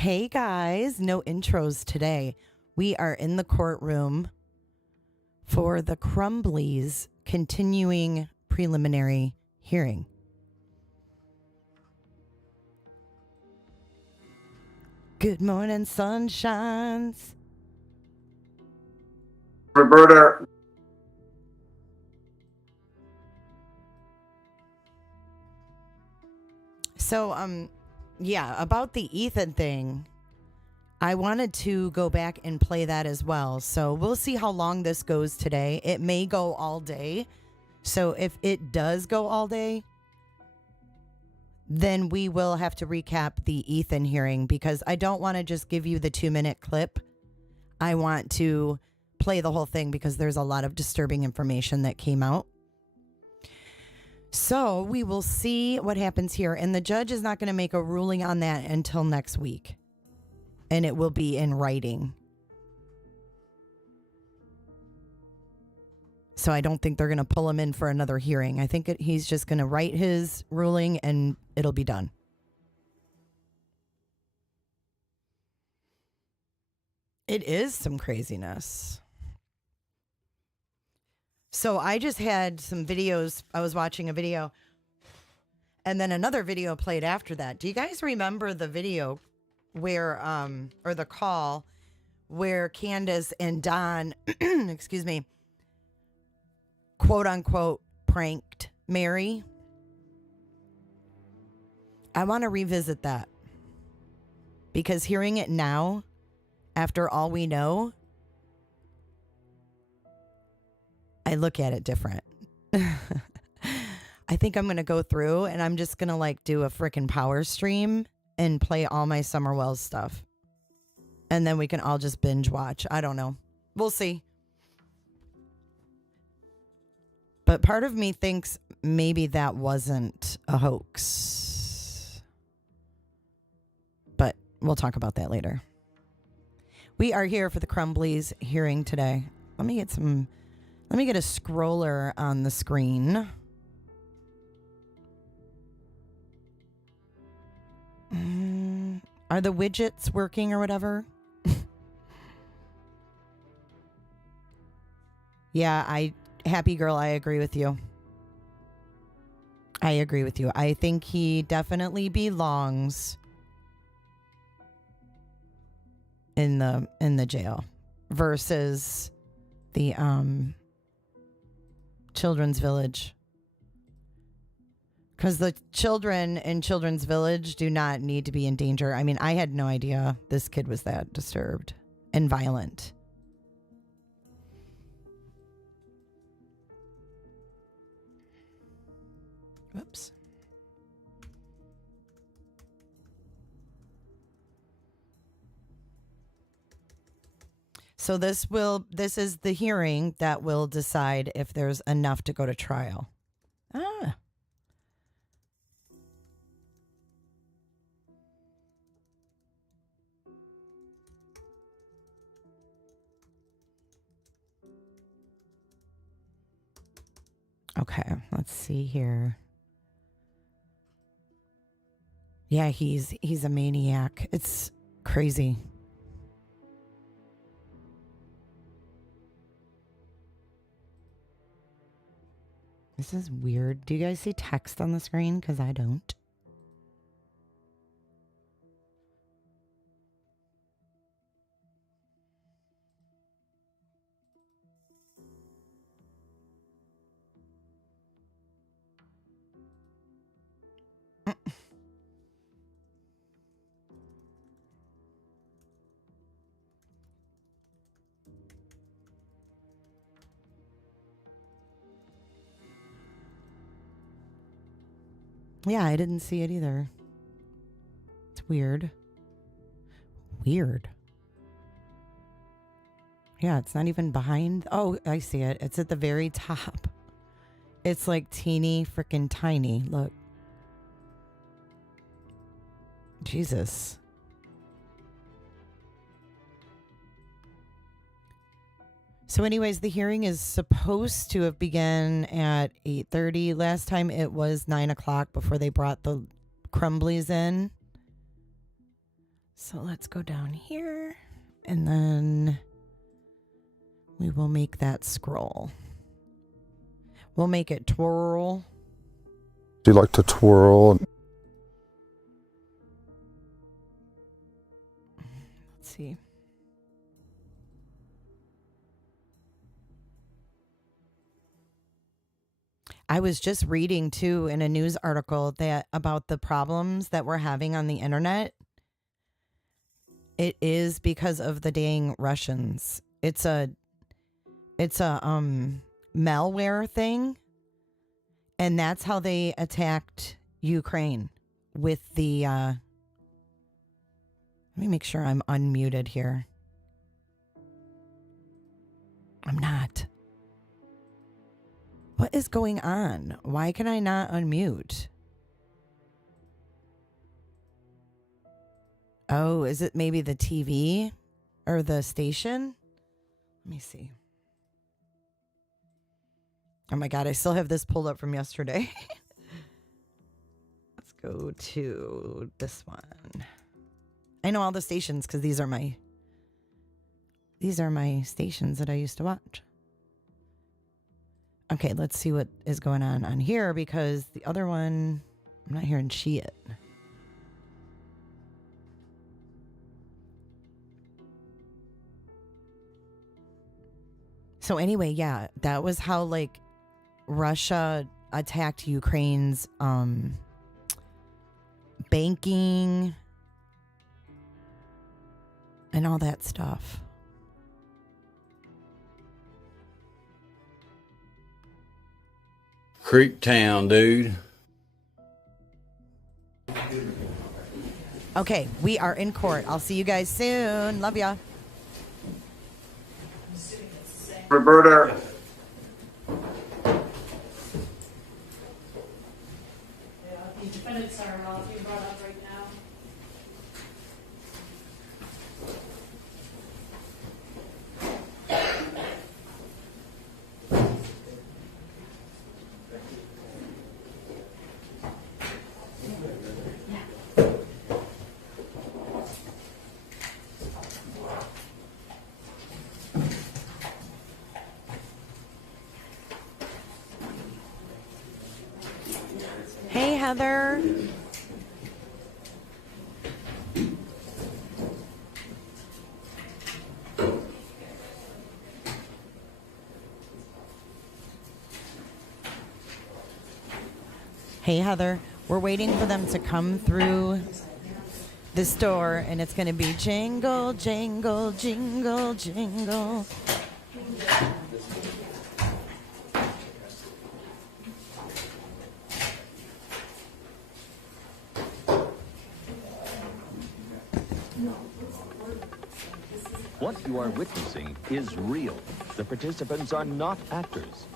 Hey guys, no intros today. We are in the courtroom for the Crumbley's continuing preliminary hearing. Good morning, sunshines. Roberta. So, about the Ethan thing, I wanted to go back and play that as well. So we'll see how long this goes today. It may go all day. So if it does go all day, then we will have to recap the Ethan hearing because I don't want to just give you the 2-minute clip. I want to play the whole thing because there's a lot of disturbing information that came out. So we will see what happens here. And the judge is not going to make a ruling on that until next week. And it will be in writing. So I don't think they're going to pull him in for another hearing. I think he's just going to write his ruling and it'll be done. It is some craziness. So I just had some videos. I was watching a video and then another video played after that. Do you guys remember the video where, or the call where Candace and Don, excuse me, quote unquote, pranked Mary? I want to revisit that because hearing it now, after all we know, I look at it different. I think I'm going to go through and I'm just going to do a freaking power stream and play all my Summer Wells stuff. And then we can all just binge watch. I don't know. We'll see. But part of me thinks maybe that wasn't a hoax. But we'll talk about that later. We are here for the Crumbley's hearing today. Let me get a scroller on the screen. Are the widgets working or whatever? Yeah, happy girl, I agree with you. I think he definitely belongs in the jail versus the Children's Village. Because the children in Children's Village do not need to be in danger. I mean, I had no idea this kid was that disturbed and violent. Whoops. So this is the hearing that will decide if there's enough to go to trial. Ah. Okay, let's see here. Yeah, he's a maniac. It's crazy. This is weird. Do you guys see text on the screen? Because I don't. Yeah, I didn't see it either. It's weird. Weird. Yeah, it's not even behind. Oh, I see it. It's at the very top. It's like teeny freaking tiny. Look. Jesus. So anyways, the hearing is supposed to have begun at 8:30. Last time it was 9 o'clock before they brought the Crumbleys in. So let's go down here, and then we will make that scroll. We'll make it twirl. Do you like to twirl? Let's see. I was just reading too in a news article that about the problems that we're having on the internet. It is because of the dang Russians. It's a malware thing, and that's how they attacked Ukraine with the let me make sure I'm unmuted here. I'm not. What is going on? Why can I not unmute? Oh, is it maybe the TV or the station? Let me see. Oh my God, I still have this pulled up from yesterday. Let's go to this one. I know all the stations because these are my stations that I used to watch. Okay, let's see what is going on here because the other one, I'm not hearing shit. So anyway, yeah, that was how like Russia attacked Ukraine's banking and all that stuff. Creep town, dude. Okay, we are in court. I'll see you guys soon. Love ya. Roberta. The defendants are being brought up right now. Hey, Heather. Hey, Heather. We're waiting for them to come through this door, and it's going to be jingle, jingle, jingle, jingle. What you are witnessing is real. The participants are not actors.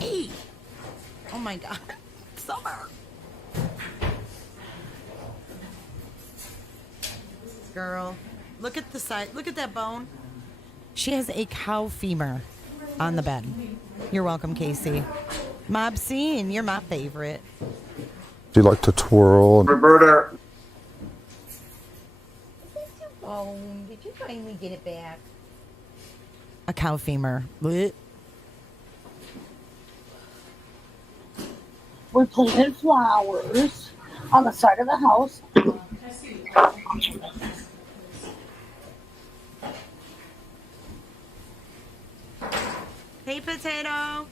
Hey. Oh my God. Summer. Girl, look at the side. Look at that bone. She has a cow femur on the bed. You're welcome, Casey. Mobscene, you're my favorite. Do you like to twirl? Roberta. Bone, did you finally get it back? A cow femur. Blech. We planted flowers on the side of the house. Hey, Hey, Potato.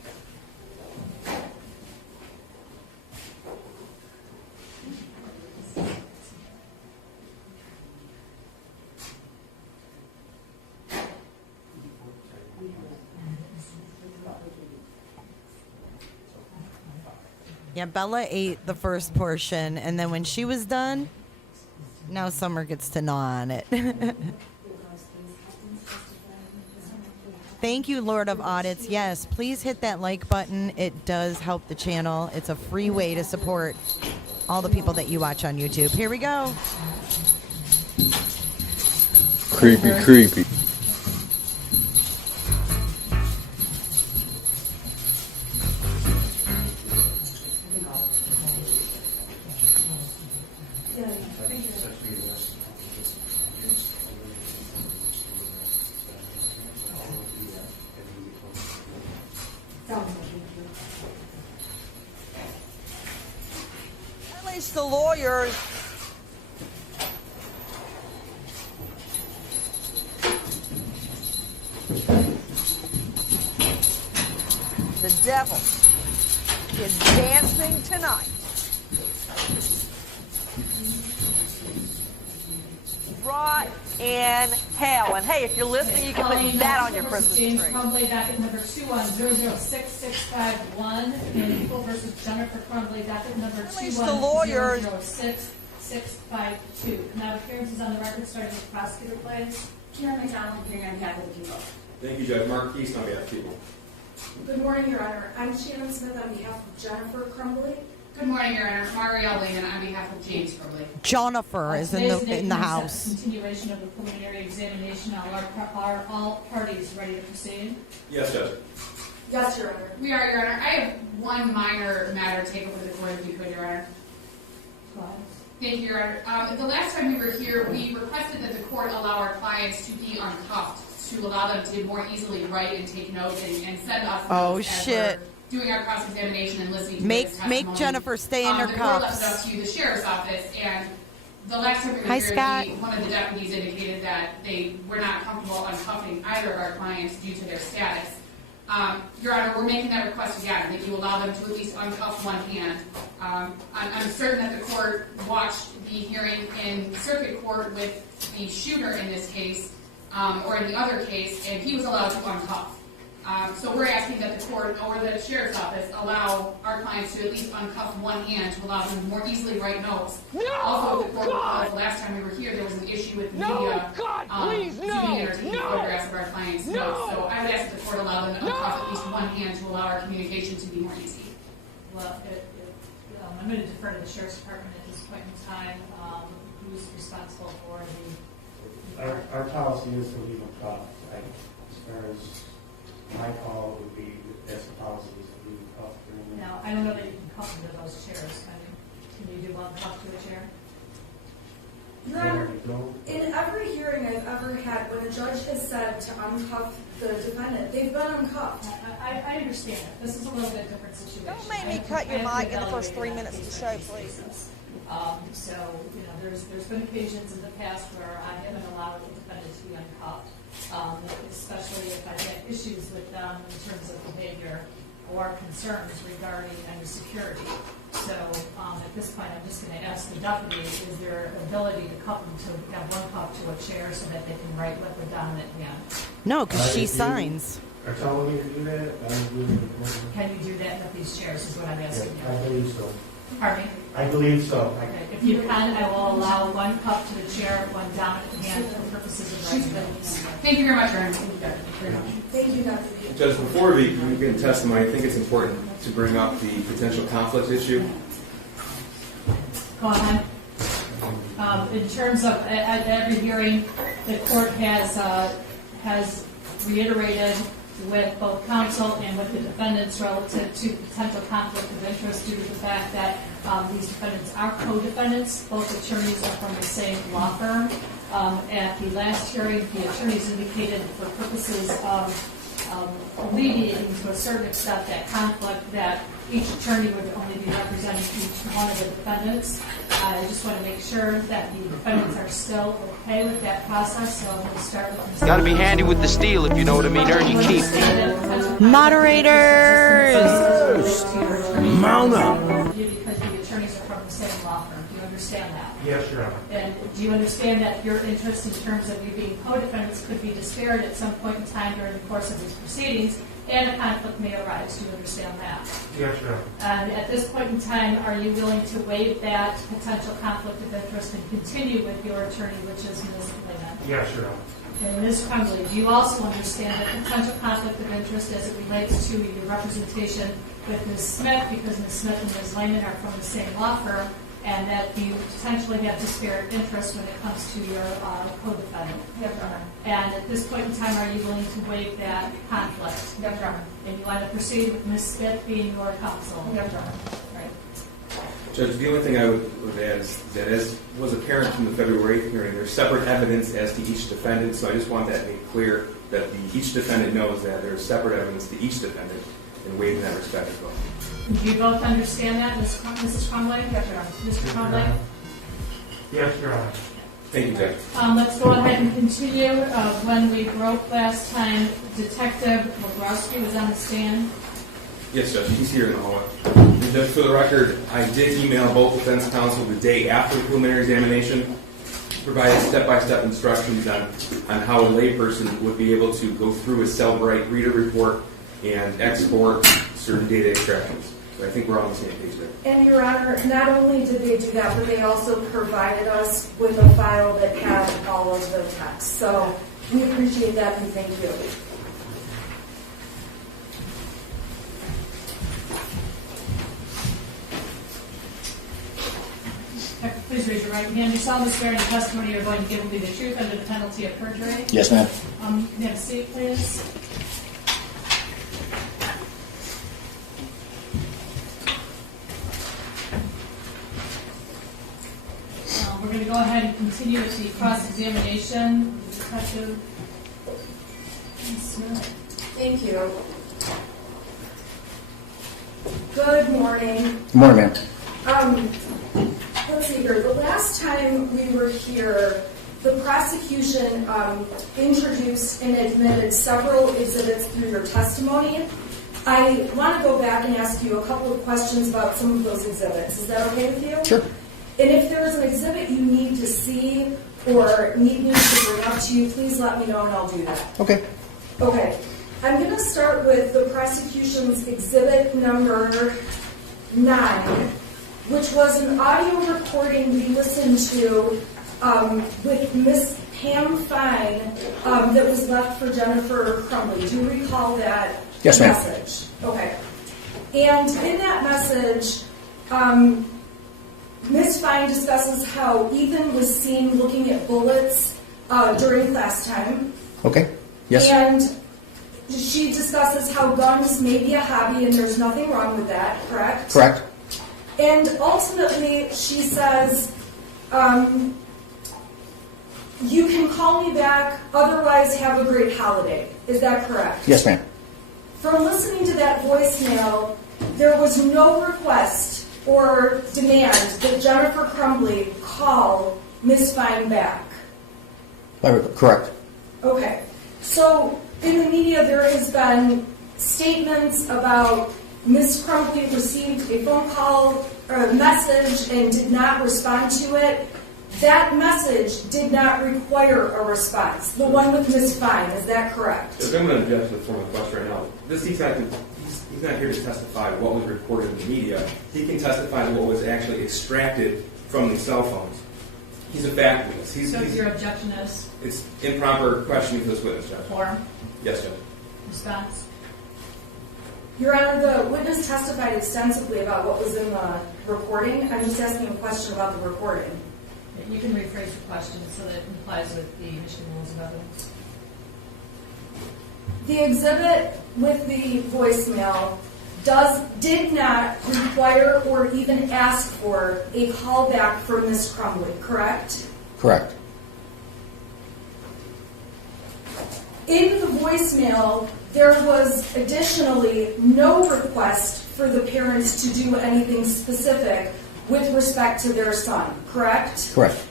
Yeah, Bella ate the first portion, and then when she was done, now Summer gets to gnaw on it. Thank you, Lord of Audits. Yes, please hit that like button. It does help the channel. It's a free way to support all the people that you watch on YouTube. Here we go. Creepy, creepy. At least the lawyers. The devil is dancing tonight. Rot in hell. And hey, if you're listening, you can put that on your Christmas James tree. Crumbley, docket number 2100661, and People versus Jennifer Crumbley, docket number Release the lawyers. 2100652. Now, appearances on the record, starting with prosecutor, please. Karen McDonald, appearing on behalf of the people. Thank you, Judge. Mark Keast on behalf of the people. Good morning, Your Honor. I'm Shannon Smith on behalf of Jennifer Crumbley. Good morning, Your Honor. Marielle Lehman on behalf of James Crumbley. Jennifer is in the house. Continuation of the preliminary examination. Are all parties ready to proceed? Yes, Judge. Yes, Your Honor. We are, Your Honor. I have one minor matter to take over the court, if you could, Your Honor. Go ahead. Thank you, Your Honor. The last time we were here, we requested that the court allow our clients to be uncuffed, to allow them to more easily write and take notes and send us Oh, notes as shit. we're doing our cross-examination and listening to Make witness testimony. Jennifer stay in her The court left it cuffs. up to the sheriff's office, and the last time we were Hi, here, Scott. one of the deputies indicated that they were not comfortable uncuffing either of our clients due to their status. Your Honor, we're making that request again, that you allow them to at least uncuff one hand. I'm certain that the court watched the hearing in circuit court with the shooter in this case, or in the other case, and he was allowed to uncuff. So we're asking that the court or the sheriff's office allow our clients to at least uncuff one hand to allow them to more easily write notes. Also, the court recalls last time we were here, there was an issue with the media zooming in or taking photographs of our clients' notes. So I would ask that the court allow them to uncuff at least one hand to allow our communication to be more easy. Well, I'm going to defer to the sheriff's department at this point in time. Who's responsible for the... Our policy is to leave them cuffed. As far as my call would be, that's the policy, is to leave them cuffed. Now, I don't know that you can cuff them to those chairs. Can you do one cuff to a chair? Your Honor, in every hearing I've ever had, when a judge has said to uncuff the defendant, they've been uncuffed. I understand that. This is a little bit different situation. Don't make me cut your mic in the first 3 minutes of the show, please. So, there's been occasions in the past where I haven't allowed the defendant to be uncuffed, especially if I've had issues with them in terms of behavior or concerns regarding any security. So, at this point, I'm just going to ask the deputy, is there ability to cuff them to have one cuff to a chair so that they can write with the dominant hand? No, because she signs. Are telling me to do that? Can you do that with these chairs is what I'm asking I you. believe so. Pardon me? I believe so. Okay. If you can, I will allow one cup to the chair, one dominant hand for purposes of writability. Thank you very much, Your Honor. Thank you, Dr. Judge, before we begin testimony, I think it's important to bring up the potential conflict issue. Go on. In terms of at every hearing, the court has reiterated with both counsel and with the defendants relative to potential conflict of interest due to the fact that these defendants are co-defendants. Both attorneys are from the same law firm. At the last hearing, the attorneys indicated for purposes of alleviating to a certain extent that conflict, that each attorney would only be representing each one of the defendants. I just want to make sure that the defendants are still okay with that process, so I'm going to start with Gotta be handy with the steel, if you know what I mean. Earn your keep. Moderators! Mount up! Because the attorneys are from the same law firm. Do you understand that? Yes, Your Honor. And do you understand that your interest in terms of you being co-defendants could be disparate at some point in time during the course of these proceedings, and a conflict may arise? Do you understand that? Yes, Your Honor. And at this point in time, are you willing to waive that potential conflict of interest and continue with your attorney, which is Ms. Lehman? Yes, Your Honor. And Ms. Crumbley, do you also understand that potential conflict of interest as it relates to your representation with Ms. Smith, because Ms. Smith and Ms. Lehman are from the same law firm, and that you potentially have disparate interests when it comes to your co-defendant? Yes, Your Honor. And at this point in time, are you willing to waive that conflict? Yes, Your Honor. And you want to proceed with Ms. Smith being your counsel? Yes, Your Honor. Right. Judge, the only thing I would add is that, as was apparent from the February 8th hearing, there's separate evidence as to each defendant, so I just want that made clear that each defendant knows that there's separate evidence to each defendant, and waive in that respect as well. Do you both understand that, Mrs. Crumbley? Yes, Your Honor. Mr. Crumbley? Yes, Your Honor. Thank you, Judge. Let's go ahead and continue. When we broke last time, Detective Bobrowski was on the stand. Yes, Judge, he's here in the hallway. And Judge, for the record, I did email both defense counsel the day after the preliminary examination, provided step-by-step instructions on how a layperson would be able to go through a Cellbrite reader report and export certain data extractions. So I think we're all on the same page there. And Your Honor, not only did they do that, but they also provided us with a file that had all of the text. So we appreciate that and thank you. Please raise your right hand. You solemnly swear in the testimony you're going to give will be the truth under the penalty of perjury? Yes, ma'am. You can have a seat, please. We're going to go ahead and continue with the cross-examination. Detective Smith. Thank you. Good morning. Good morning, ma'am. Let's see here. The last time we were here, the prosecution introduced and admitted several exhibits through your testimony. I want to go back and ask you a couple of questions about some of those exhibits. Is that okay with you? Sure. And if there is an exhibit you need to see or need me to bring up to you, please let me know and I'll do that. Okay. Okay. I'm going to start with the prosecution's exhibit number 9, which was an audio recording we listened to with Miss Pam Fine that was left for Jennifer Crumbley. Do you recall that message? Okay. And in that message, Miss Fine discusses how Ethan was seen looking at bullets during class time. Okay. Yes. And she discusses how guns may be a hobby and there's nothing wrong with that, correct? Correct. And ultimately, she says, you can call me back, otherwise have a great holiday. Is that correct? Yes, ma'am. From listening to that voicemail, there was no request or demand that Jennifer Crumbley call Miss Fine back. Correct. Okay. So in the media, there has been statements about Ms. Crumbley received a phone call or a message and did not respond to it. That message did not require a response. The one with Ms. Fine, is that correct? If I'm going to object to the form of question right now, he's not here to testify to what was reported in the media. He can testify to what was actually extracted from the cell phones. He's a fact witness. So your objection is? It's improper questioning for this witness, Judge. Form? Yes, Judge. Response? Your Honor, the witness testified extensively about what was in the recording. I'm just asking a question about the recording. You can rephrase your question so that it complies with the Michigan Rules of Evidence. The exhibit with the voicemail did not require or even ask for a callback from Ms. Crumbley, correct? Correct. In the voicemail, there was additionally no request for the parents to do anything specific with respect to their son, correct? Correct.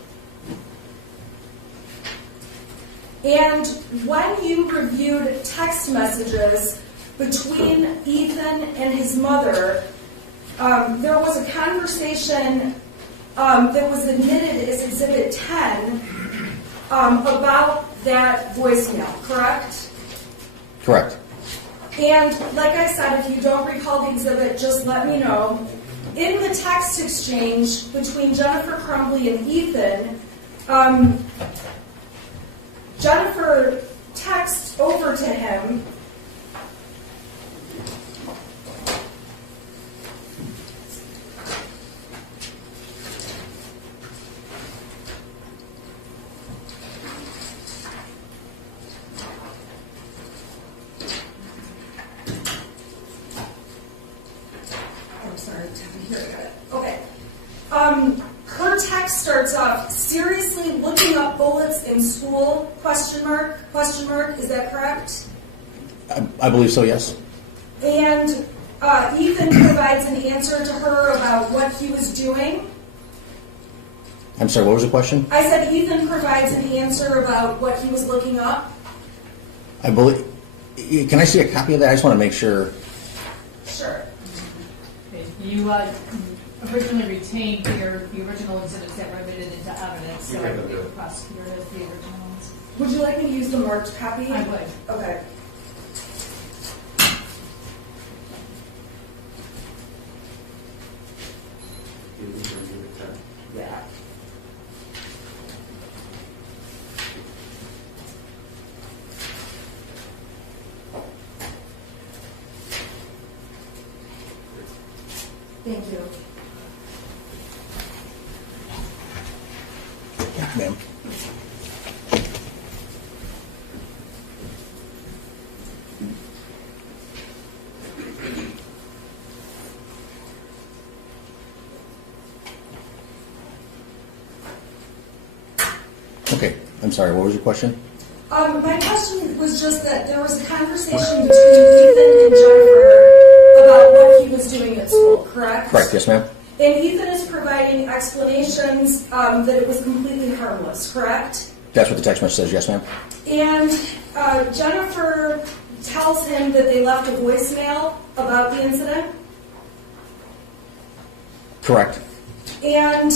And when you reviewed text messages between Ethan and his mother, there was a conversation that was admitted as Exhibit 10 about that voicemail, correct? Correct. And like I said, if you don't recall the exhibit, just let me know. In the text exchange between Jennifer Crumbley and Ethan, Jennifer texts over to him her text starts off, seriously looking up bullets in school, question mark, is that correct? I believe so, yes. And Ethan provides an answer to her about what he was doing. I'm sorry, what was the question? I said Ethan provides an answer about what he was looking up. I believe, can I see a copy of that? I just want to make sure. Sure. Okay. You originally retained the original exhibits that were admitted into evidence, so I believe the prosecutor has the original ones. Would you like me to use the marked copy? I would. Okay. Yeah. Thank you. Yes, ma'am. Okay, I'm sorry, what was your question? My question was just that there was a conversation between Ethan and Jennifer about what he was doing at school, correct? Correct, yes, ma'am. And Ethan is providing explanations that it was completely harmless, correct? That's what the text message says, yes, ma'am. And Jennifer tells him that they left a voicemail about the incident. Correct. And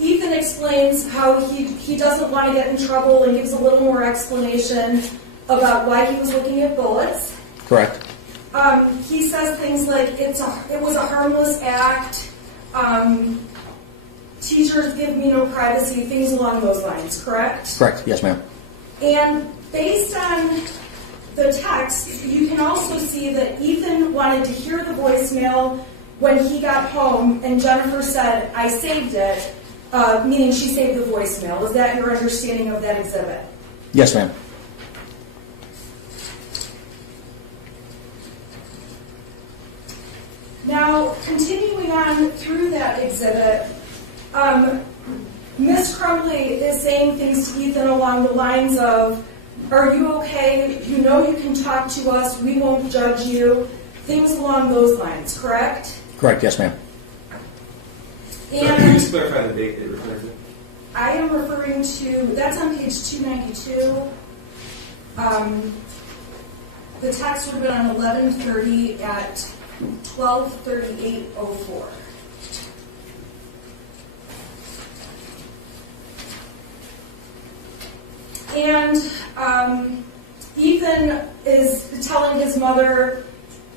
Ethan explains how he doesn't want to get in trouble and gives a little more explanation about why he was looking at bullets. Correct. He says things like it was a harmless act, teachers give me no privacy, things along those lines, correct? Correct, yes, ma'am. And based on the text, you can also see that Ethan wanted to hear the voicemail when he got home, and Jennifer said, I saved it, meaning she saved the voicemail. Is that your understanding of that exhibit? Yes, ma'am. Now, continuing on through that exhibit, Ms. Crumbley is saying things to Ethan along the lines of, are you okay? You know you can talk to us. We won't judge you. Things along those lines, correct? Correct, yes, ma'am. And can you just clarify the date it refers to? I am referring to, that's on page 292. The text would have been on 11/30 at 12:38:04. And Ethan is telling his mother,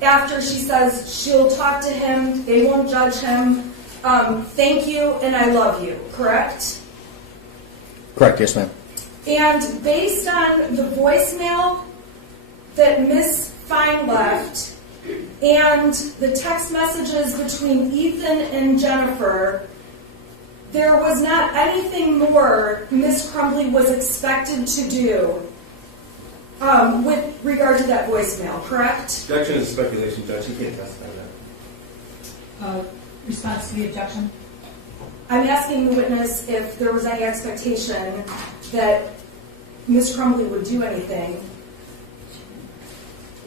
after she says she'll talk to him, they won't judge him, thank you and I love you, correct? Correct, yes, ma'am. And based on the voicemail that Ms. Fine left and the text messages between Ethan and Jennifer, there was not anything more Ms. Crumbley was expected to do with regard to that voicemail, correct? Objection is speculation, Judge. You can't testify to that. Response to the objection? I'm asking the witness if there was any expectation that Ms. Crumbley would do anything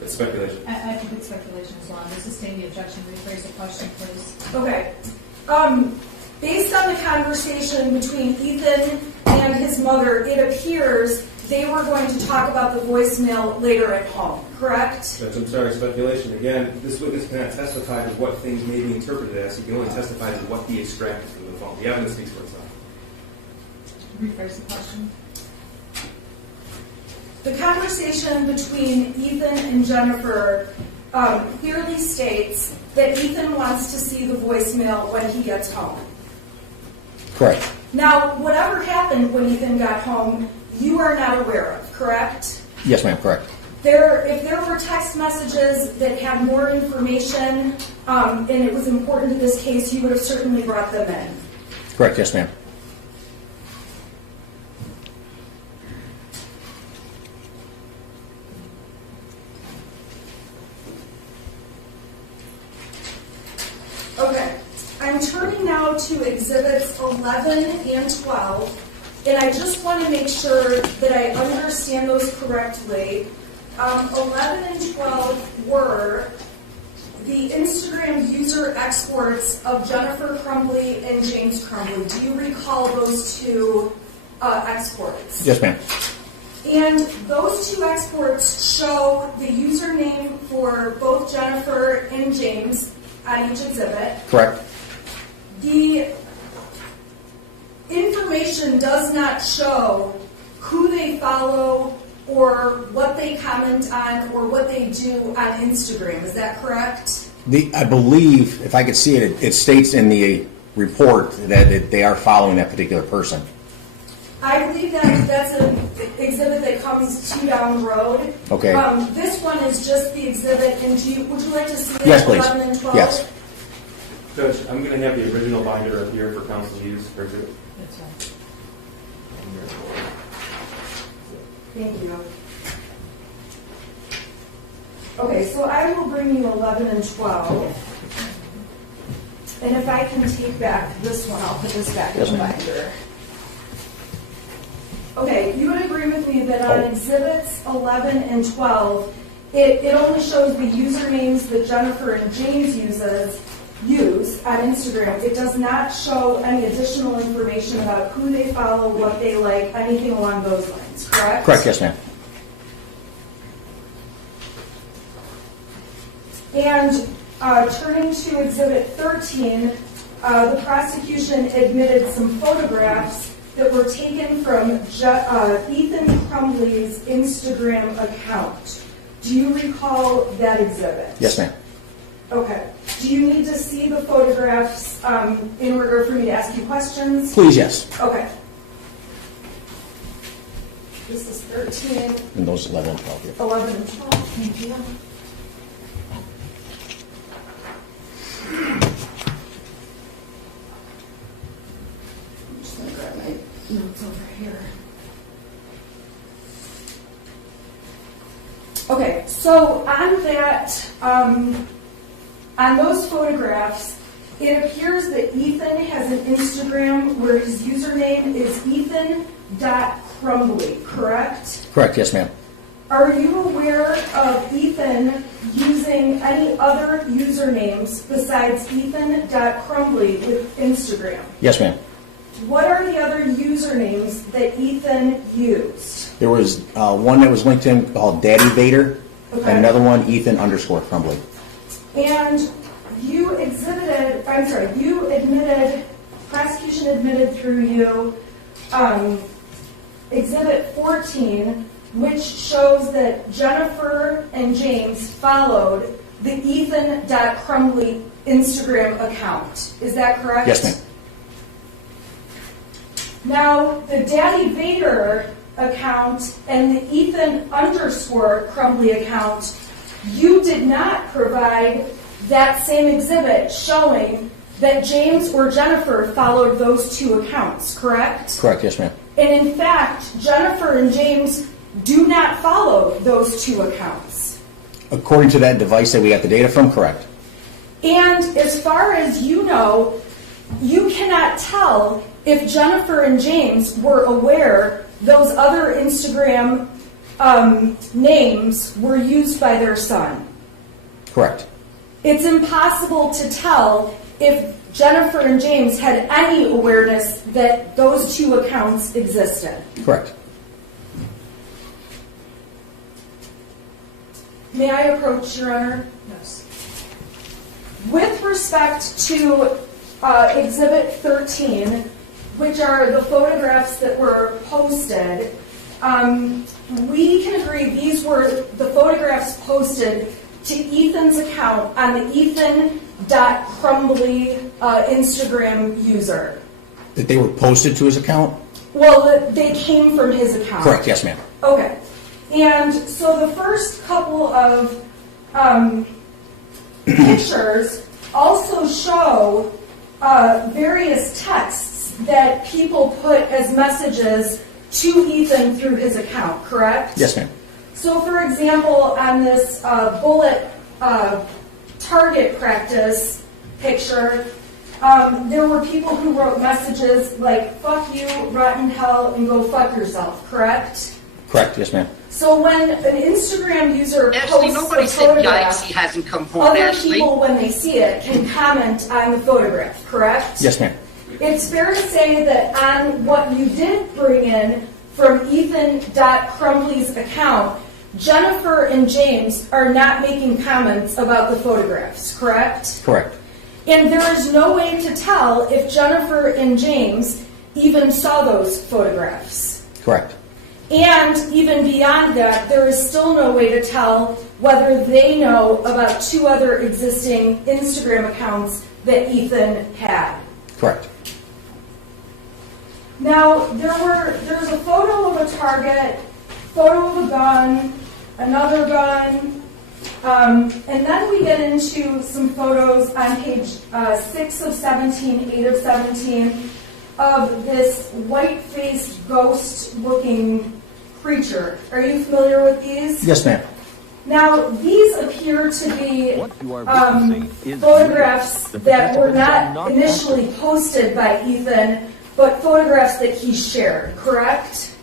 It's speculation. I think it's speculation as well. To sustain the objection, rephrase the question, please. Okay. Based on the conversation between Ethan and his mother, it appears they were going to talk about the voicemail later at home, correct? Judge, I'm sorry, speculation. Again, this witness cannot testify to what things may be interpreted as. He can only testify to what he extracted from the phone. The evidence speaks for itself. Rephrase the question. The conversation between Ethan and Jennifer clearly states that Ethan wants to see the voicemail when he gets home. Correct. Now, whatever happened when Ethan got home, you are not aware of, correct? Yes, ma'am, correct. If there were text messages that had more information and it was important to this case, you would have certainly brought them in. Correct, yes, ma'am. Okay, I'm turning now to Exhibits 11 and 12, and I just want to make sure that I understand those correctly. 11 and 12 were the Instagram user exports of Jennifer Crumbley and James Crumbley. Do you recall those two exports? Yes, ma'am. And those two exports show the username for both Jennifer and James on each exhibit. Correct. The information does not show who they follow or what they comment on or what they do on Instagram. Is that correct? I believe, if I could see it, it states in the report that they are following that particular person. I believe that that's an exhibit that comes 2 down the road. Okay. This one is just the exhibit, and would you like to see it? Yes, please. 11 and 12? Yes. Judge, I'm going to have the original binder up here for counsel to use for exhibit. That's right. Thank you. Okay, so I will bring you 11 and 12. And if I can take back this one, I'll put this back in the binder. Okay, you would agree with me that on Exhibits 11 and 12, it only shows the usernames that Jennifer and James use on Instagram. It does not show any additional information about who they follow, what they like, anything along those lines, correct? Correct, yes, ma'am. And turning to Exhibit 13, the prosecution admitted some photographs that were taken from Ethan Crumbley's Instagram account. Do you recall that exhibit? Yes, ma'am. Okay. Do you need to see the photographs in order for me to ask you questions? Please, yes. Okay. This is 13. And those 11 and 12 here. 11 and 12. Thank you. I'm just going to grab my notes over here. Okay, so on that, on those photographs, it appears that Ethan has an Instagram where his username is ethan.crumbley, correct? Correct, yes, ma'am. Are you aware of Ethan using any other usernames besides ethan.crumbley with Instagram? Yes, ma'am. What are the other usernames that Ethan used? There was one that was linked to him called Daddy Vader, Okay. and another one, Ethan_Crumbley. And you admitted, prosecution admitted through you, Exhibit 14, which shows that Jennifer and James followed the Ethan.Crumbley Instagram account. Is that correct? Yes, ma'am. Now, the Daddy Vader account and the Ethan_Crumbley account, you did not provide that same exhibit showing that James or Jennifer followed those two accounts, correct? Correct, yes, ma'am. And in fact, Jennifer and James do not follow those two accounts. According to that device that we got the data from, correct. And as far as you know, you cannot tell if Jennifer and James were aware those other Instagram names were used by their son. Correct. It's impossible to tell if Jennifer and James had any awareness that those two accounts existed. Correct. May I approach, Your Honor? Yes. With respect to Exhibit 13, which are the photographs that were posted, we can agree these were the photographs posted to Ethan's account on the Ethan.Crumbley Instagram user. That they were posted to his account? Well, they came from his account. Correct, yes, ma'am. Okay. And so the first couple of pictures also show various texts that people put as messages to Ethan through his account, correct? Yes, ma'am. So, for example, on this bullet target practice picture, there were people who wrote messages like, fuck you, rotten hell, and go fuck yourself, correct? Correct, yes, ma'am. So when an Instagram user Ashley, posts nobody a said photograph, yikes, he hasn't come home, other Ashley. people, when they see it, can comment on the photograph, correct? Yes, ma'am. It's fair to say that on what you did bring in from Ethan.Crumbley's account, Jennifer and James are not making comments about the photographs, correct? Correct. And there is no way to tell if Jennifer and James even saw those photographs. Correct. And even beyond that, there is still no way to tell whether they know about two other existing Instagram accounts that Ethan had. Correct. Now, there's a photo of a target, photo of a gun, another gun, and then we get into some photos on page 6 of 17, 8 of 17, of this white-faced, ghost-looking creature. Are you familiar with these? Yes, ma'am. Now, these appear to be What you are witnessing is photographs real. The that were participants are not initially posted by Ethan, but photographs that he shared, correct?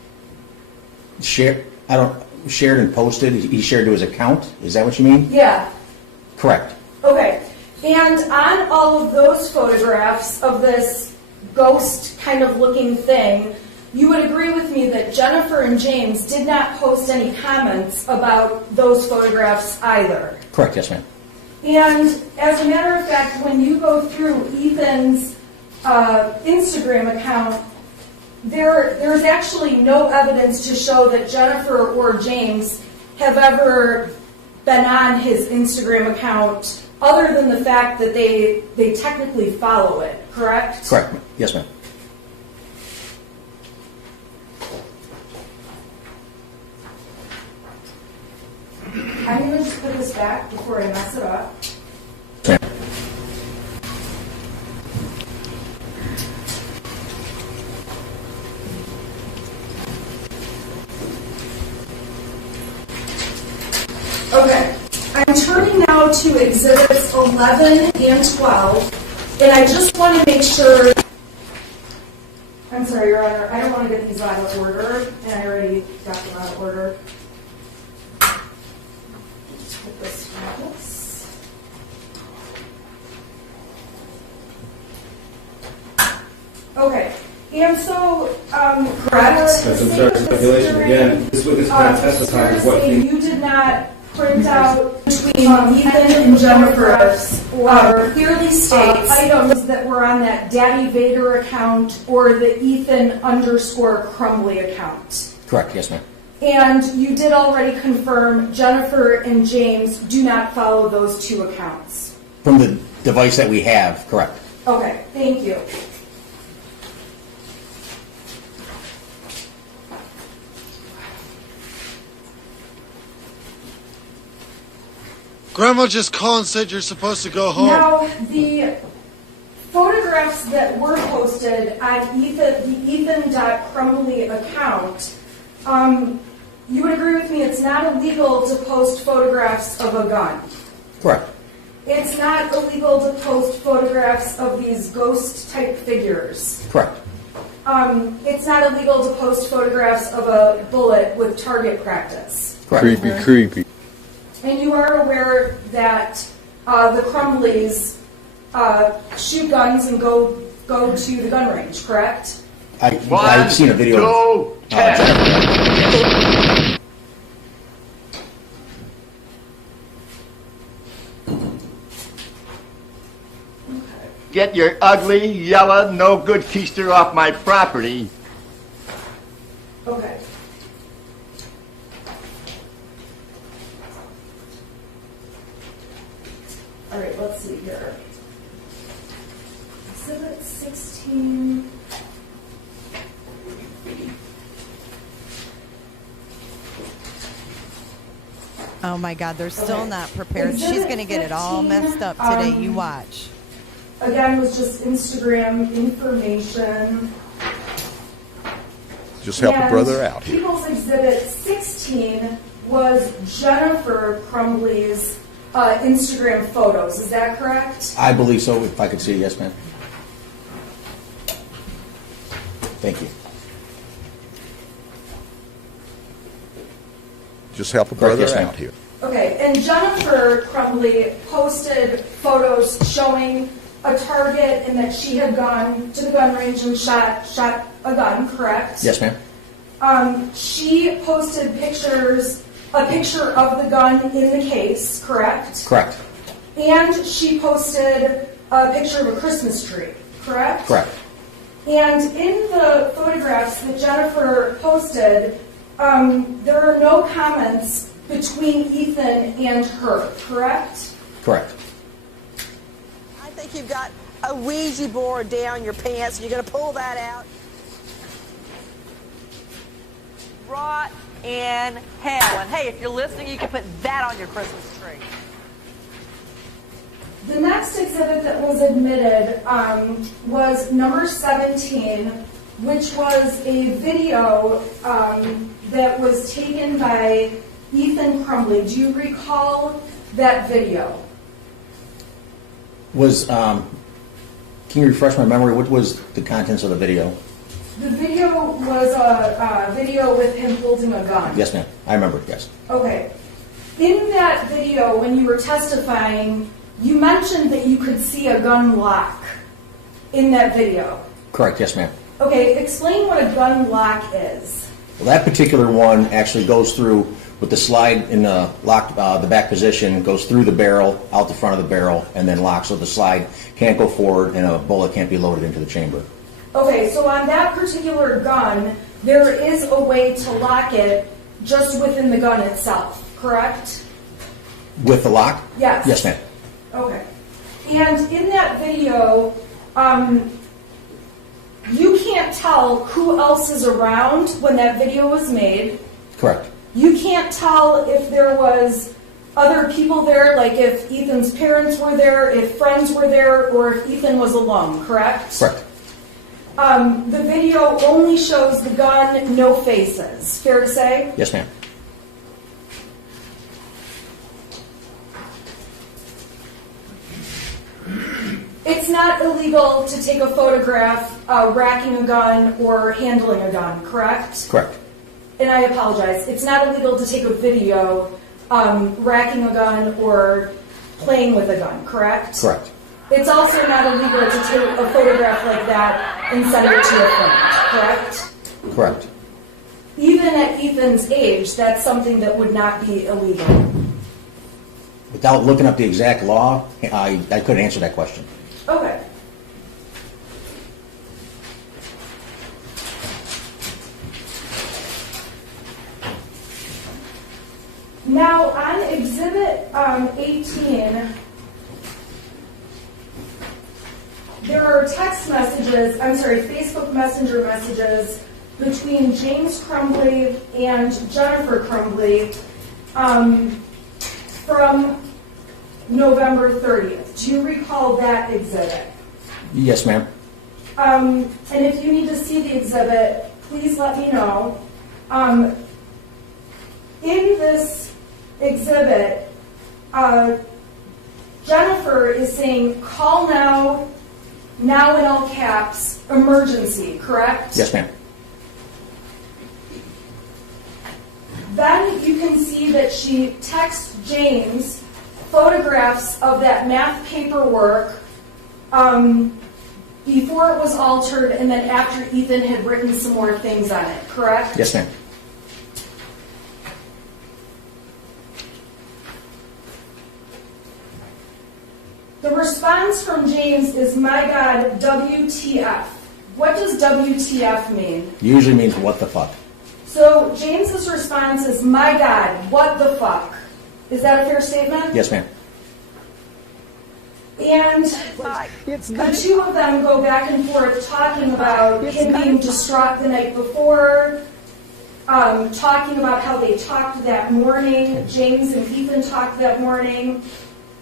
Shared and posted, he shared to his account? Is that what you mean? Yeah. Correct. Okay. And on all of those photographs of this ghost kind of looking thing, you would agree with me that Jennifer and James did not post any comments about those photographs either. Correct, yes, ma'am. And as a matter of fact, when you go through Ethan's Instagram account, there's actually no evidence to show that Jennifer or James have ever been on his Instagram account other than the fact that they technically follow it, correct? Correct, yes, ma'am. I'm going to just put this back before I mess it up. Ma'am. Okay, I'm turning now to Exhibits 11 and 12, and I just want to make sure, I'm sorry, Your Honor, I don't want to get these out of order, and I already got them out of order. Just put this on this. Okay, and so, correct? That's some sort of speculation. Again, this witness cannot testify to what he... You did not print out between Ethan and Jennifer's or clearly states items that were on that Daddy Vader account or the Ethan_Crumbley account. Correct, yes, ma'am. And you did already confirm Jennifer and James do not follow those two accounts. From the device that we have, correct. Okay, thank you. Grandma just called and said you're supposed to go home. Now, the photographs that were posted on the Ethan.Crumbley account, you would agree with me it's not illegal to post photographs of a gun. Correct. It's not illegal to post photographs of these ghost-type figures. Correct. it's not illegal to post photographs of a bullet with target practice. Creepy, creepy. And you are aware that the Crumbleys shoot guns and go to the gun range, correct? I've seen a video. Get your ugly, yellow, no good keister off my property. Okay. All right, let's see here. Exhibit 16. Oh my God, they're still not prepared. She's going to get it all messed up today. You watch. Again, was just Instagram information. Just help a brother out here. People's Exhibit 16 was Jennifer Crumbley's Instagram photos. Is that correct? I believe so. If I could see it, yes, ma'am. Thank you. Just help a brother Yes, out here. Okay, and Jennifer Crumbley posted photos showing a target and that she had gone to the gun range and shot a gun, correct? Yes, ma'am. She posted a picture of the gun in the case, correct? Correct. And she posted a picture of a Christmas tree, correct? Correct. And in the photographs that Jennifer posted, there are no comments between Ethan and her, correct? Correct. I think you've got a Ouija board down your pants. You're going to pull that out. Rot in hell. And hey, if you're listening, you can put that on your Christmas tree. The next exhibit that was admitted was number 17, which was a video that was taken by Ethan Crumbley. Do you recall that video? Can you refresh my memory? What was the contents of the video? The video was a video with him holding a gun. Yes, ma'am. I remember, yes. Okay. In that video, when you were testifying, you mentioned that you could see a gun lock in that video. Correct, yes, ma'am. Okay, explain what a gun lock is. Well, that particular one actually goes through with the slide in the lock, the back position, goes through the barrel, out the front of the barrel, and then locks. So the slide can't go forward and a bullet can't be loaded into the chamber. Okay, so on that particular gun, there is a way to lock it just within the gun itself, correct? With the lock? Yes. Yes, ma'am. Okay. And in that video, you can't tell who else is around when that video was made. Correct. You can't tell if there was other people there, like if Ethan's parents were there, if friends were there, or if Ethan was alone, correct? Correct. The video only shows the gun, no faces. Fair to say? Yes, ma'am. It's not illegal to take a photograph racking a gun or handling a gun, correct? Correct. And I apologize. It's not illegal to take a video racking a gun or playing with a gun, correct? Correct. It's also not illegal to take a photograph like that and send it to a friend, correct? Correct. Even at Ethan's age, that's something that would not be illegal. Without looking up the exact law, I couldn't answer that question. Okay. Now, on Exhibit 18, there are Facebook Messenger messages between James Crumbley and Jennifer Crumbley from November 30th. Do you recall that exhibit? Yes, ma'am. And if you need to see the exhibit, please let me know. In this exhibit, Jennifer is saying, call now in all caps, emergency, correct? Yes, ma'am. Then you can see that she texts James photographs of that math paperwork before it was altered and then after Ethan had written some more things on it, correct? Yes, ma'am. The response from James is, my God, WTF. What does WTF mean? Usually means what the fuck. So James's response is, my God, what the fuck? Is that a fair statement? Yes, ma'am. And the two of them go back and forth talking about him being distraught the night before, talking about how they talked that morning, James and Ethan talked that morning,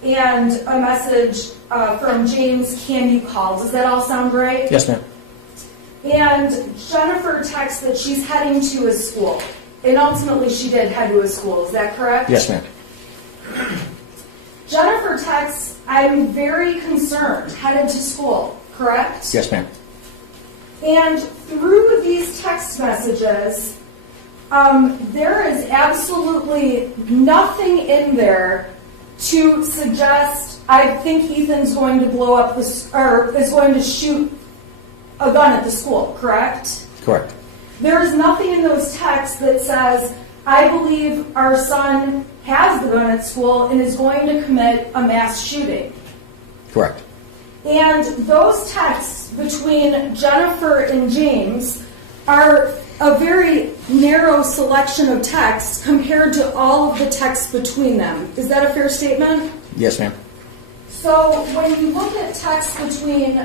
and a message from James, can you call? Does that all sound right? Yes, ma'am. And Jennifer texts that she's heading to his school. And ultimately she did head to his school, is that correct? Yes, ma'am. Jennifer texts, I'm very concerned, headed to school, correct? Yes, ma'am. And through these text messages, there is absolutely nothing in there to suggest, I think Ethan's going to blow up or is going to shoot a gun at the school, correct? Correct. There is nothing in those texts that says, I believe our son has the gun at school and is going to commit a mass shooting. Correct. And those texts between Jennifer and James are a very narrow selection of texts compared to all of the texts between them. Is that a fair statement? Yes, ma'am. So when you look at texts between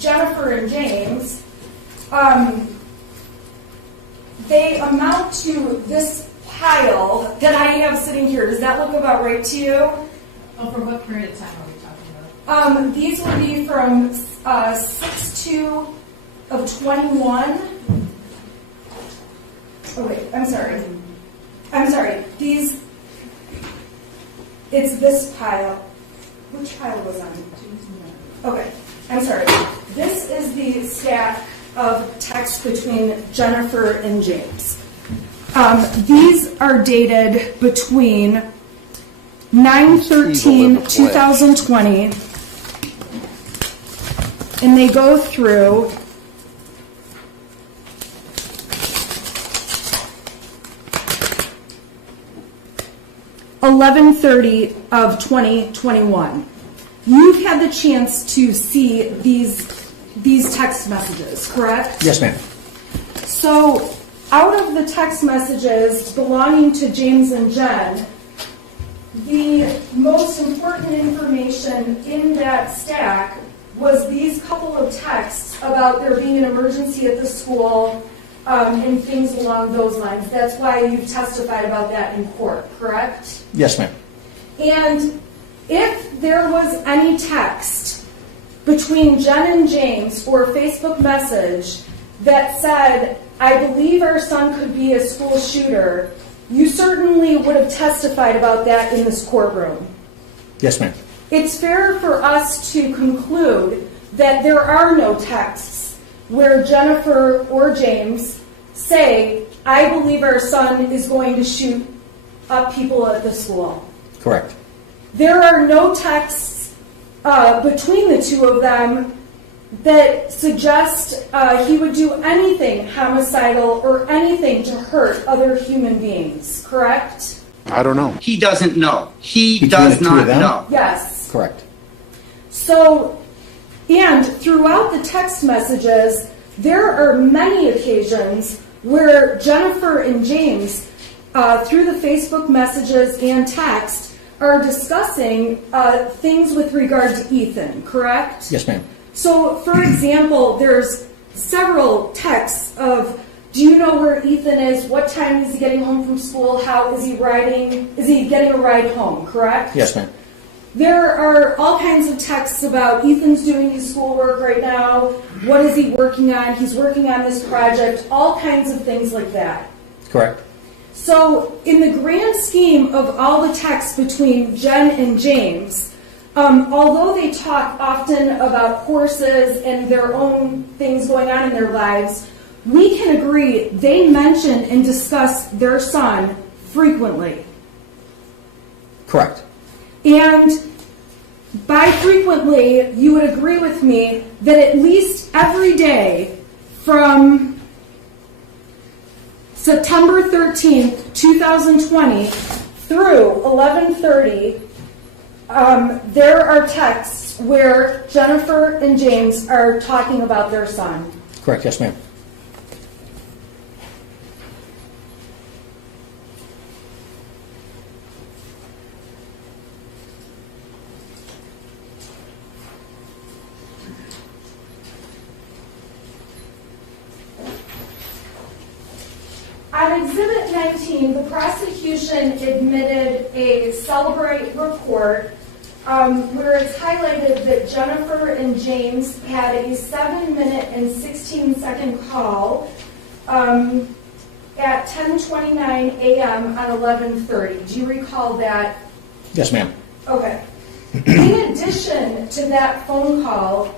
Jennifer and James, they amount to this pile that I have sitting here. Does that look about right to you? Oh, for what period of time are we talking about? These would be from 6/2 of 21. Oh wait, I'm sorry. These, it's this pile. Which pile was on? Okay, I'm sorry. This is the stack of text between Jennifer and James. These are dated between 9/13/2020, and they go through 11/30 of 2021. You've had the chance to see these text messages, correct? Yes, ma'am. So, out of the text messages belonging to James and Jen, the most important information in that stack was these couple of texts about there being an emergency at the school and things along those lines. That's why you've testified about that in court, correct? Yes, ma'am. And if there was any text between Jen and James or a Facebook message that said, I believe our son could be a school shooter, you certainly would have testified about that in this courtroom. Yes, ma'am. It's fair for us to conclude that there are no texts where Jennifer or James say, I believe our son is going to shoot up people at the school. Correct. There are no texts between the two of them that suggest he would do anything homicidal or anything to hurt other human beings, correct? I don't know. He doesn't know. He does not know. Yes. Correct. So, and throughout the text messages, there are many occasions where Jennifer and James, through the Facebook messages and text, are discussing things with regard to Ethan, correct? Yes, ma'am. So, for example, there's several texts of, do you know where Ethan is? What time is he getting home from school? How is he riding? Is he getting a ride home, correct? Yes, ma'am. There are all kinds of texts about Ethan's doing his schoolwork right now. What is he working on? He's working on this project. All kinds of things like that. Correct. So, in the grand scheme of all the texts between Jen and James, Although they talk often about horses and their own things going on in their lives, we can agree they mention and discuss their son frequently. Correct. And by frequently, you would agree with me that at least every day from September 13th, 2020 through 11:30, there are texts where Jennifer and James are talking about their son. Correct, yes, ma'am. On Exhibit 19, the prosecution admitted a Celebrate report where it's highlighted that Jennifer and James had a 7-minute and 16-second call at 10:29 a.m. on 11:30. Do you recall that? Yes, ma'am. Okay. In addition to that phone call,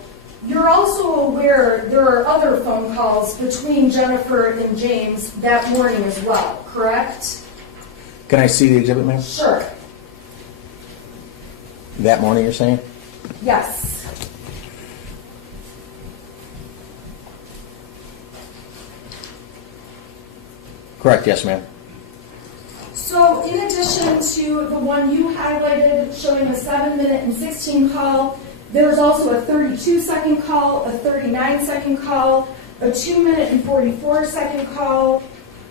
you're also aware there are other phone calls between Jennifer and James that morning as well, correct? Can I see the exhibit, ma'am? Sure. That morning, you're saying? Yes. Correct, yes, ma'am. So in addition to the one you highlighted showing a 7-minute and 16 call, there's also a 32-second call, a 39-second call, a 2-minute and 44-second call,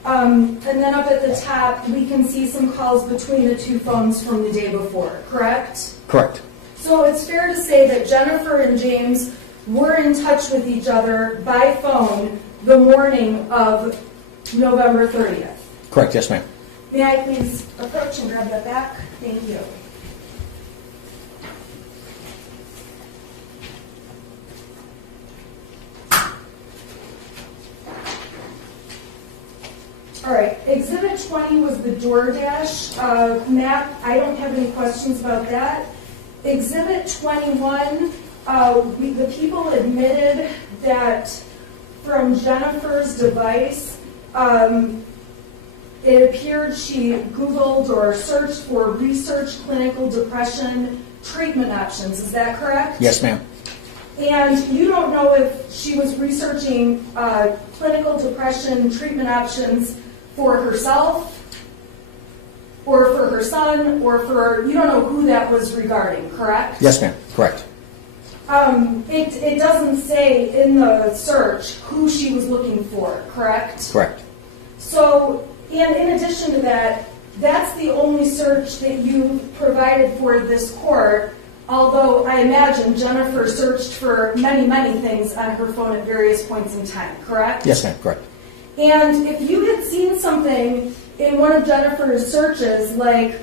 and then up at the top we can see some calls between the two phones from the day before, correct? Correct. So it's fair to say that Jennifer and James were in touch with each other by phone the morning of November 30th. Correct, yes, ma'am. May I please approach and grab that back? Thank you. All right, Exhibit 20 was the DoorDash map. I don't have any questions about that. Exhibit 21, the people admitted that from Jennifer's device, it appeared she Googled or searched for research clinical depression treatment options. Is that correct? Yes, ma'am. And you don't know if she was researching clinical depression treatment options for herself or for her son or for, you don't know who that was regarding, correct? Yes, ma'am. Correct. It doesn't say in the search who she was looking for, correct? Correct. So, and in addition to that, that's the only search that you provided for this court, although I imagine Jennifer searched for many, many things on her phone at various points in time, correct? Yes, ma'am. Correct. And if you had seen something in one of Jennifer's searches, like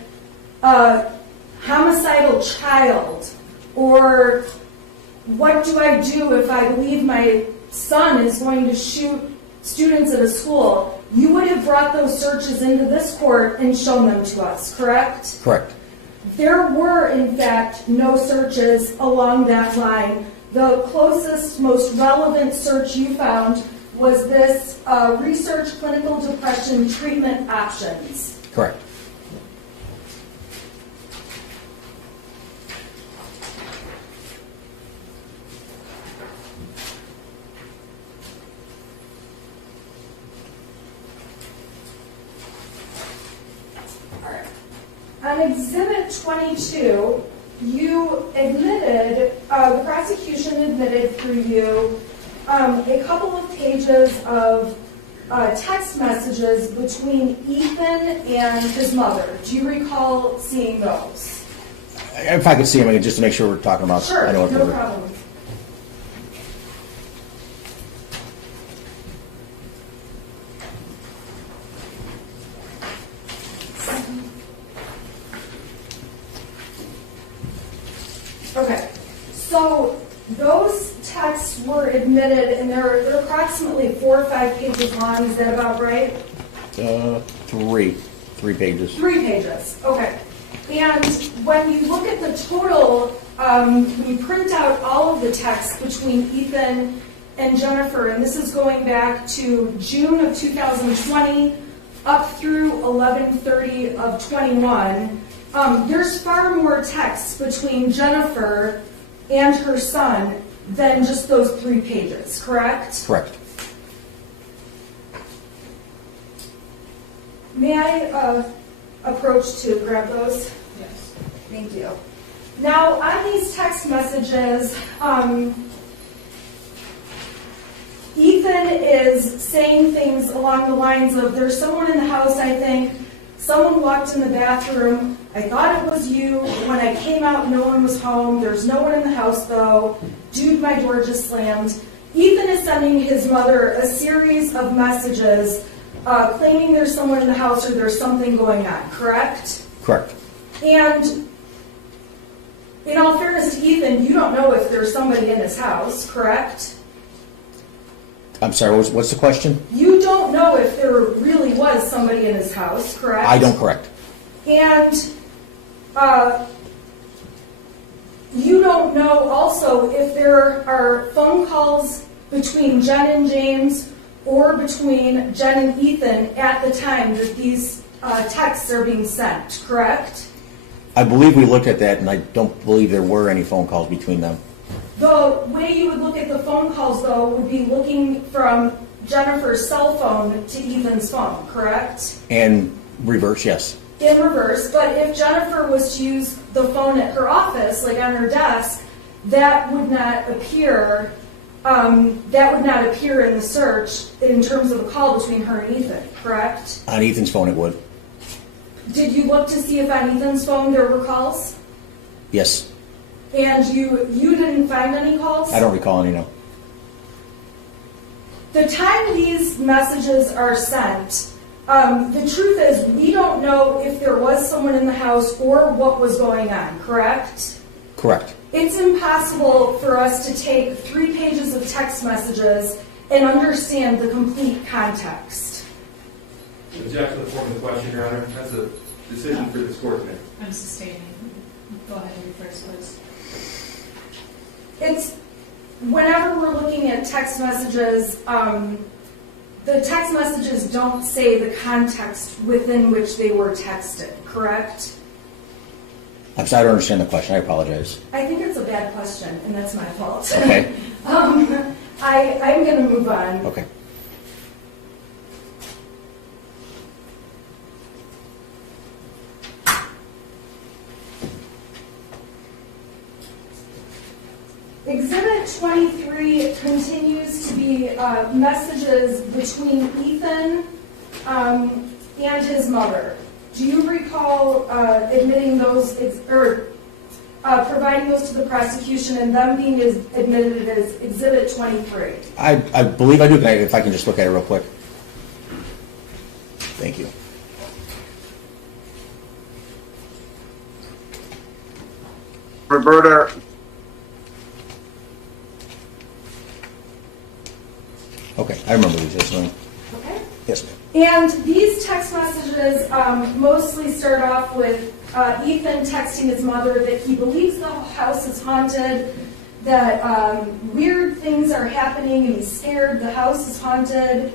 homicidal child, or what do I do if I believe my son is going to shoot students at a school, you would have brought those searches into this court and shown them to us, correct? Correct. There were, in fact, no searches along that line. The closest, most relevant search you found was this research clinical depression treatment options. Correct. On Exhibit 22, you admitted, the prosecution admitted through you a couple of pages of text messages between Ethan and his mother. Do you recall seeing those? If I could see them, just to make sure we're talking about. Sure, I know what no we're- problem. Okay, so those texts were admitted, and they're approximately 4 or 5 pages long. Is that about right? 3 pages. 3 pages, okay. And when you look at the total we print out all of the texts between Ethan and Jennifer, and this is going back to June of 2020 up through 11/30 of 21. There's far more texts between Jennifer and her son than just those 3 pages, correct? Correct. May I approach to grab those? Yes. Thank you. Now, on these text messages, Ethan is saying things along the lines of, there's someone in the house, I think. Someone walked in the bathroom. I thought it was you. When I came out, no one was home. There's no one in the house, though. Dude, my door just slammed. Ethan is sending his mother a series of messages claiming there's someone in the house or there's something going on, correct? Correct. And in all fairness to Ethan, you don't know if there's somebody in his house, correct? I'm sorry, what's the question? You don't know if there really was somebody in his house, correct? I don't, correct. And you don't know also if there are phone calls between Jen and James or between Jen and Ethan at the time that these texts are being sent, correct? I believe we looked at that, and I don't believe there were any phone calls between them. The way you would look at the phone calls, though, would be looking from Jennifer's cell phone to Ethan's phone, correct? And reverse, yes. In reverse, but if Jennifer was to use the phone at her office, like on her desk, that would not appear. That would not appear in the search in terms of a call between her and Ethan, correct? On Ethan's phone, it would. Did you look to see if on Ethan's phone there were calls? Yes. And you didn't find any calls? I don't recall any, no. The time these messages are sent, the truth is we don't know if there was someone in the house or what was going on, correct? Correct. It's impossible for us to take 3 pages of text messages and understand the complete context. Object to the form of the question, Your Honor. That's a decision for this court to make. I'm sustaining. Go ahead and read first, please. It's whenever we're looking at text messages, the text messages don't say the context within which they were texted, correct? I'm sorry, I don't understand the question. I apologize. I think it's a bad question, and that's my fault. Okay. I'm going to move on. Okay. Exhibit 23 continues to be messages between Ethan and his mother. Do you recall admitting those or providing those to the prosecution and them being admitted as Exhibit 23? I believe I do. If I can just look at it real quick. Thank you. Roberta. Okay, I remember these. Yes, ma'am. Okay. Yes, ma'am. And these text messages mostly start off with Ethan texting his mother that he believes the house is haunted, that weird things are happening and he's scared the house is haunted.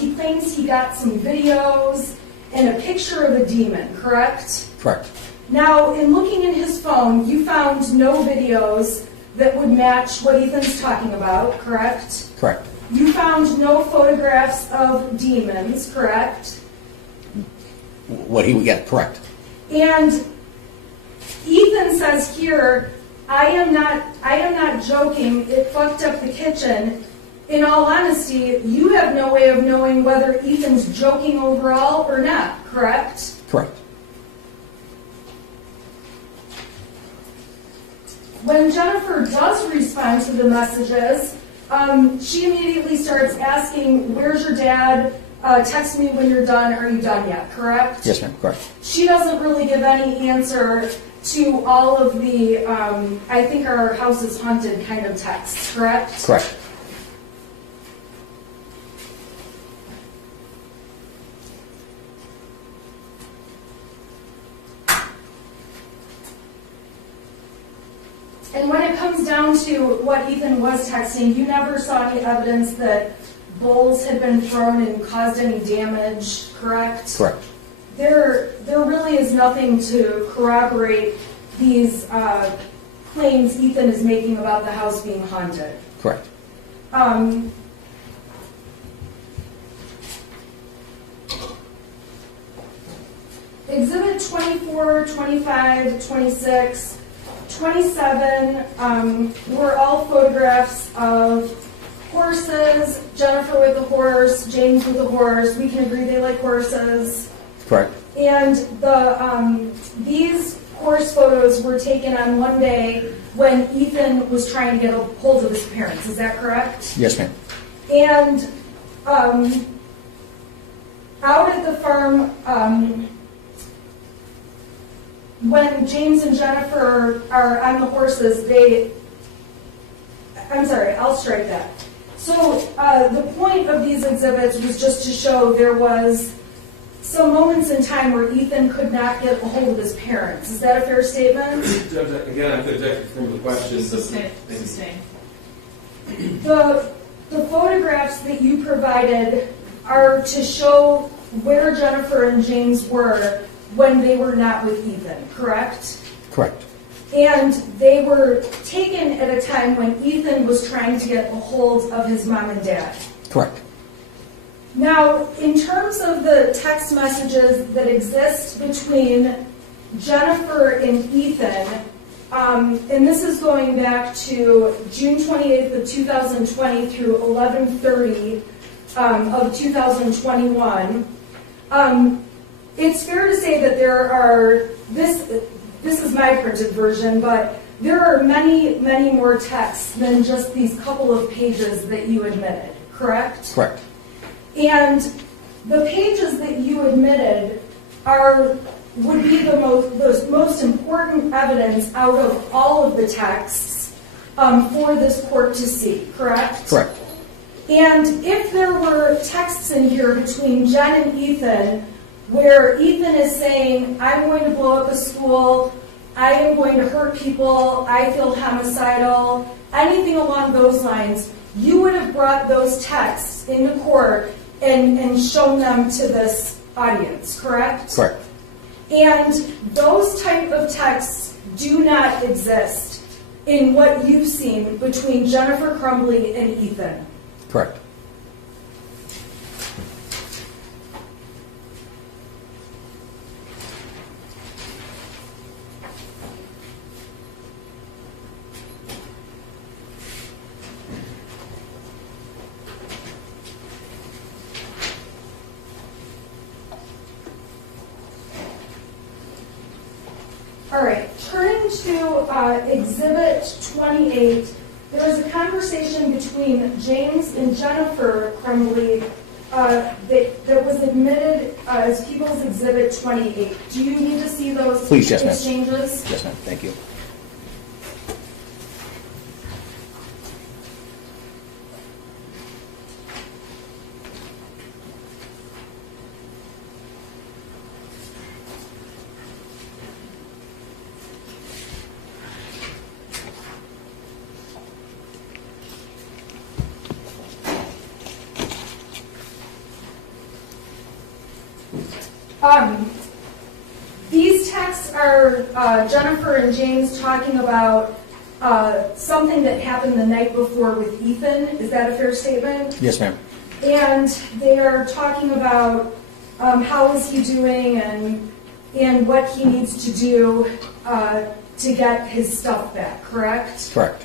He claims he got some videos and a picture of a demon, correct? Correct. Now, in looking in his phone, you found no videos that would match what Ethan's talking about, correct? Correct. You found no photographs of demons, correct? Correct. And Ethan says here, I am not joking, it fucked up the kitchen. In all honesty, you have no way of knowing whether Ethan's joking overall or not, correct? Correct. When Jennifer does respond to the messages, she immediately starts asking, where's your dad? Text me when you're done. Are you done yet? Correct? Yes, ma'am. Correct. She doesn't really give any answer to all of the, I think our house is haunted kind of texts, correct? Correct. And when it comes down to what Ethan was texting, you never saw any evidence that bowls had been thrown and caused any damage, correct? Correct. There really is nothing to corroborate these claims Ethan is making about the house being haunted. Correct. Exhibit 24, 25, 26, 27 were all photographs of horses, Jennifer with a horse, James with a horse. We can agree they like horses. Correct. And these horse photos were taken on one day when Ethan was trying to get a hold of his parents. Is that correct? Yes, ma'am. And out at the farm, when James and Jennifer are on the horses, I'm sorry, I'll strike that. So the point of these exhibits was just to show there was some moments in time where Ethan could not get a hold of his parents. Is that a fair statement? Judge, again, I could object from the question. Sustain. The photographs that you provided are to show where Jennifer and James were when they were not with Ethan, correct? Correct. And they were taken at a time when Ethan was trying to get a hold of his mom and dad. Correct. Now, in terms of the text messages that exist between Jennifer and Ethan, and this is going back to June 28th of 2020 through 11/30 of 2021, it's fair to say that there are, this is my printed version, but there are many, many more texts than just these couple of pages that you admitted, correct? Correct. And the pages that you admitted would be the most important evidence out of all of the texts for this court to see, correct? Correct. And if there were texts in here between Jen and Ethan where Ethan is saying, I'm going to blow up a school, I am going to hurt people, I feel homicidal, anything along those lines, you would have brought those texts into court and shown them to this audience, correct? Correct. And those type of texts do not exist in what you've seen between Jennifer Crumbley and Ethan. Correct. All right, turning to Exhibit 28, there was a conversation between James and Jennifer Crumbley that was admitted as People's Exhibit 28. Do you need to see those Please, yes, ma'am. exchanges? Yes, ma'am. Thank you. These texts are Jennifer and James talking about something that happened the night before with Ethan. Is that a fair statement? Yes, ma'am. And they are talking about how is he doing and what he needs to do to get his stuff back, correct? Correct.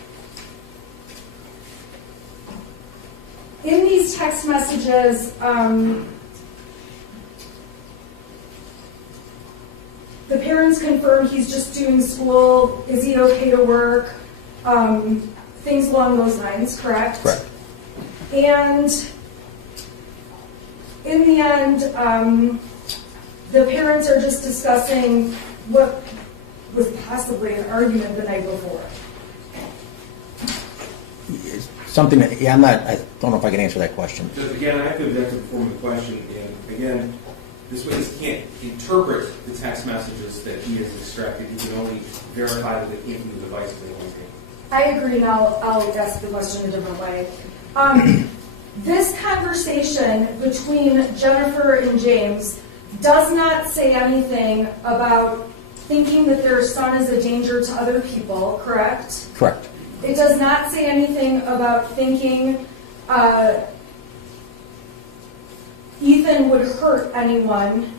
In these text messages, the parents confirm he's just doing school. Is he okay to work? Things along those lines, correct? Correct. And in the end, the parents are just discussing what was possibly an argument the night before. Something that, I don't know if I can answer that question. Just again, I have to object to the form of the question. And again, This witness can't interpret the text messages that he has extracted. He can only verify that they came from the device they want to take. I agree, and I'll ask the question a different way. This conversation between Jennifer and James does not say anything about thinking that their son is a danger to other people, correct? Correct. It does not say anything about thinking Ethan would hurt anyone.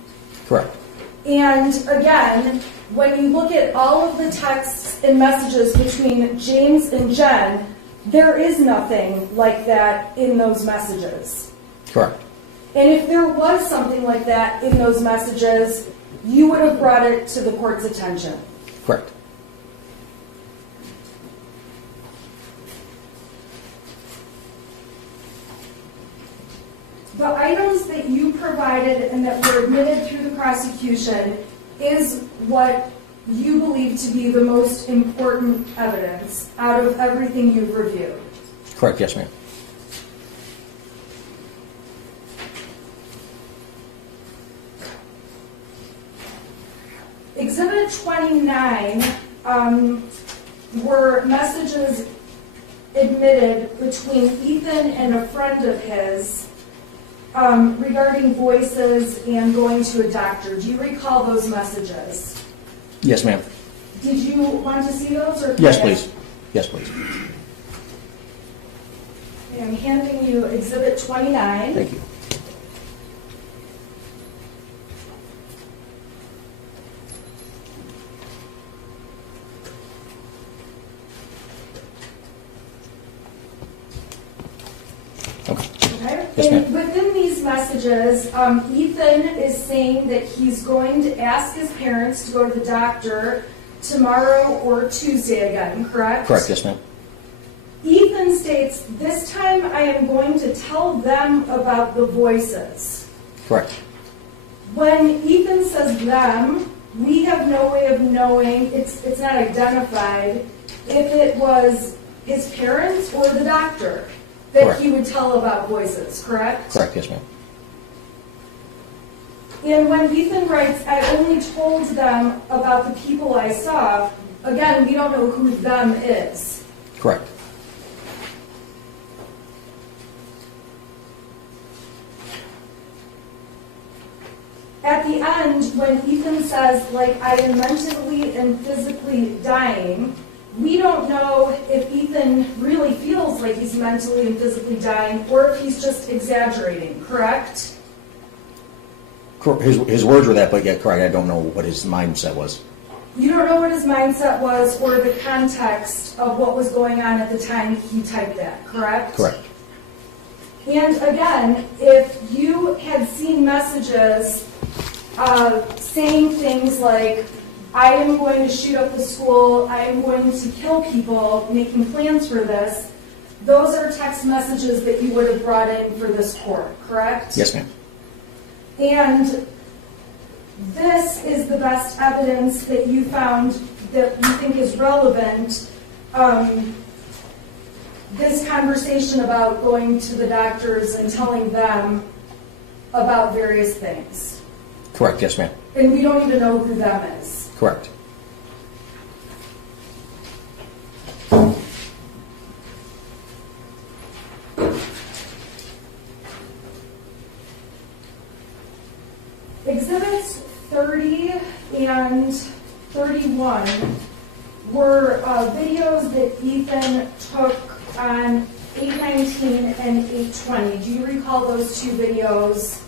Correct. And again, when you look at all of the texts and messages between James and Jen, there is nothing like that in those messages. Correct. And if there was something like that in those messages, you would have brought it to the court's attention. Correct. The items that you provided and that were admitted through the prosecution is what you believe to be the most important evidence out of everything you've reviewed. Correct, yes, ma'am. Exhibit 29 were messages admitted between Ethan and a friend of his regarding voices and going to a doctor. Do you recall those messages? Yes, ma'am. Did you want to see those? Or Yes, please. Yes, please. I'm handing you Exhibit 29. Thank you. Okay. Yes, and ma'am. within these messages, Ethan is saying that he's going to ask his parents to go to the doctor tomorrow or Tuesday again, correct? Correct, yes, ma'am. Ethan states, this time I am going to tell them about the voices. Correct. When Ethan says them, we have no way of knowing, it's not identified, if it was his parents or the doctor that Correct. he would tell about voices, correct? Correct, yes, ma'am. And when Ethan writes, I only told them about the people I saw, again, we don't know who them is. Correct. At the end, when Ethan says, like, I am mentally and physically dying, we don't know if Ethan really feels like he's mentally and physically dying or if he's just exaggerating, correct? His words were that, but yeah, correct. I don't know what his mindset was. You don't know what his mindset was or the context of what was going on at the time he typed that, correct? Correct. And again, if you had seen messages saying things like, I am going to shoot up the school, I am going to kill people, making plans for this, those are text messages that you would have brought in for this court, correct? Yes, ma'am. And this is the best evidence that you found that you think is relevant. This conversation about going to the doctors and telling them about various things. Correct, yes, ma'am. And we don't even know who them is. Correct. Exhibits 30 and 31 were videos that Ethan took on 8/19 and 8/20. Do you recall those two videos?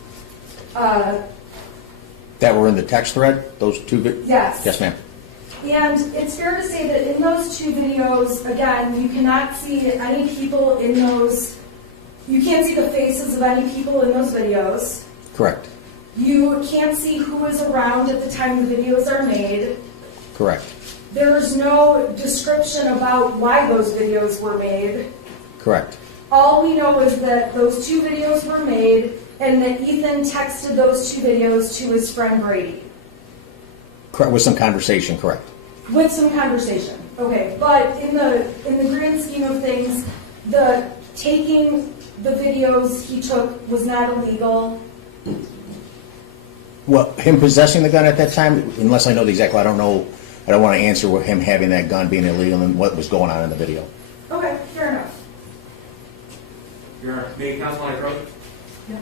That were in the text thread? Those two? Yes. Yes, ma'am. And it's fair to say that in those two videos, again, you cannot see any people in those, you can't see the faces of any people in those videos. Correct. You can't see who is around at the time the videos are made. Correct. There's no description about why those videos were made. Correct. All we know is that those two videos were made and that Ethan texted those two videos to his friend Brady. Correct. With some conversation, correct. With some conversation. Okay, but in the grand scheme of things, the taking the videos he took was not illegal. Well, him possessing the gun at that time, unless I know the exact, I don't know, I don't want to answer with him having that gun being illegal and what was going on in the video. Okay, fair enough. Your Honor, may counsel on approach? Yeah.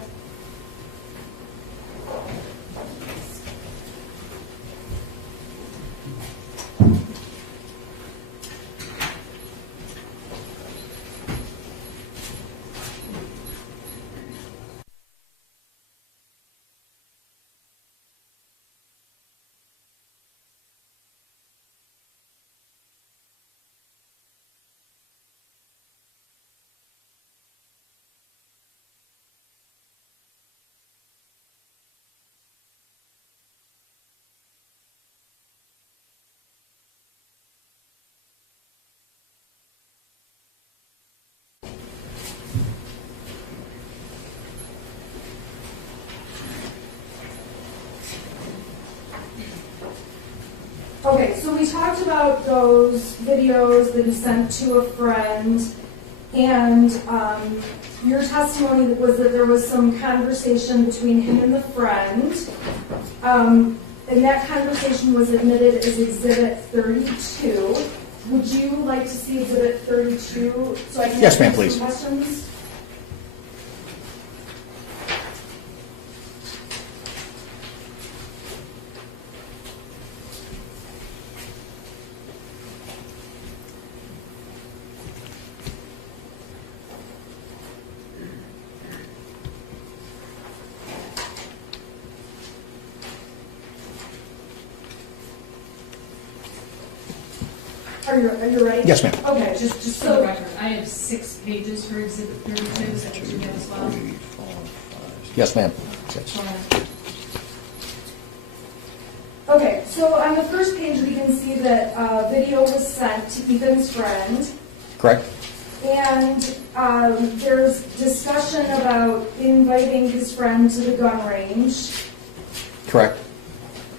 Okay, so we talked about those videos that he sent to a friend, and your testimony was that there was some conversation between him and the friend, and that conversation was admitted as Exhibit 32. Would you like to see Exhibit 32 so I can Yes, ma'am, ask please. some questions? Are you ready? Yes, ma'am. Okay, Just for the record, I have 6 pages for Exhibit 32, is that what you have as well? Yes, ma'am. Yes. Okay, so on the first page, we can see that video was sent to Ethan's friend, Correct? and there's discussion about inviting his friend to the gun range, Correct?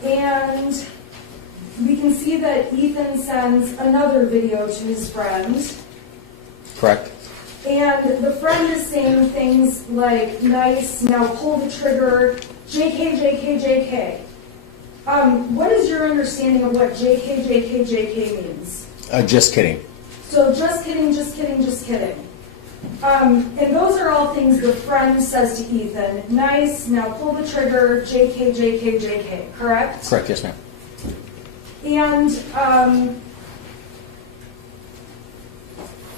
and we can see that Ethan sends another video to his friend, Correct? and the friend is saying things like, nice, now pull the trigger, JK, JK, JK. What is your understanding of what JK, JK, JK means? Just kidding. So just kidding, just kidding, just kidding. And those are all things the friend says to Ethan. Nice, now pull the trigger, JK, JK, JK, correct? Correct, yes, ma'am. And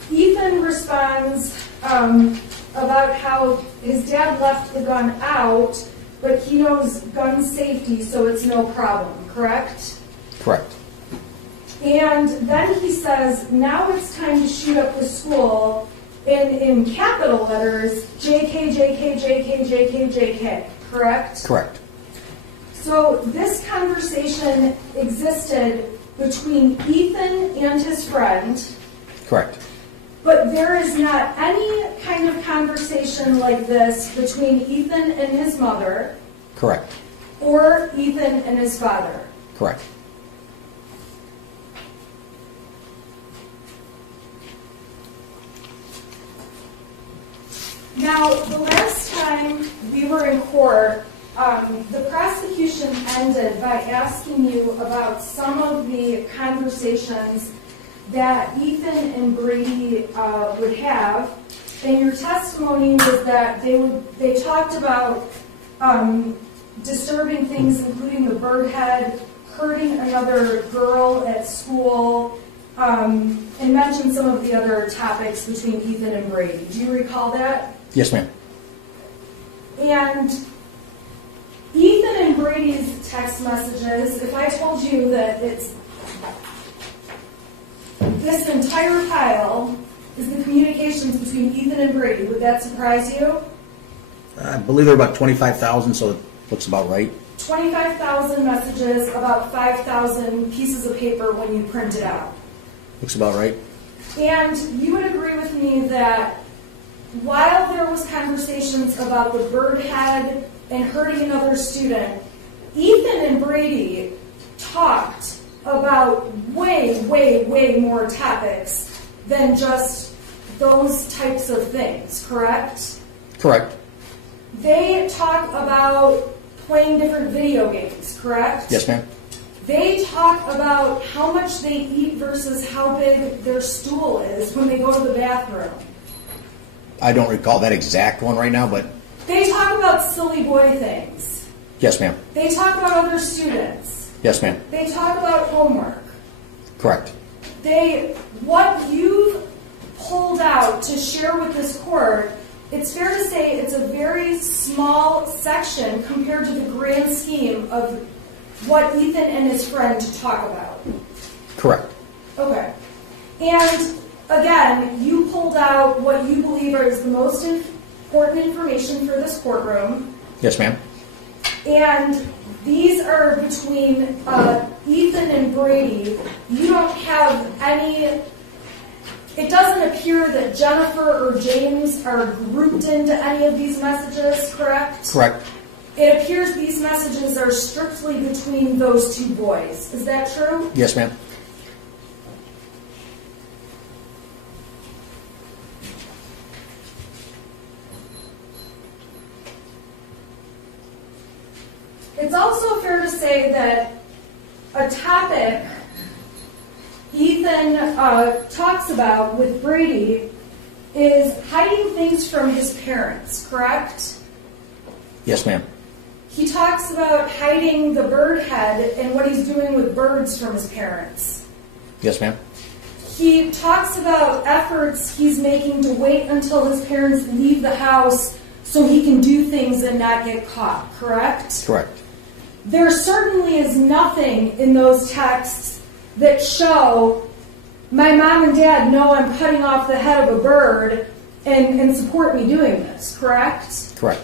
Ethan responds about how his dad left the gun out, but he knows gun safety, so it's no problem, correct? Correct. And then he says, now it's time to shoot up the school, in capital letters, JK, JK, JK, JK, JK, correct? Correct. So this conversation existed between Ethan and his friend, Correct. but there is not any kind of conversation like this between Ethan and his mother Correct. or Ethan and his father. Correct. Now, the last time we were in court, the prosecution ended by asking you about some of the conversations that Ethan and Brady would have, and your testimony was that they talked about disturbing things, including the bird head, hurting another girl at school, and mentioned some of the other topics between Ethan and Brady. Do you recall that? Yes, ma'am. And Ethan and Brady's text messages, if I told you that it's this entire pile is the communications between Ethan and Brady, would that surprise you? I believe there are about 25,000, so it looks about right. 25,000 messages, about 5,000 pieces of paper when you print it out. Looks about right. And you would agree with me that while there was conversations about the bird head and hurting another student, Ethan and Brady talked about way, way, way more topics than just those types of things, correct? Correct. They talk about playing different video games, correct? Yes, ma'am. They talk about how much they eat versus how big their stool is when they go to the bathroom. I don't recall that exact one right now, but They talk about silly boy things. yes, ma'am. They talk about other students. Yes, ma'am. They talk about homework. Correct. What you've pulled out to share with this court, it's fair to say it's a very small section compared to the grand scheme of what Ethan and his friend talk about. Correct. Okay. And again, you pulled out what you believe is the most important information for this courtroom. Yes, ma'am. And these are between Ethan and Brady. You don't have any, it doesn't appear that Jennifer or James are grouped into any of these messages, correct? Correct. It appears these messages are strictly between those two boys. Is that true? Yes, ma'am. It's also fair to say that a topic Ethan talks about with Brady is hiding things from his parents, correct? Yes, ma'am. He talks about hiding the bird head and what he's doing with birds from his parents. Yes, ma'am. He talks about efforts he's making to wait until his parents leave the house so he can do things and not get caught, correct? Correct. There certainly is nothing in those texts that show my mom and dad know I'm cutting off the head of a bird and support me doing this, correct? Correct.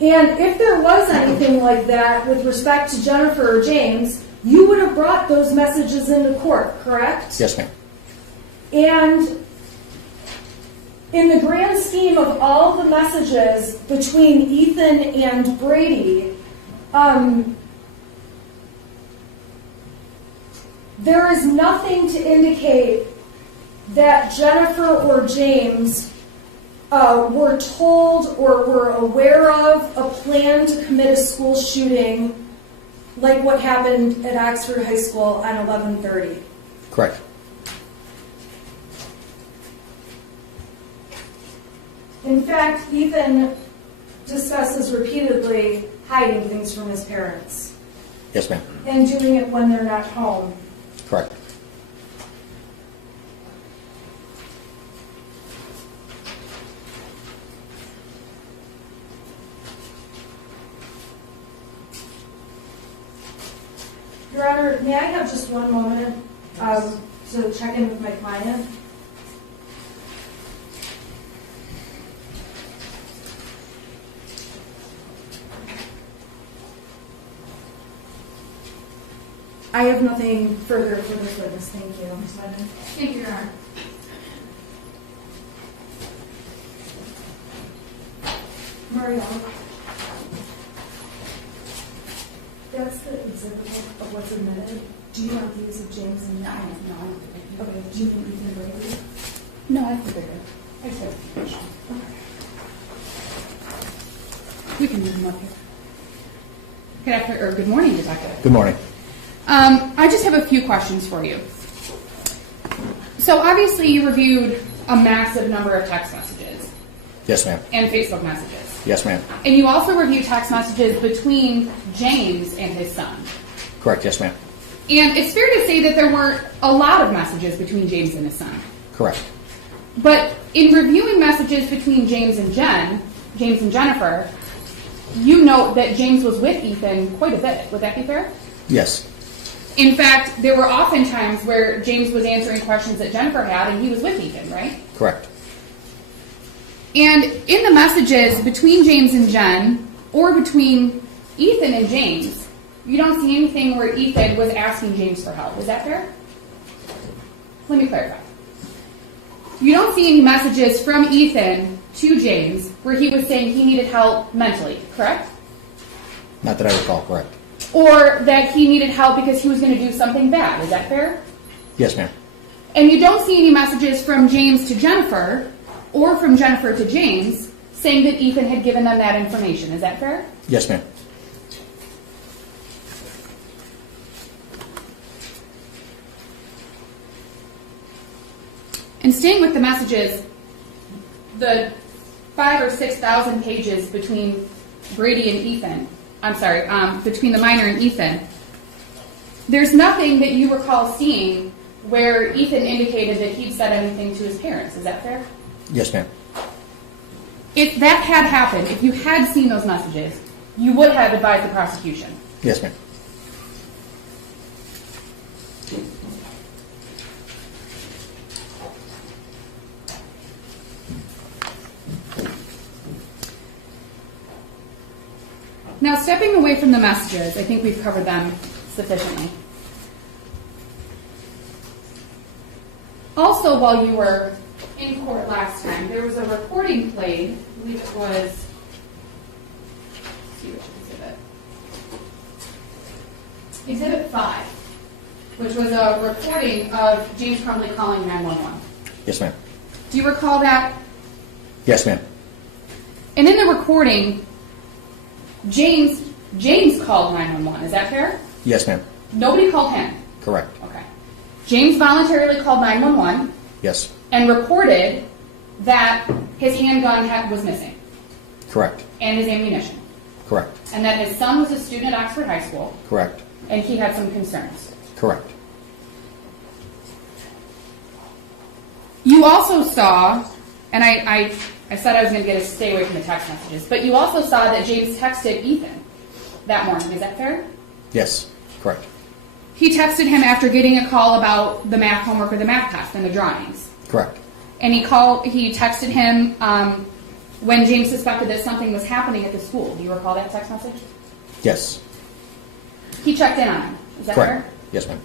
And if there was anything like that with respect to Jennifer or James, you would have brought those messages into court, correct? Yes, ma'am. And in the grand scheme of all the messages between Ethan and Brady, there is nothing to indicate that Jennifer or James were told or were aware of a plan to commit a school shooting like what happened at Oxford High School on 11/30. Correct. In fact, Ethan discusses repeatedly hiding things from his parents Yes, ma'am. and doing it when they're not home. Correct. Your Honor, may I have just one moment to check in with my client? I have nothing further for this witness. Thank you. Thank you, Your Honor. Mario, that's the exhibit of what's admitted. Do you want these of James and Ethan? No. Okay. Do you think Ethan Brady? No, I figured it. I said it. Okay. We can move them up here. Good afternoon, or good morning, Detective. Good morning. I just have a few questions for you. So obviously you reviewed a massive number of text messages. Yes, ma'am. And Facebook messages. Yes, ma'am. And you also reviewed text messages between James and his son. Correct. Yes, ma'am. And it's fair to say that there weren't a lot of messages between James and his son. Correct. But in reviewing messages between James and Jennifer, you note that James was with Ethan quite a bit. Would that be fair? Yes. In fact, there were often times where James was answering questions that Jennifer had and he was with Ethan, right? Correct. And in the messages between James and Jen, or between Ethan and James, you don't see anything where Ethan was asking James for help. Is that fair? Let me clarify. You don't see any messages from Ethan to James where he was saying he needed help mentally, correct? Not that I recall. Correct. Or that he needed help because he was going to do something bad. Is that fair? Yes, ma'am. And you don't see any messages from James to Jennifer or from Jennifer to James saying that Ethan had given them that information. Is that fair? Yes, ma'am. And staying with the messages, the 5,000 or 6,000 pages between Brady and Ethan, between the minor and Ethan, there's nothing that you recall seeing where Ethan indicated that he'd said anything to his parents. Is that fair? Yes, ma'am. If that had happened, if you had seen those messages, you would have advised the prosecution. Yes, ma'am. Now, stepping away from the messages, I think we've covered them sufficiently. Also, while you were in court last time, there was a recording played. I believe it was, let's see which exhibit. Exhibit 5, which was a recording of James Crumbley calling 911. Yes, ma'am. Do you recall that? Yes, ma'am. And in the recording, James called 911. Is that fair? Yes, ma'am. Nobody called him. Correct. Okay. James voluntarily called 911. Yes. And reported that his handgun was missing. Correct. And his ammunition. Correct. And that his son was a student at Oxford High School. Correct. And he had some concerns. Correct. You also saw, and I said I was going to get to stay away from the text messages, but you also saw that James texted Ethan that morning. Is that fair? Yes. Correct. He texted him after getting a call about the math homework or the math test and the drawings. Correct. And he texted him when James suspected that something was happening at the school. Do you recall that text message? Yes. He checked in on him. Is that Correct. fair? Yes, ma'am.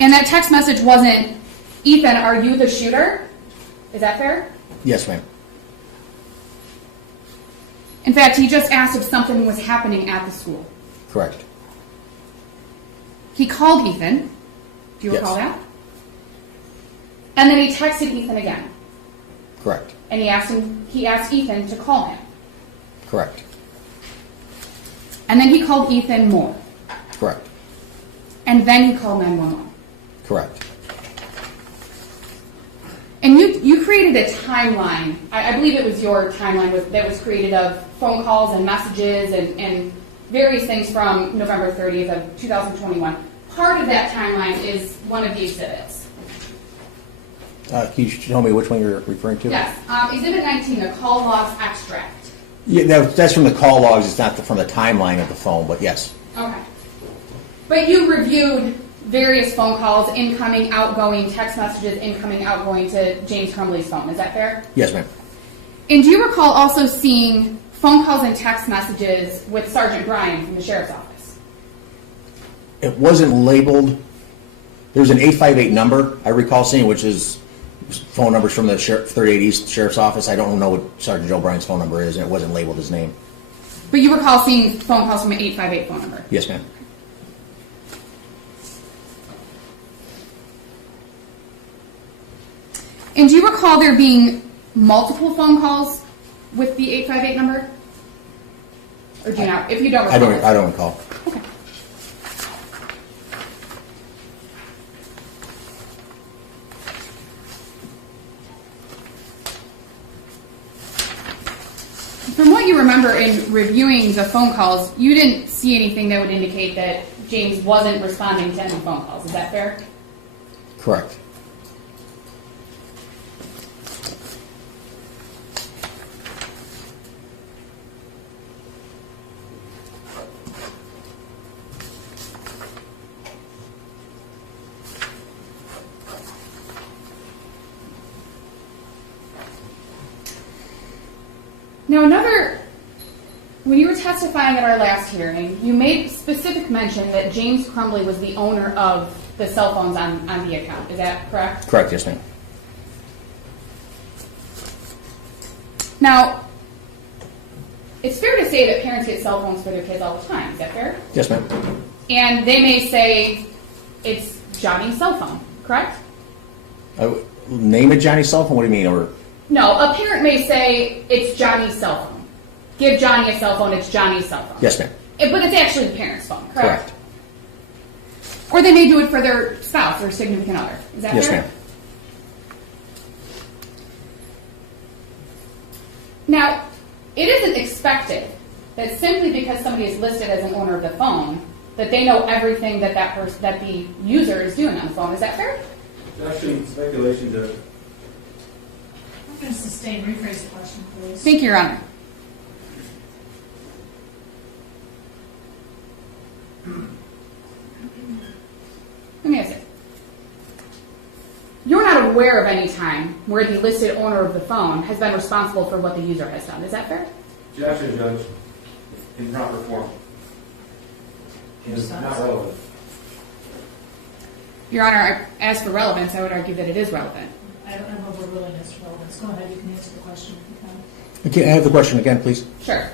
And that text message wasn't, Ethan, are you the shooter? Is that fair? Yes, ma'am. In fact, he just asked if something was happening at the school. Correct. He called Ethan. Do you Yes. recall that? And then he texted Ethan again. Correct. And he asked Ethan to call him. Correct. And then he called Ethan more. Correct. And then he called 911. Correct. And you created a timeline. I believe it was your timeline that was created of phone calls and messages and various things from November 30th of 2021. Part of that timeline is one of the exhibits. Can you tell me which one you're referring to? Yes. Exhibit 19, the call logs extract. Yeah, that's from the call logs. It's not from the timeline of the phone, but yes. Okay. But you reviewed various phone calls, incoming, outgoing, text messages, incoming, outgoing to James Crumbley's phone. Is that fair? Yes, ma'am. And do you recall also seeing phone calls and text messages with Sergeant Bryan from the Sheriff's Office? It wasn't labeled. There's an 858 number I recall seeing, which is phone numbers from the 38 East Sheriff's Office. I don't know what Sergeant Joe Bryan's phone number is, and it wasn't labeled his name. But you recall seeing phone calls from an 858 phone number? Yes, ma'am. And do you recall there being multiple phone calls with the 858 number? Or do you not? If you don't recall. I don't recall. Okay. From what you remember in reviewing the phone calls, you didn't see anything that would indicate that James wasn't responding to any phone calls. Is that fair? Correct. Now, when you were testifying at our last hearing, you made specific mention that James Crumbley was the owner of the cell phones on the account. Is that correct? Correct, yes, ma'am. Now, it's fair to say that parents get cell phones for their kids all the time. Is that fair? Yes, ma'am. And they may say it's Johnny's cell phone, correct? Name it Johnny's cell phone? What do you mean? Or No, a parent may say it's Johnny's cell phone. Give Johnny a cell phone, it's Johnny's cell phone. Yes, ma'am. But it's actually the parent's phone, correct? Correct. Or they may do it for their spouse or significant other. Is that Yes, fair? ma'am. Now, it isn't expected that simply because somebody is listed as an owner of the phone, that they know everything that that the user is doing on the phone. Is that fair? Objection, speculation, Judge. I'm going to sustain. Rephrase the question, please. Thank you, Your Honor. Let me ask you. You're not aware of any time where the listed owner of the phone has been responsible for what the user has done. Is that fair? Objection, Judge. Improper form. It's not relevant. Your Honor, as for relevance, I would argue that it is relevant. I'm overruling as to relevance. Go ahead, you can answer the question. Okay, I have the question again, please. Sure.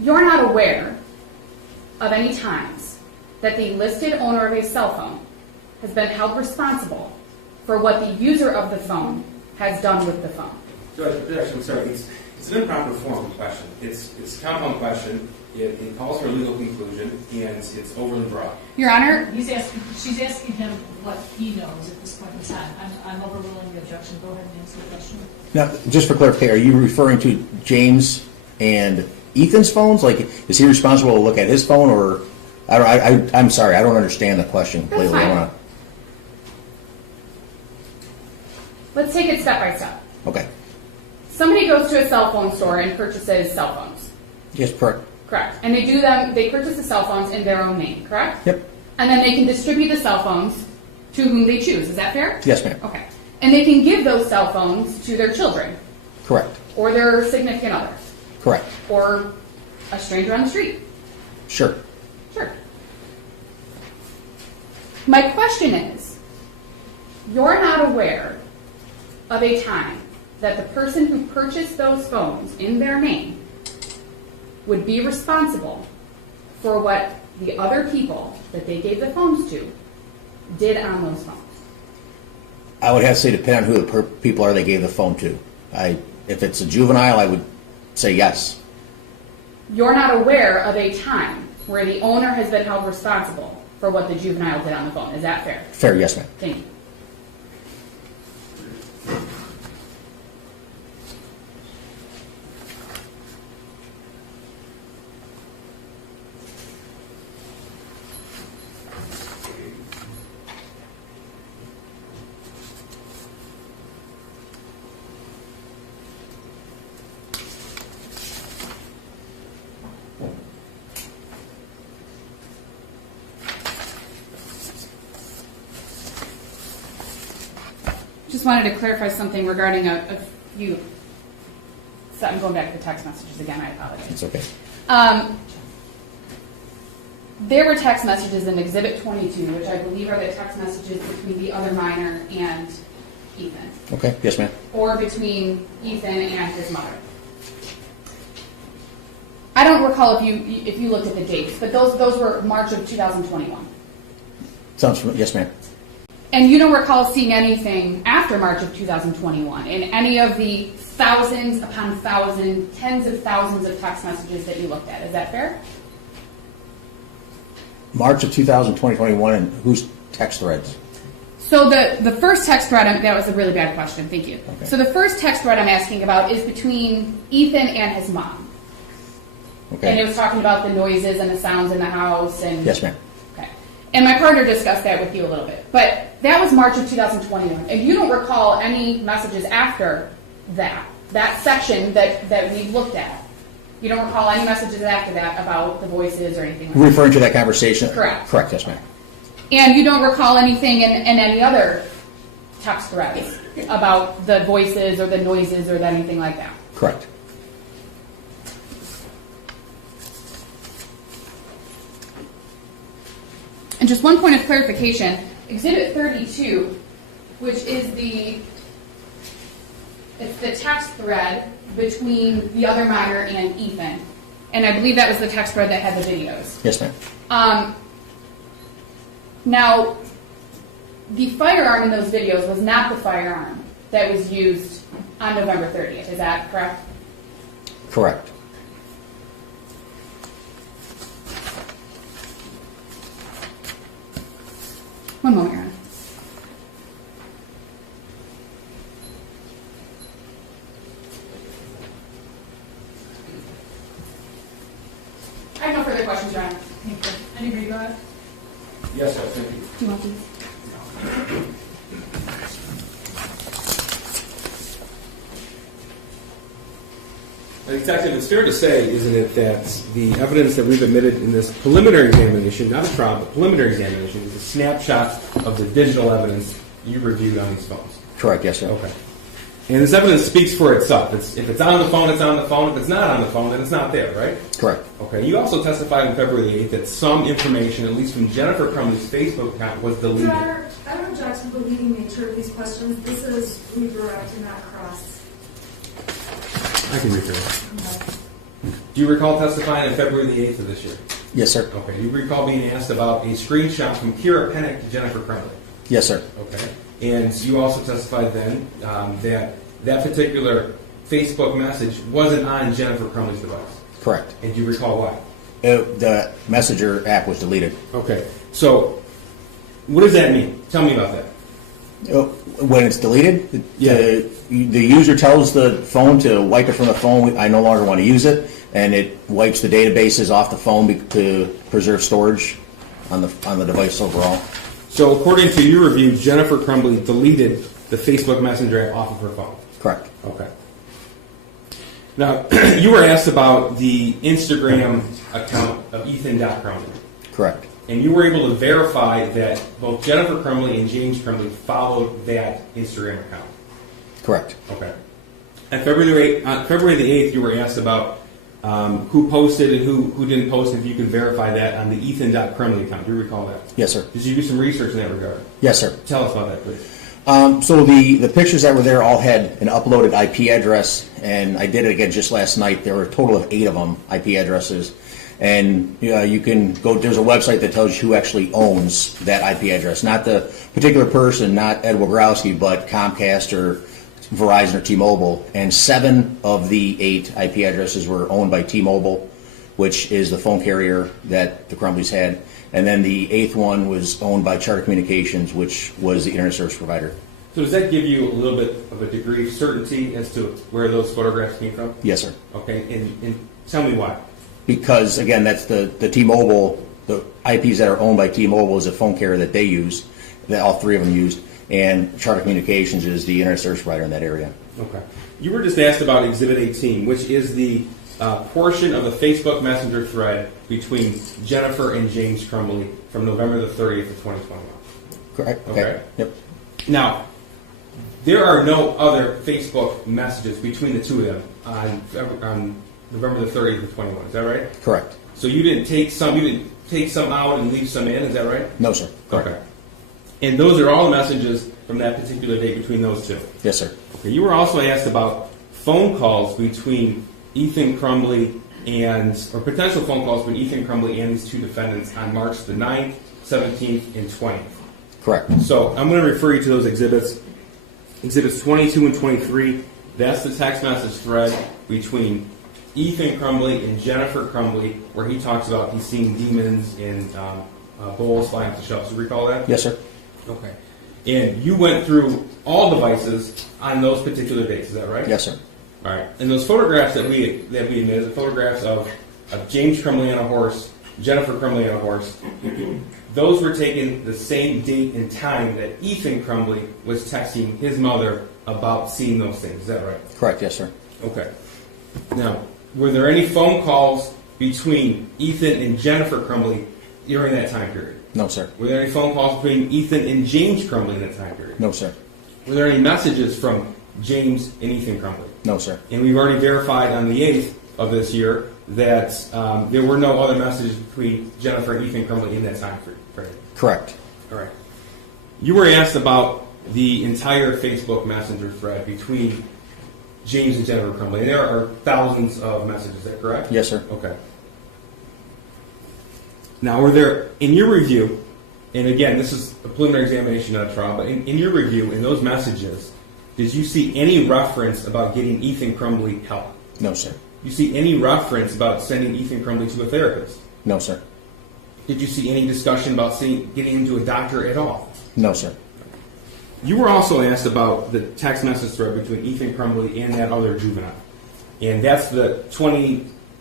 You're not aware of any times that the listed owner of a cell phone has been held responsible for what the user of the phone has done with the phone. Judge, objection, I'm sorry. It's an improper form of question. It's a compound question. It calls for a legal conclusion, and it's overly broad. Your Honor? She's asking him what he knows at this point in time. I'm overruling the objection. Go ahead and answer the question. Now, just for clarification, are you referring to James and Ethan's phones? Like, is he responsible to look at his phone, or I'm sorry, I don't understand the question completely. That's fine. Let's take it step by step. Okay. Somebody goes to a cell phone store and purchases cell phones. Yes, correct. Correct. And they purchase the cell phones in their own name, correct? Yep. And then they can distribute the cell phones to whom they choose. Is that fair? Yes, ma'am. Okay. And they can give those cell phones to their children. Correct. Or their significant other. Correct. Or a stranger on the street. Sure. Sure. My question is, you're not aware of a time that the person who purchased those phones in their name would be responsible for what the other people that they gave the phones to did on those phones. I would have to say depend on who the people are they gave the phone to. If it's a juvenile, I would say yes. You're not aware of a time where the owner has been held responsible for what the juvenile did on the phone. Is that fair? Fair, yes, ma'am. Thank you. Just wanted to clarify something regarding a few. So I'm going back to the text messages again. I apologize. It's okay. There were text messages in Exhibit 22, which I believe are the text messages between the other minor and Ethan. Okay. Yes, ma'am. Or between Ethan and his mother. I don't recall if you looked at the dates, but those were March of 2021. Sounds familiar. Yes, ma'am. And you don't recall seeing anything after March of 2021 in any of the thousands upon thousands, tens of thousands of text messages that you looked at. Is that fair? March of 2021, and whose text threads? So the first text thread, that was a really bad question. Thank you. Okay. So the first text thread I'm asking about is between Ethan and his mom. Okay. And it was talking about the noises and the sounds in the house. And yes, ma'am. Okay. And my partner discussed that with you a little bit. But that was March of 2021. And you don't recall any messages after that section that we looked at. You don't recall any messages after that about the voices or anything like that? Referring to that conversation? Correct. Correct, yes, ma'am. And you don't recall anything in any other text threads about the voices or the noises or anything like that? Correct. And just one point of clarification, Exhibit 32, which is the text thread between the other minor and Ethan. And I believe that was the text thread that had the videos. Yes, ma'am. Now, the firearm in those videos was not the firearm that was used on November 30th. Is that correct? Correct. One moment, Your Honor. I have no further questions, Your Honor. Thank you. Anybody go ahead? Yes, sir. Thank you. Do you want these? Detective, it's fair to say, isn't it, that the evidence that we've admitted in this preliminary examination, not a trial, but preliminary examination, is a snapshot of the digital evidence you reviewed on these phones? Correct, yes, sir. Okay. And this evidence speaks for itself. If it's on the phone, it's on the phone. If it's not on the phone, then it's not there, right? Correct. Okay. You also testified on February the 8th that some information, at least from Jennifer Crumbley's Facebook account, was deleted. Your Honor, I don't object to believing the nature of these questions. This is redirect and not cross. I can read through it. Do you recall testifying on February the 8th of this year? Yes, sir. Okay. You recall being asked about a screenshot from Kira Pennick to Jennifer Crumbley? Yes, sir. Okay. And you also testified then that particular Facebook message wasn't on Jennifer Crumbley's device? Correct. And do you recall why? The Messenger app was deleted. Okay. So, what does that mean? Tell me about that. When it's deleted, the user tells the phone to wipe it from the phone. I no longer want to use it, and it wipes the databases off the phone to preserve storage on the device overall. So, according to your review, Jennifer Crumbley deleted the Facebook Messenger app off of her phone. Correct. Okay. Now, you were asked about the Instagram account of Ethan.Crumbley. Correct. And you were able to verify that both Jennifer Crumbley and James Crumbley followed that Instagram account. Correct. Okay. On February the 8th, you were asked about who posted and who didn't post, if you can verify that on the Ethan.Crumbley account. Do you recall that? Yes, sir. Did you do some research in that regard? Yes, sir. Tell us about that, please. So the pictures that were there all had an uploaded IP address, and I did it again just last night. There were a total of 8 of them, IP addresses. And you can go, there's a website that tells you who actually owns that IP address. Not the particular person, not Ed Wagrowski, but Comcast or Verizon or T-Mobile. And 7 of the 8 IP addresses were owned by T-Mobile, which is the phone carrier that the Crumbleys had. And then the 8th one was owned by Charter Communications, which was the internet service provider. So does that give you a little bit of a degree of certainty as to where those photographs came from? Yes, sir. Okay, and tell me why. Because, again, that's the T-Mobile, the IPs that are owned by T-Mobile is a phone carrier that they use, that all 3 of them used, and Charter Communications is the internet service provider in that area. Okay. You were just asked about Exhibit 18, which is the portion of the Facebook Messenger thread between Jennifer and James Crumbley from November the 30th of 2021. Correct. Okay. Yep. Now, there are no other Facebook messages between the two of them on November the 30th of 21. Is that right? Correct. So you didn't take some out and leave some in. Is that right? No, sir. Correct. Okay. And those are all the messages from that particular day between those two. Yes, sir. Okay. You were also asked about phone calls between Ethan Crumbley or potential phone calls between Ethan Crumbley and these 2 defendants on March the 9th, 17th, and 20th. Correct. So I'm going to refer you to those exhibits. Exhibits 22 and 23, that's the text message thread between Ethan Crumbley and Jennifer Crumbley, where he talks about he's seeing demons and bowls flying off the shelves. Do you recall that? Yes, sir. Okay. And you went through all devices on those particular dates. Is that right? Yes, sir. All right. And those photographs that we admitted, the photographs of James Crumbley on a horse, Jennifer Crumbley on a horse, those were taken the same date and time that Ethan Crumbley was texting his mother about seeing those things. Is that right? Correct. Yes, sir. Okay. Now, were there any phone calls between Ethan and Jennifer Crumbley during that time period? No, sir. Were there any phone calls between Ethan and James Crumbley in that time period? No, sir. Were there any messages from James and Ethan Crumbley? No, sir. And we've already verified on the 8th of this year that there were no other messages between Jennifer and Ethan Crumbley in that time period. Correct. All right. You were asked about the entire Facebook Messenger thread between James and Jennifer Crumbley. There are thousands of messages. Is that correct? Yes, sir. Okay. Now, were there, in your review, and again, this is a preliminary examination, not a trial, but in your review, in those messages, did you see any reference about getting Ethan Crumbley help? No, sir. You see any reference about sending Ethan Crumbley to a therapist? No, sir. Did you see any discussion about getting him to a doctor at all? No, sir. You were also asked about the text message thread between Ethan Crumbley and that other juvenile. And that's the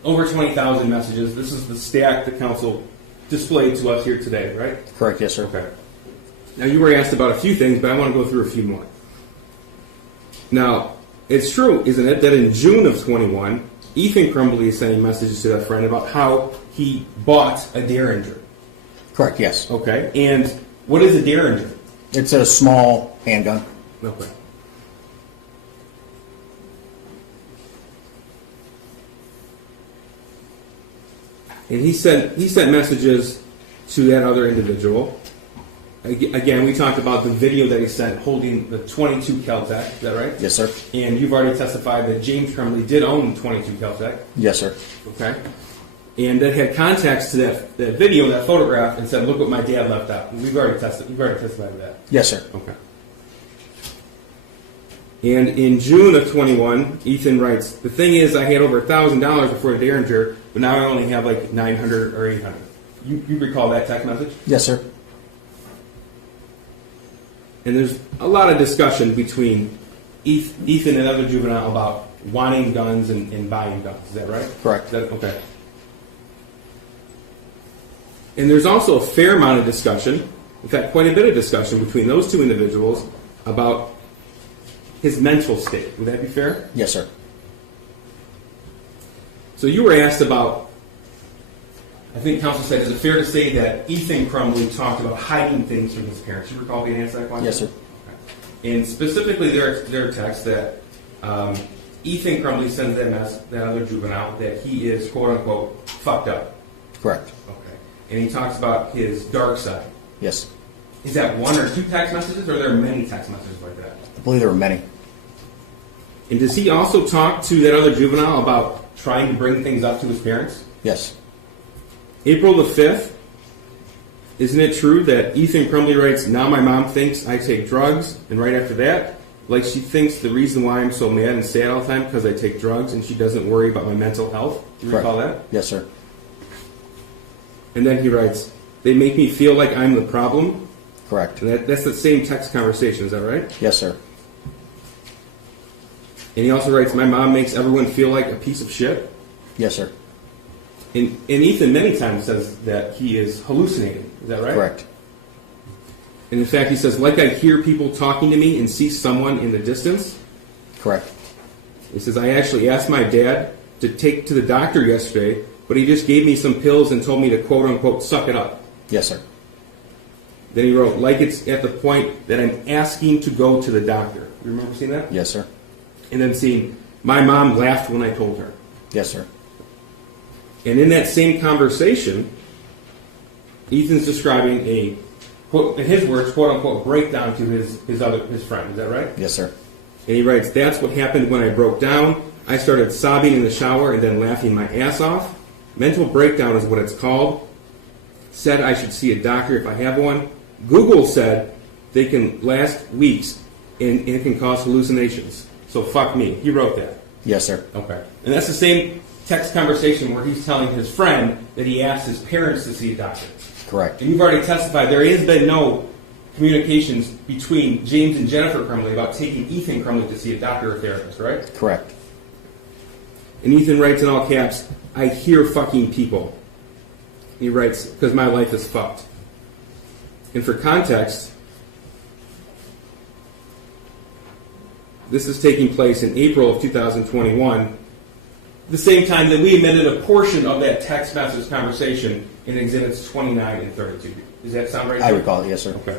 over 20,000 messages. This is the stack the council displayed to us here today, right? Correct, yes, sir. Okay. Now, you were asked about a few things, but I want to go through a few more. Now, it's true, isn't it, that in June of 21, Ethan Crumbley is sending messages to that friend about how he bought a Derringer. Correct, yes. Okay. And what is a Derringer? It's a small handgun. Okay. And he sent messages to that other individual. Again, we talked about the video that he sent holding the 22 Kel-Tec. Is that right? Yes, sir. And you've already testified that James Crumbley did own 22 Kel-Tec. Yes, sir. Okay. And that had context to that video, that photograph, and said, "Look what my dad left out." You've already testified to that. Yes, sir. Okay. And in June of 21, Ethan writes, "The thing is, I had over $1,000 before the Derringer, but now I only have like 900 or 800. You recall that text message? Yes, sir. And there's a lot of discussion between Ethan and other juvenile about wanting guns and buying guns. Is that right? Correct. Okay. And there's also a fair amount of discussion, in fact, quite a bit of discussion between those two individuals about his mental state. Would that be fair? Yes, sir. So you were asked about, I think counsel said, is it fair to say that Ethan Crumbley talked about hiding things from his parents? You recall being asked that question? Yes, sir. Okay. And specifically their text that Ethan Crumbley sends that other juvenile that he is, quote unquote, fucked up. Correct. Okay. And he talks about his dark side. Yes. Is that one or two text messages, or are there many text messages like that? I believe there were many. And does he also talk to that other juvenile about trying to bring things up to his parents? Yes. April the 5th, isn't it true that Ethan Crumbley writes, "Now my mom thinks I take drugs," and right after that, like she thinks the reason why I'm so mad and sad all the time because I take drugs and she doesn't worry about my mental health? Do you recall that? Yes, sir. And then he writes, "They make me feel like I'm the problem." Correct. And that's the same text conversation, is that right? Yes, sir. And he also writes, "My mom makes everyone feel like a piece of shit." Yes, sir. And Ethan many times says that he is hallucinating. Is that right? Correct. And in fact, he says, "Like I hear people talking to me and see someone in the distance." Correct. He says, "I actually asked my dad to take to the doctor yesterday, but he just gave me some pills and told me to, quote unquote, suck it up." Yes, sir. Then he wrote, "Like it's at the point that I'm asking to go to the doctor." You remember seeing that? Yes, sir. And then seeing, "My mom laughed when I told her." Yes, sir. And in that same conversation, Ethan's describing a, quote, in his words, quote unquote, breakdown to his friend. Is that right? Yes, sir. And he writes, "That's what happened when I broke down. I started sobbing in the shower and then laughing my ass off. Mental breakdown is what it's called. Said I should see a doctor if I have one. Google said they can last weeks and it can cause hallucinations. So fuck me." He wrote that. Yes, sir. Okay. And that's the same text conversation where he's telling his friend that he asked his parents to see a doctor. Correct. And you've already testified there has been no communications between James and Jennifer Crumbley about taking Ethan Crumbley to see a doctor or therapist, right? Correct. And Ethan writes in all caps, "I hear fucking people." He writes, "Because my life is fucked." And for context, this is taking place in April of 2021, the same time that we admitted a portion of that text message conversation in Exhibits 29 and 32. Does that sound right? I recall it, yes, sir. Okay.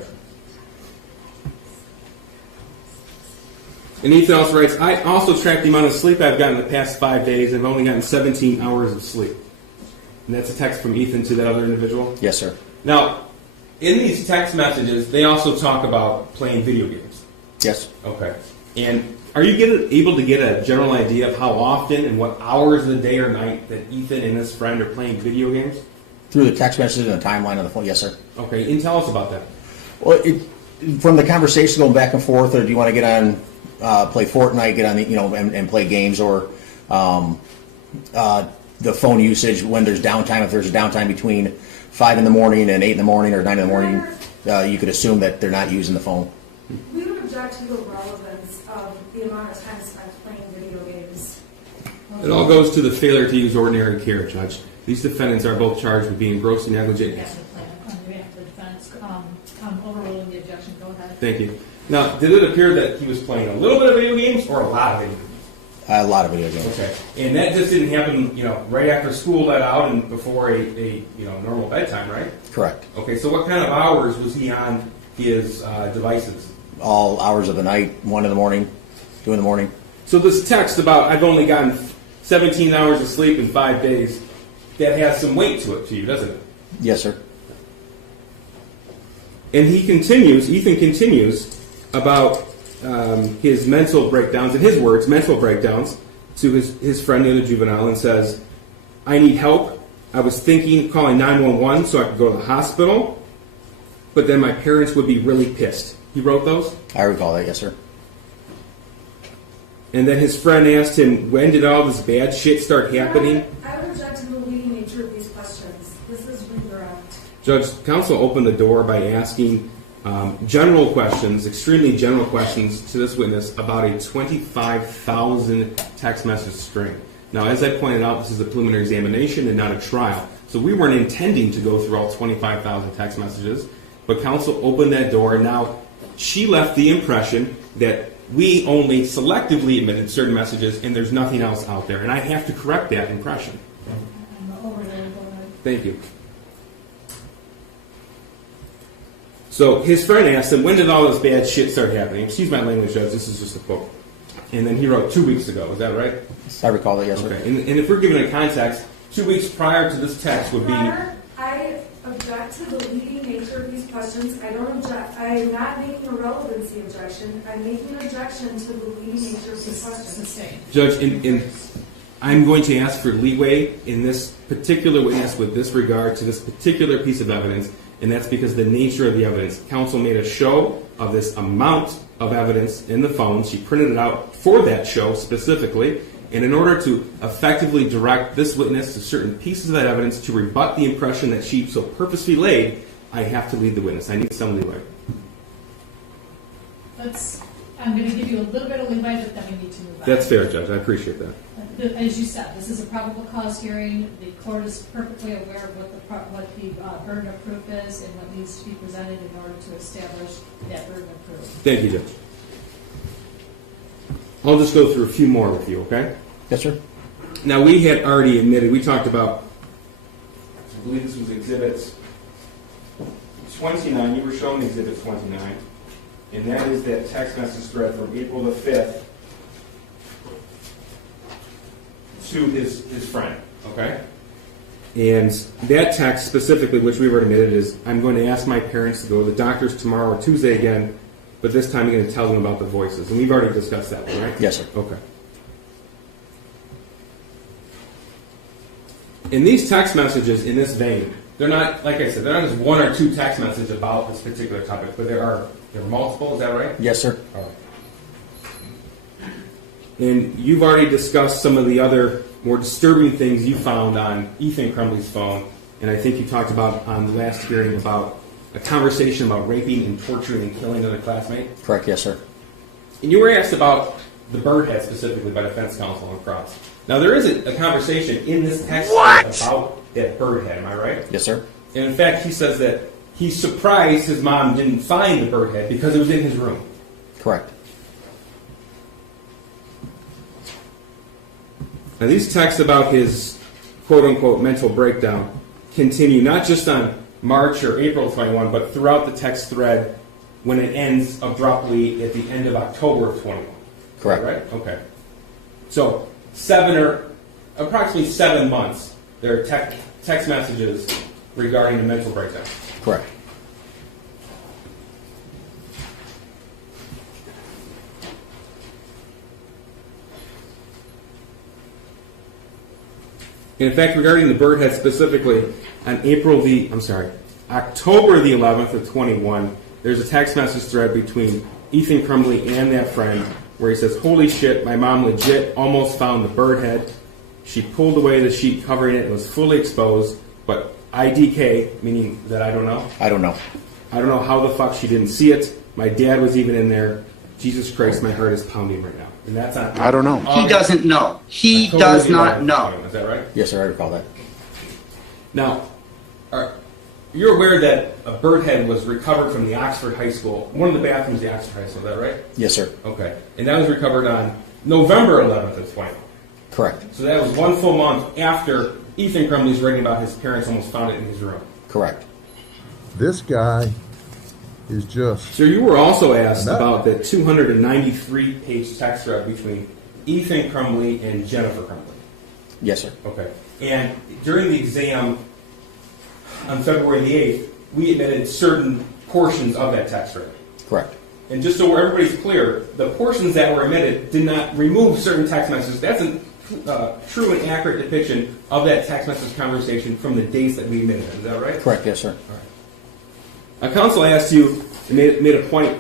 And Ethan also writes, "I also tracked the amount of sleep I've gotten the past 5 days. I've only gotten 17 hours of sleep." And that's a text from Ethan to that other individual? Yes, sir. Now, in these text messages, they also talk about playing video games. Yes. Okay. And are you able to get a general idea of how often and what hours of the day or night that Ethan and his friend are playing video games? Through the text messages and the timeline of the phone, yes, sir. Okay, and tell us about that. Well, from the conversation going back and forth, or do you want to get on, play Fortnite, get on the, and play games, or the phone usage when there's downtime? If there's a downtime between 5 in the morning and 8 in the morning or 9 in the morning, you could assume that they're not using the phone. We would object to the relevance of the amount of time spent playing video games. It all goes to the failure to use ordinary care, Judge. These defendants are both charged with being grossly negligent. On behalf of the defense, overruling the objection. Go ahead. Thank you. Now, did it appear that he was playing a little bit of video games or a lot of video games? A lot of video games. Okay. And that just didn't happen, right after school let out and before a normal bedtime, right? Correct. Okay, so what kind of hours was he on his devices? All hours of the night, 1 in the morning, 2 in the morning. So this text about I've only gotten 17 hours of sleep in 5 days, that has some weight to it to you, doesn't it? Yes, sir. And Ethan continues about his mental breakdowns, in his words, mental breakdowns, to his friend, the other juvenile, and says, I need help. I was thinking calling 911 so I could go to the hospital, but then my parents would be really pissed. He wrote those? I recall that, yes, sir. And then his friend asked him, when did all this bad shit start happening? I reject the leading nature of these questions. This is redirect. Judge, counsel opened the door by asking general questions, extremely general questions to this witness about a 25,000 text message string. Now, as I pointed out, this is a preliminary examination and not a trial. So we weren't intending to go through all 25,000 text messages, but counsel opened that door, and now she left the impression that we only selectively admitted certain messages and there's nothing else out there. And I have to correct that impression. Thank you. So his friend asked him, when did all this bad shit start happening? Excuse my language, Judge, this is just a quote. And then he wrote 2 weeks ago, is that right? I recall that, yes, sir. Okay, and if we're given a context, 2 weeks prior to this text would be... I object to the leading nature of these questions. I don't object. I am not making a relevancy objection. I'm making an objection to the leading nature of these questions. Judge, I'm going to ask for leeway in this particular witness with this regard to this particular piece of evidence, and that's because of the nature of the evidence. Counsel made a show of this amount of evidence in the phone. She printed it out for that show specifically, and in order to effectively direct this witness to certain pieces of that evidence to rebut the impression that she so purposely laid, I have to lead the witness. I need some leeway. I'm going to give you a little bit of leeway, but then we need to move on. That's fair, Judge. I appreciate that. As you said, this is a probable cause hearing. The court is perfectly aware of what the burden of proof is and what needs to be presented in order to establish that burden of proof. Thank you, Judge. I'll just go through a few more with you, okay? Yes, sir. Now, we had already admitted, we talked about, I believe this was Exhibit 29. You were shown Exhibit 29. And that is that text message thread from April the 5th to his friend, okay? And that text specifically, which we were admitted, is, I'm going to ask my parents to go to the doctors tomorrow or Tuesday again, but this time I'm going to tell them about the voices. And we've already discussed that one, right? Yes, sir. Okay. In these text messages in this vein, they're not, like I said, they're not just one or two text messages about this particular topic, but there are multiple, is that right? Yes, sir. All right. And you've already discussed some of the other more disturbing things you found on Ethan Crumbley's phone, and I think you talked about on the last hearing about a conversation about raping and torturing and killing another classmate. Correct, yes, sir. And you were asked about the bird head specifically by defense counsel on cross. Now, there is a conversation in this text about that bird head, am I right? Yes, sir. And in fact, he says that he's surprised his mom didn't find the bird head because it was in his room. Correct. Now, these texts about his quote-unquote mental breakdown continue not just on March or April 21, but throughout the text thread when it ends abruptly at the end of October of 21. Correct. Right? Okay. So approximately 7 months, there are text messages regarding the mental breakdown. Correct. In fact, regarding the bird head specifically, on October the 11th of 21, there's a text message thread between Ethan Crumbley and that friend where he says, holy shit, my mom legit almost found the bird head. She pulled away the sheet covering it. It was fully exposed, but IDK, meaning that I don't know. I don't know. I don't know how the fuck she didn't see it. My dad was even in there. Jesus Christ, my heart is pounding right now. And that's on. I don't know. He doesn't know. He does not know. Is that right? Yes, sir, I recall that. Now, you're aware that a bird head was recovered from the Oxford High School, one of the bathrooms at the Oxford High School, is that right? Yes, sir. Okay. And that was recovered on November 11th at this point. Correct. So that was 1 full month after Ethan Crumbley's writing about his parents almost found it in his room. Correct. This guy is just... So you were also asked about the 293-page text thread between Ethan Crumbley and Jennifer Crumbley. Yes, sir. Okay. And during the exam on February the 8th, we admitted certain portions of that text thread. Correct. And just so everybody's clear, the portions that were omitted did not remove certain text messages. That's a true and accurate depiction of that text message conversation from the dates that we omitted. Is that right? Correct, yes, sir. All right. Counsel asked you, made a point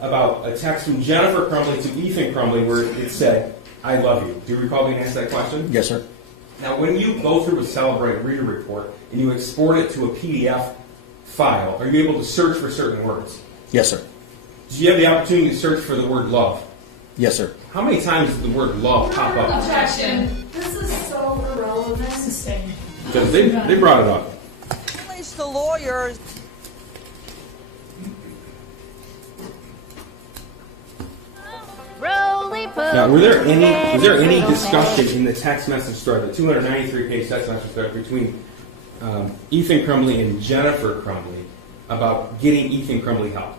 about a text from Jennifer Crumbley to Ethan Crumbley where it said, "I love you." Do you recall being asked that question? Yes, sir. Now, when you go through a Celebrate reader report and you export it to a PDF file, are you able to search for certain words? Yes, sir. Do you have the opportunity to search for the word love? Yes, sir. How many times does the word love pop up? Objection. This is so irrelevant. Sustained. Because they brought it up. At least the lawyers. Now, was there any discussion in the text message thread, the 293-page text message thread between Ethan Crumbley and Jennifer Crumbley about getting Ethan Crumbley help?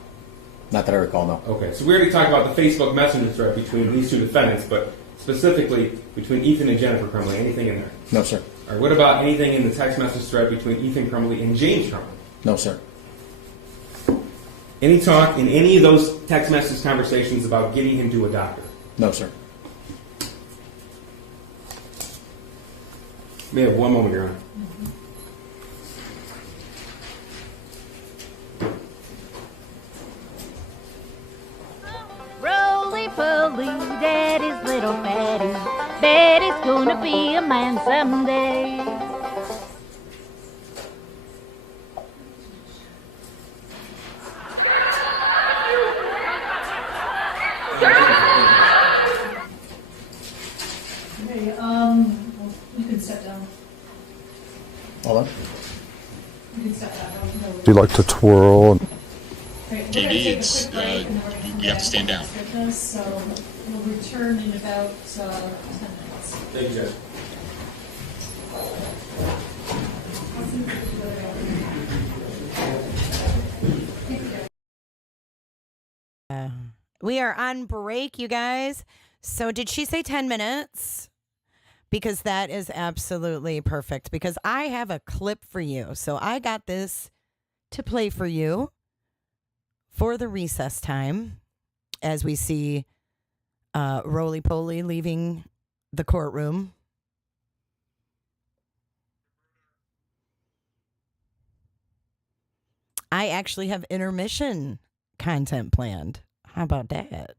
Not that I recall, no. Okay, so we already talked about the Facebook Messenger thread between these two defendants, but specifically between Ethan and Jennifer Crumbley. Anything in there? No, sir. Or what about anything in the text message thread between Ethan Crumbley and James Crumbley? No, sir. Any talk in any of those text message conversations about getting him to a doctor? No, sir. We have one moment, Your Honor. Roly-poly, daddy's little fatty. Daddy's gonna be a man someday. Okay, you can step down. Hold on. You can step down. Do you like to twirl? JD, it's you have to stand down. So we'll return in about 10 minutes. Thank you, Judge. We are on break, you guys. So did she say 10 minutes? Because that is absolutely perfect. Because I have a clip for you. So I got this to play for you for the recess time as we see Roly-Poly leaving the courtroom. I actually have intermission content planned. How about that?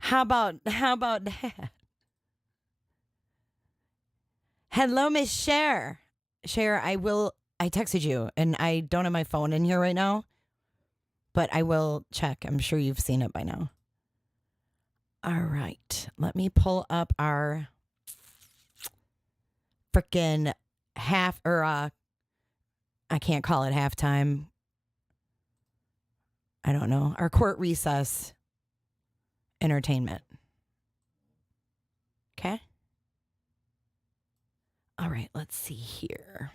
How about that? Hello, Miss Cher. Cher, I texted you, and I don't have my phone in here right now, but I will check. I'm sure you've seen it by now. All right. Let me pull up our freaking I can't call it halftime. I don't know. Our court recess entertainment. Okay. All right, let's see here.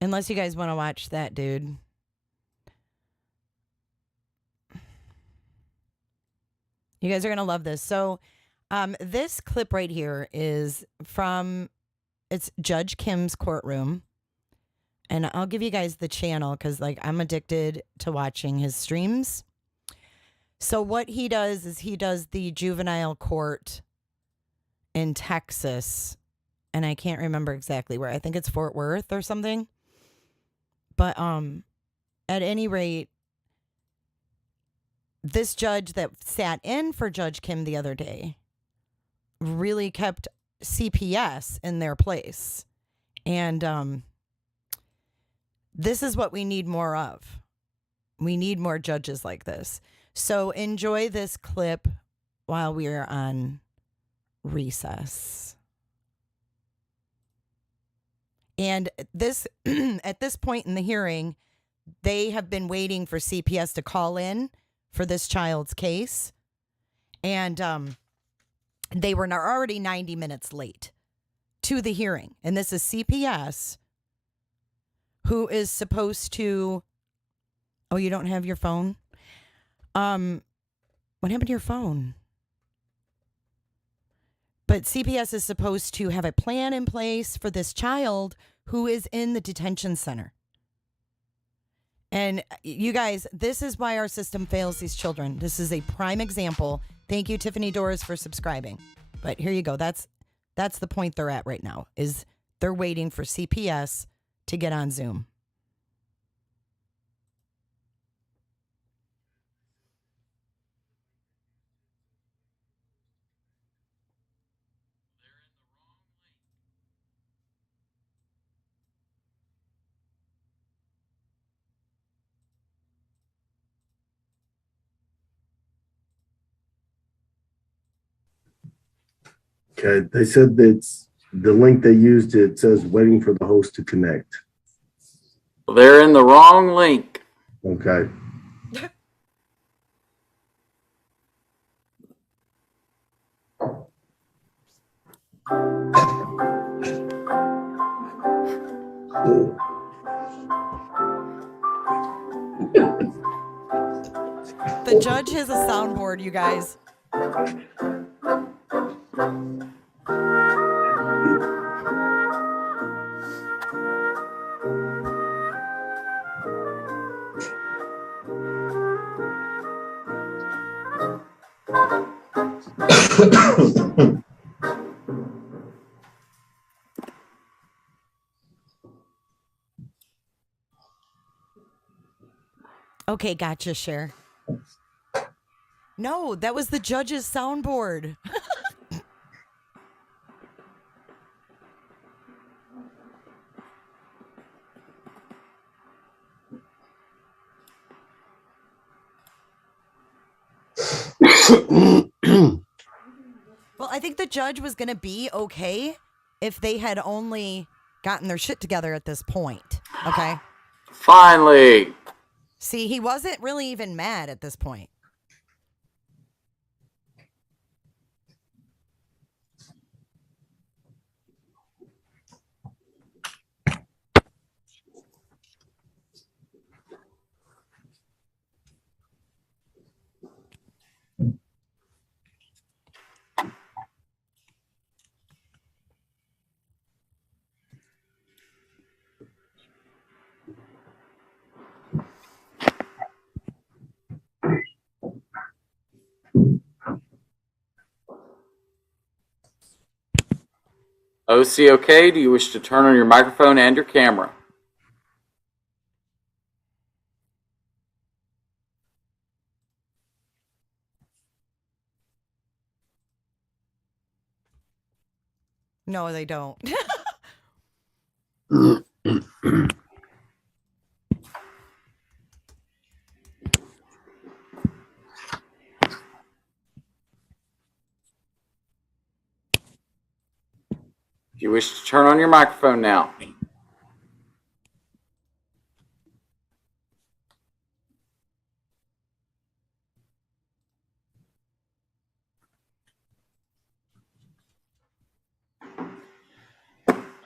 Unless you guys want to watch that, dude. You guys are going to love this. So, this clip right here is it's Judge Kim's courtroom. And I'll give you guys the channel because, I'm addicted to watching his streams. So what he does is he does the juvenile court in Texas. And I can't remember exactly where. I think it's Fort Worth or something. But at any rate, this judge that sat in for Judge Kim the other day really kept CPS in their place. And this is what we need more of. We need more judges like this. So enjoy this clip while we are on recess. And this, at this point in the hearing, they have been waiting for CPS to call in for this child's case. And they were already 90 minutes late to the hearing. And this is CPS, who is supposed to... Oh, you don't have your phone? What happened to your phone? But CPS is supposed to have a plan in place for this child who is in the detention center. And you guys, this is why our system fails these children. This is a prime example. Thank you, Tiffany Doors, for subscribing. But here you go. That's the point they're at right now, is they're waiting for CPS to get on Zoom. Okay, they said that's the link they used. It says waiting for the host to connect. Well, they're in the wrong link. Okay. The judge has a soundboard, you guys. Okay, gotcha, Cher. No, that was the judge's soundboard. Well, I think the judge was going to be okay if they had only gotten their shit together at this point. Okay? Finally. See, he wasn't really even mad at this point. OCOK, do you wish to turn on your microphone and your camera? No, they don't. You wish to turn on your microphone now.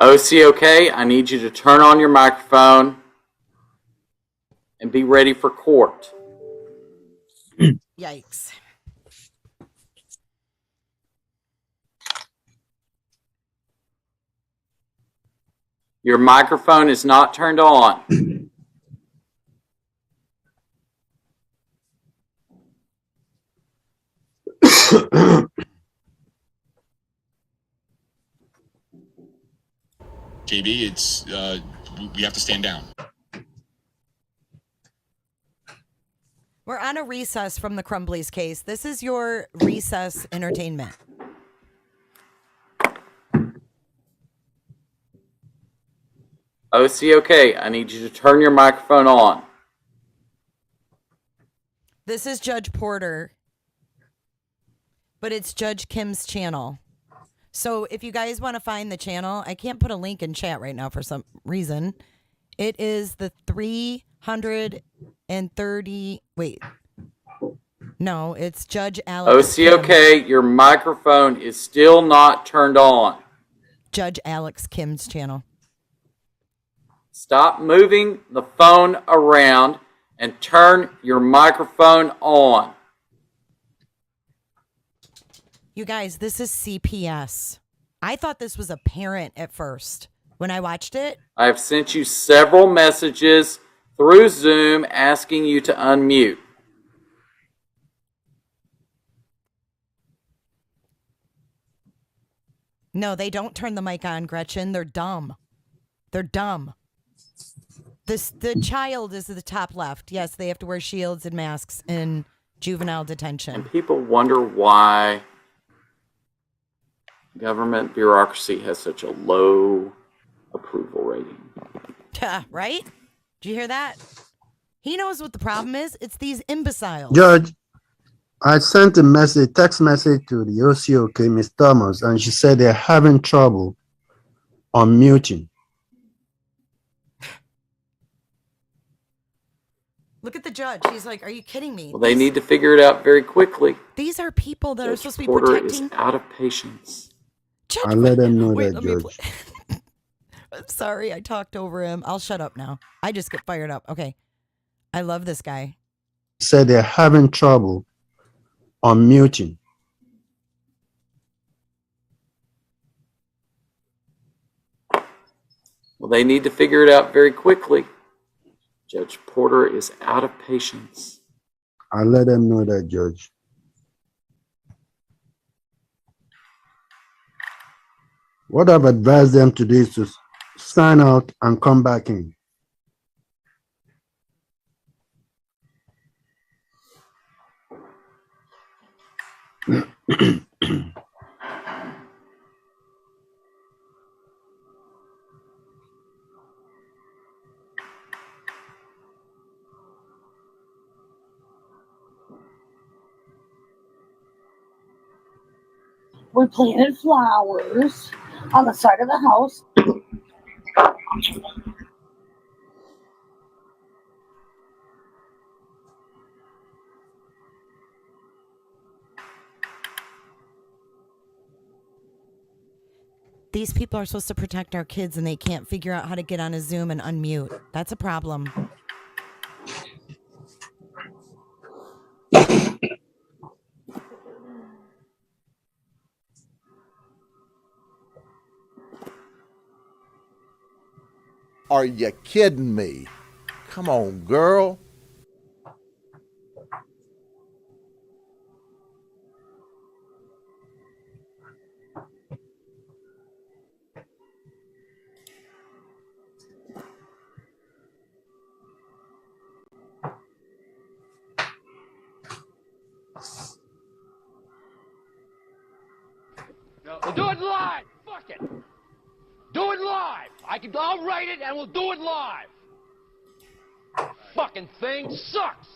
OCOK, I need you to turn on your microphone and be ready for court. Yikes. Your microphone is not turned on. KB, it's we have to stand down. We're on a recess from the Crumbley's case. This is your recess entertainment. OCOK, I need you to turn your microphone on. This is Judge Porter, but it's Judge Kim's channel. So if you guys want to find the channel, I can't put a link in chat right now for some reason. It is the 330. Wait. No, it's Judge Alex OCOK, Kim. your microphone is still not turned on. Judge Alex Kim's channel. Stop moving the phone around and turn your microphone on. You guys, this is CPS. I thought this was a parent at first when I watched it. I have sent you several messages through Zoom asking you to unmute. No, they don't turn the mic on, Gretchen. They're dumb. They're dumb. The child is at the top left. Yes, they have to wear shields and masks in juvenile detention. And people wonder why government bureaucracy has such a low approval rating. Right? Did you hear that? He knows what the problem is. It's these imbeciles. Judge, I sent a text message to the OCOK, Miss Thomas, and she said they're having trouble unmuting. Look at the judge. He's like, are you kidding me? Well, they need to figure it out very quickly. These are people that are supposed to be Porter protecting. is out of patience. Judge, I let them know wait, that, let me Judge. I'm sorry, I talked over him. I'll shut up now. I just get fired up. Okay. I love this guy. Said they're having trouble unmuting. Well, they need to figure it out very quickly. Judge Porter is out of patience. I let them know that, Judge. What I've advised them to do is to sign out and come back in. We planted flowers on the side of the house. These people are supposed to protect our kids and they can't figure out how to get on a Zoom and unmute. That's a problem. Are you kidding me? Come on, girl. We'll do it live. Fuck it. Do it live. I'll write it and we'll do it live. Fucking thing sucks.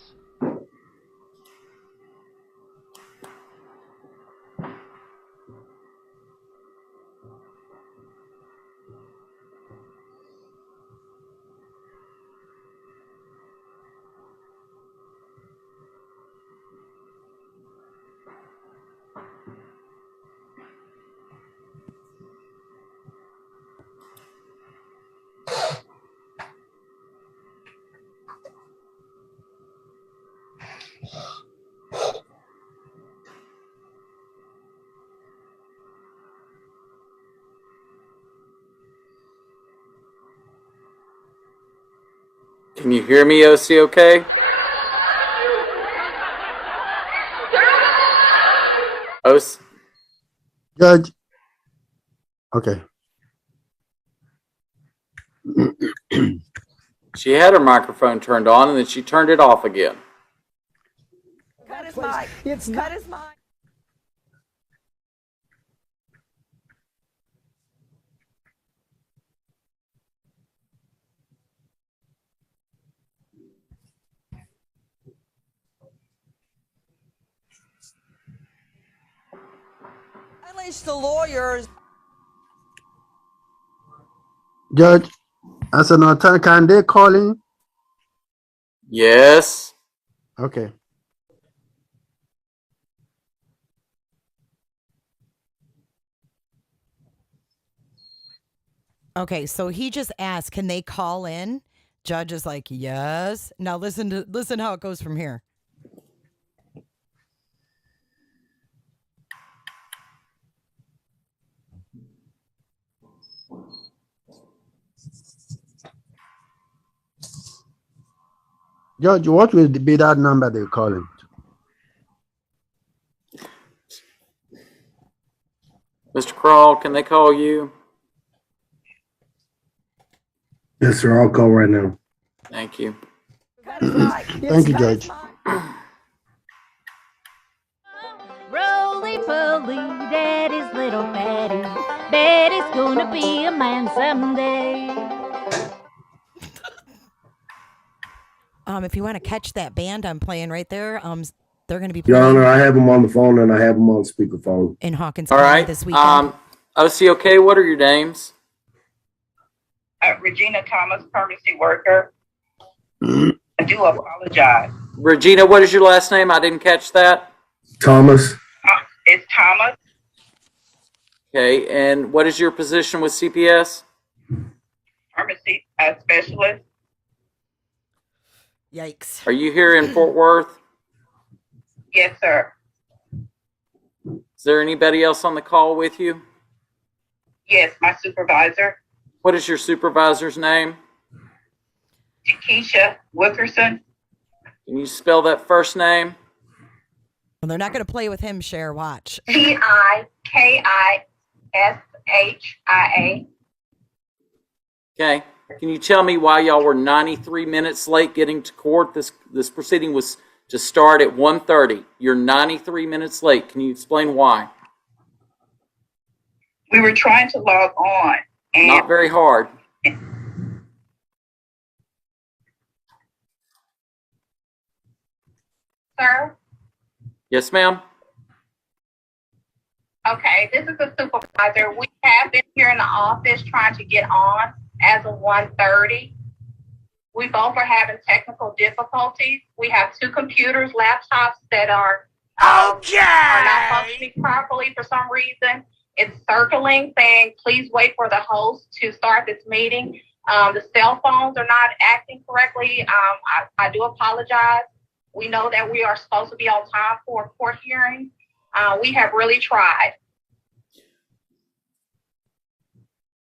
Can you hear me, OCOK? Judge. Okay. She had her microphone turned on and then she turned it off again. Cut his mic. Cut his mic. Admonish the lawyers. Judge, as an attorney, can they call in? Yes. Okay. Okay, so he just asked, can they call in? Judge is like, yes. Now listen how it goes from here. Judge, what will be that number they're calling? Mr. Crawl, can they call you? Yes, sir. I'll call right now. Thank you. Thank you, Judge. Roly-poly, daddy's little Betty. Betty's gonna be a man someday. If you want to catch that band I'm playing right there, they're going to be Your playing Honor, I have them on the phone and I have them on speakerphone. in Hawkins All County right. this weekend. OCOK, what are your names? Regina Thomas, permanency worker. I do apologize. Regina, what is your last name? I didn't catch that. Thomas. It's Thomas. Okay, and what is your position with CPS? Permanency specialist. Yikes. Are you here in Fort Worth? Yes, sir. Is there anybody else on the call with you? Yes, my supervisor. What is your supervisor's name? Keisha Wickerson. Can you spell that first name? Well, they're not going to play with him, Cher. Watch. Tikishia. Okay. Can you tell me why y'all were 93 minutes late getting to court? This proceeding was to start at 1:30. You're 93 minutes late. Can you explain why? We were trying to log on. And Not very hard. Sir? Yes, ma'am. Okay, this is the supervisor. We have been here in the office trying to get on as of 1:30. We both are having technical difficulties. We have two computers, laptops that are not functioning properly for some reason. It's circling saying, please wait for the host to start this meeting. The cell phones are not acting correctly. I do apologize. We know that we are supposed to be on time for a court hearing. We have really tried.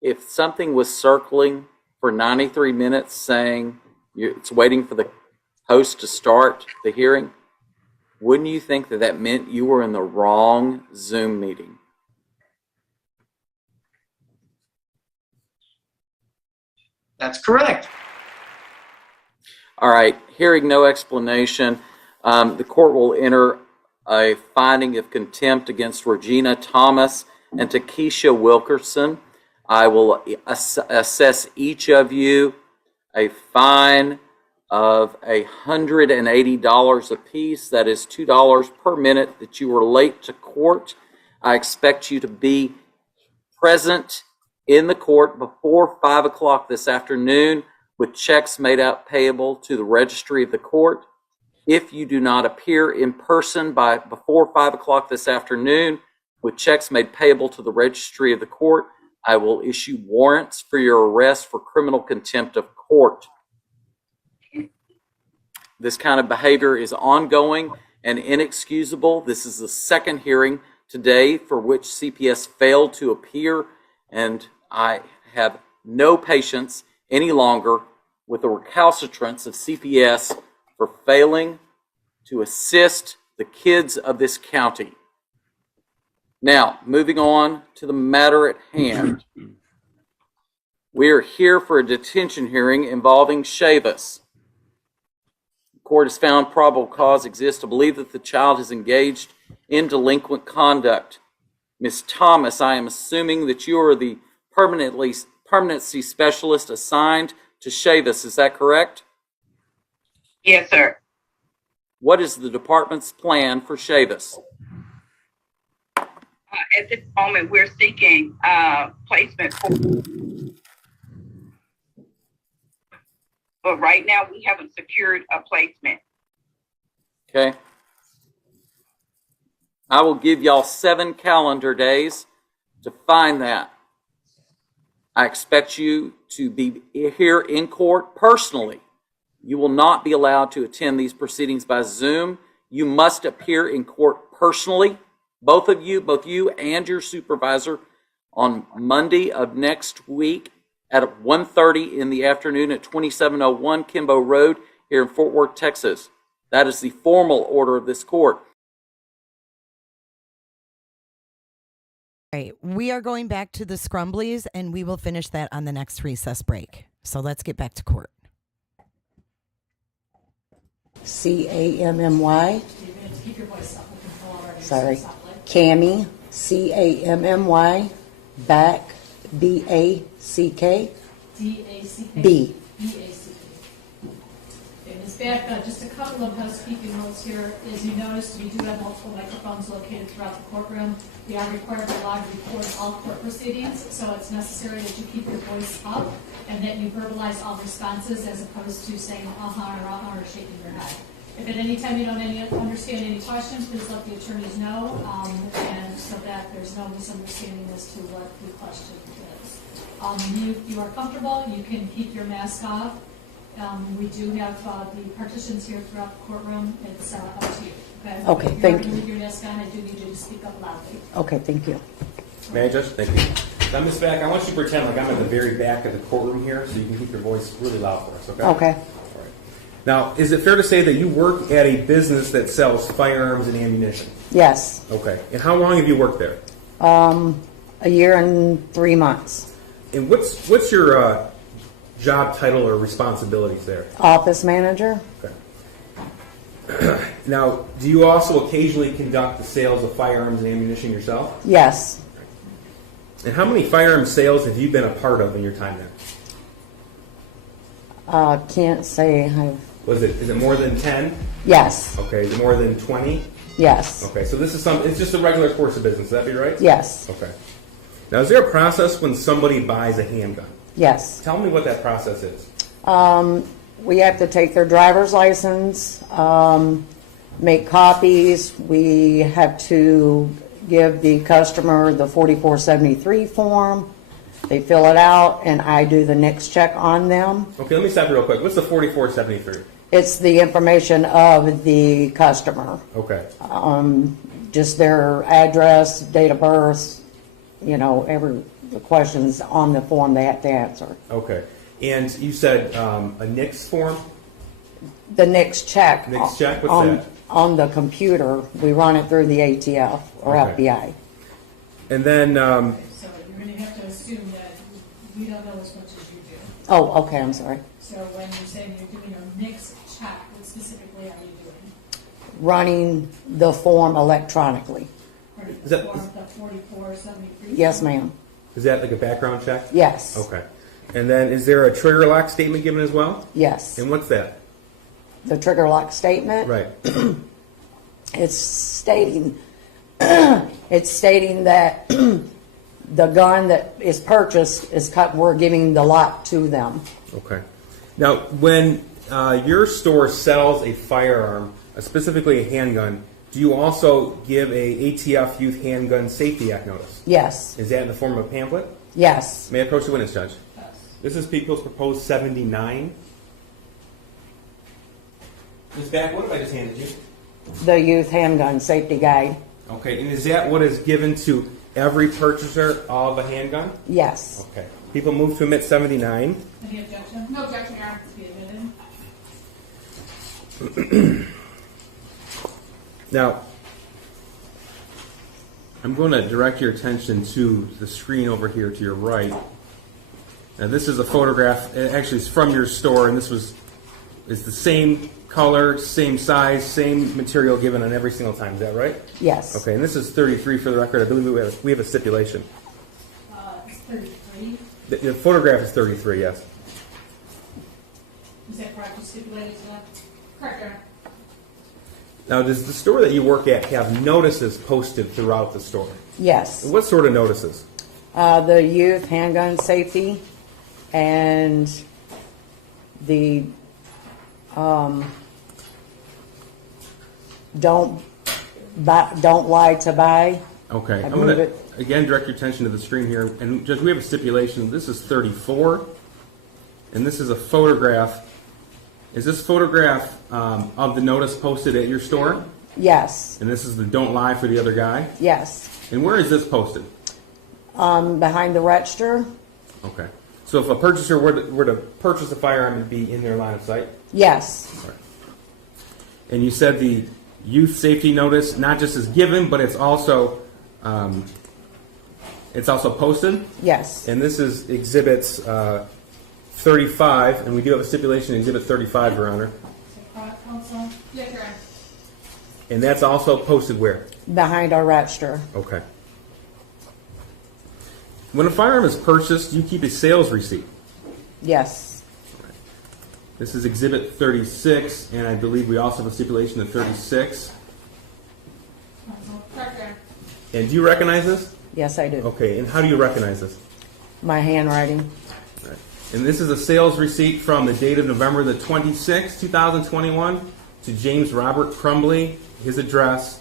If something was circling for 93 minutes saying it's waiting for the host to start the hearing, wouldn't you think that that meant you were in the wrong Zoom meeting? That's correct. All right, hearing no explanation, the court will enter a finding of contempt against Regina Thomas and Takesha Wilkerson. I will assess each of you a fine of $180 apiece. That is $2 per minute that you were late to court. I expect you to be present in the court before 5 o'clock this afternoon with checks made out payable to the registry of the court. If you do not appear in person before 5 o'clock this afternoon with checks made payable to the registry of the court, I will issue warrants for your arrest for criminal contempt of court. This kind of behavior is ongoing and inexcusable. This is the second hearing today for which CPS failed to appear, and I have no patience any longer with the recalcitrance of CPS for failing to assist the kids of this county. Now, moving on to the matter at hand. We are here for a detention hearing involving Chavis. The court has found probable cause exists to believe that the child is engaged in delinquent conduct. Ms. Thomas, I am assuming that you are the permanency specialist assigned to Chavis. Is that correct? Yes, sir. What is the department's plan for Chavis? At this moment, we're seeking placement for, but right now we haven't secured a placement. Okay. I will give y'all 7 calendar days to find that. I expect you to be here in court personally. You will not be allowed to attend these proceedings by Zoom. You must appear in court personally, both you and your supervisor, on Monday of next week at 1:30 in the afternoon at 2701 Kimbo Road here in Fort Worth, Texas. That is the formal order of this court. All right, we are going back to the Crumbleys, and we will finish that on the next recess break. So let's get back to court. C-A-M-M-Y. Sorry. Cammy, C-A-M-M-Y. Back, B-A-C-K. D-A-C-K. B. B-A-C-K. Okay, Ms. Back, just a couple of housekeeping notes here. As you noticed, we do have multiple microphones located throughout the courtroom. We are required to log record all court proceedings, so it's necessary that you keep your voice up and that you verbalize all responses as opposed to saying uh-huh or shaking your head. If at any time you don't understand any questions, please let the attorneys know, and so that there's no misunderstanding as to what the question is. If you are comfortable, you can keep your mask off. We do have the partitions here throughout the courtroom. It's up to you. Okay, if thank you. With your desk on, I do need you to speak up loudly. Okay, thank you. May I, Judge? Thank you. Now, Ms. Back, I want you to pretend like I'm at the very back of the courtroom here, so you can keep your voice really loud for us, okay? Okay. All right. Now, is it fair to say that you work at a business that sells firearms and ammunition? Yes. Okay. And how long have you worked there? A year and 3 months. And what's your job title or responsibilities there? Office manager. Okay. Now, do you also occasionally conduct the sales of firearms and ammunition yourself? Yes. And how many firearm sales have you been a part of in your time there? Can't say. Is it more than 10? Yes. Okay. Is it more than 20? Yes. Okay. So this is it's just a regular course of business. Would that be right? Yes. Okay. Now, is there a process when somebody buys a handgun? Yes. Tell me what that process is. We have to take their driver's license, make copies. We have to give the customer the 4473 form. They fill it out, and I do the next check on them. Okay, let me stop you real quick. What's the 4473? It's the information of the customer. Okay. Just their address, date of birth, the questions on the form they have to answer. Okay. And you said a NICS form? The NICS check. NICS check? What's that? On the computer. We run it through the ATF or Okay. FBI. And then... So you're going to have to assume that we don't know as much as you do. Oh, okay, I'm sorry. So when you're saying you're doing a NICS check, what specifically are you doing? Running the form electronically. Is that, the 4473? Yes, ma'am. Is that like a background check? Yes. Okay. And then is there a trigger lock statement given as well? Yes. And what's that? The trigger lock statement? Right. It's stating that the gun that is purchased is cut. We're giving the lock to them. Okay. Now, when your store sells a firearm, specifically a handgun, do you also give a ATF Youth Handgun Safety Act notice? Yes. Is that in the form of a pamphlet? Yes. May I approach the witness, Judge? Yes. This is People's Proposed 79. Ms. Back, what have I just handed you? The Youth Handgun Safety Guide. Okay, and is that what is given to every purchaser of a handgun? Yes. Okay. People move to admit 79. Any objection? No objection, Your Honor. To be admitted. Now, I'm going to direct your attention to the screen over here to your right. Now, this is a photograph. Actually, it's from your store, and it's the same color, same size, same material given on every single time. Is that right? Yes. Okay, and this is 33 for the record. I believe we have a stipulation. It's 33. The photograph is 33, yes. Is that correct? You stipulated to that? Correct, Your Now, does the store that you work at have notices posted throughout the store? Yes. What sort of notices? The youth handgun safety and the don't lie to buy. Okay, I'm going to again direct your attention to the screen here. And Judge, we have a stipulation. This is 34, and this is a photograph. Is this photograph of the notice posted at your store? Yes. And this is the don't lie for the other guy? Yes. And where is this posted? Behind the register. Okay. So if a purchaser were to purchase a firearm, it'd be in their line of sight? Yes. All right. And you said the youth safety notice not just is given, but it's also posted? Yes. And this is exhibits 35, and we do have a stipulation in exhibit 35, Your Honor. Yes, Your Honor. And that's also posted where? Behind our register. Okay. When a firearm is purchased, you keep a sales receipt. Yes. Right. This is exhibit 36, and I believe we also have a stipulation of 36. Correct, Your Honor. And do you recognize this? Yes, I do. Okay, and how do you recognize this? My handwriting. Right. And this is a sales receipt from the date of November the 26th, 2021 to James Robert Crumbley, his address,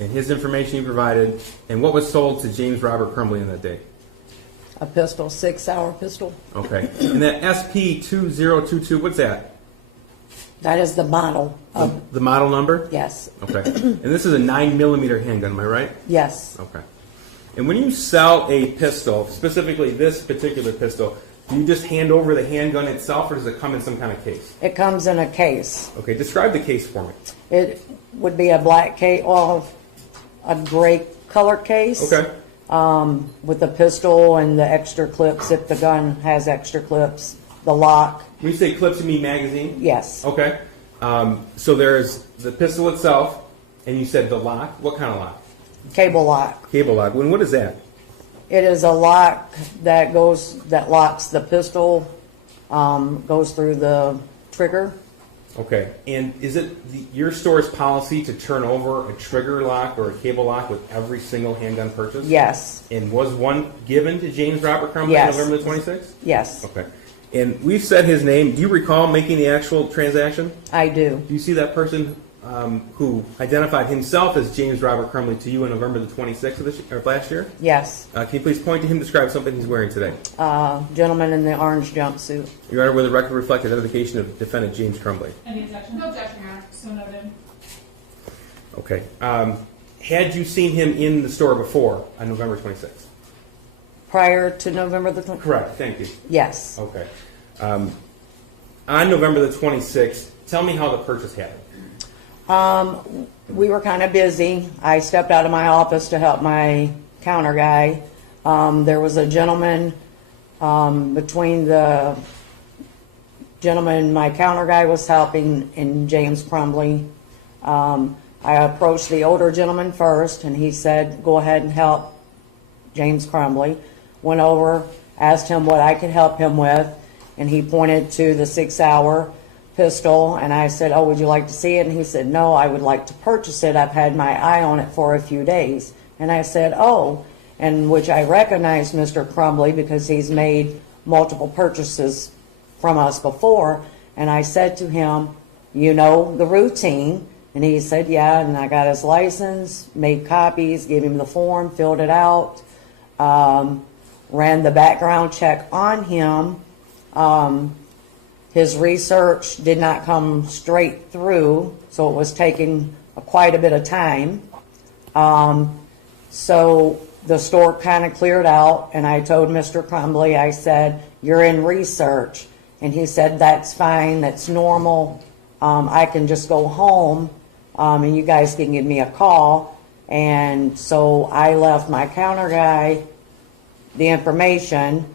and his information he provided, and what was sold to James Robert Crumbley on that day. A pistol, 6-hour pistol. Okay. And that SP2022, what's that? That is the model. The model number? Yes. Okay. And this is a 9mm handgun, am I right? Yes. Okay. And when you sell a pistol, specifically this particular pistol, do you just hand over the handgun itself, or does it come in some kind of case? It comes in a case. Okay. Describe the case for me. It would be a black case, well, a gray color case. Okay. With the pistol and the extra clips, if the gun has extra clips, the lock. When you say clips, you mean magazine? Yes. Okay. So there's the pistol itself, and you said the lock. What kind of lock? Cable lock. Cable lock. What is that? It is a lock that locks the pistol, goes through the trigger. Okay. And is it your store's policy to turn over a trigger lock or a cable lock with every single handgun purchase? Yes. And was one given to James Robert Crumbley Yes. on November the 26th? Yes. Okay. And we've said his name. Do you recall making the actual transaction? I do. Do you see that person who identified himself as James Robert Crumbley to you on November the 26th of last year? Yes. Can you please point to him, describe something he's wearing today? Gentleman in the orange jumpsuit. Your Honor, will the record reflect identification of defendant James Crumbley? Any objection? No objection, Your Honor. So noted. Okay. Had you seen him in the store before on November 26th? Prior to November the 26th? Correct. Thank you. Yes. Okay. On November the 26th, tell me how the purchase happened. We were kind of busy. I stepped out of my office to help my counter guy. There was a gentleman between the gentleman my counter guy was helping and James Crumbley. I approached the older gentleman first, and he said, go ahead and help James Crumbley. Went over, asked him what I could help him with, and he pointed to the 6-hour pistol, and I said, oh, would you like to see it? And he said, no, I would like to purchase it. I've had my eye on it for a few days. And I said, oh, and which I recognized Mr. Crumbley because he's made multiple purchases from us before. And I said to him, you know the routine? And he said, yeah, and I got his license, made copies, gave him the form, filled it out, ran the background check on him. His research did not come straight through, so it was taking quite a bit of time. So the store kind of cleared out, and I told Mr. Crumbley, I said, you're in research. And he said, that's fine, that's normal. I can just go home, and you guys can give me a call. And so I left my counter guy the information,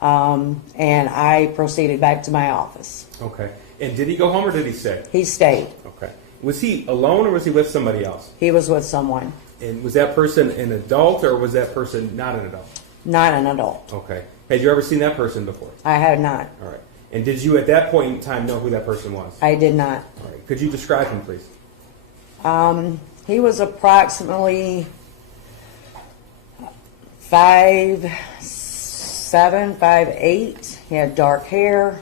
and I proceeded back to my office. Okay. And did he go home or did he stay? He stayed. Okay. Was he alone or was he with somebody else? He was with someone. And was that person an adult or was that person not an adult? Not an adult. Okay. Had you ever seen that person before? I had not. All right. And did you at that point in time know who that person was? I did not. All right. Could you describe him, please? He was approximately 5'7", 5'8". He had dark hair.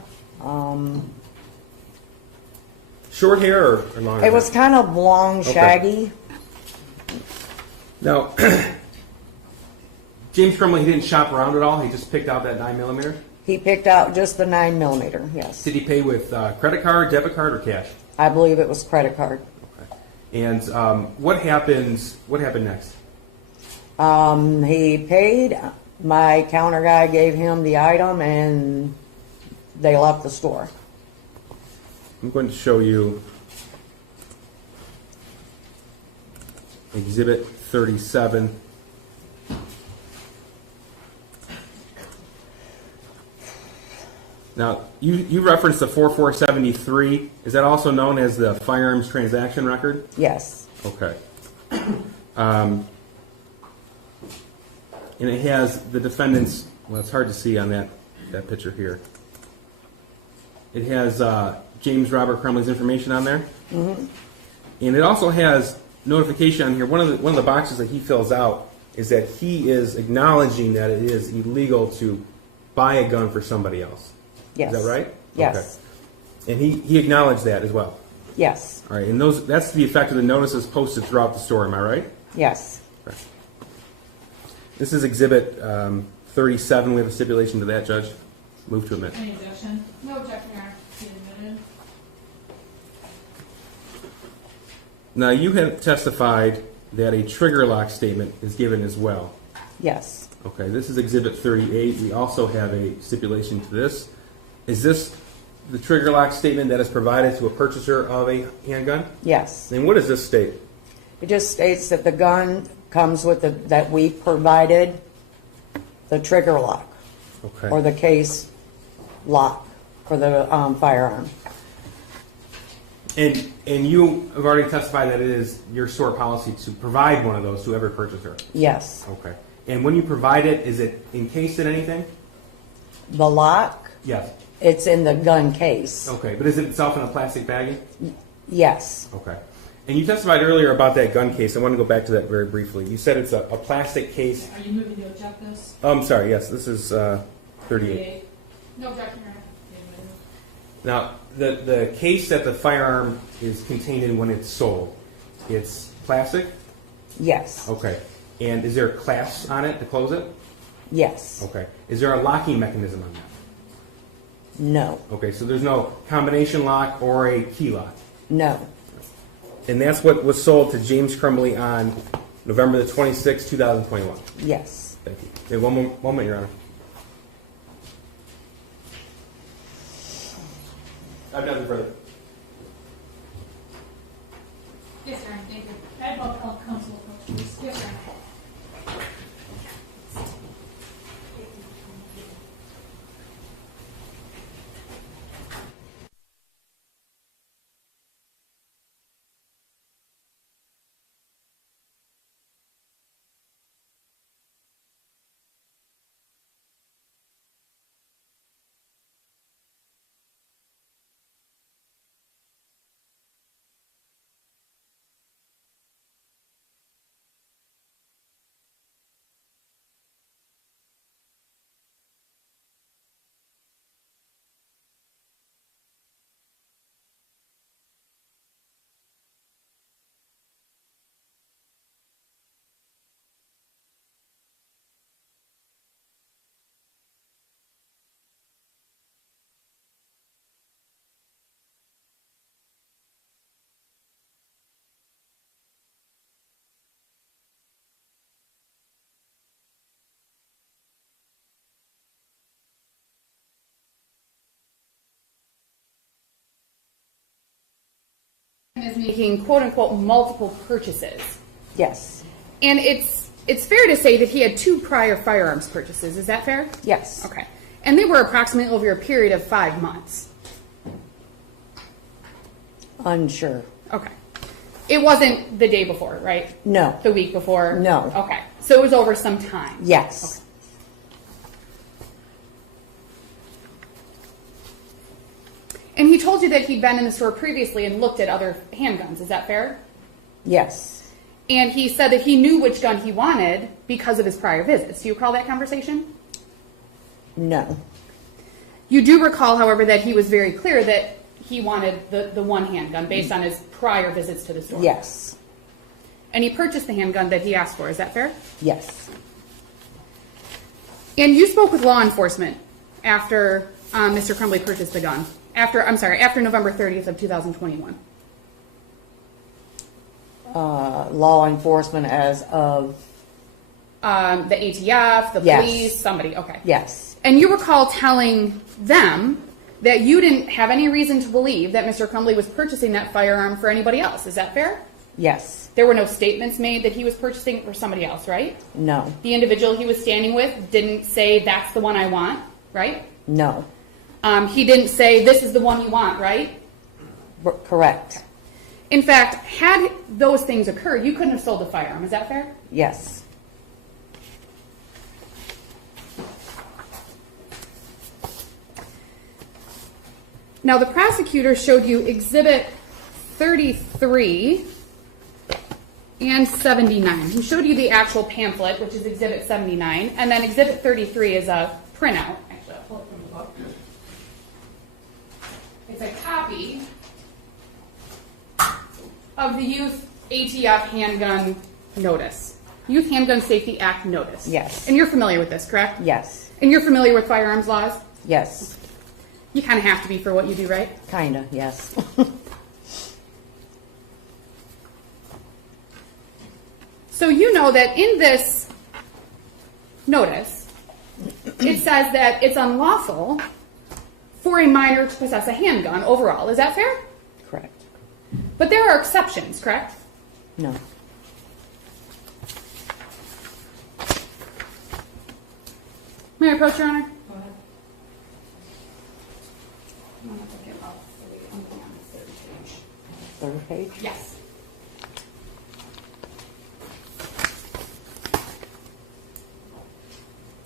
Short hair or long hair? It was kind of long, shaggy. Now, James Crumbley, he didn't shop around at all? He just picked out that 9mm? He picked out just the 9mm, yes. Did he pay with credit card, debit card, or cash? I believe it was credit card. And what happened next? He paid. My counter guy gave him the item, and they left the store. I'm going to show you Exhibit 37. Now, you referenced the 4473. Is that also known as the firearms transaction record? Yes. Okay. And it has the defendant's, well, it's hard to see on that picture here. It has James Robert Crumbley's information on there. Mm-hmm. And it also has notification on here. One of the boxes that he fills out is that he is acknowledging that it is illegal to buy a gun for somebody else. Yes. Is that right? Yes. Okay. And he acknowledged that as well. Yes. All right. And that's the effect of the notices posted throughout the store. Am I right? Yes. Okay. This is Exhibit 37. We have a stipulation to that, Judge. Move to admit. Any objection? No objection, Your Honor. Be admitted. Now, you have testified that a trigger lock statement is given as well. Yes. Okay, this is Exhibit 38. We also have a stipulation to this. Is this the trigger lock statement that is provided to a purchaser of a handgun? Yes. And what does this state? It just states that the gun comes with that we provided the trigger lock. Okay. Or the case lock for the firearm. And you have already testified that it is your store policy to provide one of those to every purchaser? Yes. Okay. And when you provide it, is it encased in anything? The lock? Yes. It's in the gun case. Okay, but is it itself in a plastic baggie? Yes. Okay. And you testified earlier about that gun case. I want to go back to that very briefly. You said it's a plastic case. Are you moving to object this? I'm sorry, yes, this is 38. No objection, Your Honor. Now, the case that the firearm is contained in when it's sold, it's plastic? Yes. Okay. And is there clasps on it to close it? Yes. Okay. Is there a locking mechanism on that? No. Okay, so there's no combination lock or a key lock? No. And that's what was sold to James Crumbley on November the 26th, 2021? Yes. Thank you. Okay, one moment, Your Honor. I have nothing further. Yes, Your Honor. Thank you. I have all counsel, please. Yes, Your Honor. Is making quote unquote multiple purchases. Yes. And it's fair to say that he had 2 prior firearms purchases. Is that fair? Yes. Okay. And they were approximately over a period of 5 months. Unsure. Okay. It wasn't the day before, right? No. The week before? No. Okay. So it was over some time? Yes. Okay. And he told you that he'd been in the store previously and looked at other handguns. Is that fair? Yes. And he said that he knew which gun he wanted because of his prior visits. Do you recall that conversation? No. You do recall, however, that he was very clear that he wanted the one handgun based on his prior visits to the store. Yes. And he purchased the handgun that he asked for. Is that fair? Yes. And you spoke with law enforcement after Mr. Crumbley purchased the gun. After November 30th of 2021. Law enforcement as of? The ATF, the Yes. police, somebody. Okay. Yes. And you recall telling them that you didn't have any reason to believe that Mr. Crumbley was purchasing that firearm for anybody else. Is that fair? Yes. There were no statements made that he was purchasing it for somebody else, right? No. The individual he was standing with didn't say, that's the one I want, right? No. He didn't say, this is the one you want, right? Correct. In fact, had those things occurred, you couldn't have sold the firearm. Is that fair? Yes. Now, the prosecutor showed you Exhibit 33 and 79. He showed you the actual pamphlet, which is Exhibit 79, and then Exhibit 33 is a printout. Actually, I'll pull it from the book. It's a copy of the Youth ATF Handgun Notice. Youth Handgun Safety Act Notice. Yes. And you're familiar with this, correct? Yes. And you're familiar with firearms laws? Yes. You kind of have to be for what you do, right? Kinda, yes. So you know that in this notice, it says that it's unlawful for a minor to possess a handgun overall. Is that fair? Correct. But there are exceptions, correct? No. May I approach, Your Honor? Go ahead. Third page? Yes.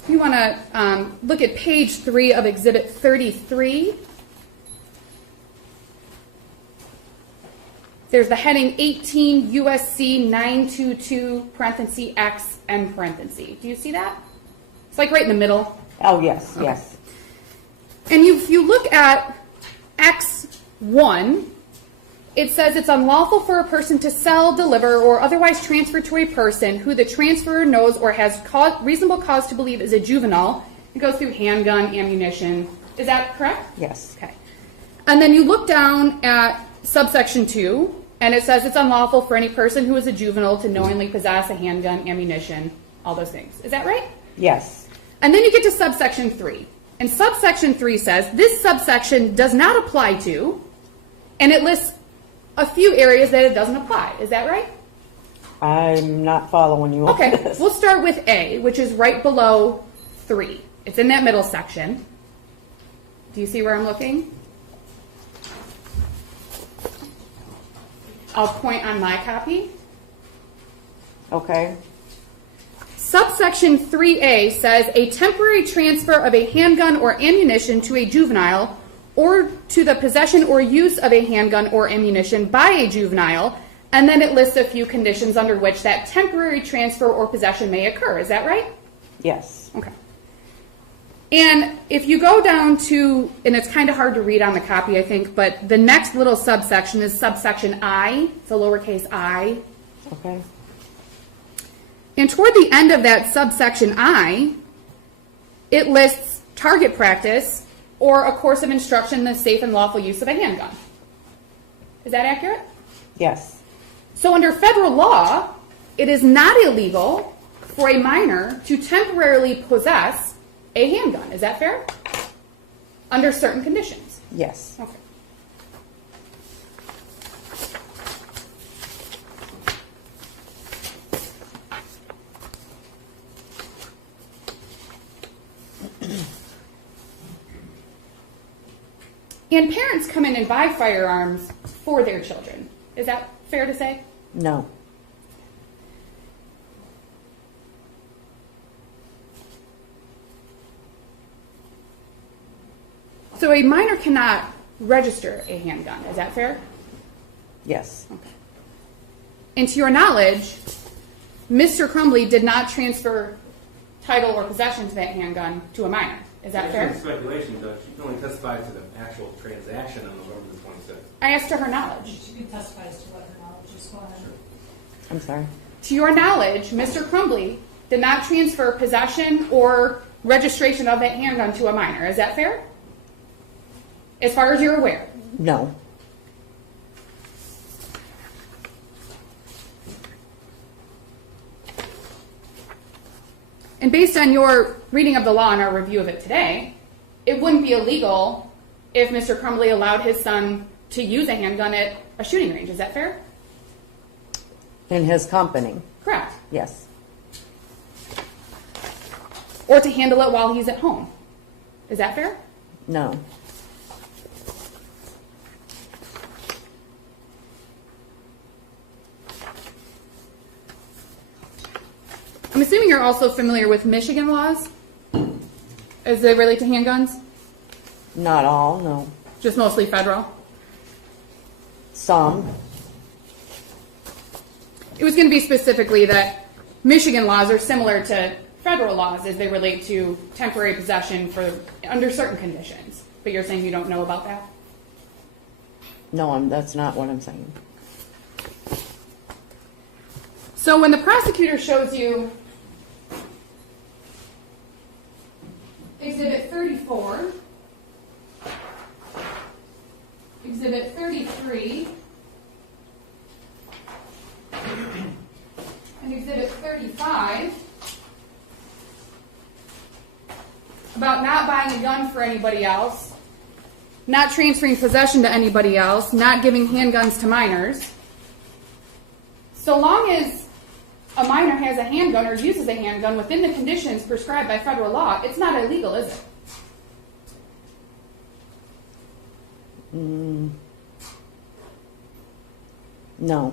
You want to look at page 3 of Exhibit 33. There's the heading 18 U.S.C. 922 parenthesis X and parenthesis. Do you see that? It's like right in the middle. Oh, yes, Okay. yes. And if you look at X1, it says it's unlawful for a person to sell, deliver, or otherwise transfer to a person who the transferor knows or has reasonable cause to believe is a juvenile. It goes through handgun, ammunition. Is that correct? Yes. Okay. And then you look down at subsection 2, and it says it's unlawful for any person who is a juvenile to knowingly possess a handgun, ammunition, all those things. Is that right? Yes. And then you get to subsection 3. And subsection 3 says this subsection does not apply to, and it lists a few areas that it doesn't apply. Is that right? I'm not following you on Okay, this. we'll start with A, which is right below 3. It's in that middle section. Do you see where I'm looking? I'll point on my copy. Okay. Subsection 3A says a temporary transfer of a handgun or ammunition to a juvenile or to the possession or use of a handgun or ammunition by a juvenile, and then it lists a few conditions under which that temporary transfer or possession may occur. Is that right? Yes. Okay. And if you go down to, and it's kind of hard to read on the copy, I think, but the next little subsection is subsection I. It's a lowercase I. Okay. And toward the end of that subsection I, it lists target practice or a course of instruction in the safe and lawful use of a handgun. Is that accurate? Yes. So under federal law, it is not illegal for a minor to temporarily possess a handgun. Is that fair? Under certain conditions. Yes. Okay. And parents come in and buy firearms for their children. Is that fair to say? No. So a minor cannot register a handgun. Is that fair? Yes. Okay. And to your knowledge, Mr. Crumbley did not transfer title or possession to that handgun to a minor. Is that fair? Speculation, Judge. She can only testify to the actual transaction on November the 26th. I asked to her knowledge. She can testify as to what her knowledge is. Go ahead. I'm sorry. To your knowledge, Mr. Crumbley did not transfer possession or registration of that handgun to a minor. Is that fair? As far as you're aware? No. And based on your reading of the law and our review of it today, it wouldn't be illegal if Mr. Crumbley allowed his son to use a handgun at a shooting range. Is that fair? In his company. Correct. Yes. Or to handle it while he's at home. Is that fair? No. I'm assuming you're also familiar with Michigan laws as they relate to handguns? Not all, no. Just mostly federal? Some. It was going to be specifically that Michigan laws are similar to federal laws as they relate to temporary possession for under certain conditions. But you're saying you don't know about that? No, that's not what I'm saying. So when the prosecutor shows you Exhibit 34, Exhibit 33, and Exhibit 35, about not buying a gun for anybody else, not transferring possession to anybody else, not giving handguns to minors, so long as a minor has a handgun or uses a handgun within the conditions prescribed by federal law, it's not illegal, is it? No.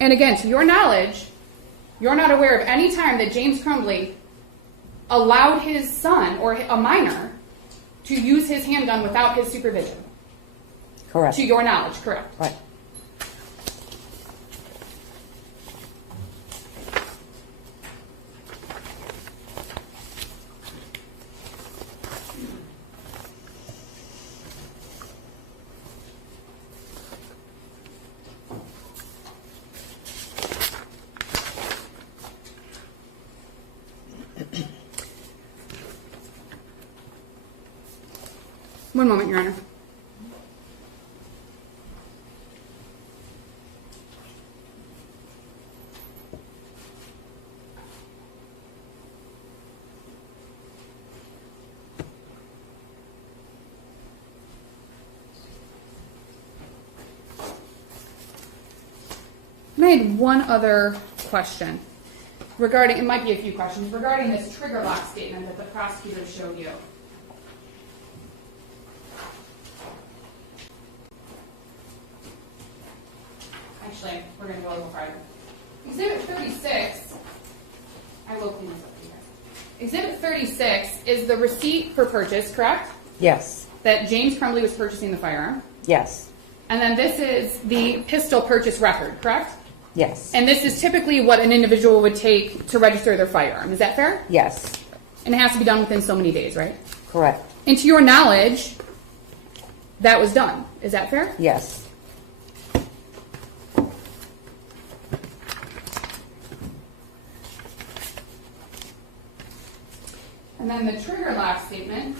And again, to your knowledge, you're not aware of any time that James Crumbley allowed his son or a minor to use his handgun without his supervision? Correct. To your knowledge, correct? Right. One moment, Your Honor. And I had one other question regarding, it might be a few questions, regarding this trigger lock statement that the prosecutor showed you. Actually, we're going to go a little farther. Exhibit 36, I will clean this up for you guys. Exhibit 36 is the receipt for purchase, correct? Yes. That James Crumbley was purchasing the firearm. Yes. And then this is the pistol purchase record, correct? Yes. And this is typically what an individual would take to register their firearm. Is that fair? Yes. And it has to be done within so many days, right? Correct. And to your knowledge, that was done. Is that fair? Yes. And then the trigger lock statement.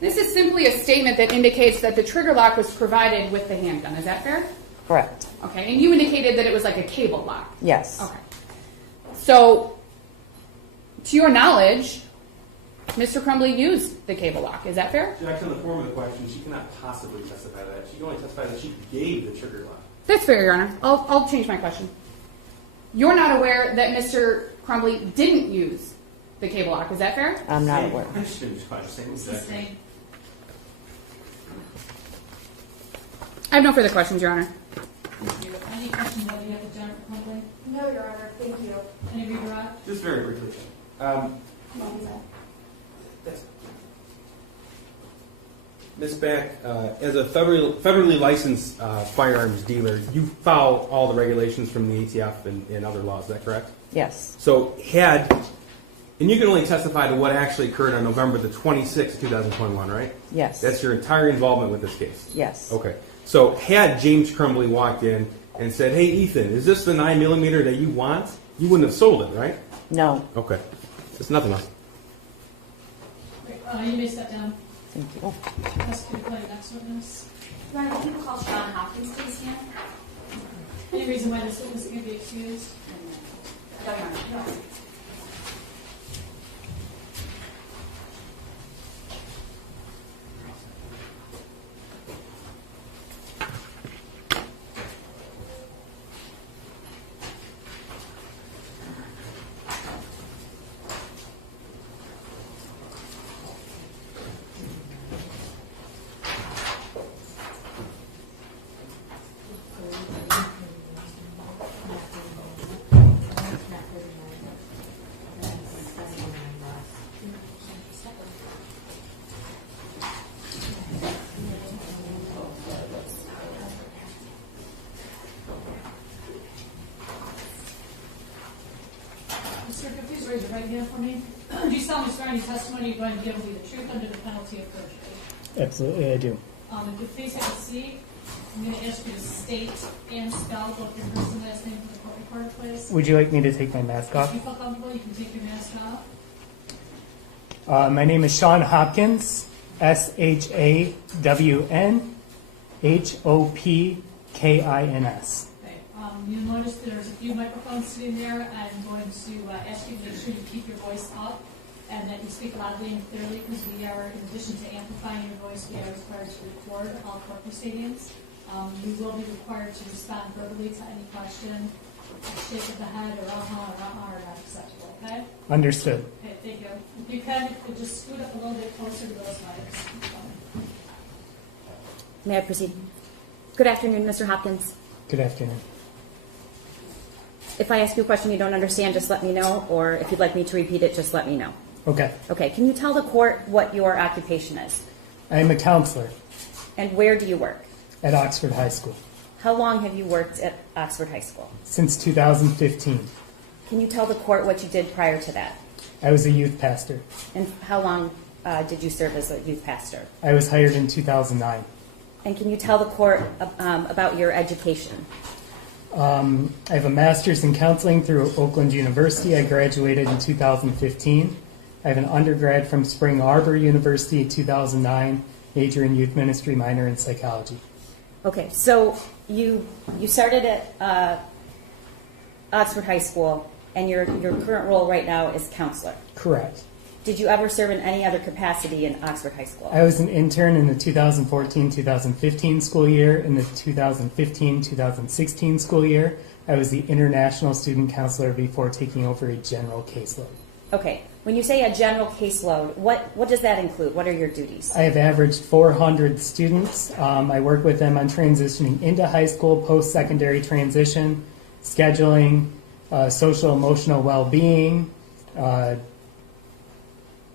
This is simply a statement that indicates that the trigger lock was provided with the handgun. Is that fair? Correct. Okay, and you indicated that it was like a cable lock. Yes. Okay. So, to your knowledge, Mr. Crumbley used the cable lock. Is that fair? Judge, in the form of the question, she cannot possibly testify to that. She can only testify that she gave the trigger lock. That's fair, Your Honor. I'll change my question. You're not aware that Mr. Crumbley didn't use the cable lock. Is that fair? I'm not aware. I'm just going to question. I have no further questions, Your Honor. Any questions about the Jennifer Crumbley? No, Your Honor. Thank you. Any redraw? Just very briefly. Ms. Back, as a federally licensed firearms dealer, you follow all the regulations from the ATF and other laws, is that correct? Yes. So and you can only testify to what actually occurred on November the 26th, 2021, right? Yes. That's your entire involvement with this case? Yes. Okay. So had James Crumbley walked in and said, hey, Ethan, is this the 9mm that you want? You wouldn't have sold it, right? No. Okay. There's nothing else. You may step down. Thank you. Prosecutor, call your next witness. Ron, can you call Sean Hopkins, please, here? Any reason why this witness can't be excused? No. Sir, could you please raise your right hand for me? Do you solemnly swear any testimony you're going to give will be the truth under the penalty of perjury? Absolutely, I do. If you please have a seat, I'm going to ask you to state and spell both your first and last name for the court recorder, please. Would you like me to take my mask off? If you feel comfortable, you can take your mask off. My name is Sean Hopkins, ShawnHopkins. You'll notice there's a few microphones sitting there. I'm going to ask you to make sure you keep your voice up and that you speak loudly and clearly, because we are, in addition to amplifying your voice, we are required to record all court proceedings. You will be required to respond verbally to any question. A shake of the head or uh-huh or uh-huh are not acceptable, okay? Understood. Okay, thank you. If you can, just scoot up a little bit closer to those mics. May I proceed? Good afternoon, Mr. Hopkins. Good afternoon. If I ask you a question you don't understand, just let me know, or if you'd like me to repeat it, just let me know. Okay. Okay, can you tell the court what your occupation is? I am a counselor. And where do you work? At Oxford High School. How long have you worked at Oxford High School? Since 2015. Can you tell the court what you did prior to that? I was a youth pastor. And how long did you serve as a youth pastor? I was hired in 2009. And can you tell the court about your education? I have a master's in counseling through Oakland University. I graduated in 2015. I have an undergrad from Spring Arbor University 2009, major in youth ministry, minor in psychology. Okay, so you started at Oxford High School, and your current role right now is counselor. Correct. Did you ever serve in any other capacity in Oxford High School? I was an intern in the 2014-2015 school year. In the 2015-2016 school year, I was the international student counselor before taking over a general caseload. Okay. When you say a general caseload, what does that include? What are your duties? I have averaged 400 students. I work with them on transitioning into high school, post-secondary transition, scheduling, social emotional well-being.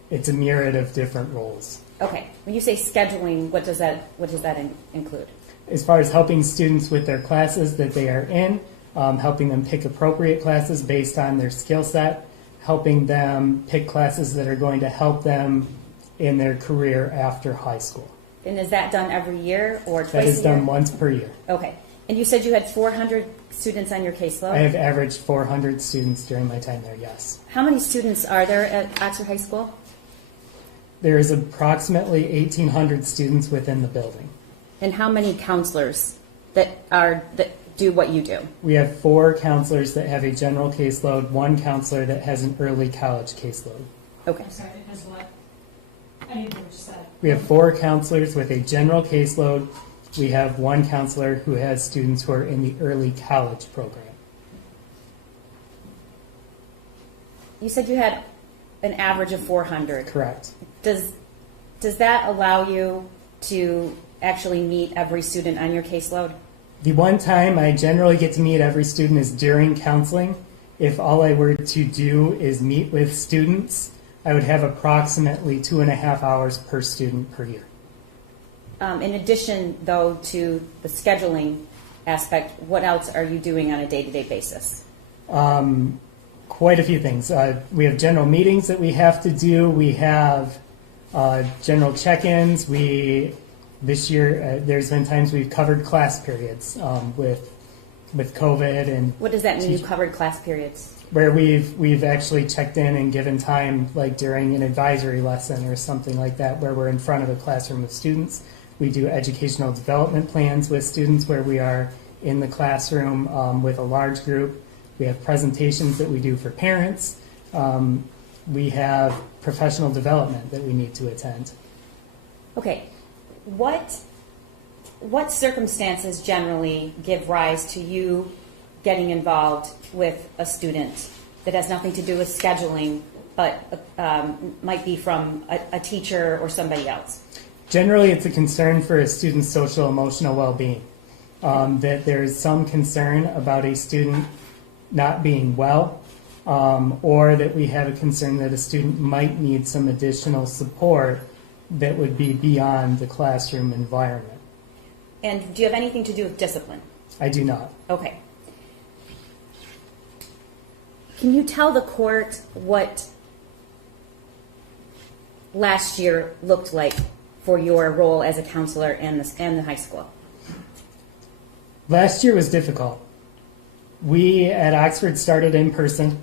It's a myriad of different roles. Okay. When you say scheduling, what does that include? As far as helping students with their classes that they are in, helping them pick appropriate classes based on their skill set, helping them pick classes that are going to help them in their career after high school. And is that done every year or twice a year? That is done once per year. Okay. And you said you had 400 students on your caseload? I have averaged 400 students during my time there, yes. How many students are there at Oxford High School? There is approximately 1,800 students within the building. And how many counselors that do what you do? We have 4 counselors that have a general caseload, 1 counselor that has an early college caseload. Okay. I'm sorry, it has what? I didn't hear what you said. We have 4 counselors with a general caseload. We have 1 counselor who has students who are in the early college program. You said you had an average of 400. Correct. Does that allow you to actually meet every student on your caseload? The one time I generally get to meet every student is during counseling. If all I were to do is meet with students, I would have approximately 2.5 hours per student per year. In addition, though, to the scheduling aspect, what else are you doing on a day-to-day basis? Quite a few things. We have general meetings that we have to do. We have general check-ins. This year, there's been times we've covered class periods with COVID and. What does that mean? You covered class periods? Where we've actually checked in and given time, like during an advisory lesson or something like that, where we're in front of a classroom of students. We do educational development plans with students where we are in the classroom with a large group. We have presentations that we do for parents. We have professional development that we need to attend. Okay, what circumstances generally give rise to you getting involved with a student that has nothing to do with scheduling, but might be from a teacher or somebody else? Generally, it's a concern for a student's social emotional well-being, that there is some concern about a student not being well, or that we have a concern that a student might need some additional support that would be beyond the classroom environment. And do you have anything to do with discipline? I do not. Okay. Can you tell the court what last year looked like for your role as a counselor and the high school? Last year was difficult. We at Oxford started in person,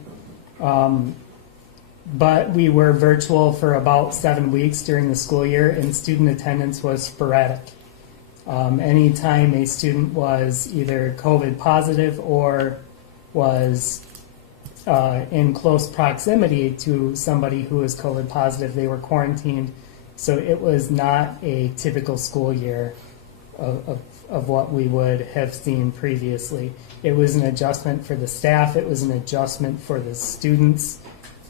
but we were virtual for about 7 weeks during the school year, and student attendance was sporadic. Anytime a student was either COVID positive or was in close proximity to somebody who was COVID positive, they were quarantined. So it was not a typical school year of what we would have seen previously. It was an adjustment for the staff. It was an adjustment for the students.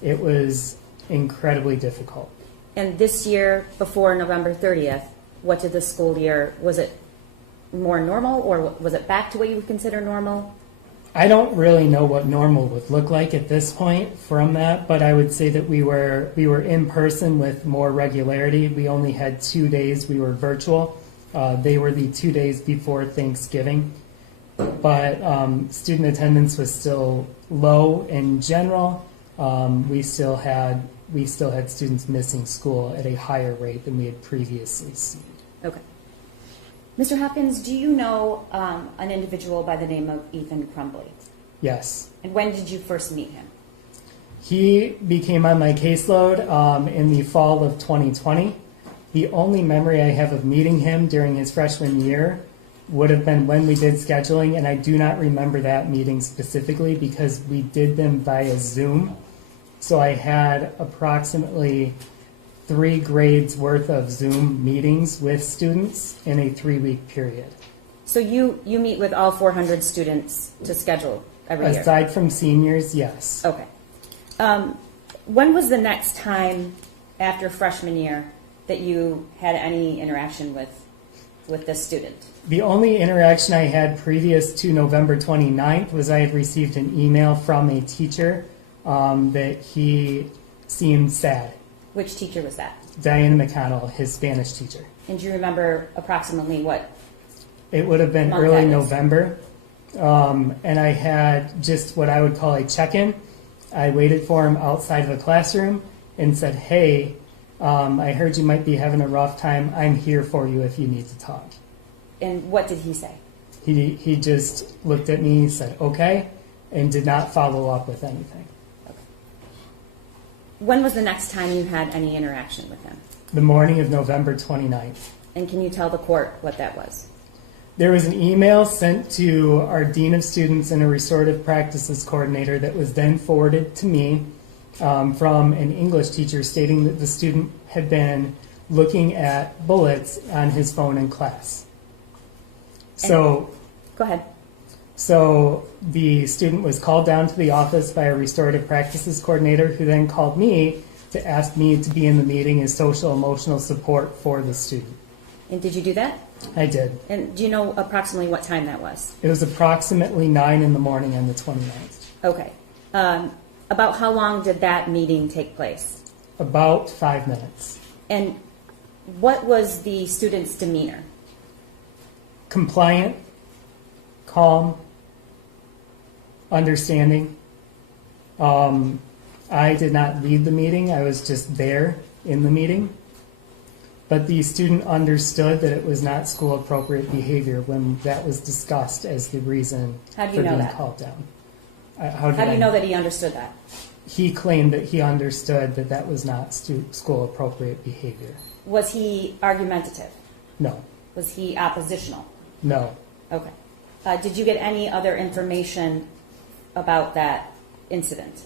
It was incredibly difficult. And this year, before November 30th, what did the school year, was it more normal, or was it back to what you would consider normal? I don't really know what normal would look like at this point from that, but I would say that we were in person with more regularity. We only had 2 days we were virtual. They were the 2 days before Thanksgiving, but student attendance was still low in general. We still had students missing school at a higher rate than we had previously seen. Okay. Mr. Hopkins, do you know an individual by the name of Ethan Crumbley? Yes. And when did you first meet him? He became on my caseload in the fall of 2020. The only memory I have of meeting him during his freshman year would have been when we did scheduling, and I do not remember that meeting specifically because we did them via Zoom. So I had approximately 3 grades worth of Zoom meetings with students in a 3-week period. So you meet with all 400 students to schedule every year? Aside from seniors, yes. Okay. When was the next time after freshman year that you had any interaction with this student? The only interaction I had previous to November 29th was I had received an email from a teacher that he seemed sad. Which teacher was that? Diana McConnell, his Spanish teacher. And do you remember approximately what? It would have been early November. And I had just what I would call a check-in. I waited for him outside of the classroom and said, hey, I heard you might be having a rough time. I'm here for you if you need to talk. And what did he say? He just looked at me, said, okay, and did not follow up with anything. Okay. When was the next time you had any interaction with him? The morning of November 29th. And can you tell the court what that was? There was an email sent to our Dean of Students and a Restorative Practices Coordinator that was then forwarded to me from an English teacher stating that the student had been looking at bullets on his phone in class. So, go ahead. So the student was called down to the office by a Restorative Practices Coordinator who then called me to ask me to be in the meeting as social emotional support for the student. And did you do that? I did. And do you know approximately what time that was? It was approximately 9 in the morning on the 29th. Okay. About how long did that meeting take place? About 5 minutes. And What was the student's demeanor? Compliant, calm, understanding. I did not lead the meeting. I was just there in the meeting. But the student understood that it was not school appropriate behavior when that was discussed as the reason How do for you know being that? called down. How do you know that he understood that? He claimed that he understood that that was not school appropriate behavior. Was he argumentative? No, Was he oppositional? no. Okay. Did you get any other information about that incident?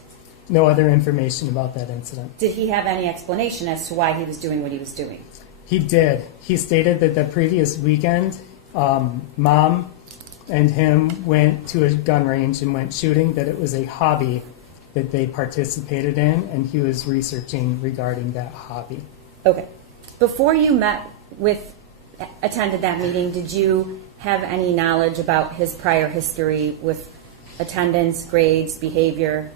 No other information about that incident. Did he have any explanation as to why he was doing what he was doing? He did. He stated that the previous weekend, Mom and him went to a gun range and went shooting, that it was a hobby that they participated in, and he was researching regarding that hobby. Okay. Before you attended that meeting, did you have any knowledge about his prior history with attendance, grades, behavior?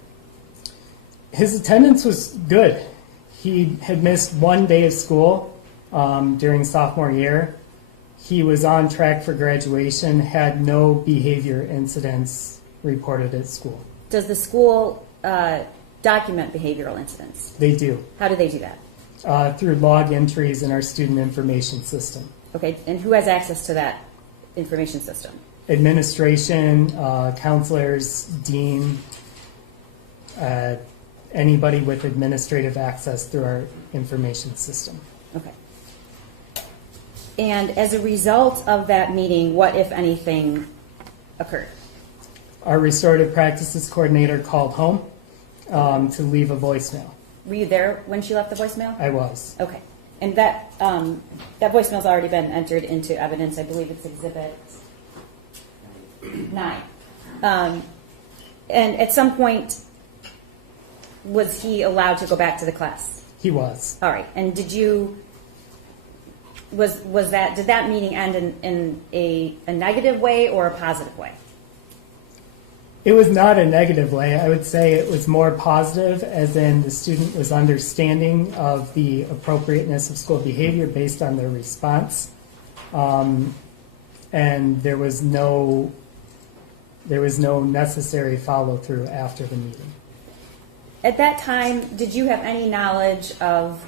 His attendance was good. He had missed one day of school during sophomore year. He was on track for graduation, had no behavior incidents reported at school. Does the school document behavioral incidents? They do. How do they do that? Through log entries in our student information system. Okay, and who has access to that information system? Administration, counselors, dean, anybody with administrative access through our information system. Okay. And as a result of that meeting, what, if anything, occurred? Our restorative practices coordinator called home to leave a voicemail. Were you there when she left the voicemail? I was. Okay. And that voicemail's already been entered into evidence. I believe it's Exhibit 9. And at some point, was he allowed to go back to the class? He was. All right. And did that meeting end in a negative way or a positive way? It was not a negative way. I would say it was more positive, as in the student was understanding of the appropriateness of school behavior based on their response. And there was no necessary follow through after the meeting. At that time, did you have any knowledge of,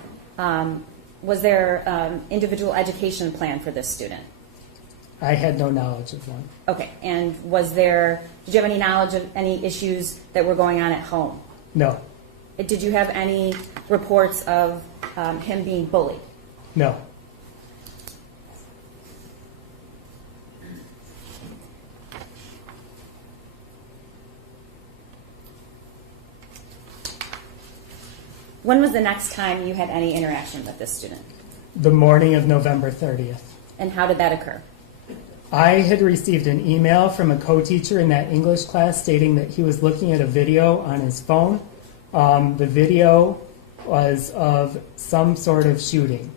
was there individual education plan for this student? I had no knowledge of one. Okay, and did you have any knowledge of any issues that were going on at home? No. Did you have any reports of him being bullied? No. When was the next time you had any interaction with this student? The morning of November 30th. And how did that occur? I had received an email from a co-teacher in that English class stating that he was looking at a video on his phone. The video was of some sort of shooting.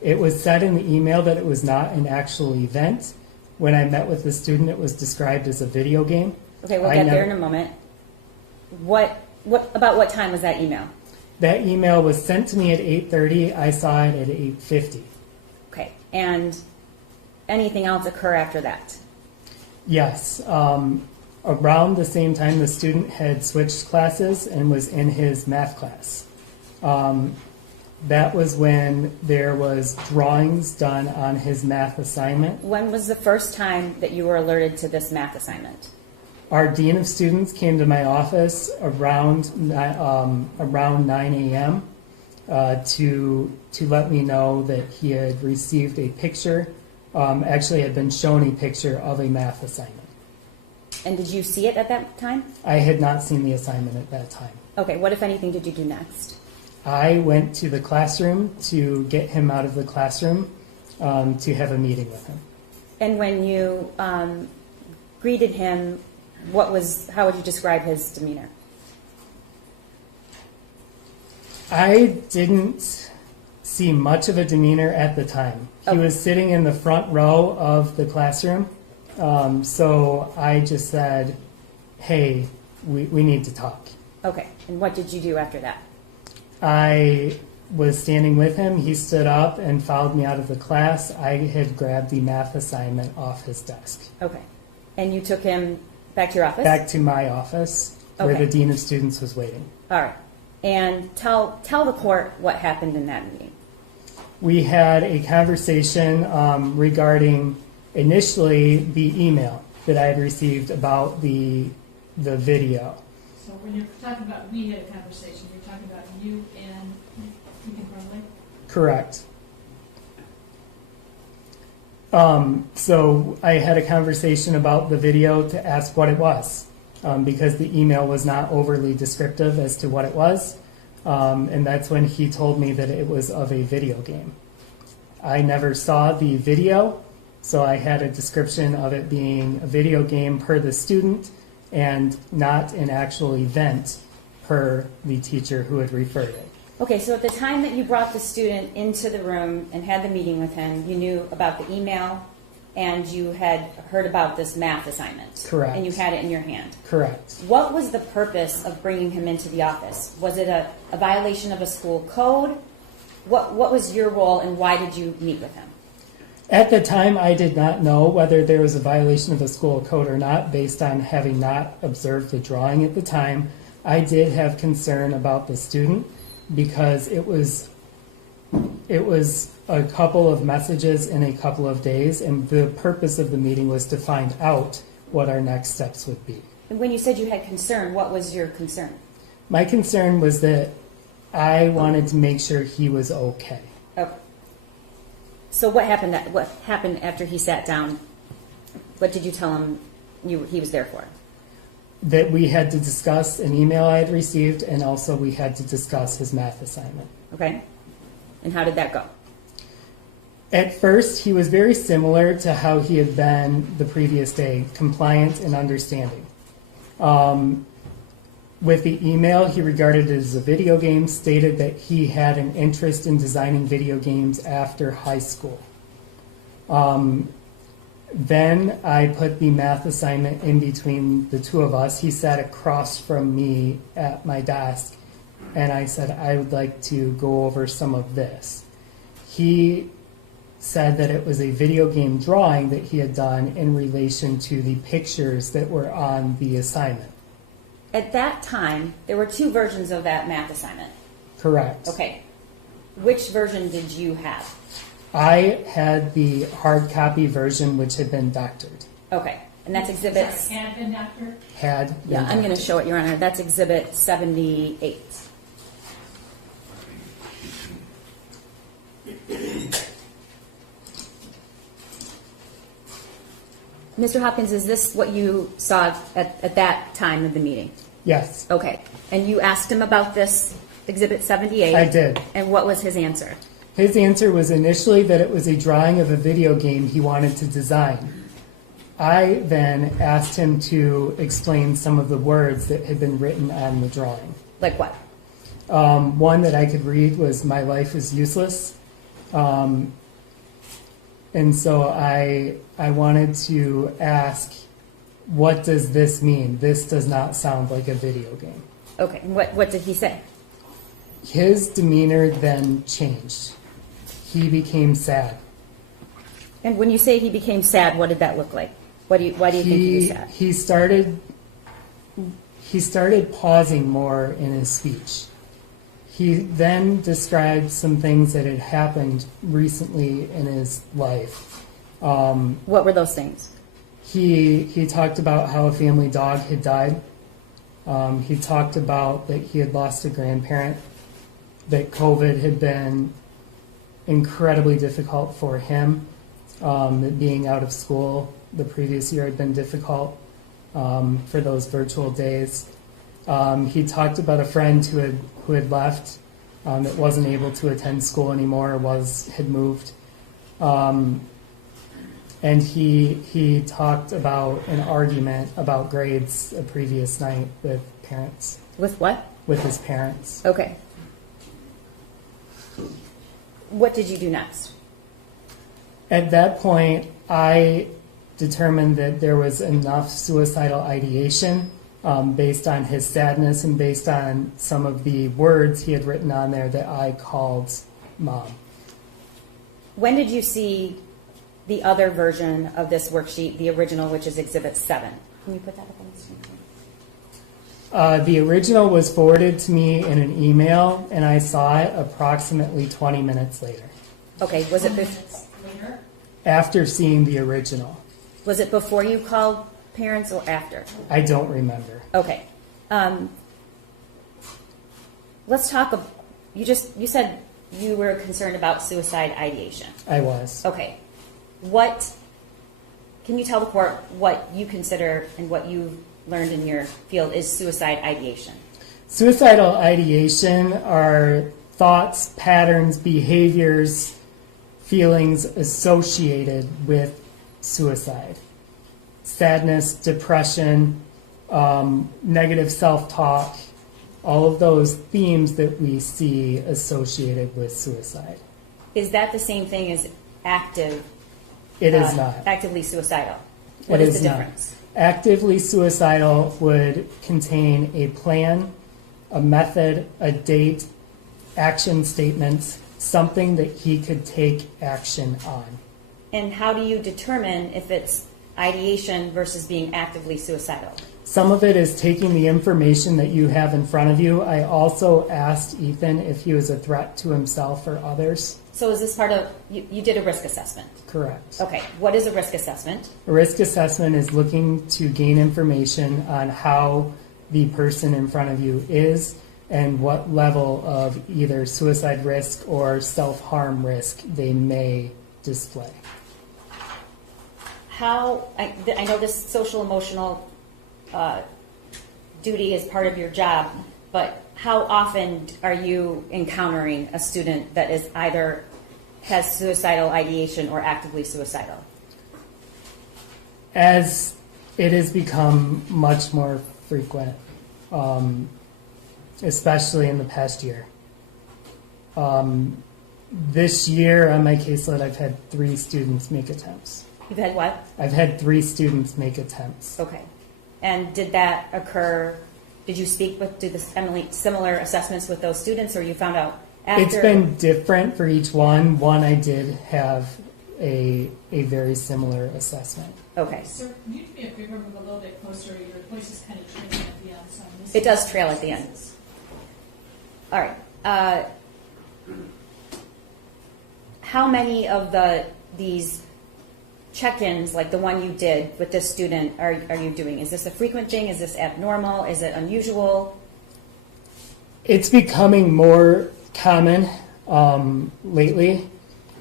It was said in the email that it was not an actual event. When I met with the student, it was described as a video game. Okay, we'll get there in a moment. About what time was that email? That email was sent to me at 8:30. I saw it at 8:50. Okay, and anything else occur after that? Yes. Around the same time, the student had switched classes and was in his math class. That was when there was drawings done on his math assignment. When was the first time that you were alerted to this math assignment? Our dean of students came to my office around 9 a.m. To let me know that he had received a picture. Actually, had been shown a picture of a math assignment. And did you see it at that time? I had not seen the assignment at that time. Okay, what, if anything, did you do next? I went to the classroom to get him out of the classroom to have a meeting with him. And when you greeted him, how would you describe his demeanor? I didn't see much of a demeanor at the time. He was sitting in the front row of the classroom, so I just said, hey, we need to talk. Okay, and what did you do after that? I was standing with him. He stood up and followed me out of the class. I had grabbed the math assignment off his desk. Okay. And you took him back to your office? Back to my office, where Okay. the dean of students was waiting. All right. And tell the court what happened in that meeting. We had a conversation regarding initially the email that I had received about the video. So when you're talking about we had a conversation, you're talking about you and Crumbley? Correct. So I had a conversation about the video to ask what it was, because the email was not overly descriptive as to what it was. And that's when he told me that it was of a video game. I never saw the video, so I had a description of it being a video game per the student and not an actual event per the teacher who had referred it. Okay, so at the time that you brought the student into the room and had the meeting with him, you knew about the email and you had heard about this math assignment. Correct. And you had it in your hand. Correct. What was the purpose of bringing him into the office? Was it a violation of a school code? What was your role and why did you meet with him? At the time, I did not know whether there was a violation of a school code or not based on having not observed the drawing at the time. I did have concern about the student because it was a couple of messages in a couple of days, and the purpose of the meeting was to find out what our next steps would be. And when you said you had concern, what was your concern? My concern was that I wanted to make sure he was okay. Okay. So what happened after he sat down? What did you tell him he was there for? That we had to discuss an email I had received, and also we had to discuss his math assignment. Okay. And how did that go? At first, he was very similar to how he had been the previous day, compliant and understanding. With the email, he regarded it as a video game, stated that he had an interest in designing video games after high school. Then I put the math assignment in between the two of us. He sat across from me at my desk, and I said, I would like to go over some of this. He said that it was a video game drawing that he had done in relation to the pictures that were on the assignment. At that time, there were two versions of that math assignment. Correct. Okay. Which version did you have? I had the hard copy version, which had been doctored. Okay. And that's exhibits. Sorry, had been doctored? Had been Yeah, I'm going to doctored. show it, Your Honor. That's exhibit 78. Mr. Hopkins, is this what you saw at that time of the meeting? Yes, Okay. And you asked him about this exhibit 78? I did. And what was his answer? His answer was initially that it was a drawing of a video game he wanted to design. I then asked him to explain some of the words that had been written on the drawing. Like what? One that I could read was, "My life is useless." And so I wanted to ask, what does this mean? This does not sound like a video game. Okay. And what did he say? His demeanor then changed. He became sad. And when you say he became sad, what did that look like? Why do you think he was sad? He started pausing more in his speech. He then described some things that had happened recently in his life. What were those things? He talked about how a family dog had died. He talked about that he had lost a grandparent, that COVID had been incredibly difficult for him, that being out of school the previous year had been difficult for those virtual days. He talked about a friend who had left, that wasn't able to attend school anymore, had moved. And he talked about an argument about grades a previous night with parents. With what? With his parents. Okay. What did you do next? At that point, I determined that there was enough suicidal ideation based on his sadness and based on some of the words he had written on there that I called Mom. When did you see the other version of this worksheet, the original, which is Exhibit 7? Can you put that up on the screen? The original was forwarded to me in an email, and I saw it approximately 20 minutes later. Okay, was it After seeing the original. Was it before you called parents or after? I don't remember. Okay. Let's talk. You said you were concerned about suicide ideation. I was. Okay. Can you tell the court what you consider and what you've learned in your field is suicide ideation? Suicidal ideation are thoughts, patterns, behaviors, feelings associated with suicide. Sadness, depression, negative self-talk, all of those themes that we see associated with suicide. Is that the same thing as active? It is not. Actively suicidal. What is the difference? Actively suicidal would contain a plan, a method, a date, action statements, something that he could take action on. And how do you determine if it's ideation versus being actively suicidal? Some of it is taking the information that you have in front of you. I also asked Ethan if he was a threat to himself or others. So is this part of, you did a risk assessment? Correct. Okay, what is a risk assessment? A risk assessment is looking to gain information on how the person in front of you is and what level of either suicide risk or self-harm risk they may display. I know this social emotional duty is part of your job, but how often are you encountering a student that is either has suicidal ideation or actively suicidal? As it has become much more frequent, especially in the past year. This year on my caseload, I've had 3 students make attempts. You've had what? I've had 3 students make attempts. Okay. And did that occur, did you speak with, similar assessments with those students, or you found out after? It's been different for each one. One, I did have a very similar assessment. Okay. Sir, can you do me a favor, move a little bit closer? Your voice is kind of trailing at the end. So it does trail at the end. All right. How many of these check-ins, like the one you did with this student, are you doing? Is this a frequent thing? Is this abnormal? Is it unusual? It's becoming more common lately.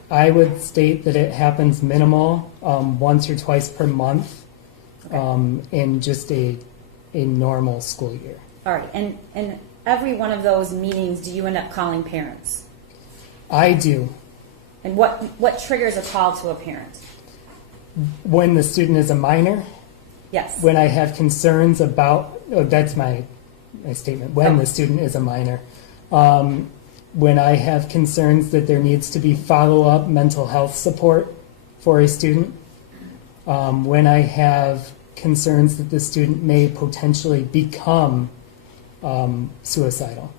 I would state that it happens minimal, once or twice per month, in just a normal school year. All right, and every one of those meetings, do you end up calling parents? I do. And what triggers a call to a parent? When the student is a minor? Yes. When I have concerns about, that's my statement, when the student is a minor. When I have concerns that there needs to be follow-up mental health support for a student. When I have concerns that the student may potentially become suicidal.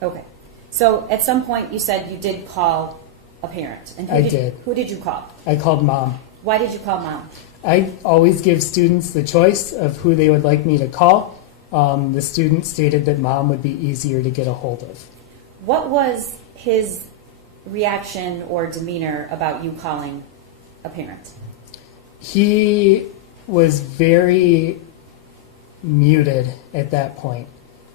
Okay. So at some point you said you did call a parent. And I did. Who did you call? I called Mom. Why did you call Mom? I always give students the choice of who they would like me to call. The student stated that Mom would be easier to get a hold of. What was his reaction or demeanor about you calling a parent? He was very muted at that point.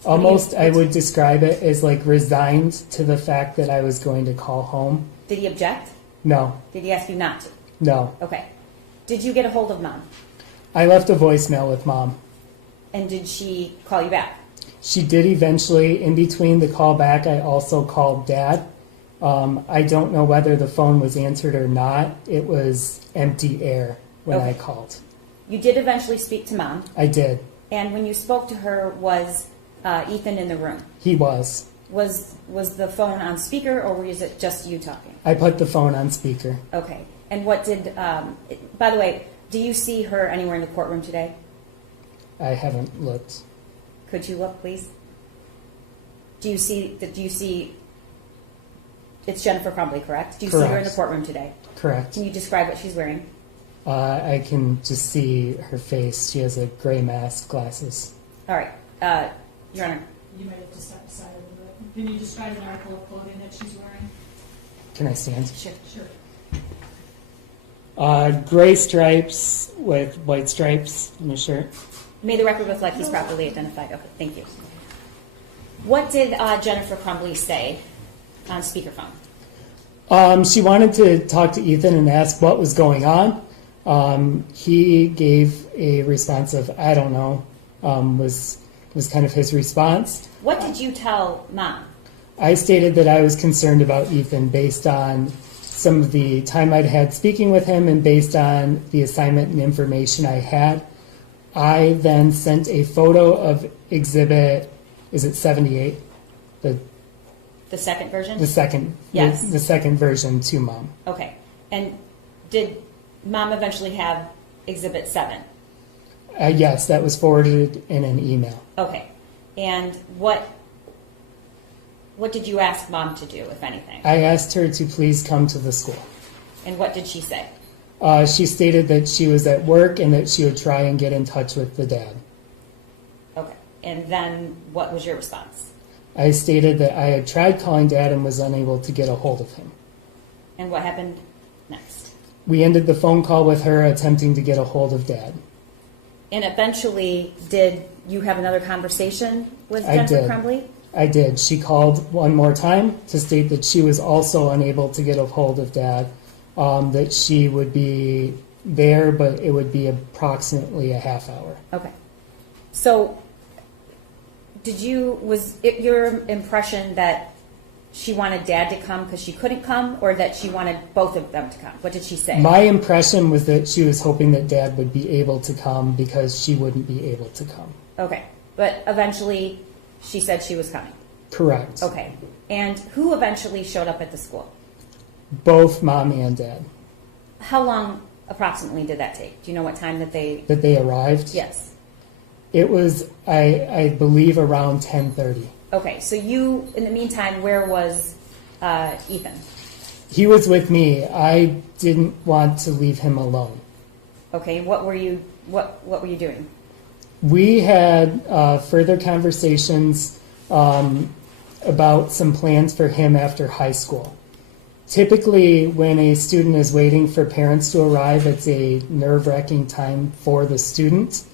Almost, I would describe it as like resigned to the fact that I was going to call home. Did he object? No. Did he ask you not to? No. Okay. Did you get a hold of Mom? I left a voicemail with Mom. And did she call you back? She did eventually. In between the call back, I also called Dad. I don't know whether the phone was answered or not. It was empty air when I called. You did eventually speak to Mom. I did. And when you spoke to her, was Ethan in the room? He was. Was the phone on speaker, or was it just you talking? I put the phone on speaker. Okay. And what did, by the way, do you see her anywhere in the courtroom today? I haven't looked. Could you look, please? Do you see, it's Jennifer Crumbley, correct? Do you see her in the courtroom today? Correct. Can you describe what she's wearing? I can just see her face. She has a gray mask, glasses. All right. Your Honor. You might have to step aside a little bit. Can you describe an article of clothing that she's wearing? Can I stand? Sure. Gray stripes with white stripes on the shirt. May the record reflect he's properly identified. Okay, thank you. What did Jennifer Crumbley say on speakerphone? She wanted to talk to Ethan and ask what was going on. He gave a response of, I don't know, was kind of his response. What did you tell Mom? I stated that I was concerned about Ethan based on some of the time I'd had speaking with him and based on the assignment and information I had. I then sent a photo of exhibit, is it 78? The second version? The second. Yes. The second version to Mom. Okay. And did Mom eventually have exhibit 7? Yes, that was forwarded in an email. Okay. And what did you ask Mom to do, if anything? I asked her to please come to the school. And what did she say? She stated that she was at work and that she would try and get in touch with the dad. Okay. And then what was your response? I stated that I had tried calling Dad and was unable to get a hold of him. And what happened next? We ended the phone call with her attempting to get a hold of Dad. And eventually, did you have another conversation with Jennifer Crumbley? I did. She called one more time to state that she was also unable to get a hold of Dad, that she would be there, but it would be approximately a half hour. Okay. So, was it your impression that she wanted Dad to come because she couldn't come, or that she wanted both of them to come? What did she say? My impression was that she was hoping that Dad would be able to come because she wouldn't be able to come. Okay. But eventually, she said she was coming. Correct. Okay. And who eventually showed up at the school? Both Mom and Dad. How long approximately did that take? Do you know what time that they... That they arrived? Yes. It was, I believe, around 10:30. Okay, so you, in the meantime, where was Ethan? He was with me. I didn't want to leave him alone. Okay, what were you doing? We had further conversations about some plans for him after high school. Typically, when a student is waiting for parents to arrive, it's a nerve-wracking time for the student.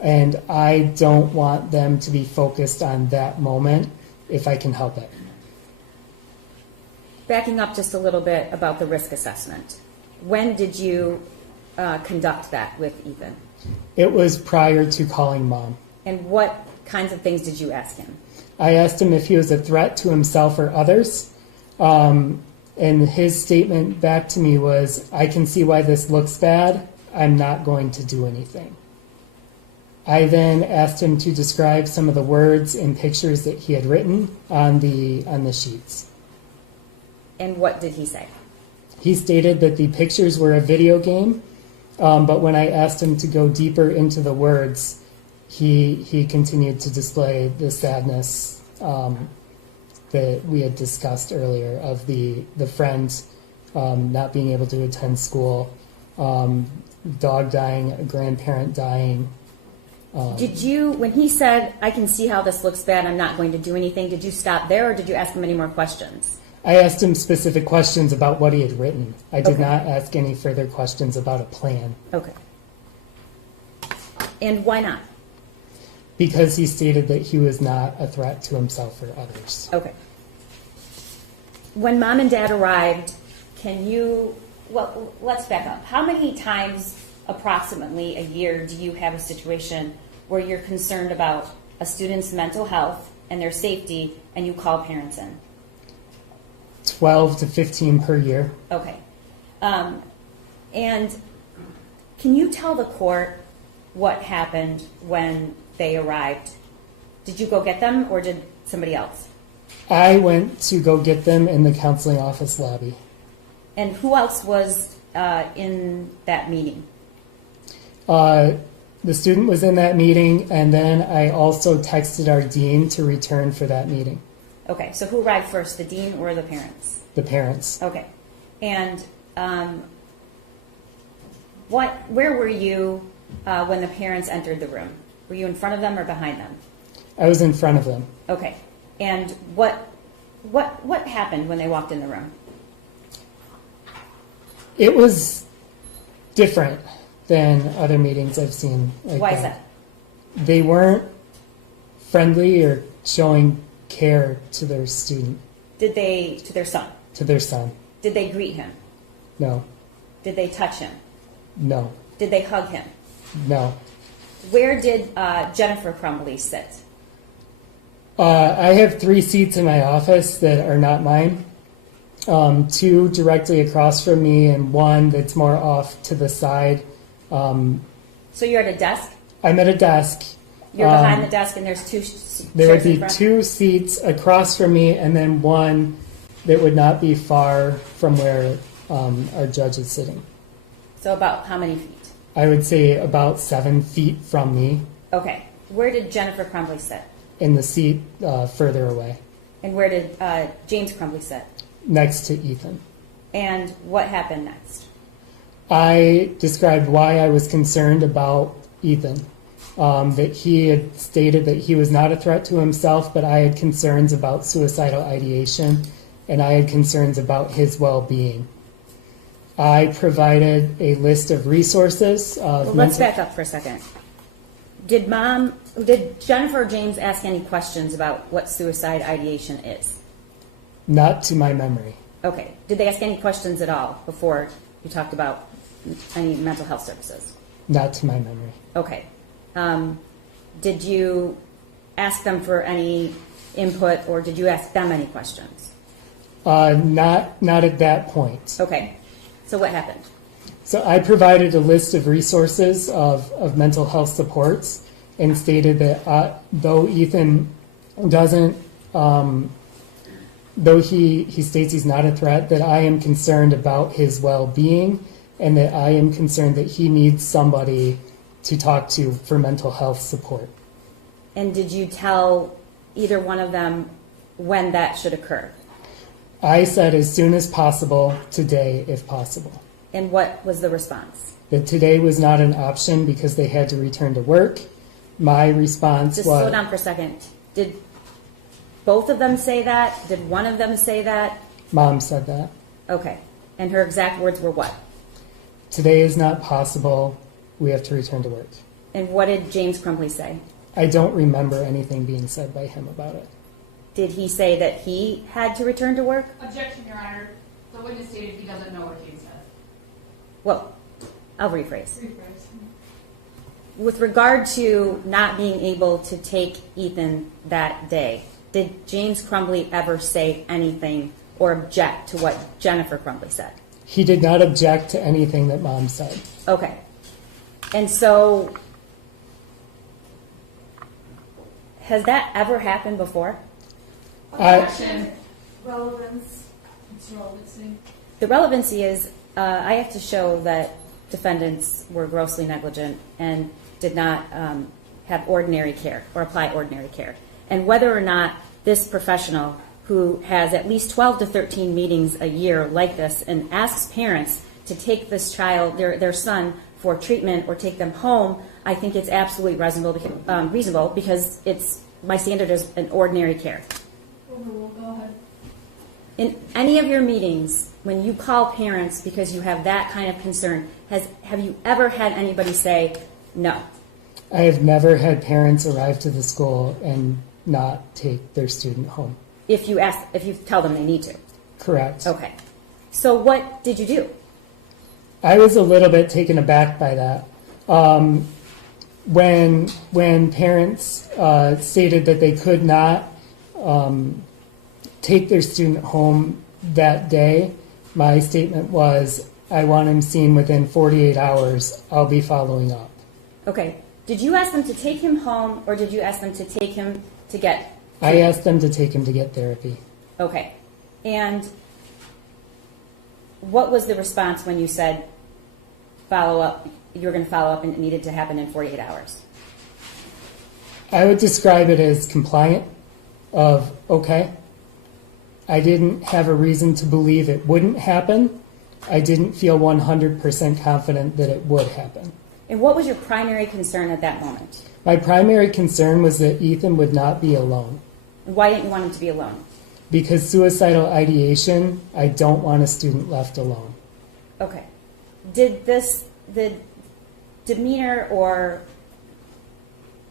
And I don't want them to be focused on that moment if I can help it. Backing up just a little bit about the risk assessment. When did you conduct that with Ethan? It was prior to calling Mom. And what kinds of things did you ask him? I asked him if he was a threat to himself or others. And his statement back to me was, I can see why this looks bad. I'm not going to do anything. I then asked him to describe some of the words and pictures that he had written on the sheets. And what did he say? He stated that the pictures were a video game, but when I asked him to go deeper into the words, he continued to display the sadness that we had discussed earlier of the friend not being able to attend school, dog dying, a grandparent dying. Did you, when he said, I can see how this looks bad, I'm not going to do anything, did you stop there or did you ask him any more questions? I asked him specific questions about what he had written. I did not ask any further questions about a plan. Okay. And why not? Because he stated that he was not a threat to himself or others. Okay. When Mom and Dad arrived, let's back up. How many times approximately a year do you have a situation where you're concerned about a student's mental health and their safety and you call parents in? 12 to 15 per year. Okay. And can you tell the court what happened when they arrived? Did you go get them or did somebody else? I went to go get them in the counseling office lobby. And who else was in that meeting? The student was in that meeting, and then I also texted our dean to return for that meeting. Okay, so who arrived first, the dean or the parents? The parents. Okay. And where were you when the parents entered the room? Were you in front of them or behind them? I was in front of them. Okay. And what happened when they walked in the room? It was different than other meetings I've seen. Why is that? They weren't friendly or showing care to their student. To their son? To their son. Did they greet him? No. Did they touch him? No. Did they hug him? No. Where did Jennifer Crumbley sit? I have 3 seats in my office that are not mine. 2 directly across from me and 1 that's more off to the side. So you're at a desk? I'm at a desk. You're behind the desk and there's 2 chairs There would in be front? 2 seats across from me and then 1 that would not be far from where our judge is sitting. So about how many feet? I would say about 7 feet from me. Okay. Where did Jennifer Crumbley sit? In the seat further away. And where did James Crumbley sit? Next to Ethan. And what happened next? I described why I was concerned about Ethan. That he had stated that he was not a threat to himself, but I had concerns about suicidal ideation, and I had concerns about his well-being. I provided a list of resources. Let's back up for a second. Did Jennifer or James ask any questions about what suicide ideation is? Not to my memory. Okay. Did they ask any questions at all before you talked about any mental health services? Not to my memory. Okay. Did you ask them for any input, or did you ask them any questions? Not at that point. Okay. So what happened? So I provided a list of resources of mental health supports and stated that though Ethan doesn't, though he states he's not a threat, that I am concerned about his well-being and that I am concerned that he needs somebody to talk to for mental health support. And did you tell either one of them when that should occur? I said as soon as possible, today if possible. And what was the response? That today was not an option because they had to return to work. My response Just was... slow down for a second. Did both of them say that? Did one of them say that? Mom said that. Okay. And her exact words were what? Today is not possible. We have to return to work. And what did James Crumbley say? I don't remember anything being said by him about it. Did he say that he had to return to work? Objection, Your Honor. The witness stated he doesn't know what James said. Well, I'll rephrase. With regard to not being able to take Ethan that day, did James Crumbley ever say anything or object to what Jennifer Crumbley said? He did not object to anything that Mom said. Okay. And so, has that ever happened before? Objection. Relevance. It's relevancy. The relevancy is I have to show that defendants were grossly negligent and did not have ordinary care or apply ordinary care. And whether or not this professional who has at least 12 to 13 meetings a year like this and asks parents to take this child, their son, for treatment or take them home, I think it's absolutely reasonable because my standard is an ordinary care. Overruled. Go ahead. In any of your meetings, when you call parents because you have that kind of concern, have you ever had anybody say no? I have never had parents arrive to the school and not take their student home. If you tell them they need to. Correct. Okay. So what did you do? I was a little bit taken aback by that. When parents stated that they could not take their student home that day, my statement was, I want him seen within 48 hours. I'll be following up. Okay. Did you ask them to take him home or did you ask them to take him to get... I asked them to take him to get therapy. Okay. And what was the response when you said follow up you were going to follow up and it needed to happen in 48 hours? I would describe it as compliant of, okay, I didn't have a reason to believe it wouldn't happen. I didn't feel 100% confident that it would happen. And what was your primary concern at that moment? My primary concern was that Ethan would not be alone. And why didn't you want him to be alone? Because suicidal ideation, I don't want a student left alone. Okay. Did the demeanor or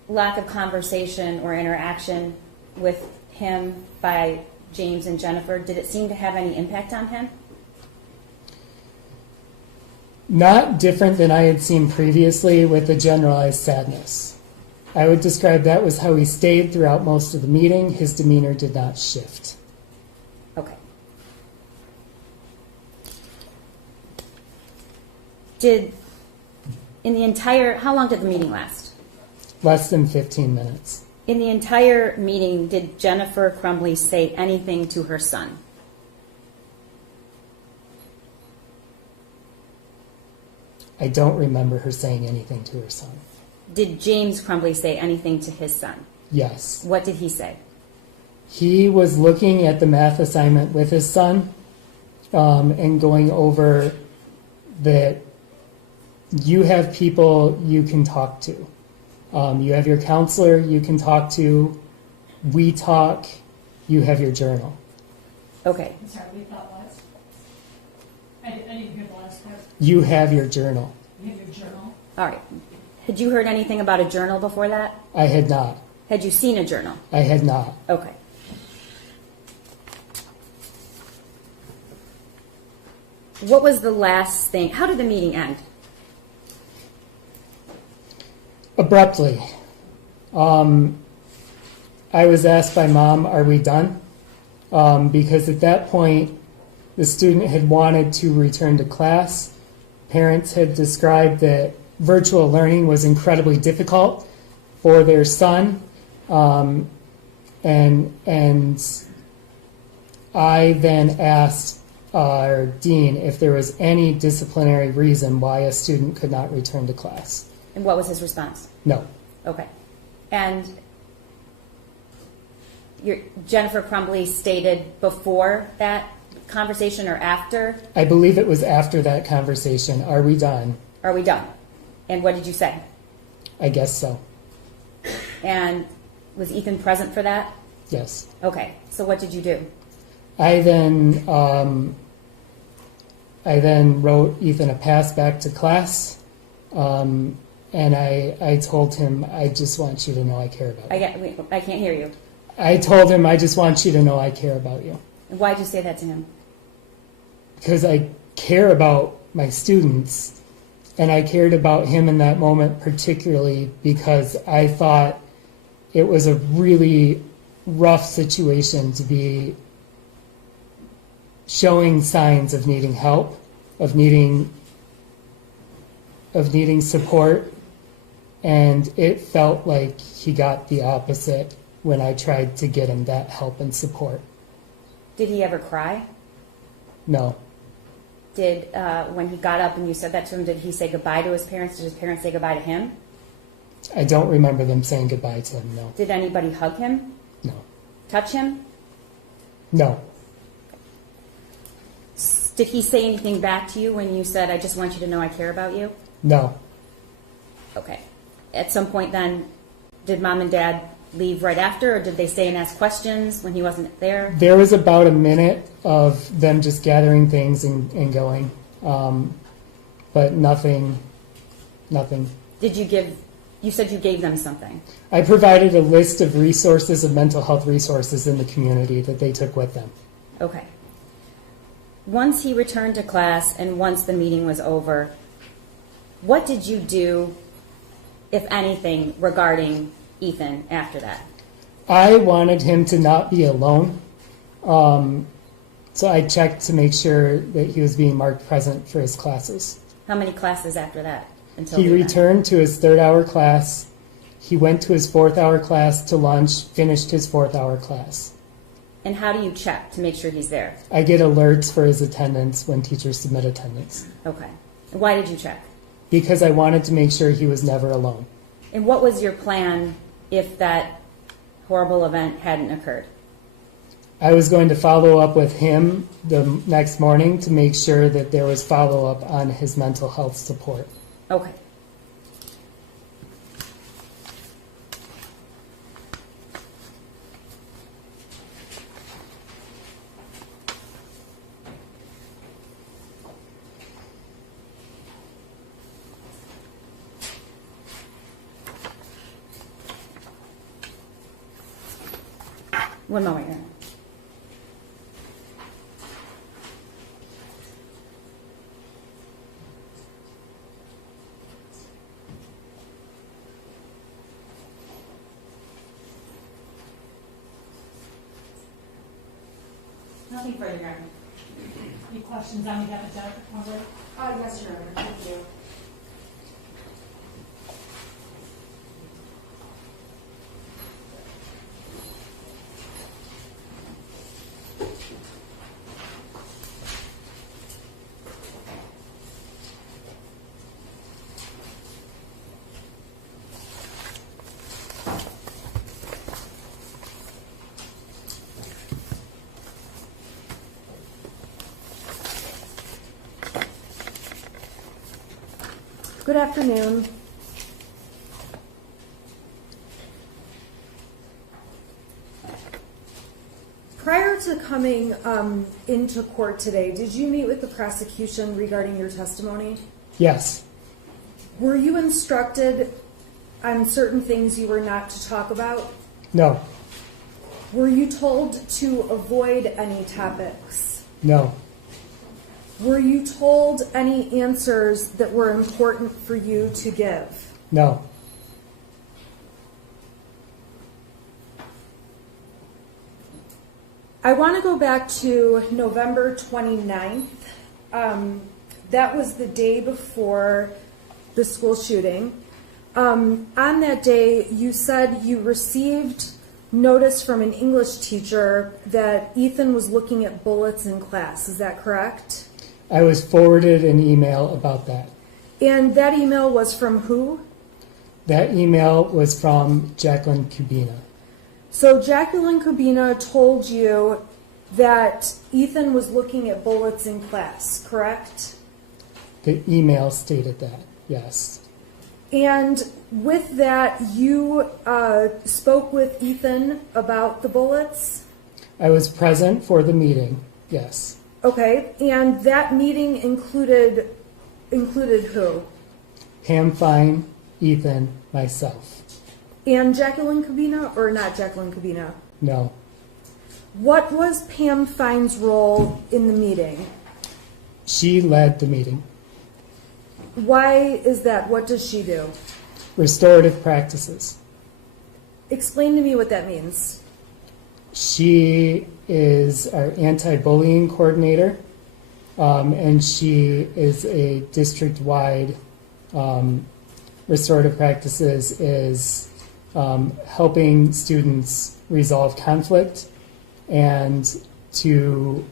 lack of conversation or interaction with him by James and Jennifer, did it seem to have any impact on him? Not different than I had seen previously with a generalized sadness. I would describe that was how he stayed throughout most of the meeting. His demeanor did not shift. Okay. How long did the meeting last? Less than 15 minutes. In the entire meeting, did Jennifer Crumbley say anything to her son? I don't remember her saying anything to her son. Did James Crumbley say anything to his son? Yes. What did he say? He was looking at the math assignment with his son and going over that you have people you can talk to. You have your counselor you can talk to. We talk. You have your journal. Okay. I'm sorry, we thought was? I didn't hear the last part. You have your journal. You have your journal? All right. Had you heard anything about a journal before that? I had not. Had you seen a journal? I had not. Okay. What was the last thing? How did the meeting end? Abruptly. I was asked by Mom, are we done? Because at that point, the student had wanted to return to class. Parents had described that virtual learning was incredibly difficult for their son. And I then asked our dean if there was any disciplinary reason why a student could not return to class. And what was his response? No. Okay. And Jennifer Crumbley stated before that conversation or after? I believe it was after that conversation. Are we done? Are we done? And what did you say? I guess so. And was Ethan present for that? Yes. Okay. So what did you do? I then wrote Ethan a pass back to class, and I told him, I just want you to know I care about you. I can't hear you. I told him, I just want you to know I care about you. And why did you say that to him? Because I care about my students, and I cared about him in that moment particularly because I thought it was a really rough situation to be showing signs of needing help, of needing support, and it felt like he got the opposite when I tried to get him that help and support. Did he ever cry? No. Did when he got up and you said that to him, did he say goodbye to his parents? Did his parents say goodbye to him? I don't remember them saying goodbye to him, no. Did anybody hug him? No. Touch him? No. Did he say anything back to you when you said, I just want you to know I care about you? No. Okay. At some point then, did Mom and Dad leave right after, or did they stay and ask questions when he wasn't there? There was about a minute of them just gathering things and going, but nothing. Did you said you gave them something? I provided a list of resources, of mental health resources in the community that they took with them. Okay. Once he returned to class and once the meeting was over, what did you do, if anything, regarding Ethan after that? I wanted him to not be alone, so I checked to make sure that he was being marked present for his classes. How many classes after that? He returned to his 3rd hour class. He went to his 4th hour class to lunch, finished his 4th hour class. And how do you check to make sure he's there? I get alerts for his attendance when teachers submit attendance. Okay. Why did you check? Because I wanted to make sure he was never alone. And what was your plan if that horrible event hadn't occurred? I was going to follow up with him the next morning to make sure that there was follow-up on his mental health support. Okay. One moment, Your Honor. Nothing further, Your Honor. Any questions on behalf of Jennifer Crumbley? Yes, Your Honor. Thank you. Good afternoon. Prior to coming into court today, did you meet with the prosecution regarding your testimony? Yes. Were you instructed on certain things you were not to talk about? No. Were you told to avoid any topics? No. Were you told any answers that were important for you to give? No. I want to go back to November 29th. That was the day before the school shooting. On that day, you said you received notice from an English teacher that Ethan was looking at bullets in class. Is that correct? I was forwarded an email about that. And that email was from who? That email was from Jacqueline Kubina. So Jacqueline Kubina told you that Ethan was looking at bullets in class, correct? The email stated that, yes. And with that, you spoke with Ethan about the bullets? I was present for the meeting, yes. Okay, and that meeting included who? Pam Fine, Ethan, myself. And Jacqueline Kubina, or not Jacqueline Kubina? No. What was Pam Fine's role in the meeting? She led the meeting. Why is that? What does she do? Restorative practices. Explain to me what that means. She is our anti-bullying coordinator, and she is a district-wide restorative practices is helping students resolve conflict and to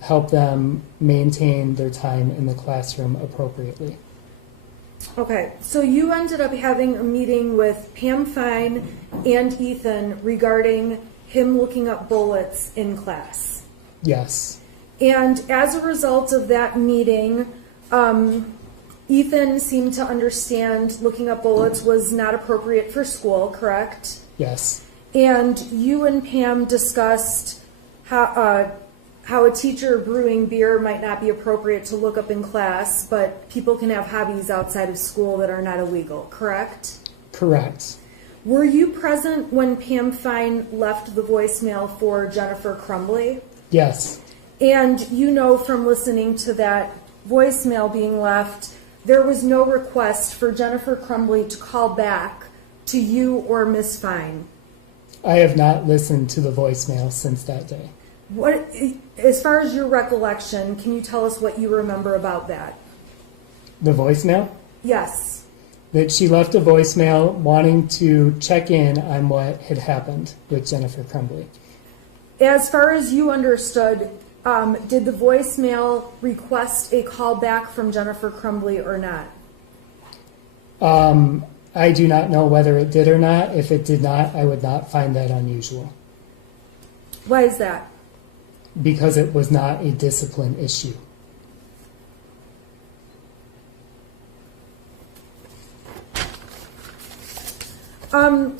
help them maintain their time in the classroom appropriately. Okay, so you ended up having a meeting with Pam Fine and Ethan regarding him looking up bullets in class. Yes. And as a result of that meeting, Ethan seemed to understand looking up bullets was not appropriate for school, correct? Yes. And you and Pam discussed how a teacher brewing beer might not be appropriate to look up in class, but people can have hobbies outside of school that are not illegal, correct? Correct. Were you present when Pam Fine left the voicemail for Jennifer Crumbley? Yes. And you know from listening to that voicemail being left, there was no request for Jennifer Crumbley to call back to you or Miss Fine. I have not listened to the voicemail since that day. What, as far as your recollection, can you tell us what you remember about that? The voicemail? Yes. That she left a voicemail wanting to check in on what had happened with Jennifer Crumbley. As far as you understood, did the voicemail request a call back from Jennifer Crumbley or not? I do not know whether it did or not. If it did not, I would not find that unusual. Why is that? Because it was not a discipline issue.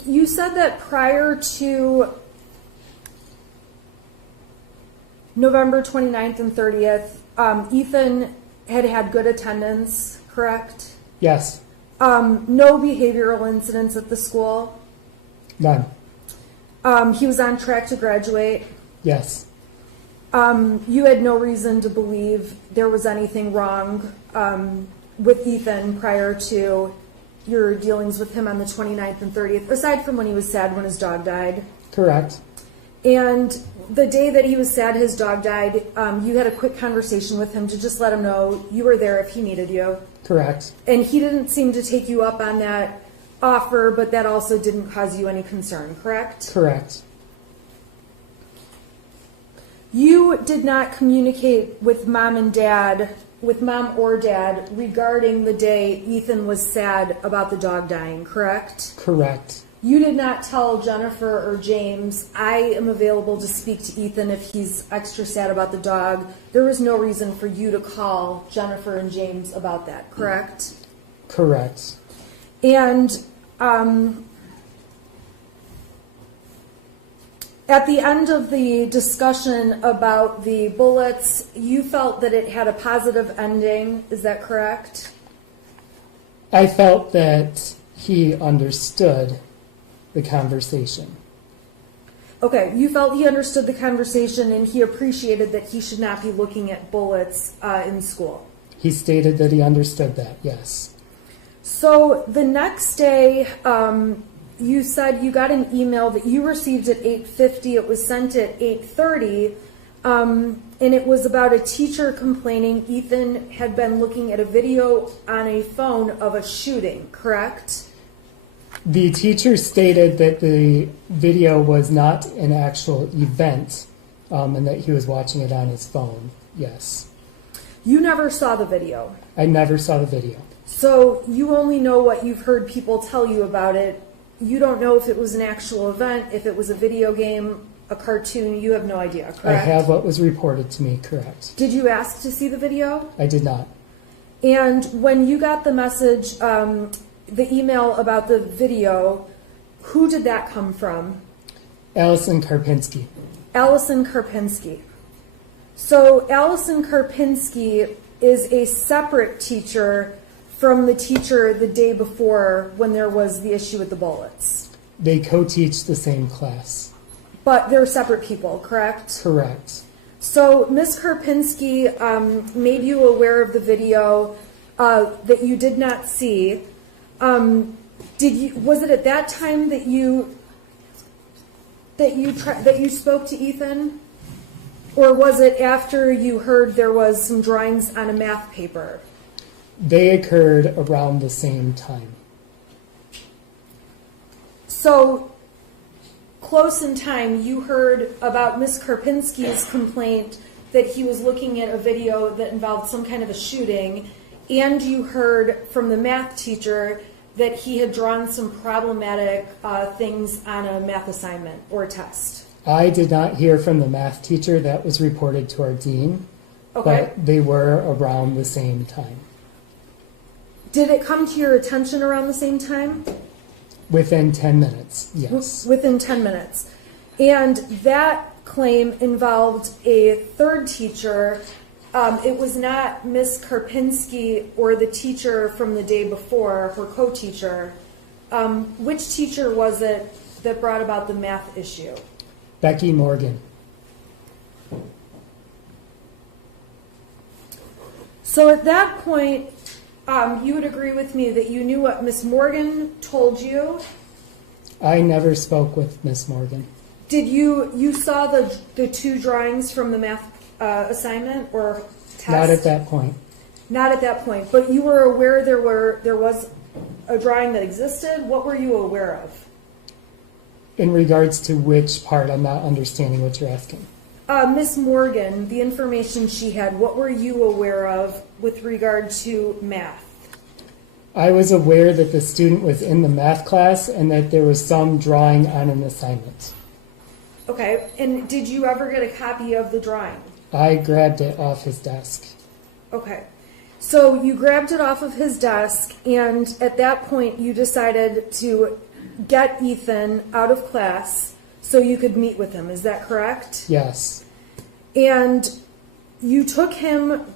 You said that prior to November 29th and 30th, Ethan had good attendance, correct? Yes. No behavioral incidents at the school? None. He was on track to graduate? Yes. You had no reason to believe there was anything wrong with Ethan prior to your dealings with him on the 29th and 30th, aside from when he was sad when his dog died? Correct. And the day that he was sad his dog died, you had a quick conversation with him to just let him know you were there if he needed you? Correct. And he didn't seem to take you up on that offer, but that also didn't cause you any concern, correct? Correct. You did not communicate with mom and dad, with mom or dad, regarding the day Ethan was sad about the dog dying, correct? Correct. You did not tell Jennifer or James, I am available to speak to Ethan if he's extra sad about the dog. There was no reason for you to call Jennifer and James about that, correct? Correct. And at the end of the discussion about the bullets, you felt that it had a positive ending. Is that correct? I felt that he understood the conversation. Okay, you felt he understood the conversation and he appreciated that he should not be looking at bullets in school. He stated that he understood that, yes. So the next day, you said you got an email that you received at 8:50. It was sent at 8:30, and it was about a teacher complaining Ethan had been looking at a video on a phone of a shooting, correct? The teacher stated that the video was not an actual event, and that he was watching it on his phone, yes. You never saw the video? I never saw the video. So you only know what you've heard people tell you about it. You don't know if it was an actual event, if it was a video game, a cartoon. You have no idea, correct? I have what was reported to me, correct. Did you ask to see the video? I did not. And when you got the message, the email about the video, who did that come from? Allison Karpinski. Allison Karpinski. So Allison Karpinski is a separate teacher from the teacher the day before when there was the issue with the bullets. They co-teach the same class. But they're separate people, correct? Correct. So Ms. Karpinski made you aware of the video that you did not see. Was it at that time that you spoke to Ethan? Or was it after you heard there was some drawings on a math paper? They occurred around the same time. So, close in time, you heard about Ms. Karpinski's complaint that he was looking at a video that involved some kind of a shooting, and you heard from the math teacher that he had drawn some problematic things on a math assignment or test. I did not hear from the math teacher. That was reported to our dean. Okay. But they were around the same time. Did it come to your attention around the same time? Within 10 minutes, yes. Within 10 minutes. And that claim involved a third teacher. It was not Ms. Karpinski or the teacher from the day before, her co-teacher. Which teacher was it that brought about the math issue? Becky Morgan. So at that point, you would agree with me that you knew what Miss Morgan told you? I never spoke with Miss Morgan. Did you saw the two drawings from the math assignment or test? Not at that point. Not at that point, but you were aware there was a drawing that existed? What were you aware of? In regards to which part? I'm not understanding what you're asking. Miss Morgan, the information she had, what were you aware of with regard to math? I was aware that the student was in the math class and that there was some drawing on an assignment. Okay, and did you ever get a copy of the drawing? I grabbed it off his desk. Okay, so you grabbed it off of his desk, and at that point you decided to get Ethan out of class so you could meet with him. Is that correct? Yes. And you took him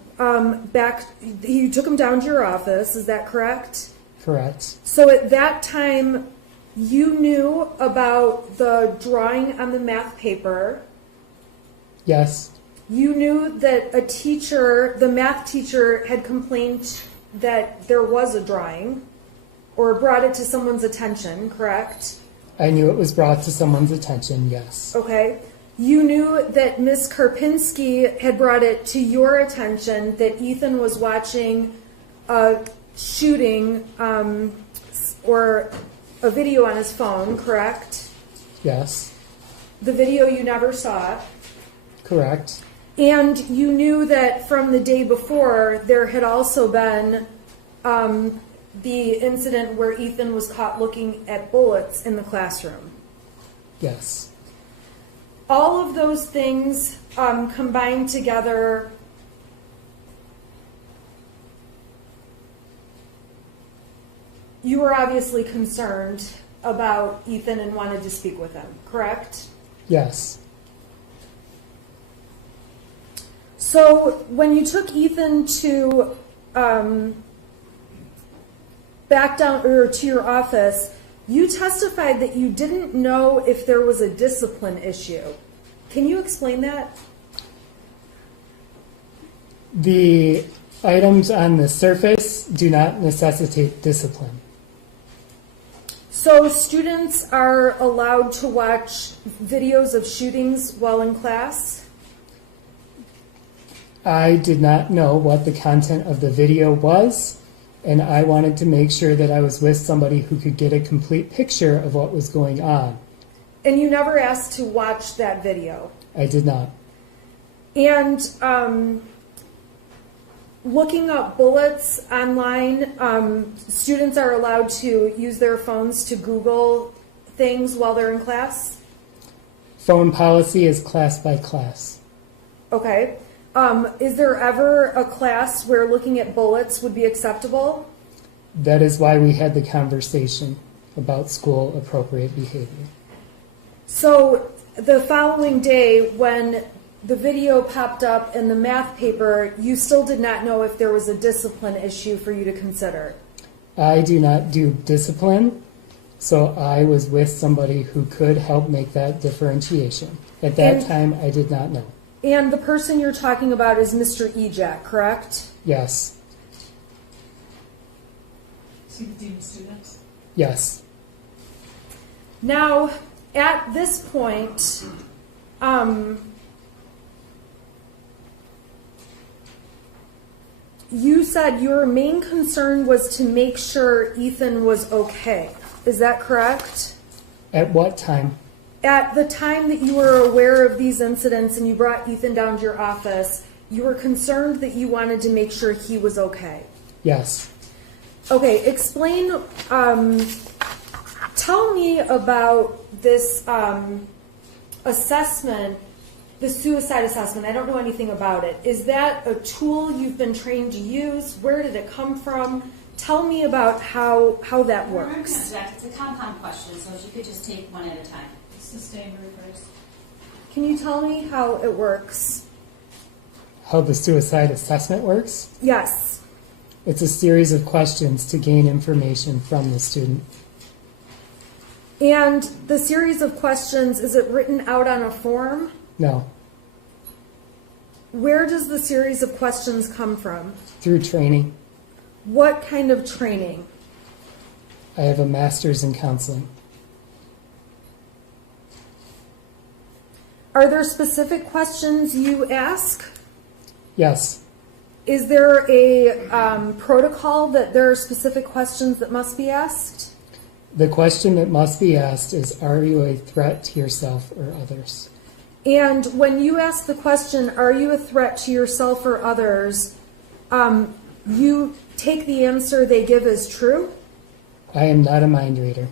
you took him down to your office. Is that correct? Correct. So at that time, you knew about the drawing on the math paper. Yes. You knew that the math teacher had complained that there was a drawing or brought it to someone's attention, correct? I knew it was brought to someone's attention, yes. Okay. You knew that Ms. Karpinski had brought it to your attention that Ethan was watching a shooting or a video on his phone, correct? Yes. The video you never saw. Correct. And you knew that from the day before, there had also been the incident where Ethan was caught looking at bullets in the classroom. Yes. All of those things combined together you were obviously concerned about Ethan and wanted to speak with him, correct? Yes. So when you took Ethan to back down or to your office, you testified that you didn't know if there was a discipline issue. Can you explain that? The items on the surface do not necessitate discipline. So students are allowed to watch videos of shootings while in class? I did not know what the content of the video was, and I wanted to make sure that I was with somebody who could get a complete picture of what was going on. And you never asked to watch that video? I did not. And looking up bullets online, students are allowed to use their phones to Google things while they're in class? Phone policy is class by class. Okay. Is there ever a class where looking at bullets would be acceptable? That is why we had the conversation about school appropriate behavior. So the following day, when the video popped up in the math paper, you still did not know if there was a discipline issue for you to consider? I do not do discipline, so I was with somebody who could help make that differentiation. At that time, I did not know. And the person you're talking about is Mr. Ejak, correct? Yes. Is he the dean of students? Yes. Now, at this point, you said your main concern was to make sure Ethan was okay. Is that correct? At what time? At the time that you were aware of these incidents and you brought Ethan down to your office, you were concerned that you wanted to make sure he was okay. Yes. Okay, explain, tell me about this assessment, the suicide assessment. I don't know anything about it. Is that a tool you've been trained to use? Where did it come from? Tell me about how that works. It's a compound question, so if you could just take one at a time. Sustained rephrase. Can you tell me how it works? How the suicide assessment works? Yes. It's a series of questions to gain information from the student. And the series of questions, is it written out on a form? No. Where does the series of questions come from? Through training. What kind of training? I have a master's in counseling. Are there specific questions you ask? Yes. Is there a protocol that there are specific questions that must be asked? The question that must be asked is, are you a threat to yourself or others? And when you ask the question, are you a threat to yourself or others, you take the answer they give as true? I am not a mind reader.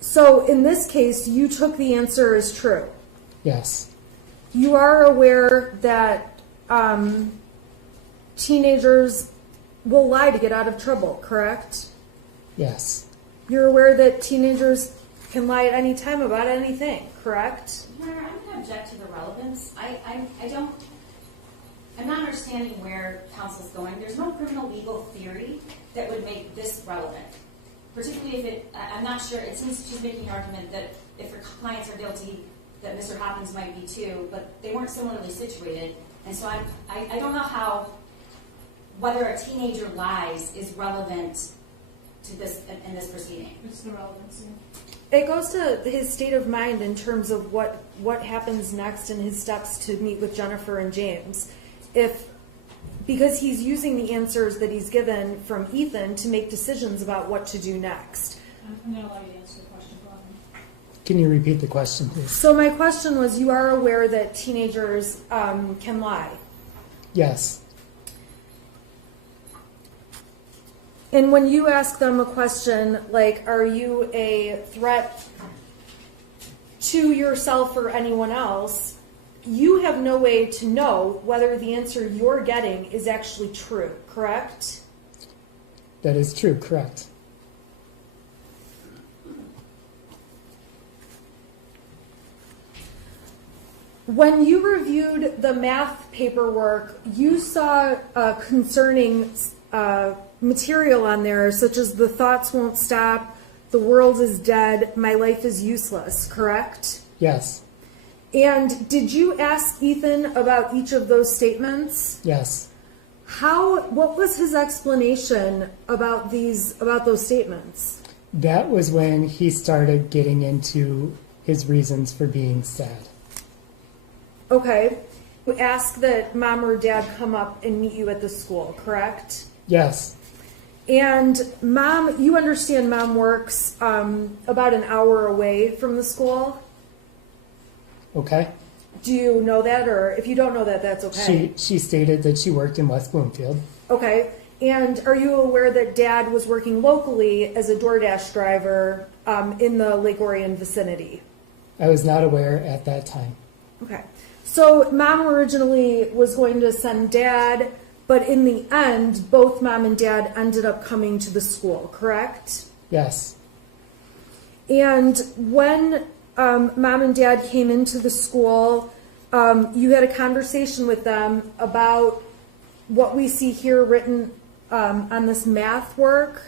So in this case, you took the answer as true. Yes. You are aware that teenagers will lie to get out of trouble, correct? Yes. You're aware that teenagers can lie at any time about anything, correct? Your Honor, I'm going to object to the relevance. I'm not understanding where counsel's going. There's no criminal legal theory that would make this relevant. Particularly if I'm not sure, it seems she's making an argument that if her clients are guilty, that Mr. Hopkins might be too, but they weren't similarly situated. And so I don't know how, whether a teenager lies is relevant to this, in this proceeding. What's the relevancy? It goes to his state of mind in terms of what happens next in his steps to meet with Jennifer and James. Because he's using the answers that he's given from Ethan to make decisions about what to do next. I'm going to allow you to answer the question, Glenn. Can you repeat the question, please? So my question was, you are aware that teenagers can lie? Yes. And when you ask them a question like, are you a threat to yourself or anyone else, you have no way to know whether the answer you're getting is actually true, correct? That is true, correct. When you reviewed the math paperwork, you saw concerning material on there, such as the thoughts won't stop, the world is dead, my life is useless, correct? Yes. And did you ask Ethan about each of those statements? Yes. What was his explanation about those statements? That was when he started getting into his reasons for being sad. Okay. You asked that mom or dad come up and meet you at the school, correct? Yes. And mom, you understand mom works about an hour away from the school? Okay. Do you know that, or if you don't know that, that's okay? She stated that she worked in West Bloomfield. Okay. And are you aware that dad was working locally as a DoorDash driver in the Lake Orion vicinity? I was not aware at that time. Okay. So mom originally was going to send dad, but in the end, both mom and dad ended up coming to the school, correct? Yes. And when mom and dad came into the school, you had a conversation with them about what we see here written on this math work,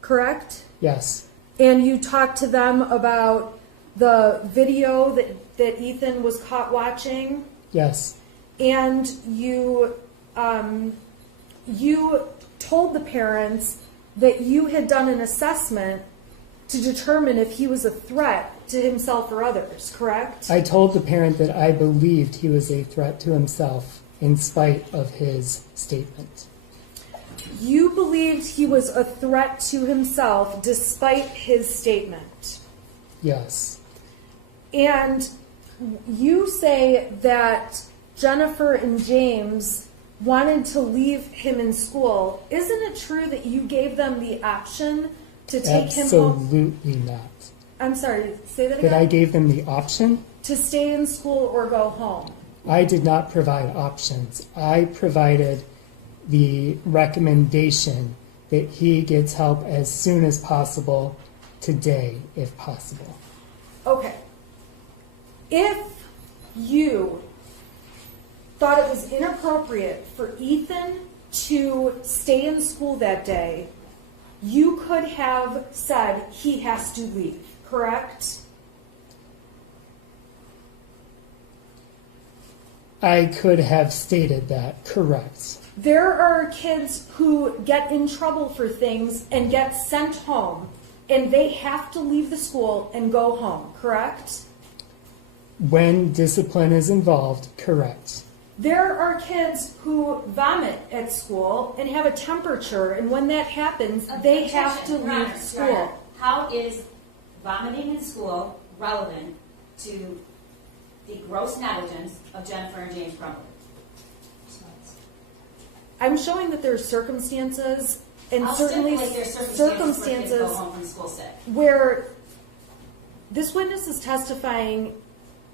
correct? Yes. And you talked to them about the video that Ethan was caught watching? Yes. And you told the parents that you had done an assessment to determine if he was a threat to himself or others, correct? I told the parent that I believed he was a threat to himself in spite of his statement. You believed he was a threat to himself despite his statement? Yes. And you say that Jennifer and James wanted to leave him in school. Isn't it true that you gave them the option to take him home? Absolutely not. I'm sorry, say that again? That I gave them the option? To stay in school or go home? I did not provide options. I provided the recommendation that he gets help as soon as possible today, if possible. Okay. If you thought it was inappropriate for Ethan to stay in school that day, you could have said he has to leave, correct? I could have stated that, correct. There are kids who get in trouble for things and get sent home, and they have to leave the school and go home, correct? When discipline is involved, correct. There are kids who vomit at school and have a temperature, and when that happens, they have to leave school. How is vomiting in school relevant to the gross negligence of Jennifer and James Crumbley? I'm showing that there's circumstances, and I'll certainly stipulate there's circumstances where kids go circumstances home from school sick. where this witness is testifying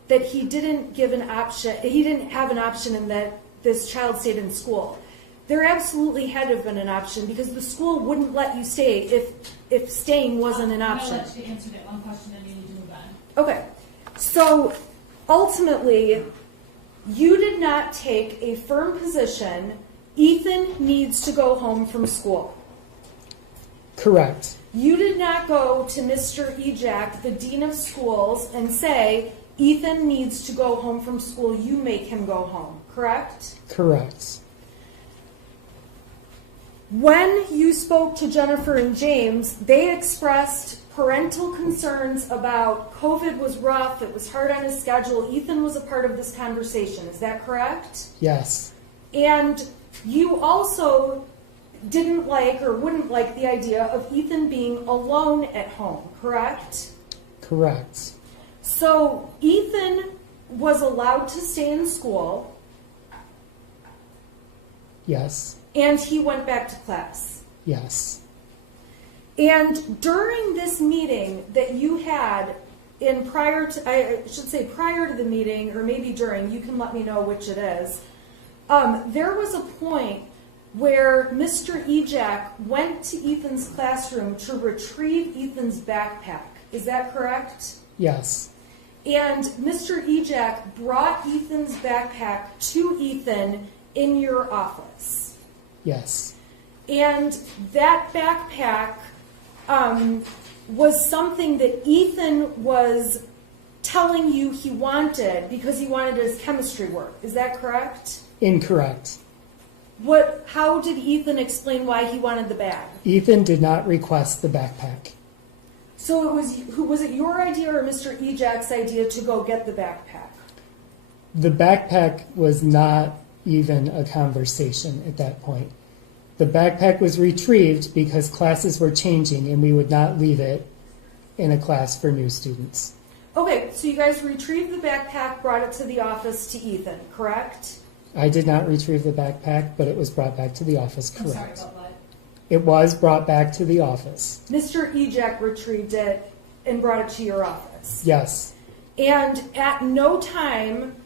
that he didn't give an option, he didn't have an option in that this child stayed in school. There absolutely had to have been an option because the school wouldn't let you stay if staying wasn't an option. I'll let you answer that one question and you need to move on. Okay, so ultimately, you did not take a firm position. Ethan needs to go home from school. Correct. You did not go to Mr. Ejak, the dean of schools, and say, Ethan needs to go home from school, you make him go home, correct? Correct. When you spoke to Jennifer and James, they expressed parental concerns about COVID was rough, it was hard on his schedule. Ethan was a part of this conversation, is that correct? Yes. And you also didn't like or wouldn't like the idea of Ethan being alone at home, correct? Correct. So Ethan was allowed to stay in school. Yes. And he went back to class. Yes. And during this meeting that you had prior to the meeting, or maybe during, you can let me know which it is, there was a point where Mr. Ejak went to Ethan's classroom to retrieve Ethan's backpack. Is that correct? Yes. And Mr. Ejak brought Ethan's backpack to Ethan in your office. Yes. And that backpack was something that Ethan was telling you he wanted because he wanted his chemistry work. Is that correct? Incorrect. How did Ethan explain why he wanted the bag? Ethan did not request the backpack. So was it your idea or Mr. Ejak's idea to go get the backpack? The backpack was not even a conversation at that point. The backpack was retrieved because classes were changing and we would not leave it in a class for new students. Okay, so you guys retrieved the backpack, brought it to the office to Ethan, correct? I did not retrieve the backpack, but it was brought back to the office, correct? I'm sorry about what? It was brought back to the office. Mr. Ejak retrieved it and brought it to your office. Yes. And at no time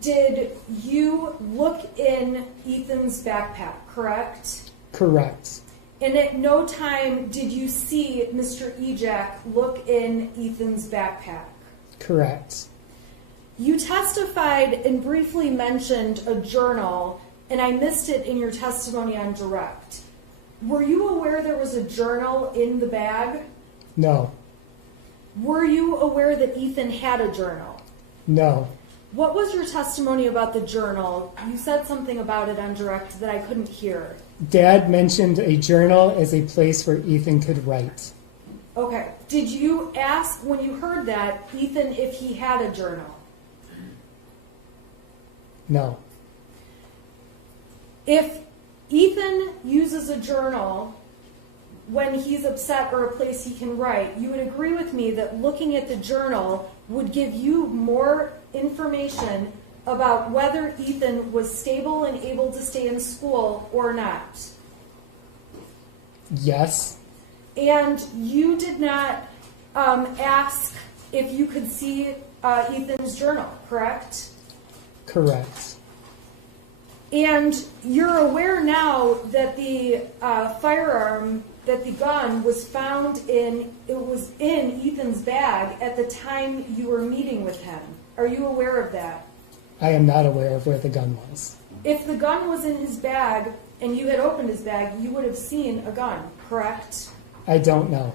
did you look in Ethan's backpack, correct? Correct. And at no time did you see Mr. Ejak look in Ethan's backpack? Correct. You testified and briefly mentioned a journal, and I missed it in your testimony on direct. Were you aware there was a journal in the bag? No. Were you aware that Ethan had a journal? No. What was your testimony about the journal? You said something about it on direct that I couldn't hear. Dad mentioned a journal as a place where Ethan could write. Okay. Did you ask, when you heard that, Ethan if he had a journal? No. If Ethan uses a journal when he's upset or a place he can write, you would agree with me that looking at the journal would give you more information about whether Ethan was stable and able to stay in school or not. Yes. And you did not ask if you could see Ethan's journal, correct? Correct. And you're aware now that the firearm, that the gun was found in Ethan's bag at the time you were meeting with him. Are you aware of that? I am not aware of where the gun was. If the gun was in his bag and you had opened his bag, you would have seen a gun, correct? I don't know.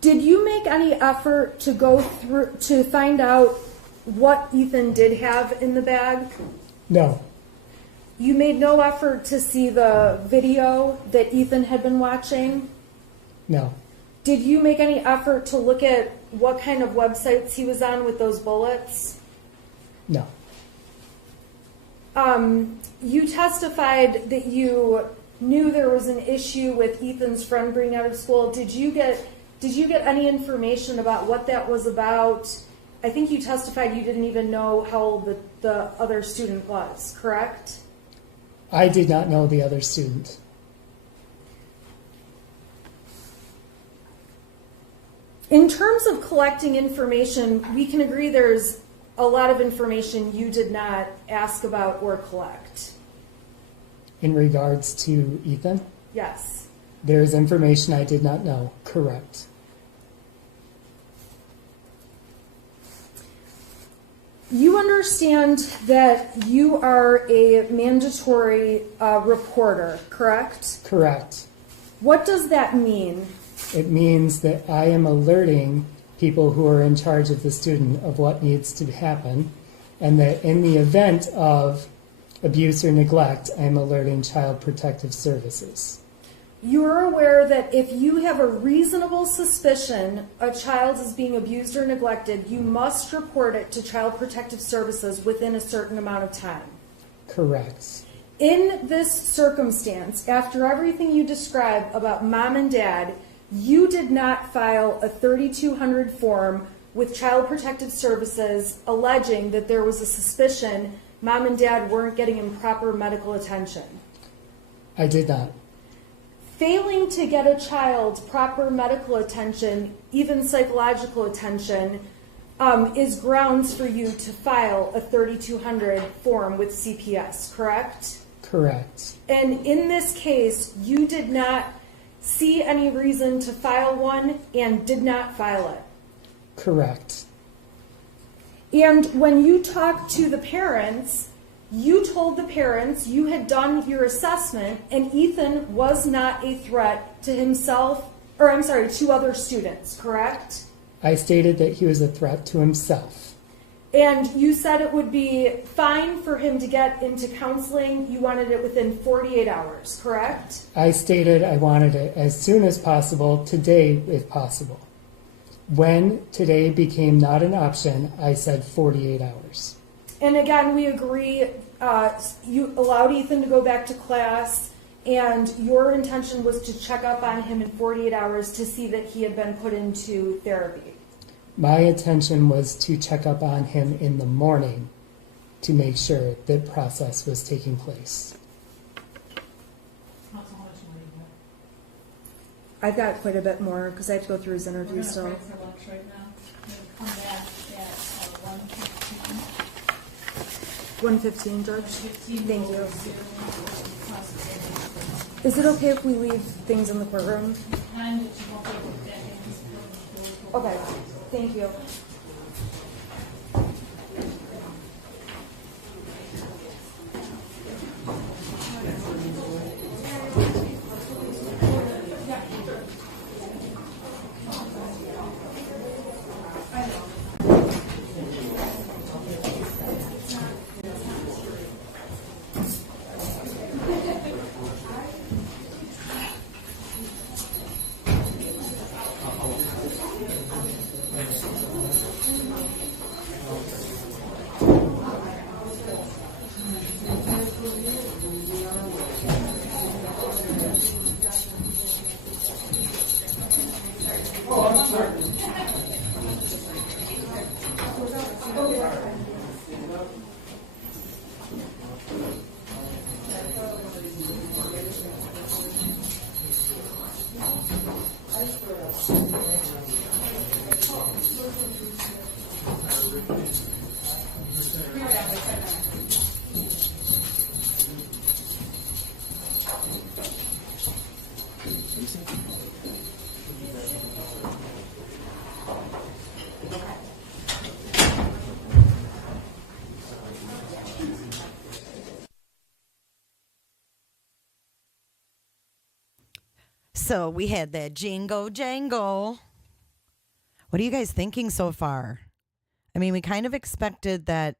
Did you make any effort to go through to find out what Ethan did have in the bag? No. You made no effort to see the video that Ethan had been watching? No. Did you make any effort to look at what kind of websites he was on with those bullets? No. You testified that you knew there was an issue with Ethan's friend being out of school. Did you get Did you get any information about what that was about? I think you testified you didn't even know how old the other student was, correct? I did not know the other student. In terms of collecting information, we can agree there's a lot of information you did not ask about or collect. In regards to Ethan, Yes. there is information I did not know. Correct. You understand that you are a mandatory reporter, correct? Correct. What does that mean? It means that I am alerting people who are in charge of the student of what needs to happen, and that in the event of abuse or neglect, I'm alerting Child Protective Services. You're aware that if you have a reasonable suspicion a child is being abused or neglected, you must report it to Child Protective Services within a certain amount of time. Correct. In this circumstance, after everything you describe about mom and dad, you did not file a 3200 form with Child Protective Services alleging that there was a suspicion mom and dad weren't getting improper medical attention. I did not. Failing to get a child proper medical attention, even psychological attention, is grounds for you to file a 3200 form with CPS, correct? Correct. And in this case, you did not see any reason to file one and did not file it. Correct. And when you talked to the parents, you told the parents you had done your assessment and Ethan was not a threat to himself, or I'm sorry, to other students, correct? I stated that he was a threat to himself. And you said it would be fine for him to get into counseling. You wanted it within 48 hours, correct? I stated I wanted it as soon as possible, today if possible. When today became not an option, I said 48 hours. And again, we agree, you allowed Ethan to go back to class, and your intention was to check up on him in 48 hours to see that he had been put into therapy. My intention was to check up on him in the morning to make sure that process was taking place. I've got quite a bit more because I have to go through his interview still. We're going to break for lunch right now. We'll come back at 1:15. 1:15, George? Thank you. Is it okay if we leave things in the courtroom? Okay, thank you. So we had that jingle jangle. What are you guys thinking so far? I mean, we kind of expected that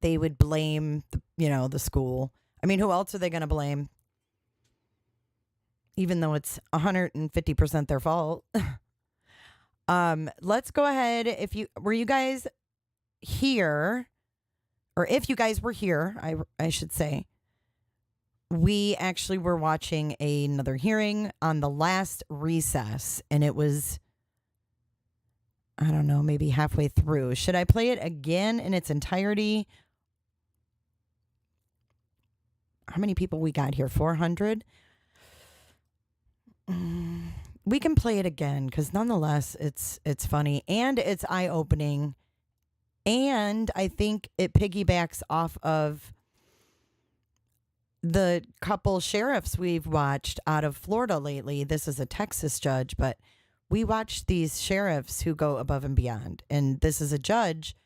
they would blame, the school. I mean, who else are they going to blame? Even though it's 150% their fault. Let's go ahead. Were you guys here, or if you guys were here, I should say, we actually were watching another hearing on the last recess, and it was I don't know, maybe halfway through. Should I play it again in its entirety? How many people we got here? 400? We can play it again because nonetheless, it's funny and it's eye-opening. And I think it piggybacks off of the couple sheriffs we've watched out of Florida lately. This is a Texas judge, but we watched these sheriffs who go above and beyond. And this is a judge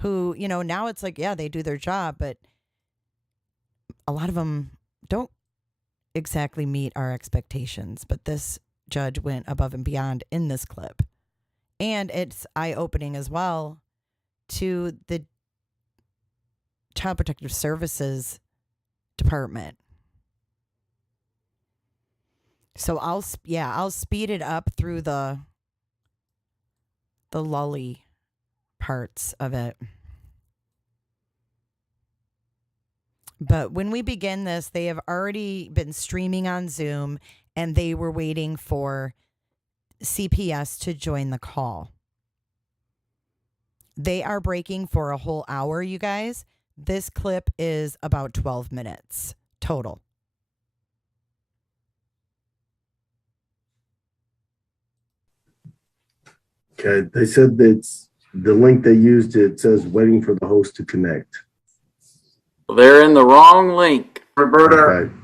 who, you know, now it's like, yeah, they do their job, but a lot of them don't exactly meet our expectations. But this judge went above and beyond in this clip. And it's eye-opening as well to the Child Protective Services Department. So I'll speed it up through the lully parts of it. But when we begin this, they have already been streaming on Zoom and they were waiting for CPS to join the call. They are breaking for a whole hour, you guys. This clip is about 12 minutes total. Okay, they said that's the link they used. It says waiting for the host to connect. They're in the wrong link. Roberta. Okay.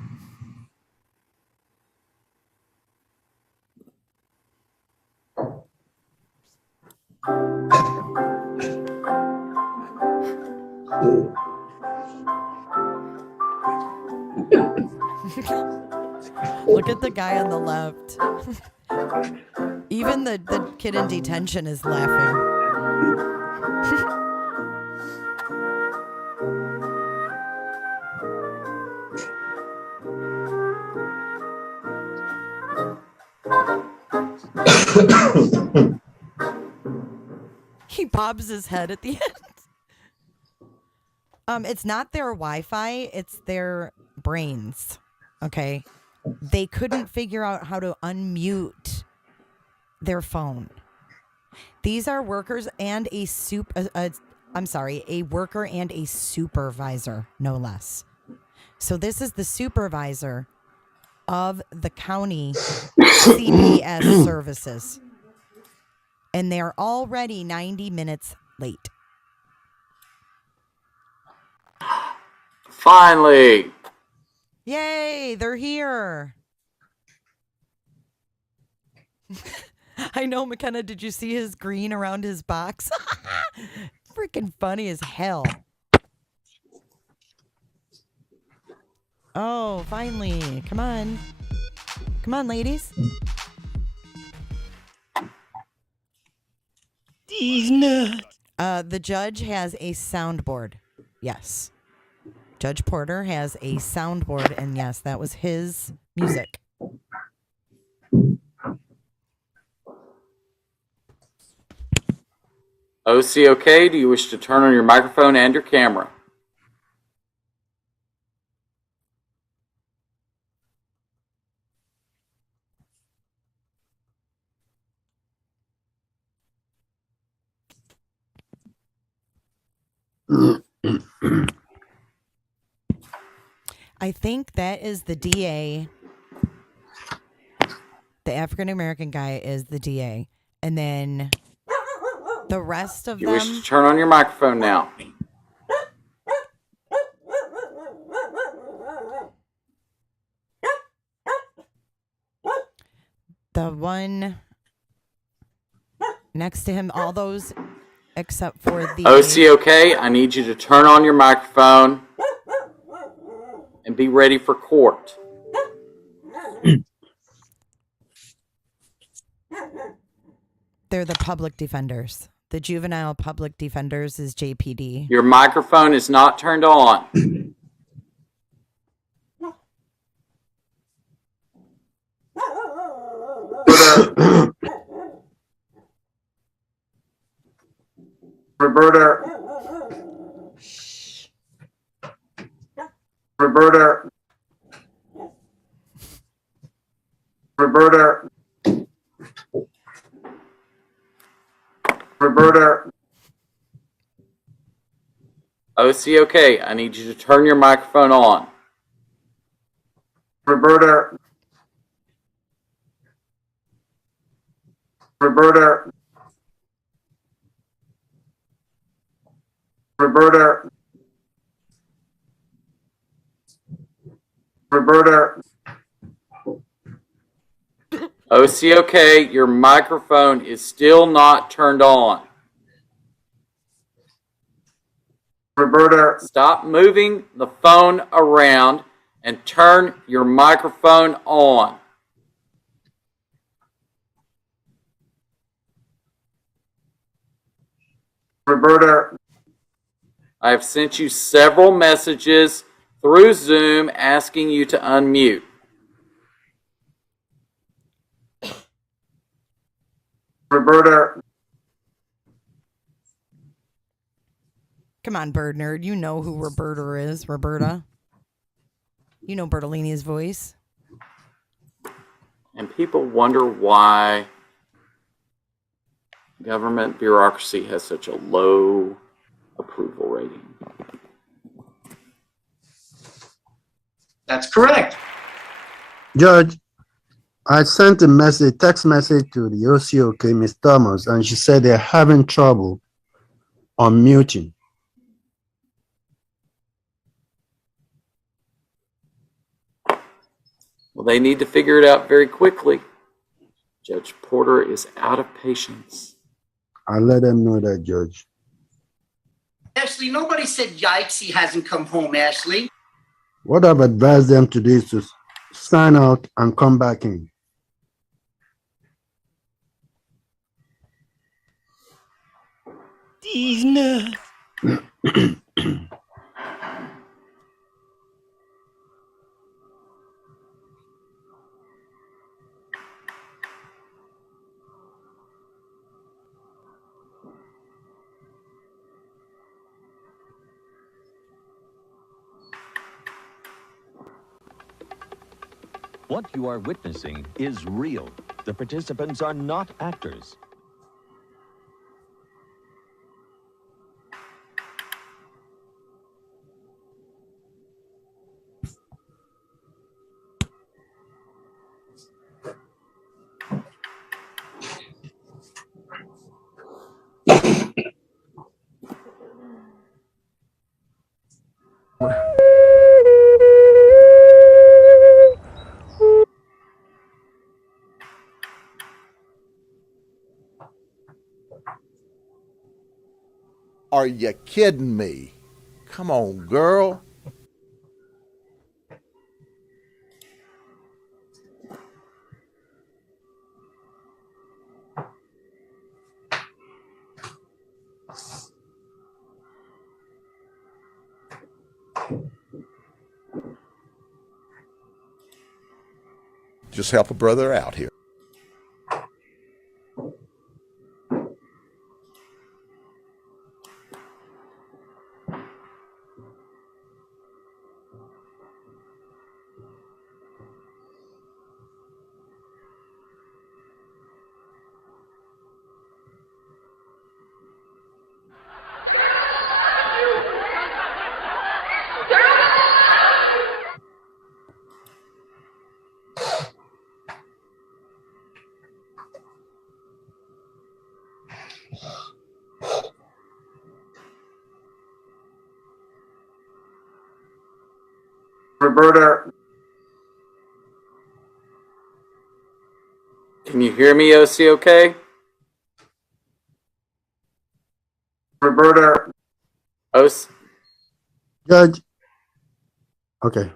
Look at the guy on the left. Even the kid in detention is laughing. He bobs his head at the end. It's not their Wi-Fi, it's their brains. Okay. They couldn't figure out how to unmute their phone. These are workers and a worker and a supervisor, no less. So this is the supervisor of the county CPS services. And they're already 90 minutes late. Finally. Yay, they're here. I know, McKenna, did you see his green around his box? Freaking funny as hell. Oh, finally. Come on. Come on, ladies. These nuts. The judge has a soundboard. Yes. Judge Porter has a soundboard, and yes, that was his music. OCOK, do you wish to turn on your microphone and your camera? I think that is the DA. The African American guy is the DA. And then the rest of You them. wish to turn on your microphone now. The one next to him, all those except for the OCOK, I need you to turn on your microphone and be ready for court. They're the public defenders. The juvenile public defenders is JPD. Your microphone is not turned on. Roberta. Roberta. Roberta. Roberta, OCOK, I need you to turn your microphone on. Roberta, Roberta, Roberta, Roberta, OCOK, your microphone is still not turned on. Roberta, stop moving the phone around and turn your microphone on. Roberta, I have sent you several messages through Zoom asking you to unmute. Roberta, Come on, Bird Nerd. You know who Roberta is, Roberta. You know Bertolini's voice. And people wonder why government bureaucracy has such a low approval rating. That's correct. Judge, I sent a message, text message to the OCOK, Ms. Thomas, and she said they're having trouble unmuting. Well, they need to figure it out very quickly. Judge Porter is out of patience. I'll let them know that, Judge. Ashley, nobody said yikes, he hasn't come home, Ashley. What I've advised them to do is to sign out and come back in. These nuts. What you are witnessing is real. The participants are not actors. Are you kidding me? Come on, girl. Just help a brother out here. Roberta, Can you hear me, OCOK? Roberta, Judge, okay.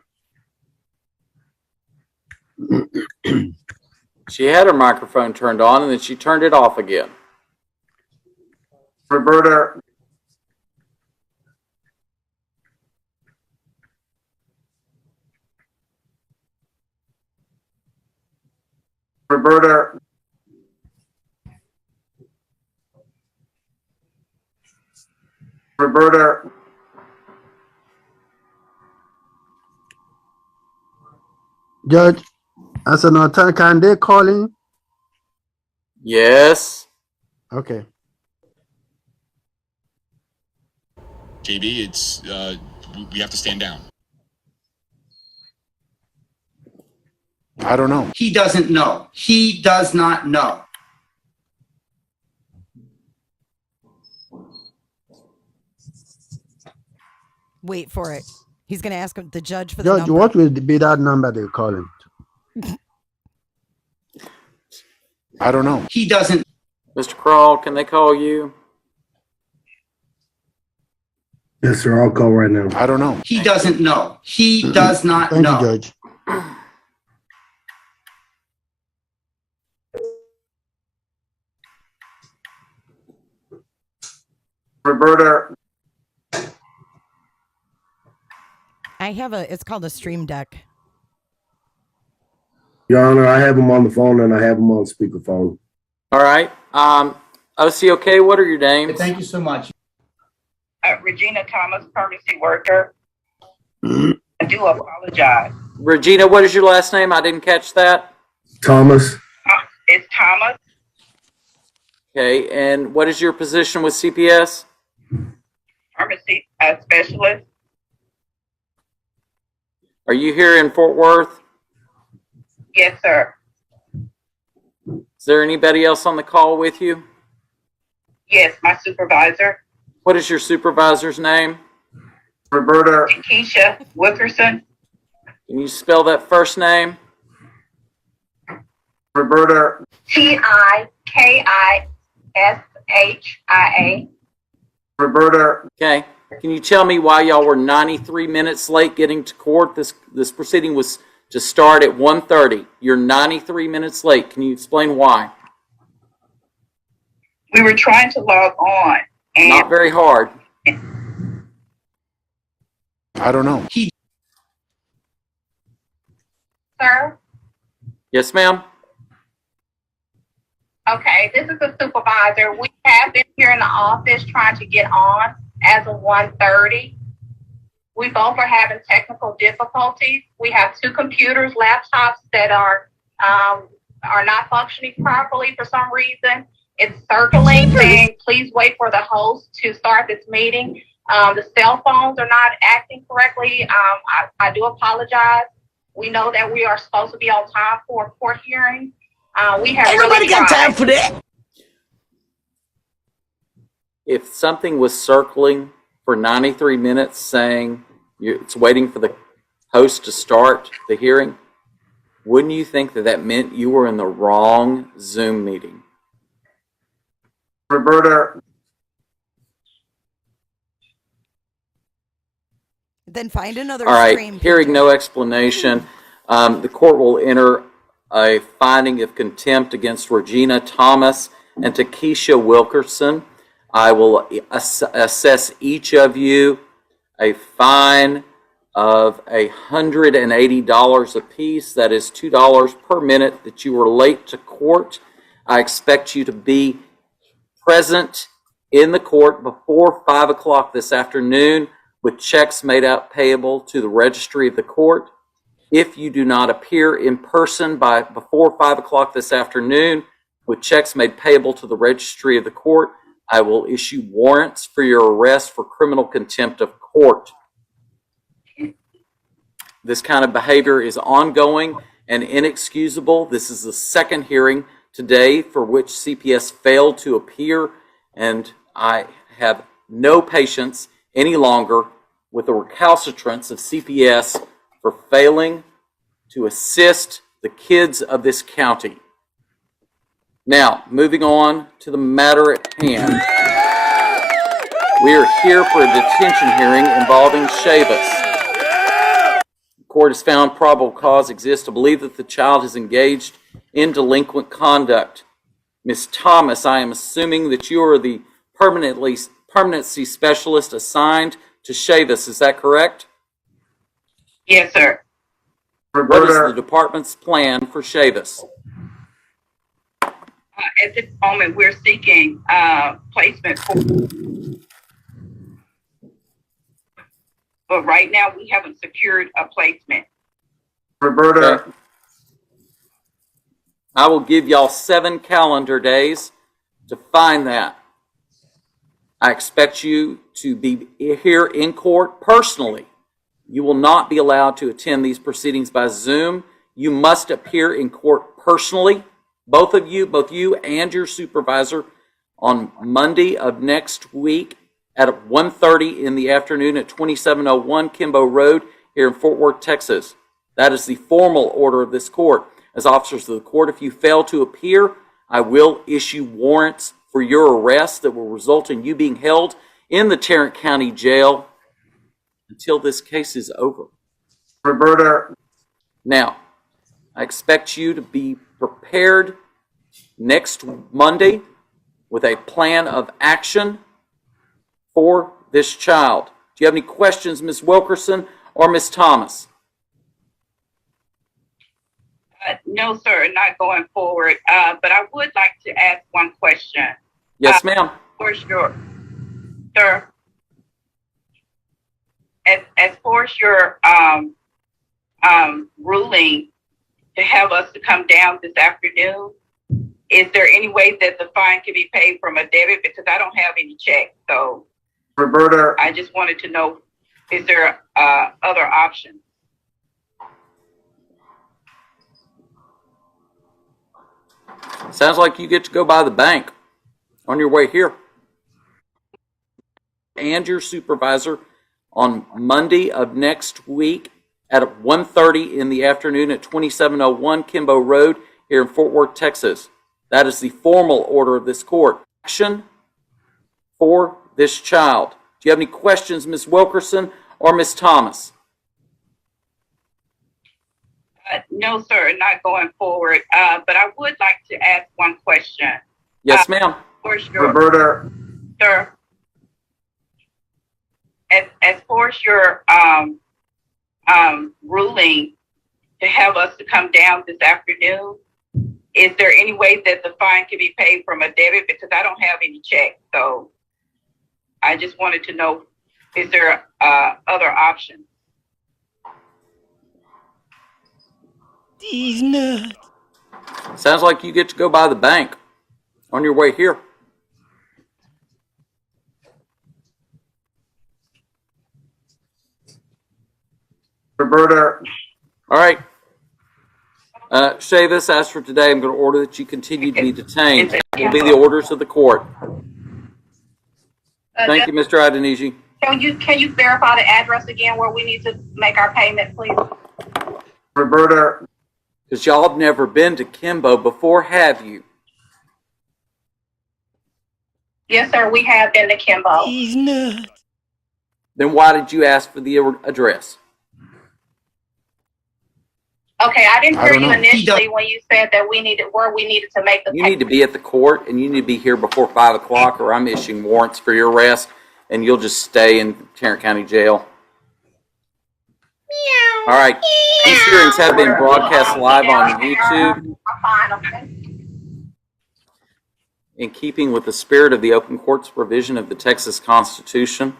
She had her microphone turned on and then she turned it off again. Roberta, Roberta, Roberta, Judge, as an attorney, can they call in? Yes. Okay. JB, it's we have to stand down. I don't know. He doesn't know. He does not know. Wait for it. He's going to ask the judge for the Judge, number. what will be that number they call him? I don't know. He doesn't. Mr. Crawl, can they call you? Yes, sir. I'll call right now. I don't know. He doesn't know. He does not Thank know. you, Judge. Roberta, I have it's called a Stream Deck. Your Honor, I have him on the phone and I have him on speakerphone. All right. OCOK, what are your names? Thank you so much. Regina Thomas, permanency worker. I do apologize. Regina, what is your last name? I didn't catch that. Thomas. It's Thomas. Okay, and what is your position with CPS? Pharmacy specialist. Are you here in Fort Worth? Yes, sir. Is there anybody else on the call with you? Yes, my supervisor. What is your supervisor's name? Roberta. Keisha Wilkerson. Can you spell that first name? Roberta. Tikishia. Roberta. Okay. Can you tell me why y'all were 93 minutes late getting to court? This proceeding was to start at 1:30. You're 93 minutes late. Can you explain why? We were trying to log on. And not very hard. I don't know. Sir? Yes, ma'am. Okay, this is the supervisor. We have been here in the office trying to get on as of 1:30. We both are having technical difficulties. We have two computers, laptops that are not functioning properly for some reason. It's circling saying, please wait for the host to start this meeting. The cell phones are not acting correctly. I do apologize. We know that we are supposed to be on time for a court hearing. We have Ain't nobody got time for that. If something was circling for 93 minutes saying it's waiting for the host to start the hearing, wouldn't you think that meant you were in the wrong Zoom meeting? Roberta. Then find another All right, stream. hearing no explanation, the court will enter a finding of contempt against Regina Thomas and Keisha Wilkerson. I will assess each of you a fine of $180 apiece. That is $2 per minute that you were late to court. I expect you to be present in the court before 5 o'clock this afternoon with checks made out payable to the registry of the court. If you do not appear in person before 5 o'clock this afternoon with checks made payable to the registry of the court, I will issue warrants for your arrest for criminal contempt of court. This kind of behavior is ongoing and inexcusable. This is the second hearing today for which CPS failed to appear, and I have no patience any longer with the recalcitrance of CPS for failing to assist the kids of this county. Now, moving on to the matter at hand. We are here for a detention hearing involving Chavis. The court has found probable cause exists to believe that the child is engaged in delinquent conduct. Ms. Thomas, I am assuming that you are the permanency specialist assigned to Chavis. Is that correct? Yes, sir. What is the department's plan for Chavis? At this moment, we're seeking placement for, but right now we haven't secured a placement. Roberta. Okay. I will give y'all 7 calendar days to find that. I expect you to be here in court personally. You will not be allowed to attend these proceedings by Zoom. You must appear in court personally, both you and your supervisor, on Monday of next week at 1:30 in the afternoon at 2701 Kimbo Road here in Fort Worth, Texas. That is the formal order of this court. As officers of the court, if you fail to appear, I will issue warrants for your arrest that will result in you being held in the Tarrant County Jail until this case is over. Roberta. Now, I expect you to be prepared next Monday with a plan of action for this child. Do you have any questions, Ms. Wilkerson or Ms. Thomas? No, sir, not going forward. But I would like to ask one question. Yes, ma'am. For sure. Sir, as far as your ruling to have us to come down this afternoon, is there any way that the fine can be paid from a debit? Because I don't have any check. So, Roberta. I just wanted to know, is there other options? Sounds like you get to go by the bank on your way here. And your supervisor on Monday of next week at 1:30 in the afternoon at 2701 Kimbo Road here in Fort Worth, Texas. That is the formal order of this court. Action for this child. Do you have any questions, Ms. Wilkerson or Ms. Thomas? No, sir, not going forward. But I would like to ask one question. Yes, ma'am. For sure. Roberta. Sir, as far as your ruling to have us to come down this afternoon, is there any way that the fine can be paid from a debit? Because I don't have any check. So I just wanted to know, is there other options? These nuts. Sounds like you get to go by the bank on your way here. Roberta. All right. Chavis, as for today, I'm going to order that you continue to be detained. That will be the orders of the court. Thank you, Mr. Adeniji. Can you verify the address again where we need to make our payment, please? Roberta. Because y'all have never been to Kimbo before, have you? Yes, sir, we have been to Kimbo. He's nuts. Then why did you ask for the address? Okay, I didn't hear you initially when you said that we needed to make the You need to be at the court, and you need to be here before 5 o'clock, or I'm issuing warrants for your arrest, and you'll just stay in Tarrant County Jail. All right. These hearings have been broadcast live on YouTube. In keeping with the spirit of the open court's provision of the Texas Constitution.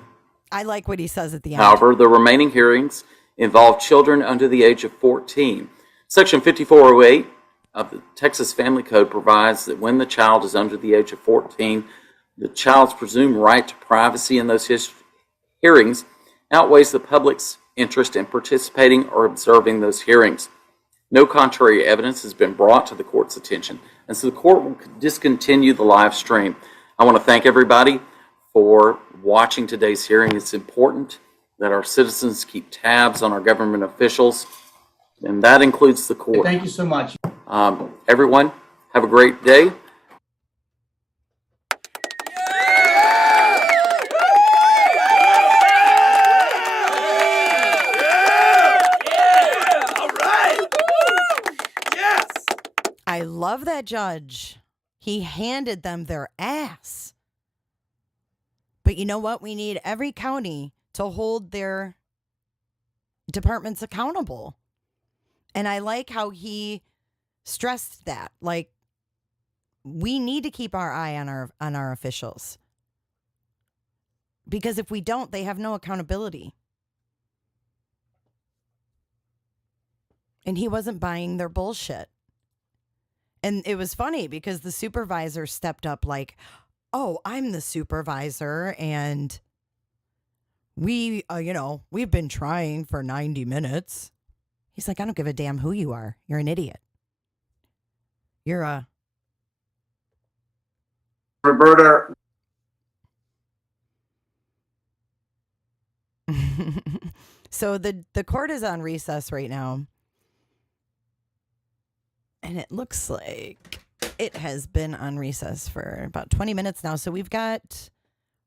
I like what he says at the end. However, the remaining hearings involve children under the age of 14. Section 5408 of the Texas Family Code provides that when the child is under the age of 14, the child's presumed right to privacy in those hearings outweighs the public's interest in participating or observing those hearings. No contrary evidence has been brought to the court's attention, and so the court will discontinue the live stream. I want to thank everybody for watching today's hearing. It's important that our citizens keep tabs on our government officials, and that includes the court. Thank you so much. Everyone, have a great day. I love that judge. He handed them their ass. But you know what? We need every county to hold their departments accountable. And I like how he stressed that. Like, we need to keep our eye on our officials. Because if we don't, they have no accountability. And he wasn't buying their bullshit. And it was funny because the supervisor stepped up like, oh, I'm the supervisor and we've been trying for 90 minutes. He's like, I don't give a damn who you are. You're an idiot. You're a... Roberta. So the court is on recess right now. And it looks like it has been on recess for about 20 minutes now. So we've got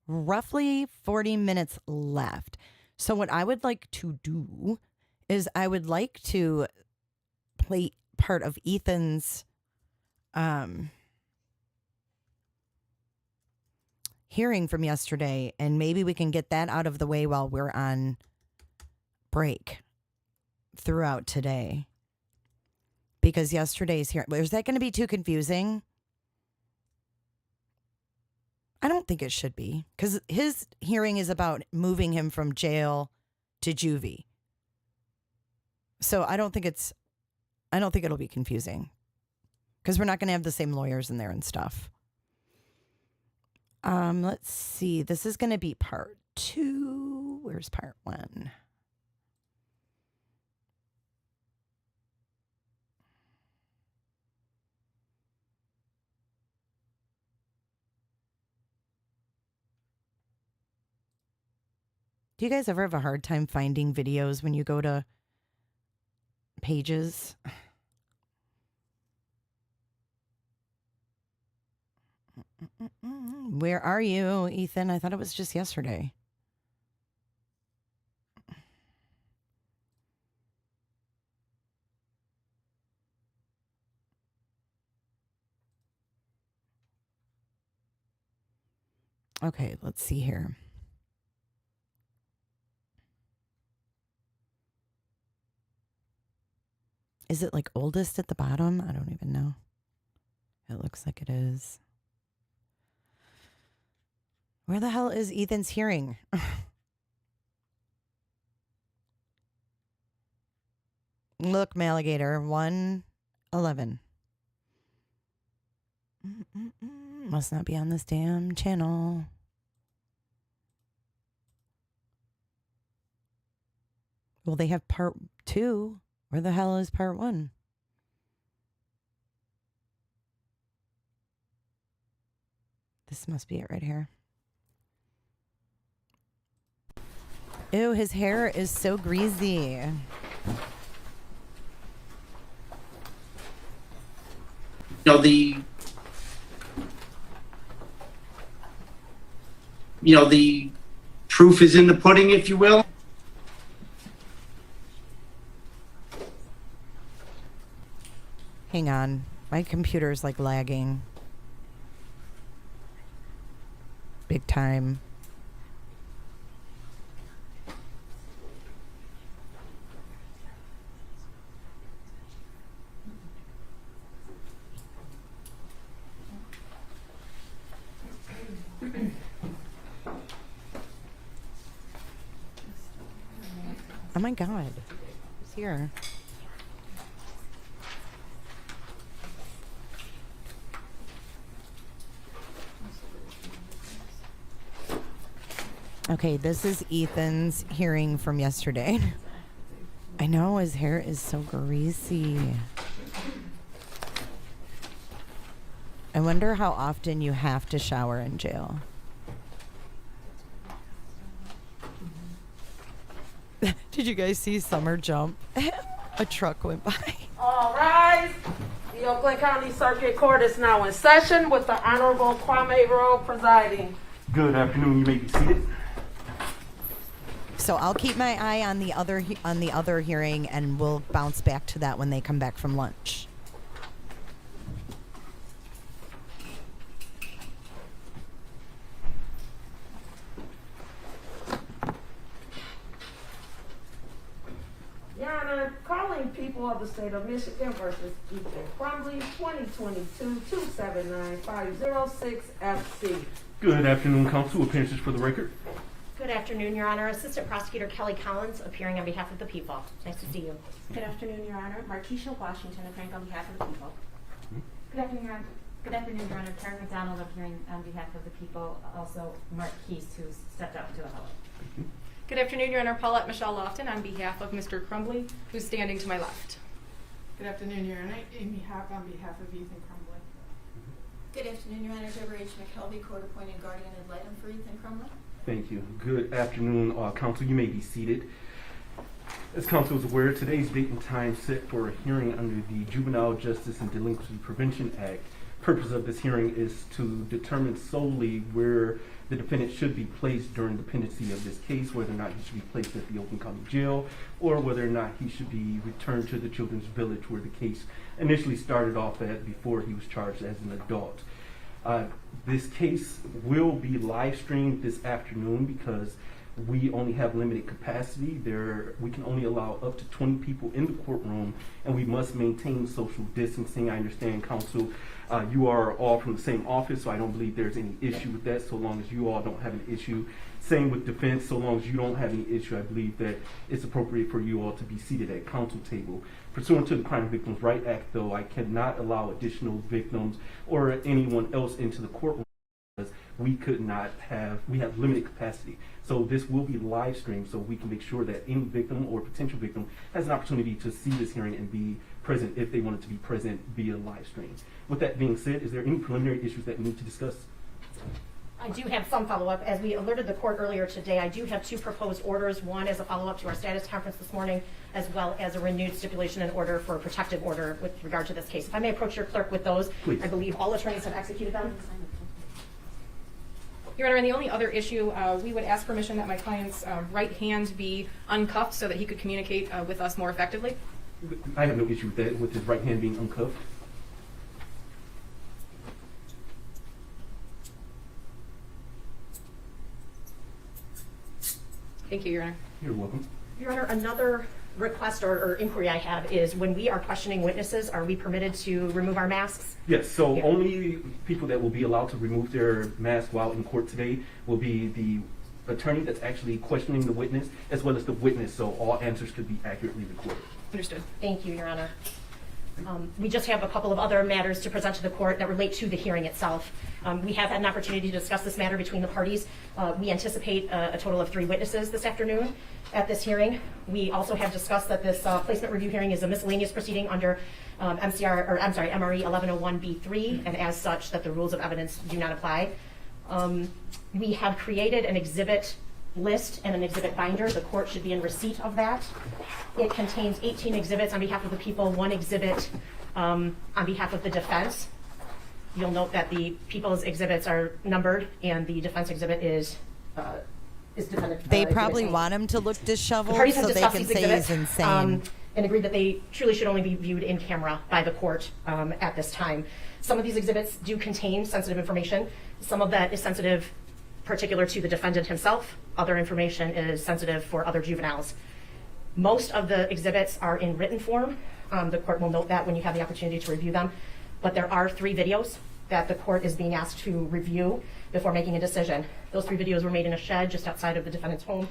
roughly 40 minutes left. So what I would like to do is I would like to play part of Ethan's hearing from yesterday, and maybe we can get that out of the way while we're on break throughout today. Because yesterday's hearing, is that going to be too confusing? I don't think it should be, because his hearing is about moving him from jail to juvie. So I don't think it'll be confusing, because we're not going to have the same lawyers in there and stuff. Let's see. This is going to be part 2. Where's part 1? Do you guys ever have a hard time finding videos when you go to pages? Where are you, Ethan? I thought it was just yesterday. Okay, let's see here. Is it like oldest at the bottom? I don't even know. It looks like it is. Where the hell is Ethan's hearing? Look, Maligator, 111. Must not be on this damn channel. Well, they have part 2. Where the hell is part 1? This must be it right here. Ew, his hair is so greasy. The proof is in the pudding, if you will. Hang on. My computer's like lagging. Big time. Oh my God. It's here. Okay, this is Ethan's hearing from yesterday. I know, his hair is so greasy. I wonder how often you have to shower in jail. Did you guys see Summer jump? A truck went by. All rise. The Oakland County Circuit Court is now in session with the Honorable Kwame Rowe presiding. Good afternoon. You may be seated. So I'll keep my eye on the other hearing, and we'll bounce back to that when they come back from lunch. Your Honor, calling people of the state of Michigan versus Ethan Crumbley, 2022-279-506 FC. Good afternoon, counsel. Appearances for the record. Good afternoon, Your Honor. Assistant Prosecutor Kelly Collins, appearing on behalf of the people. Nice to see you. Good afternoon, Your Honor. Markeisha Washington, appearing on behalf of the people. Good afternoon, Your Honor. Good afternoon, Your Honor. Karen McDonald appearing on behalf of the people. Also, Mark Keast, who stepped out into the hall. Good afternoon, Your Honor. Paulette Michelle Lofton on behalf of Mr. Crumbley, who's standing to my left. Good afternoon, Your Honor. Amy Hack on behalf of Ethan Crumbley. Good afternoon, Your Honor. Deborah H. McKelvey, court-appointed guardian ad litem for Ethan Crumbley. Thank you. Good afternoon, counsel. You may be seated. As counsel is aware, today's date and time set for a hearing under the Juvenile Justice and Delinquency Prevention Act. Purpose of this hearing is to determine solely where the defendant should be placed during the pendency of this case, whether or not he should be placed at the Oakland County Jail, or whether or not he should be returned to the Children's Village where the case initially started off at before he was charged as an adult. This case will be live streamed this afternoon because we only have limited capacity. We can only allow up to 20 people in the courtroom, and we must maintain social distancing. I understand, counsel, you are all from the same office, so I don't believe there's any issue with that, so long as you all don't have an issue. Same with defense, so long as you don't have any issue, I believe that it's appropriate for you all to be seated at counsel table. Pursuant to the Crime Victims' Right Act, though, I cannot allow additional victims or anyone else into the courtroom because we have limited capacity. So this will be live streamed so we can make sure that any victim or potential victim has an opportunity to see this hearing and be present if they wanted to be present via live stream. With that being said, is there any preliminary issues that we need to discuss? I do have some follow-up. As we alerted the court earlier today, I do have two proposed orders. One as a follow-up to our status conference this morning, as well as a renewed stipulation and order for a protective order with regard to this case. If I may approach your clerk with those, please. I believe all attorneys have executed them. Your Honor, and the only other issue, we would ask permission that my client's right hand be uncuffed so that he could communicate with us more effectively. I have no issue with that, with his right hand being uncuffed. Thank you, Your Honor. You're welcome. Your Honor, another request or inquiry I have is when we are questioning witnesses, are we permitted to remove our masks? Yes, so only people that will be allowed to remove their mask while in court today will be the attorney that's actually questioning the witness, as well as the witness, so all answers could be accurately recorded. Understood. Thank you, Your Honor. We just have a couple of other matters to present to the court that relate to the hearing itself. We have had an opportunity to discuss this matter between the parties. We anticipate a total of 3 witnesses this afternoon at this hearing. We also have discussed that this placement review hearing is a miscellaneous proceeding under MRE 1101B3, and as such that the rules of evidence do not apply. We have created an exhibit list and an exhibit binder. The court should be in receipt of that. It contains 18 exhibits on behalf of the people, 1 exhibit on behalf of the defense. You'll note that the people's exhibits are numbered and the defense exhibit is defendant. They probably want him to look disheveled The parties have so they discussed can these say exhibits, he's insane. and agreed that they truly should only be viewed in camera by the court at this time. Some of these exhibits do contain sensitive information. Some of that is sensitive particular to the defendant himself. Other information is sensitive for other juveniles. Most of the exhibits are in written form. The court will note that when you have the opportunity to review them. But there are 3 videos that the court is being asked to review before making a decision. Those 3 videos were made in a shed just outside of the defendant's home.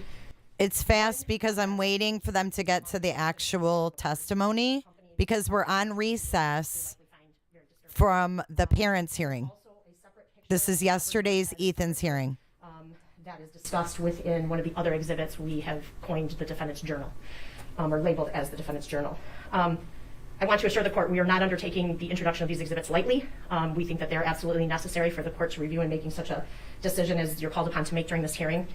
It's fast because I'm waiting for them to get to the actual testimony because we're on recess from the parents' hearing. This is yesterday's Ethan's hearing. That is discussed within one of the other exhibits. We have coined the defendant's journal, or labeled as the defendant's journal. I want to assure the court we are not undertaking the introduction of these exhibits lightly. We think that they're absolutely necessary for the court to review in making such a decision as you're called upon to make during this hearing.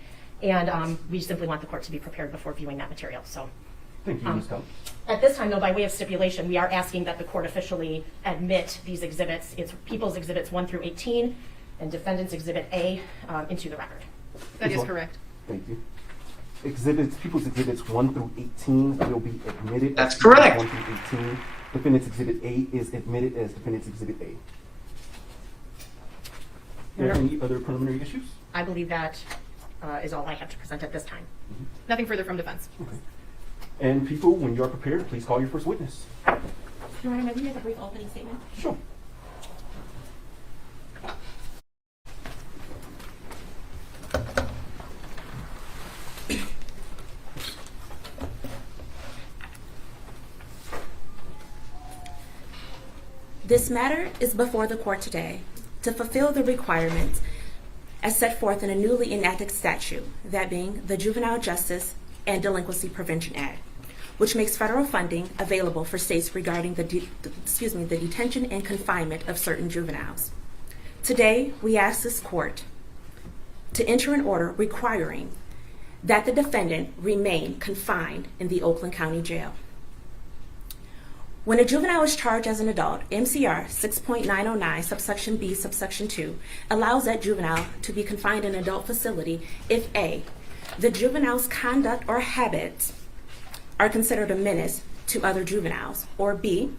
And we simply want the court to be prepared before viewing that material. So, thank you, Ms. Cobb. At this time, though, by way of stipulation, we are asking that the court officially admit these exhibits. It's People's Exhibits 1 through 18 and Defendant's Exhibit A into the record. That is correct. Thank you. People's Exhibits 1 through 18 will be admitted. That's correct. 1 through 18. Defendant's Exhibit A is admitted as Defendant's Exhibit A. Are there any other preliminary issues? I believe that is all I have to present at this time. Mm-hmm. Nothing further from defense. Okay. And people, when you are prepared, please call your first witness. Your Honor, may we make a brief opening statement? Sure. This matter is before the court today to fulfill the requirements as set forth in a newly enacted statute, that being the Juvenile Justice and Delinquency Prevention Act, which makes federal funding available for states regarding the detention and confinement of certain juveniles. Today, we ask this court to enter an order requiring that the defendant remain confined in the Oakland County Jail. When a juvenile is charged as an adult, MCR 6.909 subsection B subsection 2 allows that juvenile to be confined in an adult facility if A, the juvenile's conduct or habits are considered a menace to other juveniles, or B,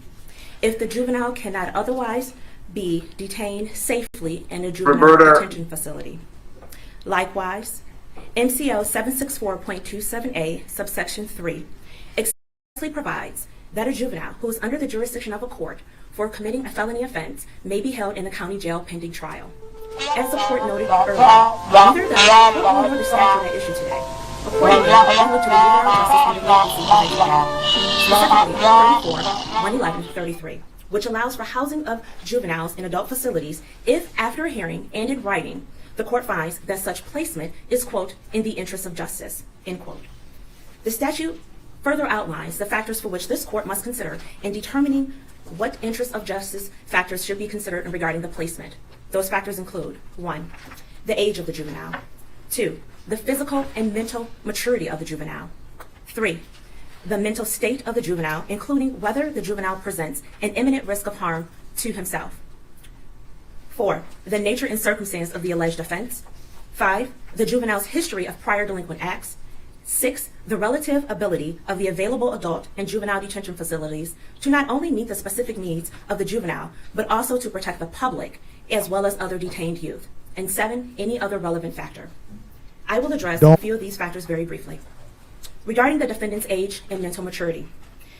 if the juvenile cannot otherwise be detained safely in a juvenile detention facility. Likewise, MCL 764.27A subsection 3 expressly provides that a juvenile who is under the jurisdiction of a court for committing a felony offense may be held in the county jail pending trial. As the court noted earlier, neither the court nor the statute at issue today. Accordingly, we look to the Juvenile Justice and Delinquency Prevention Act, specifically 34-111-33, which allows for housing of juveniles in adult facilities if, after a hearing and in writing, the court finds that such placement is, quote, in the interest of justice, end quote. The statute further outlines the factors for which this court must consider in determining what interest of justice factors should be considered regarding the placement. Those factors include 1, the age of the juvenile, 2, the physical and mental maturity of the juvenile, 3, the mental state of the juvenile, including whether the juvenile presents an imminent risk of harm to himself, 4, the nature and circumstance of the alleged offense, 5, the juvenile's history of prior delinquent acts, 6, the relative ability of the available adult and juvenile detention facilities to not only meet the specific needs of the juvenile, but also to protect the public as well as other detained youth, and 7, any other relevant factor. I will address a few of these factors very briefly. Regarding the defendant's age and mental maturity,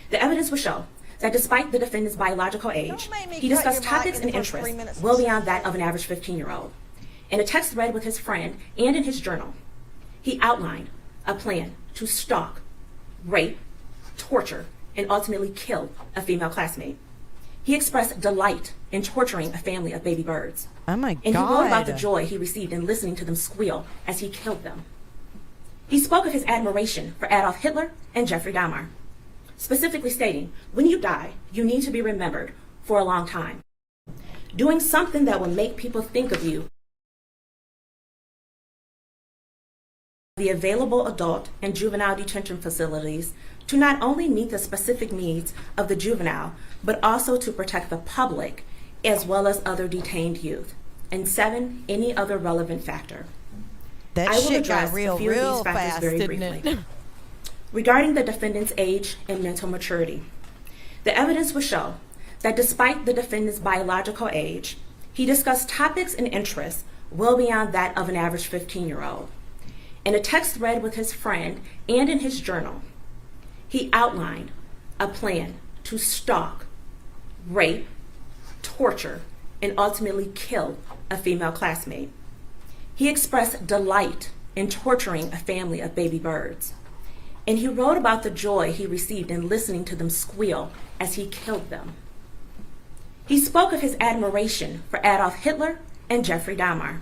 the evidence will show that despite the defendant's biological age, he discussed topics and interests well beyond that of an average 15-year-old. In a text thread with his friend and in his journal, he outlined a plan to stalk, rape, torture, and ultimately kill a female classmate. He expressed delight in torturing a family of baby birds. Oh my God. And he wrote about the joy he received in listening to them squeal as he killed them. He spoke of his admiration for Adolf Hitler and Jeffrey Dahmer, specifically stating, when you die, you need to be remembered for a long time. Doing something that will make people think of you. The available adult and juvenile detention facilities to not only meet the specific needs of the juvenile, but also to protect the public as well as other detained youth. And 7, any other relevant factor. That I will shit address got real, a few of real these factors fast, very didn't briefly. it? Regarding the defendant's age and mental maturity, the evidence will show that despite the defendant's biological age, he discussed topics and interests well beyond that of an average 15-year-old. In a text thread with his friend and in his journal, he outlined a plan to stalk, rape, torture, and ultimately kill a female classmate. He expressed delight in torturing a family of baby birds. And he wrote about the joy he received in listening to them squeal as he killed them. He spoke of his admiration for Adolf Hitler and Jeffrey Dahmer,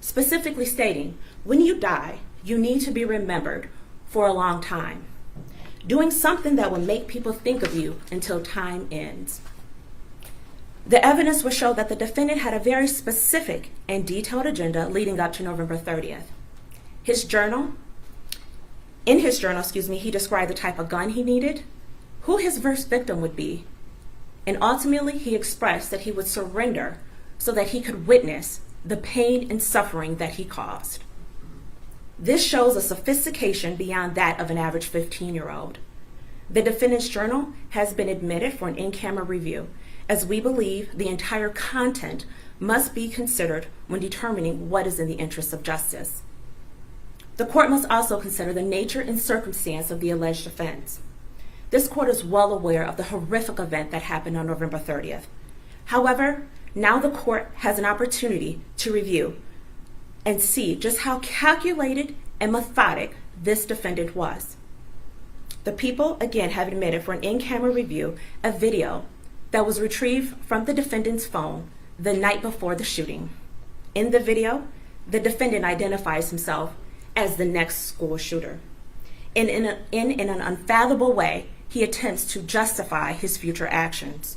specifically stating, when you die, you need to be remembered for a long time, doing something that will make people think of you until time ends. The evidence will show that the defendant had a very specific and detailed agenda leading up to November 30th. In his journal, he described the type of gun he needed, who his first victim would be, and ultimately he expressed that he would surrender so that he could witness the pain and suffering that he caused. This shows a sophistication beyond that of an average 15-year-old. The defendant's journal has been admitted for an in-camera review, as we believe the entire content must be considered when determining what is in the interest of justice. The court must also consider the nature and circumstance of the alleged offense. This court is well aware of the horrific event that happened on November 30th. However, now the court has an opportunity to review and see just how calculated and methodic this defendant was. The people, again, have admitted for an in-camera review a video that was retrieved from the defendant's phone the night before the shooting. In the video, the defendant identifies himself as the next school shooter. And in an unfathomable way, he attempts to justify his future actions.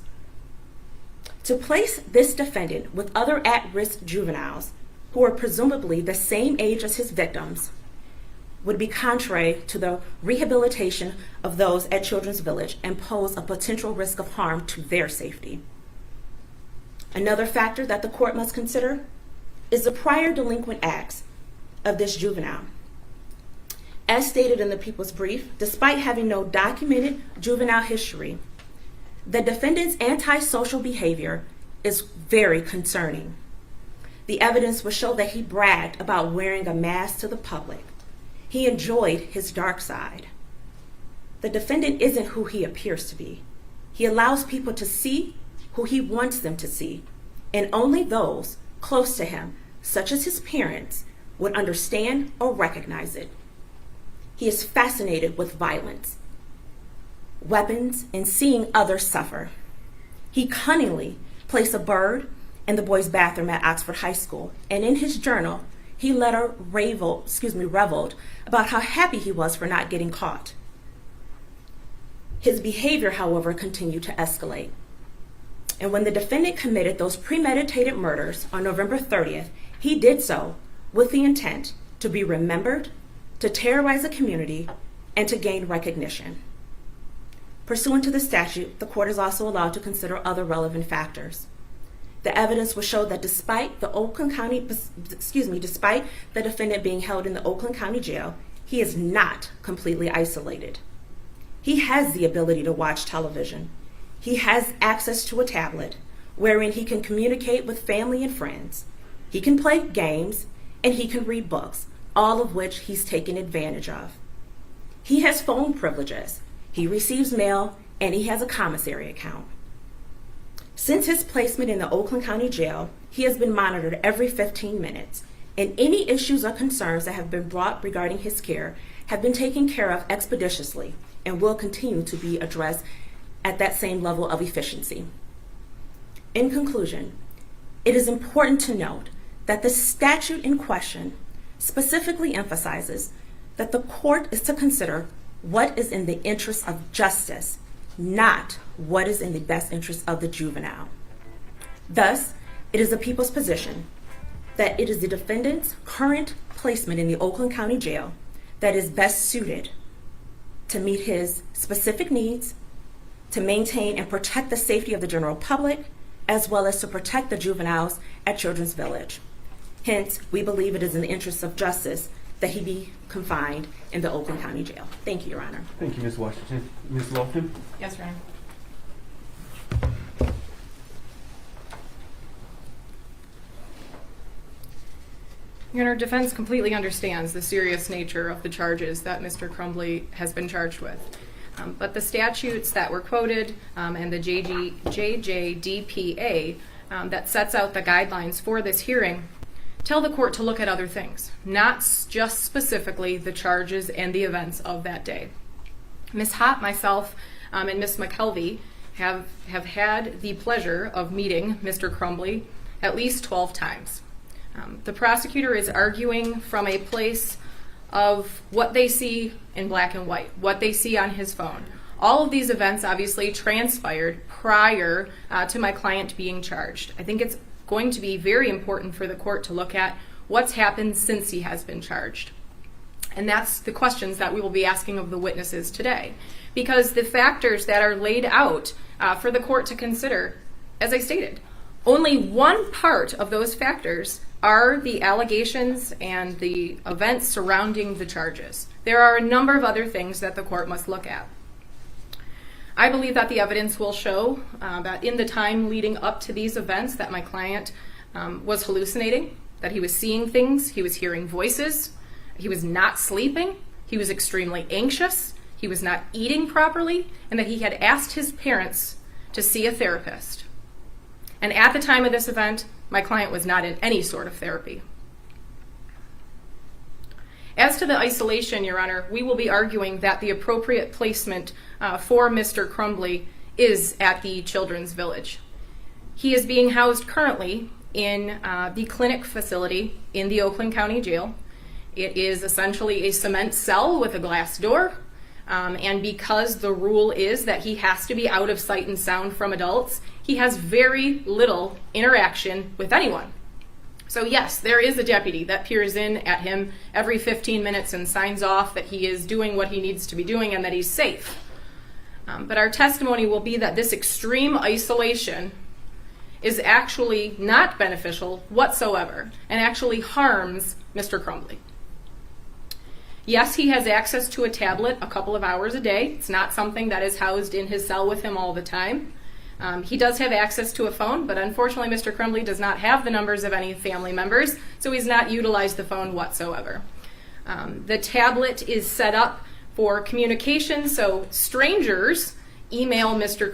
To place this defendant with other at-risk juveniles who are presumably the same age as his victims would be contrary to the rehabilitation of those at Children's Village and pose a potential risk of harm to their safety. Another factor that the court must consider is the prior delinquent acts of this juvenile. As stated in the People's Brief, despite having no documented juvenile history, the defendant's antisocial behavior is very concerning. The evidence will show that he bragged about wearing a mask to the public. He enjoyed his dark side. The defendant isn't who he appears to be. He allows people to see who he wants them to see, and only those close to him, such as his parents, would understand or recognize it. He is fascinated with violence, weapons, and seeing others suffer. He cunningly placed a bird in the boys' bathroom at Oxford High School, and in his journal, he later reveled about how happy he was for not getting caught. His behavior, however, continued to escalate. And when the defendant committed those premeditated murders on November 30th, he did so with the intent to be remembered, to terrorize the community, and to gain recognition. Pursuant to the statute, the court is also allowed to consider other relevant factors. The evidence will show that despite the defendant being held in the Oakland County Jail, he is not completely isolated. He has the ability to watch television. He has access to a tablet wherein he can communicate with family and friends. He can play games and he can read books, all of which he's taken advantage of. He has phone privileges. He receives mail and he has a commissary account. Since his placement in the Oakland County Jail, he has been monitored every 15 minutes, and any issues or concerns that have been brought regarding his care have been taken care of expeditiously and will continue to be addressed at that same level of efficiency. In conclusion, it is important to note that the statute in question specifically emphasizes that the court is to consider what is in the interest of justice, not what is in the best interest of the juvenile. Thus, it is the people's position that it is the defendant's current placement in the Oakland County Jail that is best suited to meet his specific needs, to maintain and protect the safety of the general public, as well as to protect the juveniles at Children's Village. Hence, we believe it is in the interest of justice that he be confined in the Oakland County Jail. Thank you, Your Honor. Thank you, Ms. Washington. Ms. Lofton? Yes, Your Honor. Your Honor, defense completely understands the serious nature of the charges that Mr. Crumbley has been charged with. But the statutes that were quoted and the JJDPA that sets out the guidelines for this hearing tell the court to look at other things, not just specifically the charges and the events of that day. Ms. Hott, myself, and Ms. McKelvey have had the pleasure of meeting Mr. Crumbley at least 12 times. The prosecutor is arguing from a place of what they see in black and white, what they see on his phone. All of these events obviously transpired prior to my client being charged. I think it's going to be very important for the court to look at what's happened since he has been charged. And that's the questions that we will be asking of the witnesses today. Because the factors that are laid out for the court to consider, as I stated, only one part of those factors are the allegations and the events surrounding the charges. There are a number of other things that the court must look at. I believe that the evidence will show that in the time leading up to these events that my client was hallucinating, that he was seeing things, he was hearing voices, he was not sleeping, he was extremely anxious, he was not eating properly, and that he had asked his parents to see a therapist. And at the time of this event, my client was not in any sort of therapy. As to the isolation, Your Honor, we will be arguing that the appropriate placement for Mr. Crumbley is at the Children's Village. He is being housed currently in the clinic facility in the Oakland County Jail. It is essentially a cement cell with a glass door, and because the rule is that he has to be out of sight and sound from adults, he has very little interaction with anyone. So yes, there is a deputy that peers in at him every 15 minutes and signs off that he is doing what he needs to be doing and that he's safe. But our testimony will be that this extreme isolation is actually not beneficial whatsoever and actually harms Mr. Crumbley. Yes, he has access to a tablet a couple of hours a day. It's not something that is housed in his cell with him all the time. He does have access to a phone, but unfortunately Mr. Crumbley does not have the numbers of any family members, so he's not utilized the phone whatsoever. The tablet is set up for communication, so strangers email Mr.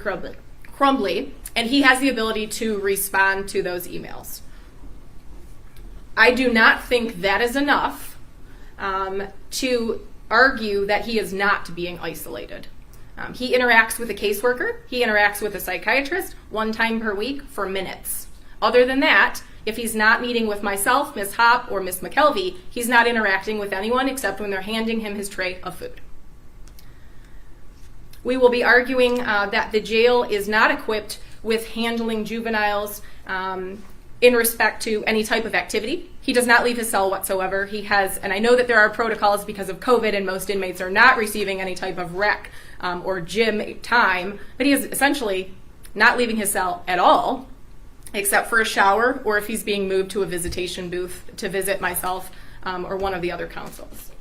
Crumbley, and he has the ability to respond to those emails. I do not think that is enough to argue that he is not being isolated. He interacts with a caseworker, he interacts with a psychiatrist 1 time per week for minutes. Other than that, if he's not meeting with myself, Ms. Hopp, or Ms. McKelvey, he's not interacting with anyone except when they're handing him his tray of food. We will be arguing that the jail is not equipped with handling juveniles in respect to any type of activity. He does not leave his cell whatsoever. He has, and I know that there are protocols because of COVID and most inmates are not receiving any type of rec or gym time, but he is essentially not leaving his cell at all, except for a shower or if he's being moved to a visitation booth to visit myself or one of the other counsels.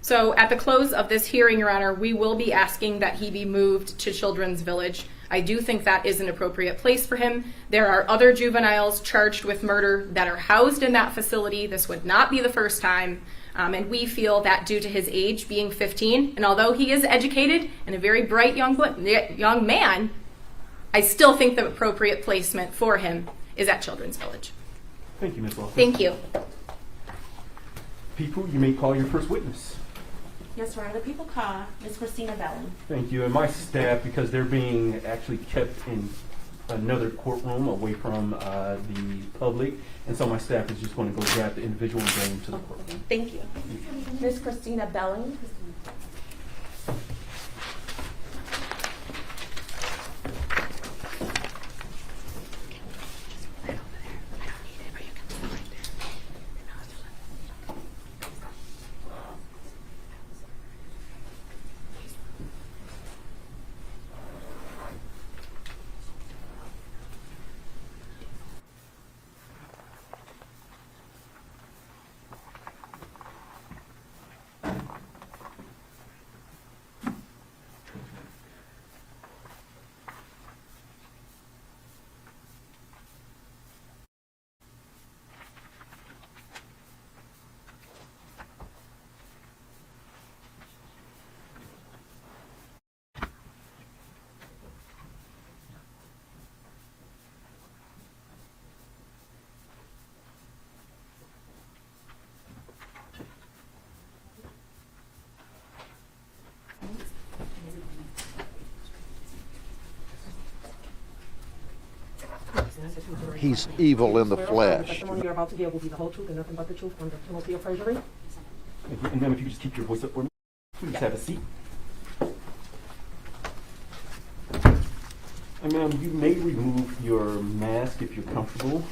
So at the close of this hearing, Your Honor, we will be asking that he be moved to Children's Village. I do think that is an appropriate place for him. There are other juveniles charged with murder that are housed in that facility. This would not be the first time. And we feel that due to his age being 15, and although he is educated and a very bright young man, I still think the appropriate placement for him is at Children's Village. Thank you, Ms. Lawson. Thank you. People, you may call your first witness. Yes, Your Honor. The people call Ms. Christina Bellin. Thank you. And my staff, because they're being actually kept in another courtroom away from the public, and so my staff is just going to go grab the individual and bring them to the courtroom. Thank you. Ms. Christina Bellin. He's evil in the flesh. The testimony you're about to give will be the whole truth and nothing but the truth under penalty of perjury. And ma'am, if you could just keep your voice up for me. Please have a seat. And ma'am, you may remove your mask if you're comfortable.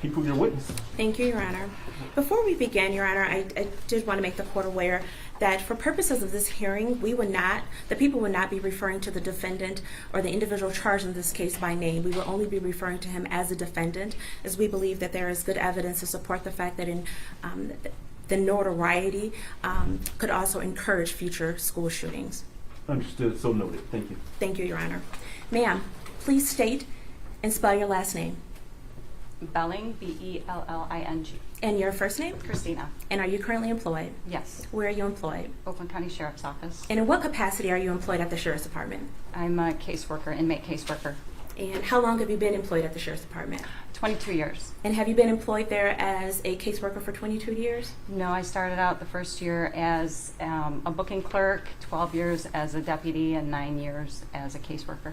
People, your witness. Thank you, Your Honor. Before we begin, Your Honor, I did want to make the court aware that for purposes of this hearing, the people would not be referring to the defendant or the individual charged in this case by name. We will only be referring to him as a defendant, as we believe that there is good evidence to support the fact that the notoriety could also encourage future school shootings. Understood, so noted. Thank you. Thank you, Your Honor. Ma'am, please state and spell your last name. Belling, B-E-L-L-I-G. And your first name? Christina. And are you currently employed? Yes. Where are you employed? Oakland County Sheriff's Office. And in what capacity are you employed at the Sheriff's Department? I'm a caseworker, inmate caseworker. And how long have you been employed at the Sheriff's Department? 22 years. And have you been employed there as a caseworker for 22 years? No, I started out the first year as a booking clerk, 12 years as a deputy, and 9 years as a caseworker.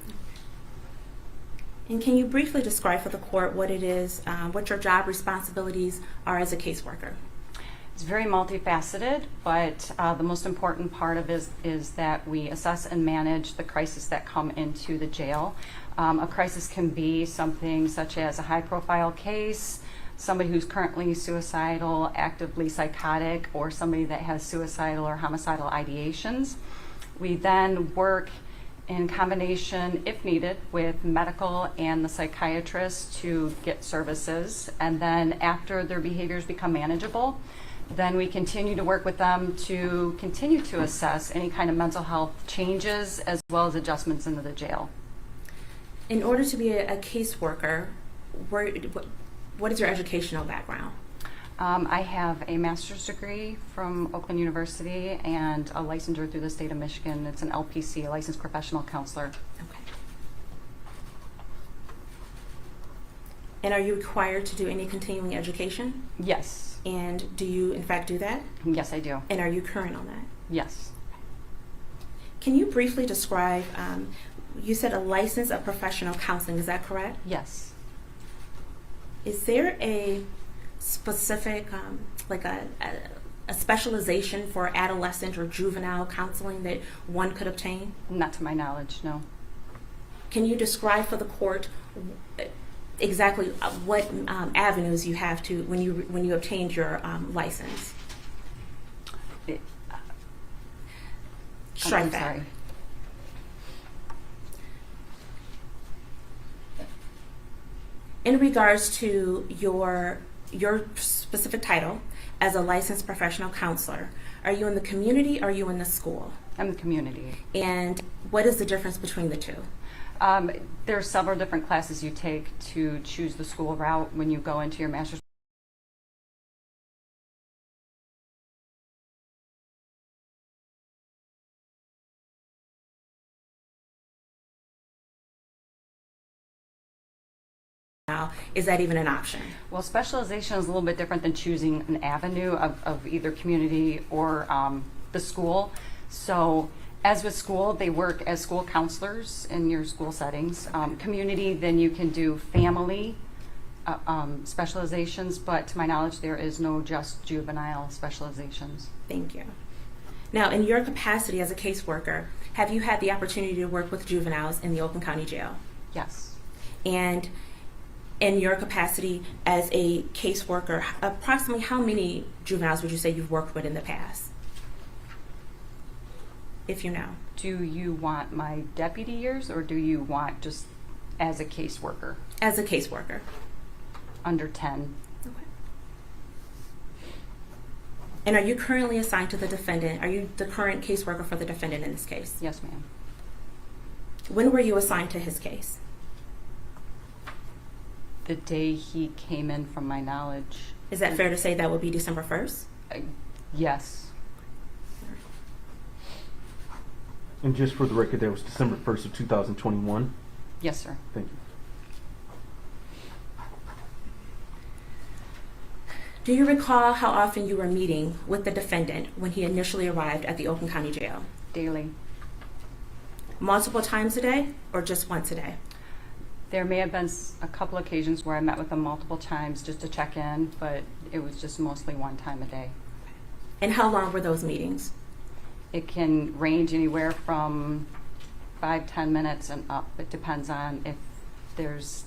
And can you briefly describe for the court what it is, what your job responsibilities are as a caseworker? It's very multifaceted, but the most important part of it is that we assess and manage the crises that come into the jail. A crisis can be something such as a high-profile case, somebody who's currently suicidal, actively psychotic, or somebody that has suicidal or homicidal ideations. We then work in combination, if needed, with medical and the psychiatrist to get services. And then after their behaviors become manageable, then we continue to work with them to continue to assess any kind of mental health changes as well as adjustments into the jail. In order to be a caseworker, what is your educational background? I have a master's degree from Oakland University and a licensure through the state of Michigan. It's an LPC, a licensed professional counselor. Okay. And are you required to do any continuing education? Yes. And do you, in fact, do that? Yes, I do. And are you current on that? Yes. Can you briefly describe, you said a license of professional counseling, is that correct? Yes. Is there a specific, like a specialization for adolescent or juvenile counseling that one could obtain? Not to my knowledge, no. Can you describe for the court exactly what avenues you have to when you obtained your license? Strike that. Sorry. In regards to your specific title as a licensed professional counselor, are you in the community or are you in the school? I'm in the community. And what is the difference between the two? There are several different classes you take to choose the school route when you go into your master's. Is that even an option? Well, specialization is a little bit different than choosing an avenue of either community or the school. So as with school, they work as school counselors in your school settings. Community, then you can do family specializations, but to my knowledge, there is no just juvenile specializations. Thank you. Now, in your capacity as a caseworker, have you had the opportunity to work with juveniles in the Oakland County Jail? Yes. And in your capacity as a caseworker, approximately how many juveniles would you say you've worked with in the past? If you know. Do you want my deputy years or do you want just as a caseworker? As a caseworker. Under 10. Okay. And are you currently assigned to the defendant? Are you the current caseworker for the defendant in this case? Yes, ma'am. When were you assigned to his case? The day he came in, from my knowledge. Is that fair to say that would be December 1st? Yes. And just for the record, that was December 1st of 2021? Yes, sir. Thank you. Do you recall how often you were meeting with the defendant when he initially arrived at the Oakland County Jail? Daily. Multiple times a day or just once a day? There may have been a couple occasions where I met with him multiple times just to check in, but it was just mostly one time a day. And how long were those meetings? It can range anywhere from 5-10 minutes and up. It depends on if there's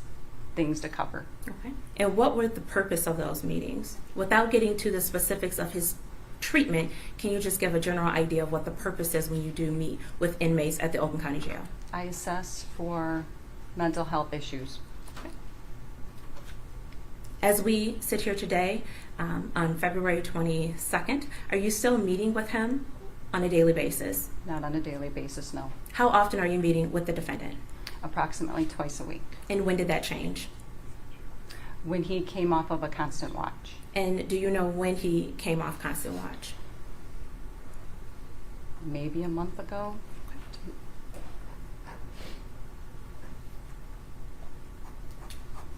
things to cover. Okay. And what were the purpose of those meetings? Without getting to the specifics of his treatment, can you just give a general idea of what the purpose is when you do meet with inmates at the Oakland County Jail? I assess for mental health issues. Okay. As we sit here today, on February 22nd, are you still meeting with him on a daily basis? Not on a daily basis, no. How often are you meeting with the defendant? Approximately twice a week. And when did that change? When he came off of a constant watch. And do you know when he came off constant watch? Maybe a month ago.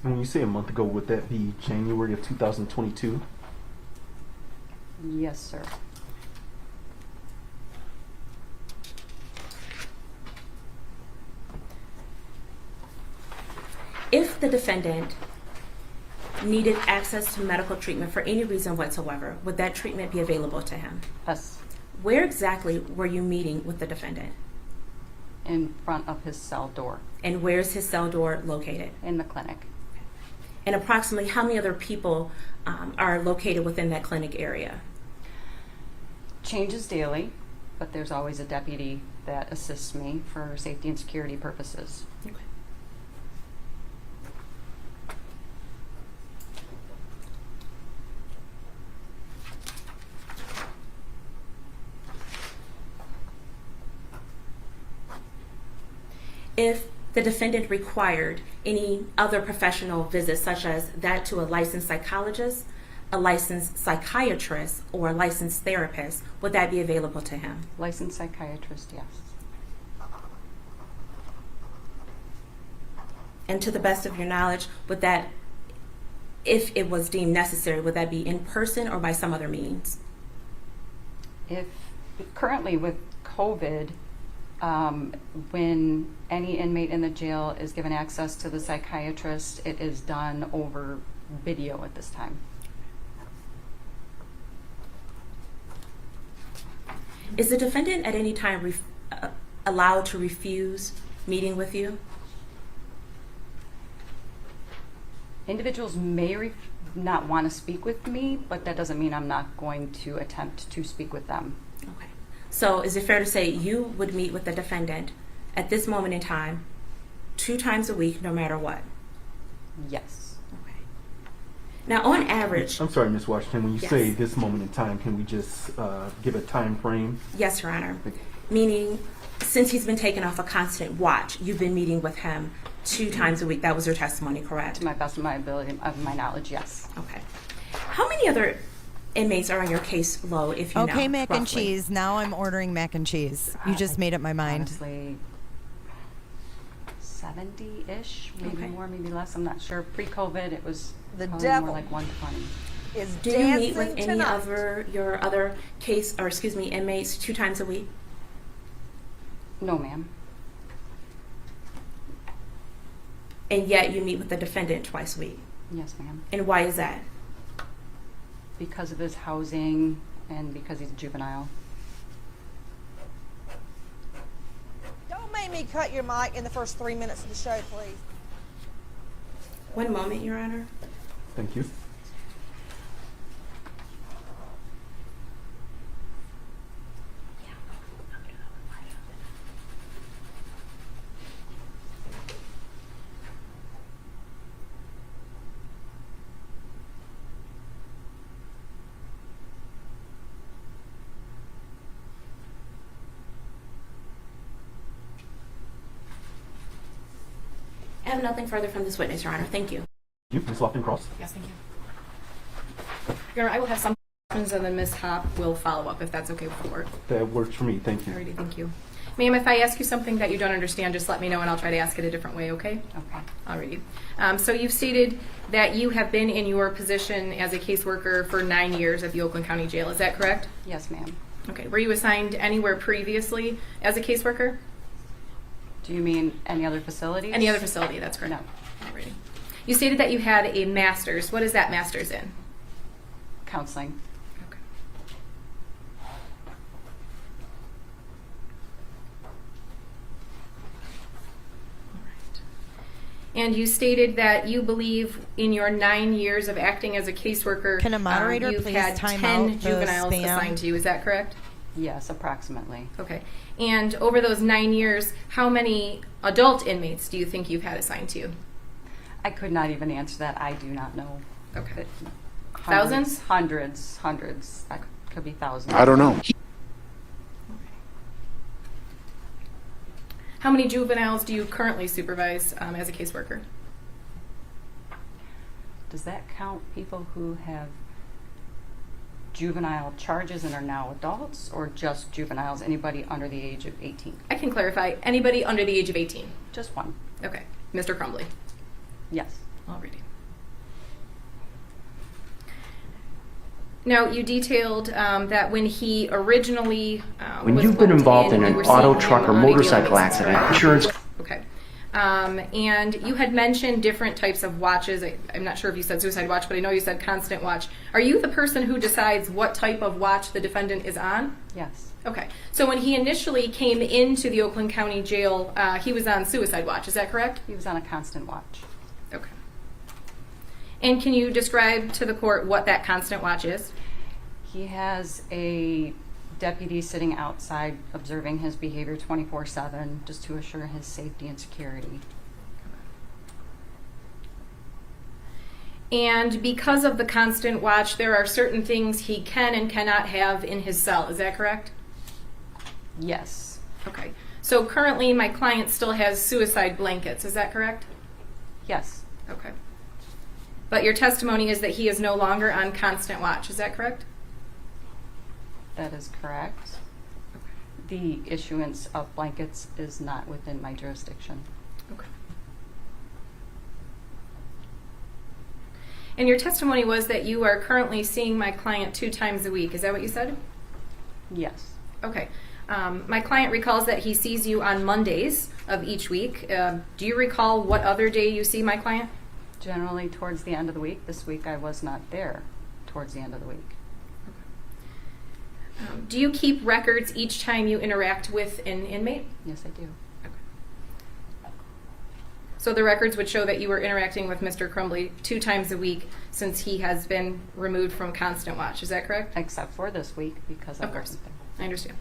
When you say a month ago, would that be January of 2022? Yes, sir. If the defendant needed access to medical treatment for any reason whatsoever, would that treatment be available to him? Yes. Where exactly were you meeting with the defendant? In front of his cell door. And where's his cell door located? In the clinic. And approximately how many other people are located within that clinic area? Changes daily, but there's always a deputy that assists me for safety and security purposes. Okay. If the defendant required any other professional visits, such as that to a licensed psychologist, a licensed psychiatrist, or a licensed therapist, would that be available to him? Licensed psychiatrist, yes. And to the best of your knowledge, would that, if it was deemed necessary, would that be in person or by some other means? If currently with COVID, when any inmate in the jail is given access to the psychiatrist, it is done over video at this time. Is the defendant at any time allowed to refuse meeting with you? Individuals may not want to speak with me, but that doesn't mean I'm not going to attempt to speak with them. Okay. So is it fair to say you would meet with the defendant at this moment in time 2 times a week, no matter what? Yes. Okay. Now, on average... I'm sorry, Ms. Washington, when you Yes. say this moment in time, can we just give a time frame? Yes, Your Honor. Meaning, since he's been taken off a constant watch, you've been meeting with him 2 times a week. That was your testimony, correct? To my best of my ability, of my knowledge, yes. Okay. How many other inmates are on your case load, if you know? Okay, mac and roughly? cheese. Now I'm ordering mac and cheese. You just made up my mind. Honestly, 70-ish, maybe Okay. more, maybe less. I'm not sure. Pre-COVID, it was The probably devil more like 120. is Do you meet with dancing any tonight. of your other inmates 2 times a week? No, ma'am. And yet you meet with the defendant twice a week. Yes, ma'am. And why is that? Because of his housing and because he's a juvenile. Don't make me cut your mic in the first 3 minutes of the show, please. One moment, Your Honor. Thank you. I have nothing further from this witness, Your Honor. Thank you. You, Ms. Lofton-Cross. Yes, thank you. Your Honor, I will have some questions and then Ms. Hopp will follow up if that's okay with the court. That works for me. Thank you. Alrighty, thank you. Ma'am, if I ask you something that you don't understand, just let me know and I'll try to ask it a different way, okay? Okay. Alrighty. So you've stated that you have been in your position as a caseworker for 9 years at the Oakland County Jail. Is that correct? Yes, ma'am. Okay. Were you assigned anywhere previously as a caseworker? Do you mean any other facilities? Any other facility, that's correct. No. Alrighty. You stated that you had a master's. What is that master's in? Counseling. Okay. And you stated that you believe in your 9 years of acting as a caseworker, Can a moderator you've please had time 10 out the juveniles spam? assigned to you. Is that correct? Yes, approximately. Okay. And over those 9 years, how many adult inmates do you think you've had assigned to you? I could not even answer that. I do not know. Okay. Hundreds? Thousands? Hundreds. That could be thousands. I don't know. How many juveniles do you currently supervise as a caseworker? Does that count people who have juvenile charges and are now adults, or just juveniles, anybody under the age of 18? I can clarify. Anybody under the age of 18? Just one. Okay. Mr. Crumbley? Yes. Alrighty. Now, you detailed that when he originally When was you've been booked involved in you an were auto, seeing truck, him or on a daily motorcycle basis, accident, correct? insurance. Okay. And you had mentioned different types of watches. I'm not sure if you said suicide watch, but I know you said constant watch. Are you the person who decides what type of watch the defendant is on? Yes. Okay. So when he initially came into the Oakland County Jail, he was on suicide watch. Is that correct? He was on a constant watch. Okay. And can you describe to the court what that constant watch is? He has a deputy sitting outside observing his behavior 24/7 just to assure his safety and security. And because of the constant watch, there are certain things he can and cannot have in his cell. Is that correct? Yes. Okay. So currently my client still has suicide blankets. Is that correct? Yes. Okay. But your testimony is that he is no longer on constant watch. Is that correct? That is correct. The issuance of blankets is not within my jurisdiction. Okay. And your testimony was that you are currently seeing my client 2 times a week. Is that what you said? Yes. Okay. My client recalls that he sees you on Mondays of each week. Do you recall what other day you see my client? Generally towards the end of the week. This week I was not there towards the end of the week. Do you keep records each time you interact with an inmate? Yes, I do. Okay. So the records would show that you were interacting with Mr. Crumbley 2 times a week since he has been removed from constant watch. Is that correct? Except for this week because I Of course. wasn't there. I understand.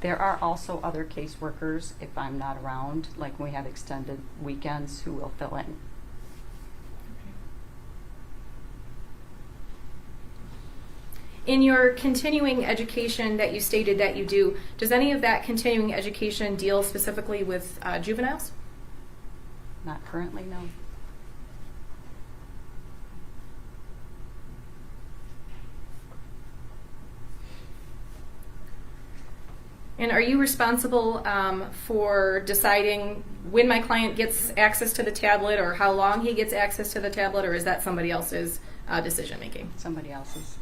There are also other caseworkers, if I'm not around, like we have extended weekends, who will fill in. In your continuing education that you stated that you do, does any of that continuing education deal specifically with juveniles? Not currently, no. And are you responsible for deciding when my client gets access to the tablet or how long he gets access to the tablet, or is that somebody else's decision making? Somebody else's.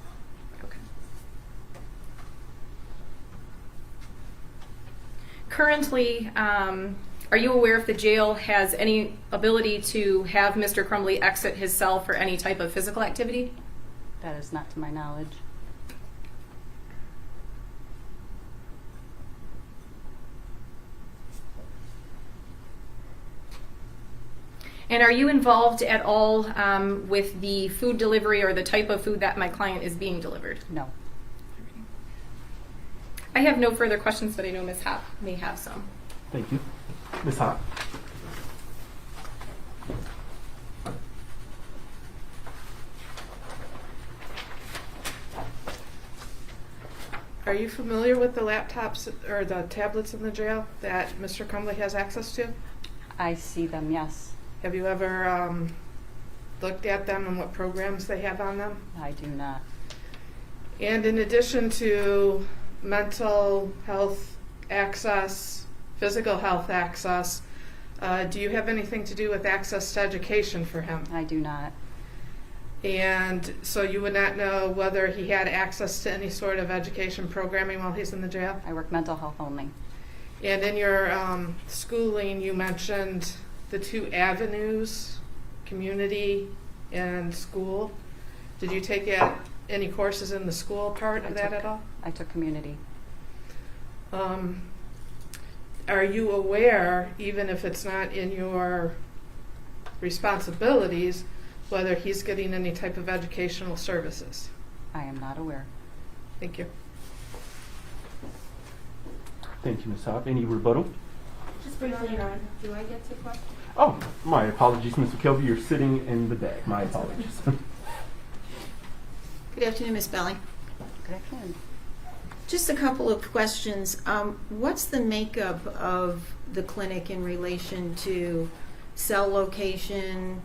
Currently, are you aware if the jail has any ability to have Mr. Crumbley exit his cell for any type of physical activity? That is not to my knowledge. And are you involved at all with the food delivery or the type of food that my client is being delivered? No. I have no further questions, but I know Ms. Hopp may have some. Thank you. Ms. Hopp. Are you familiar with the laptops or the tablets in the jail that Mr. Crumbley has access to? I see them, yes. Have you ever looked at them and what programs they have on them? I do not. And in addition to mental health access, physical health access, do you have anything to do with access to education for him? I do not. And so you would not know whether he had access to any sort of education programming while he's in the jail? I work mental health only. And in your schooling, you mentioned the 2 avenues, community and school. Did you take any courses in the school part of that at all? I took community. Are you aware, even if it's not in your responsibilities, whether he's getting any type of educational services? I am not aware. Thank you. Thank you, Ms. Hopp. Any rebuttal? Just briefly, Your Honor, do I get to question? Oh, my apologies, Mr. Kelby. You're sitting in the back. My apologies. Good afternoon, Ms. Belling. Good afternoon. Just a couple of questions. What's the makeup of the clinic in relation to cell location?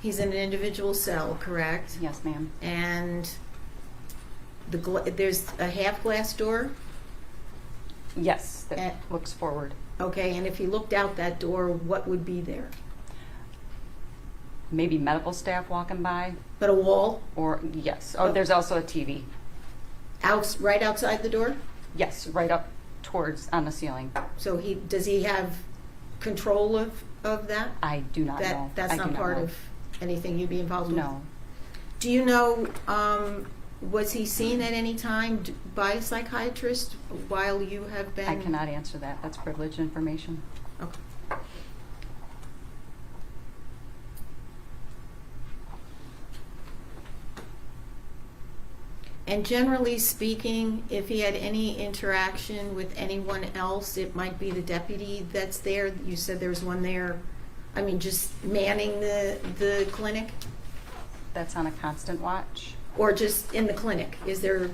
He's in an individual cell, correct? Yes, ma'am. And there's a half glass door? Yes, that looks forward. Okay, and if he looked out that door, what would be there? maybe medical staff walking by. But a wall? Or, yes. Oh, there's also a TV. Right outside the door? Yes, right up towards, on the ceiling. So does he have control of that? I do not know. That's not part of anything you'd be involved with? No. Do you know, was he seen at any time by a psychiatrist while you have been? I cannot answer that. That's privileged information. Okay. And generally speaking, if he had any interaction with anyone else, it might be the deputy that's there. You said there's one there, I mean, just manning the clinic? That's on a constant watch. Or just in the clinic? Is there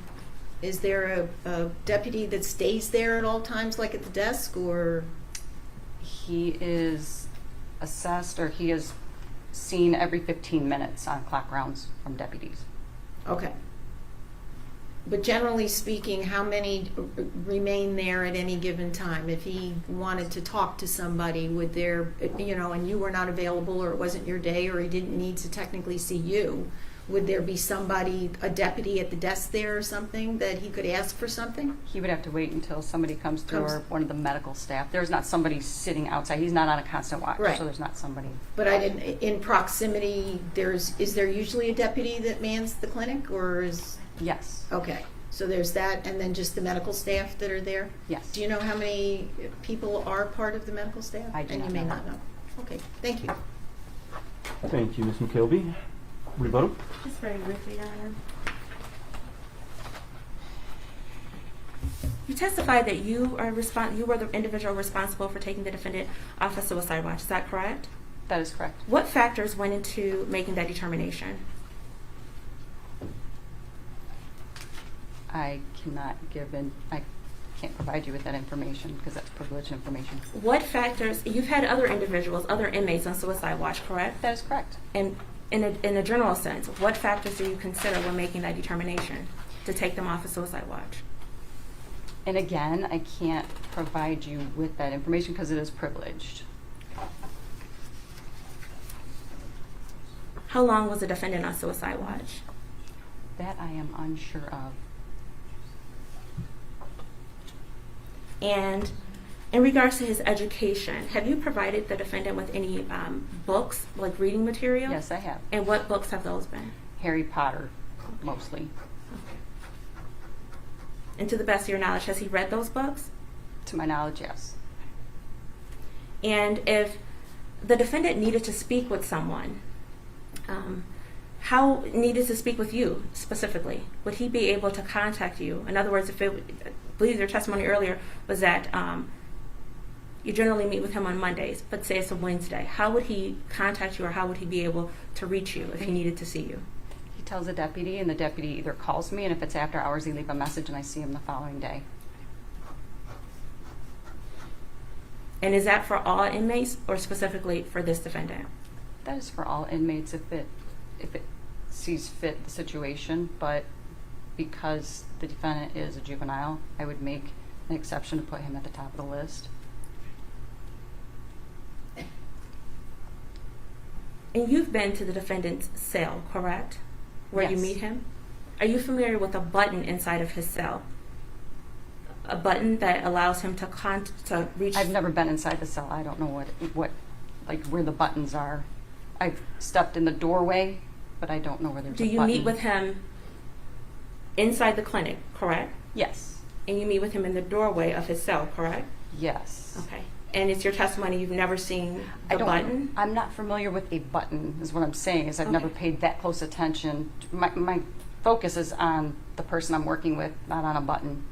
a deputy that stays there at all times, like at the desk, or? He is assessed, or he is seen every 15 minutes on clock rounds from deputies. Okay. But generally speaking, how many remain there at any given time? If he wanted to talk to somebody, would there, and you were not available, or it wasn't your day, or he didn't need to technically see you, would there be somebody, a deputy at the desk there or something, that he could ask for something? He would have to wait until somebody comes through, or one of the medical staff. There's not somebody sitting outside. He's not on a constant watch, Right. so there's not somebody. But in proximity, is there usually a deputy that mans the clinic, or is? Yes. Okay, so there's that, and then just the medical staff that are there? Yes. Do you know how many people are part of the medical staff? I do and not you may know. not know. Okay, thank you. Thank you, Ms. McKelvey. Rebuttal? Just very briefly, Your Honor. You testified that you were the individual responsible for taking the defendant off a suicide watch. Is that correct? That is correct. What factors went into making that determination? I can't provide you with that information because that's privileged information. What factors? You've had other individuals, other inmates on suicide watch, correct? That is correct. And in a general sense, what factors do you consider when making that determination to take them off a suicide watch? And again, I can't provide you with that information because it is privileged. How long was the defendant on suicide watch? That I am unsure of. And in regards to his education, have you provided the defendant with any books, like reading material? Yes, I have. And what books have those been? Harry Potter, mostly. And to the best of your knowledge, has he read those books? To my knowledge, yes. And if the defendant needed to speak with someone, how needed to speak with you specifically? Would he be able to contact you? In other words, I believe your testimony earlier was that you generally meet with him on Mondays, but say it's a Wednesday. How would he contact you, or how would he be able to reach you if he needed to see you? He tells the deputy, and the deputy either calls me, and if it's after hours, they leave a message, and I see him the following day. And is that for all inmates or specifically for this defendant? That is for all inmates if it sees fit the situation, but because the defendant is a juvenile, I would make an exception to put him at the top of the list. And you've been to the defendant's cell, correct? Where you Yes. meet him? Are you familiar with a button inside of his cell? A button that allows him to reach. I've never been inside the cell. I don't know what like where the buttons are. I've stepped in the doorway, but I don't know where there's a Do you button. meet with him inside the clinic, correct? Yes. And you meet with him in the doorway of his cell, correct? Yes. Okay. And it's your testimony you've never seen the button? I'm not familiar with a button, is what I'm saying, is I've never paid that close attention. My focus is on the person I'm working with, not on a button.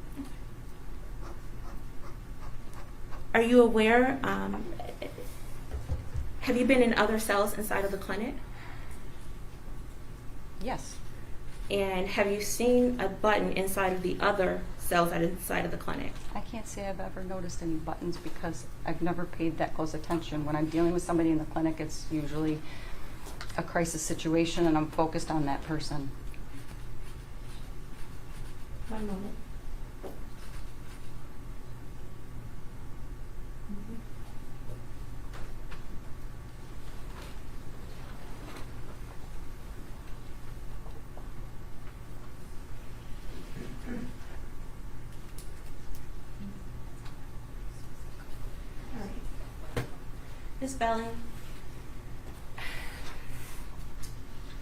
Are you aware, have you been in other cells inside of the clinic? Yes. And have you seen a button inside of the other cells that are inside of the clinic? I can't say I've ever noticed any buttons because I've never paid that close attention. When I'm dealing with somebody in the clinic, it's usually a crisis situation and I'm focused on that person. One moment. Ms. Belling?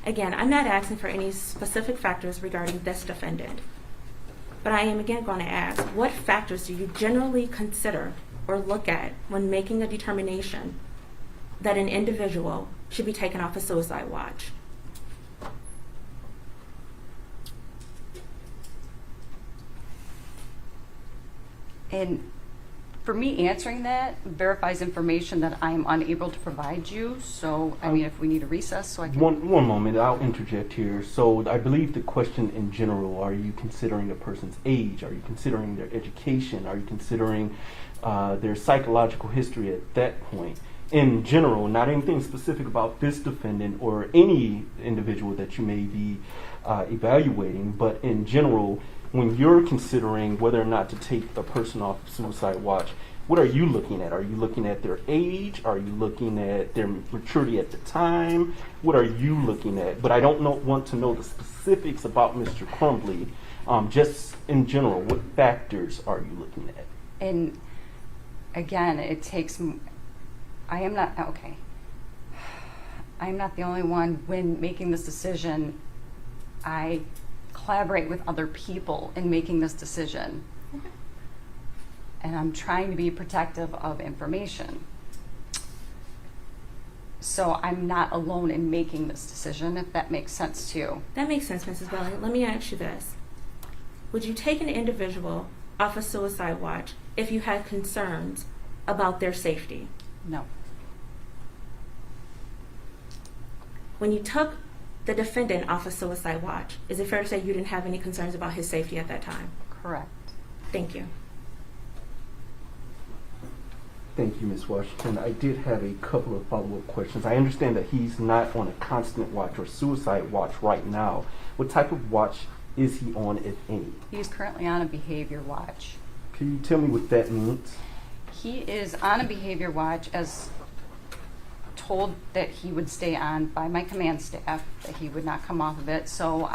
Again, I'm not asking for any specific factors regarding this defendant, but I am again going to ask, what factors do you generally consider or look at when making a determination that an individual should be taken off a suicide watch? And for me, answering that verifies information that I am unable to provide you. So, I mean, if we need a recess, so I can. One moment, I'll interject here. So, I believe the question in general: are you considering a person's age? Are you considering their education? Are you considering their psychological history at that point? In general, not anything specific about this defendant or any individual that you may be evaluating, but in general, when you're considering whether or not to take a person off suicide watch, what are you looking at? Are you looking at their age? Are you looking at their maturity at the time? What are you looking at? But I don't want to know the specifics about Mr. Crumbley. Just in general, what factors are you looking at? And again, it takes. I am not the only one when making this decision. I collaborate with other people in making this decision. Okay. And I'm trying to be protective of information. So I'm not alone in making this decision, if that makes sense to you. That makes sense, Mrs. Belling. Let me ask you this. Would you take an individual off a suicide watch if you had concerns about their safety? No. When you took the defendant off a suicide watch, is it fair to say you didn't have any concerns about his safety at that time? Correct. Thank you. Thank you, Ms. Washington. I did have a couple of follow-up questions. I understand that he's not on a constant watch or suicide watch right now. What type of watch is he on, if any? He's currently on a behavior watch. Can you tell me what that means? He is on a behavior watch as told that he would stay on by my command staff, that he would not come off of it. So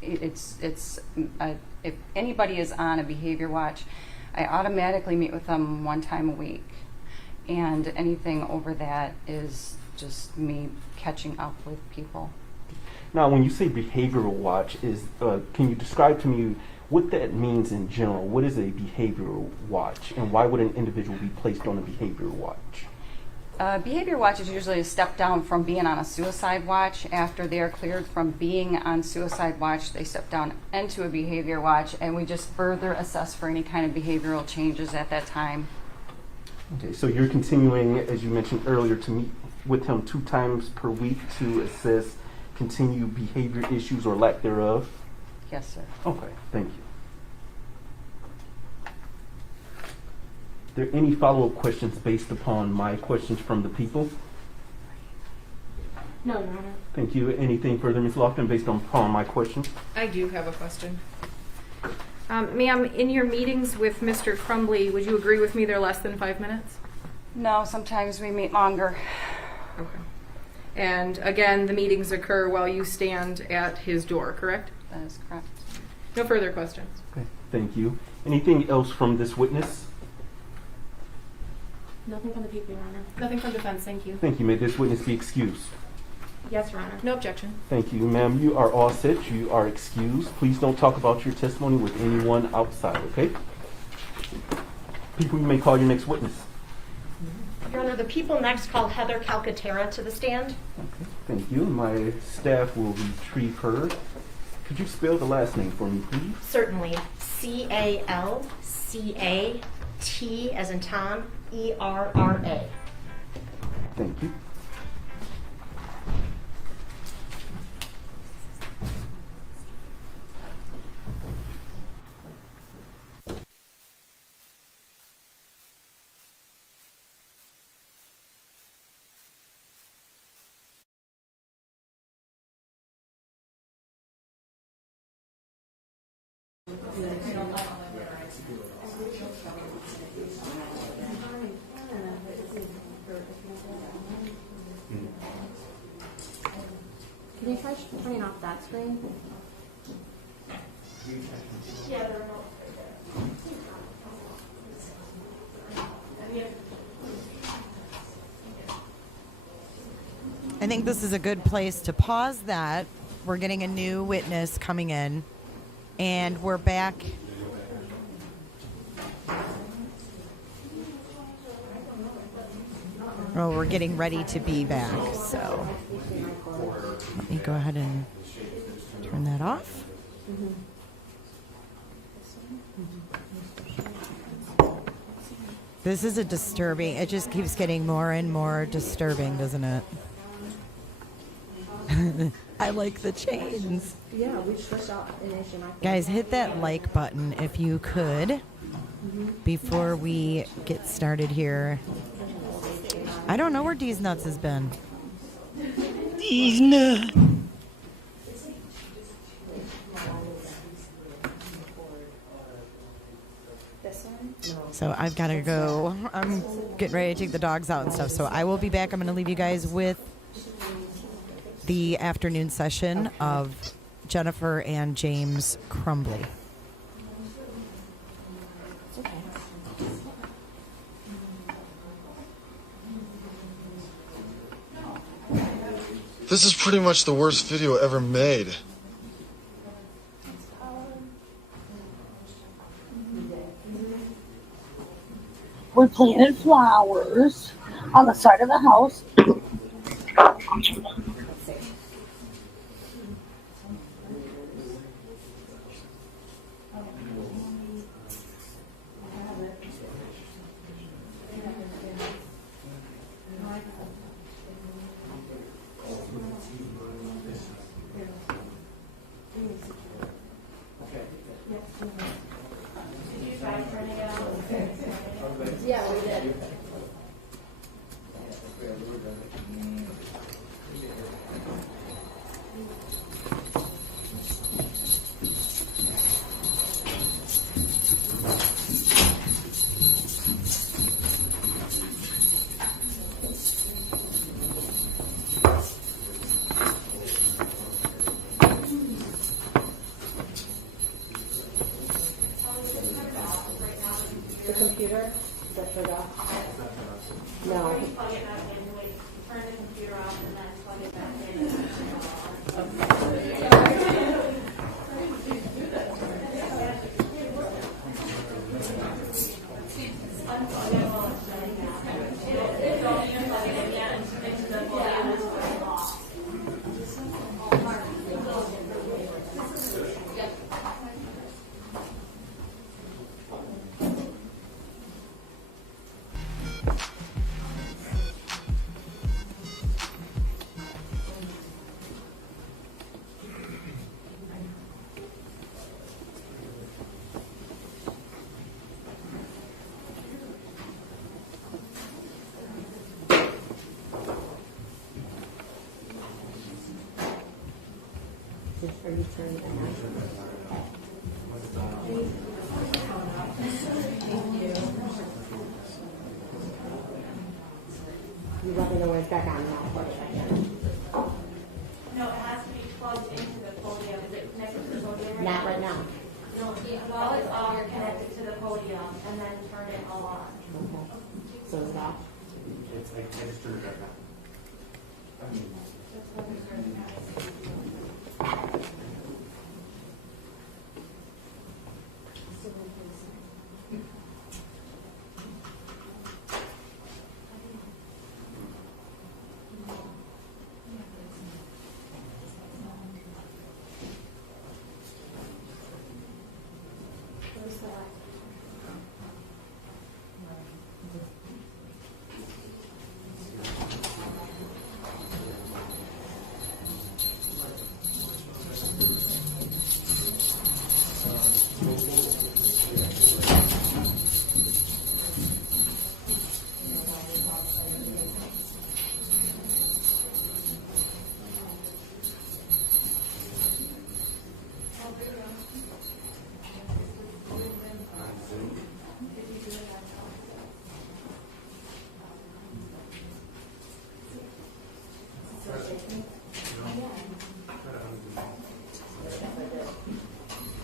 if anybody is on a behavior watch, I automatically meet with them 1 time a week. And anything over that is just me catching up with people. Now, when you say behavioral watch, can you describe to me what that means in general? What is a behavioral watch, and why would an individual be placed on a behavioral watch? Behavior watch is usually a step down from being on a suicide watch. After they are cleared from being on suicide watch, they step down into a behavior watch, and we just further assess for any kind of behavioral changes at that time. Okay, so you're continuing, as you mentioned earlier, to meet with him 2 times per week to assess continued behavior issues or lack thereof? Yes, sir. Okay, thank you. Are there any follow-up questions based upon my questions from the people? No, Your Honor. Thank you. Anything further, Ms. Lofton, based upon my questions? I do have a question. Ma'am, in your meetings with Mr. Crumbley, would you agree with me they're less than 5 minutes? No, sometimes we meet longer. Okay. And again, the meetings occur while you stand at his door, correct? That is correct. No further questions. Okay, thank you. Anything else from this witness? Nothing from the people, Your Honor. Nothing from defense, thank you. Thank you. May this witness be excused? Yes, Your Honor. No objection. Thank you, ma'am. You are all set. You are excused. Please don't talk about your testimony with anyone outside, okay? People, you may call your next witness. Your Honor, the people next call Heather Calcaterra to the stand. Okay, thank you. My staff will retrieve her. Could you spell the last name for me, please? Certainly. C-A-L-C-A-T as in Tom, E-R-R-A. Thank you. Can you try turning off that screen? Yeah, there are no. I think this is a good place to pause that. We're getting a new witness coming in, and we're back. Oh, we're getting ready to be back, so let me go ahead and turn that off. This is a disturbing, it just keeps getting more and more disturbing, doesn't it? I like the chains. Yeah, we switched out Intermission. Guys, hit that like button if you could before we get started here. I don't know where D's Nuts has been. D's Nuts. So I've got to go. I'm getting ready to take the dogs out and stuff. So I will be back. I'm going to leave you guys with the afternoon session of Jennifer and James Crumbley. This is pretty much the worst video ever made. We planted flowers on the side of the house. Yeah, we did. The computer, is that shut off? No. Plug it back in, wait, turn the computer off and then plug it back in. Are you turning it on? You let me know when it's back on and I'll plug it back in. No, it has to be plugged into the podium. Is it connected to the podium right Not now? right now. No, well, it's all connected to the podium and then turn it all on. Okay. So is it off? I just turned it back on.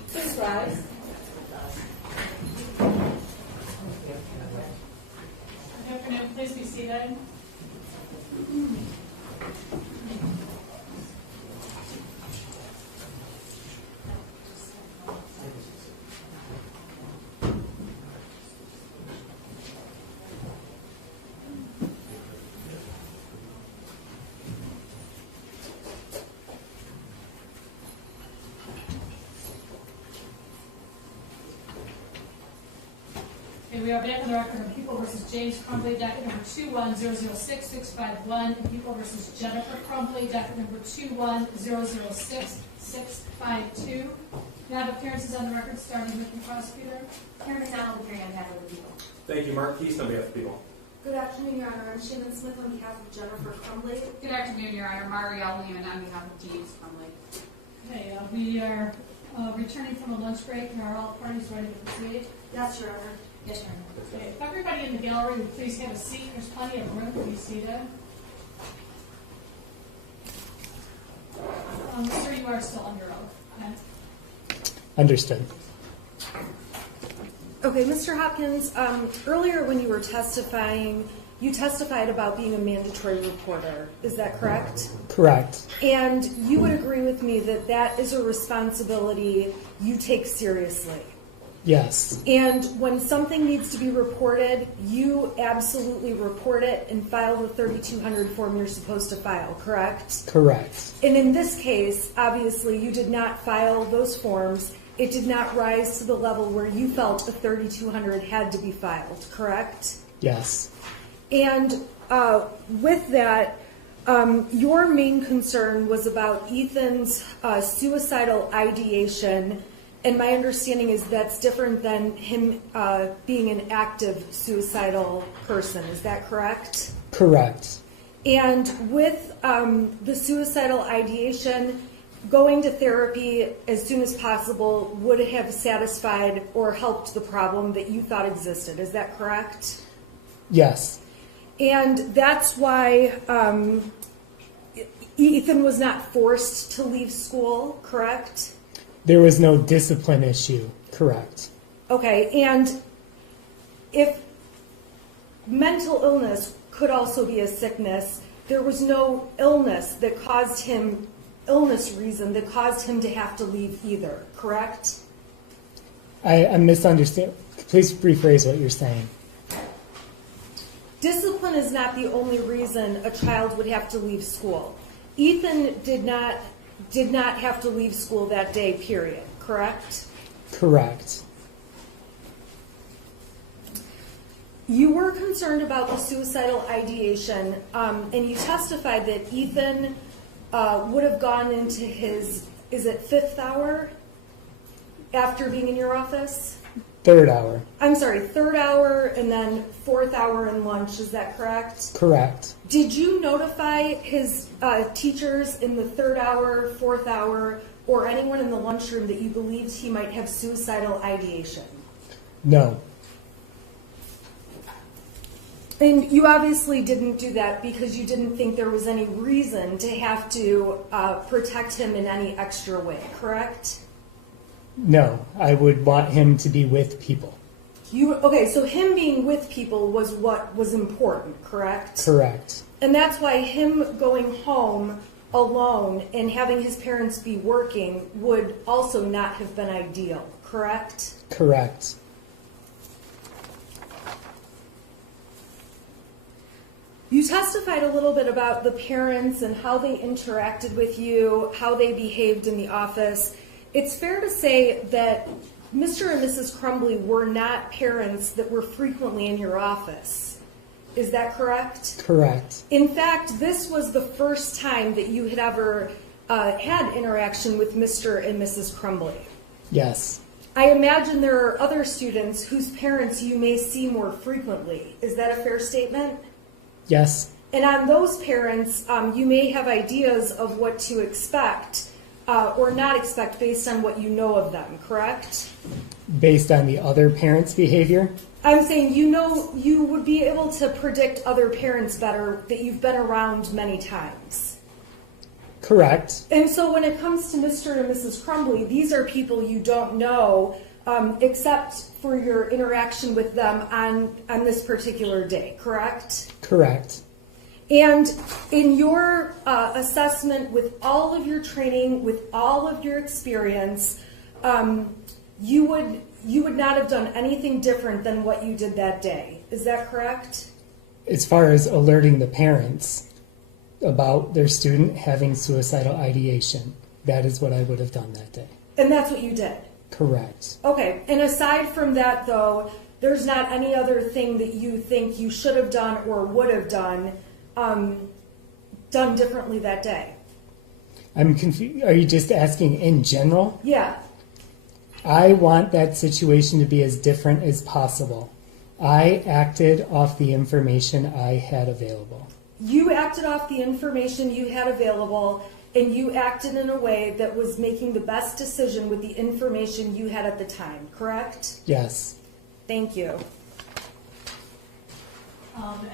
Please rise. Good afternoon. Please be seated. Okay, we are back on the record of People versus James Crumbley, docket number 21006-651, and People versus Jennifer Crumbley, docket number 21006-652. Now have appearances on the record, starting with the prosecutor. Karen McDonald, appearing on behalf of the people. Thank you, Mark Keast, on behalf of the people. Good afternoon, Your Honor. I'm Shannon Smith on behalf of Jennifer Crumbley. Good afternoon, Your Honor. Marielle Lehman on behalf of James Crumbley. Okay, we are returning from a lunch break, and are all parties ready to proceed? Yes, Your Honor. Yes, Your Honor. Okay, if everybody in the gallery would please have a seat. There's plenty of room to be seated. Sir, you are still under oath. Okay? Understood. Okay, Mr. Hopkins, earlier when you were testifying, you testified about being a mandatory reporter. Is that correct? Correct. And you would agree with me that that is a responsibility you take seriously? Yes. And when something needs to be reported, you absolutely report it and file the 3200 form you're supposed to file, correct? Correct. And in this case, obviously, you did not file those forms. It did not rise to the level where you felt a 3200 had to be filed, correct? Yes. And with that, your main concern was about Ethan's suicidal ideation. And my understanding is that's different than him being an active suicidal person. Is that correct? Correct. And with the suicidal ideation, going to therapy as soon as possible would have satisfied or helped the problem that you thought existed. Is that correct? Yes. And that's why Ethan was not forced to leave school, correct? There was no discipline issue, correct. Okay, and if mental illness could also be a sickness, there was no illness that caused him, reason that caused him to have to leave either, correct? I misunderstand. Please rephrase what you're saying. Discipline is not the only reason a child would have to leave school. Ethan did not have to leave school that day, period, correct? Correct. You were concerned about the suicidal ideation, and you testified that Ethan would have gone into his, is it 5th hour after being in your office? 3rd hour. I'm sorry, 3rd hour and then 4th hour and lunch, is that correct? Correct. Did you notify his teachers in the 3rd hour, 4th hour, or anyone in the lunchroom that you believed he might have suicidal ideation? No. And you obviously didn't do that because you didn't think there was any reason to have to protect him in any extra way, correct? No, I would want him to be with people. Okay, so him being with people was what was important, correct? Correct. And that's why him going home alone and having his parents be working would also not have been ideal, correct? Correct. You testified a little bit about the parents and how they interacted with you, how they behaved in the office. It's fair to say that Mr. and Mrs. Crumbley were not parents that were frequently in your office. Is that correct? Correct. In fact, this was the first time that you had ever had interaction with Mr. and Mrs. Crumbley. Yes. I imagine there are other students whose parents you may see more frequently. Is that a fair statement? Yes. And on those parents, you may have ideas of what to expect or not expect based on what you know of them, correct? Based on the other parents' behavior? I'm saying you would be able to predict other parents better that you've been around many times. Correct. And so when it comes to Mr. and Mrs. Crumbley, these are people you don't know except for your interaction with them on this particular day, correct? Correct. And in your assessment, with all of your training, with all of your experience, you would not have done anything different than what you did that day. Is that correct? As far as alerting the parents about their student having suicidal ideation, that is what I would have done that day. And that's what you did? Correct. Okay, and aside from that, though, there's not any other thing that you think you should have done or would have done differently that day? I'm confused. Are you just asking in general? Yeah. I want that situation to be as different as possible. I acted off the information I had available. You acted off the information you had available, and you acted in a way that was making the best decision with the information you had at the time, correct? Yes. Thank you.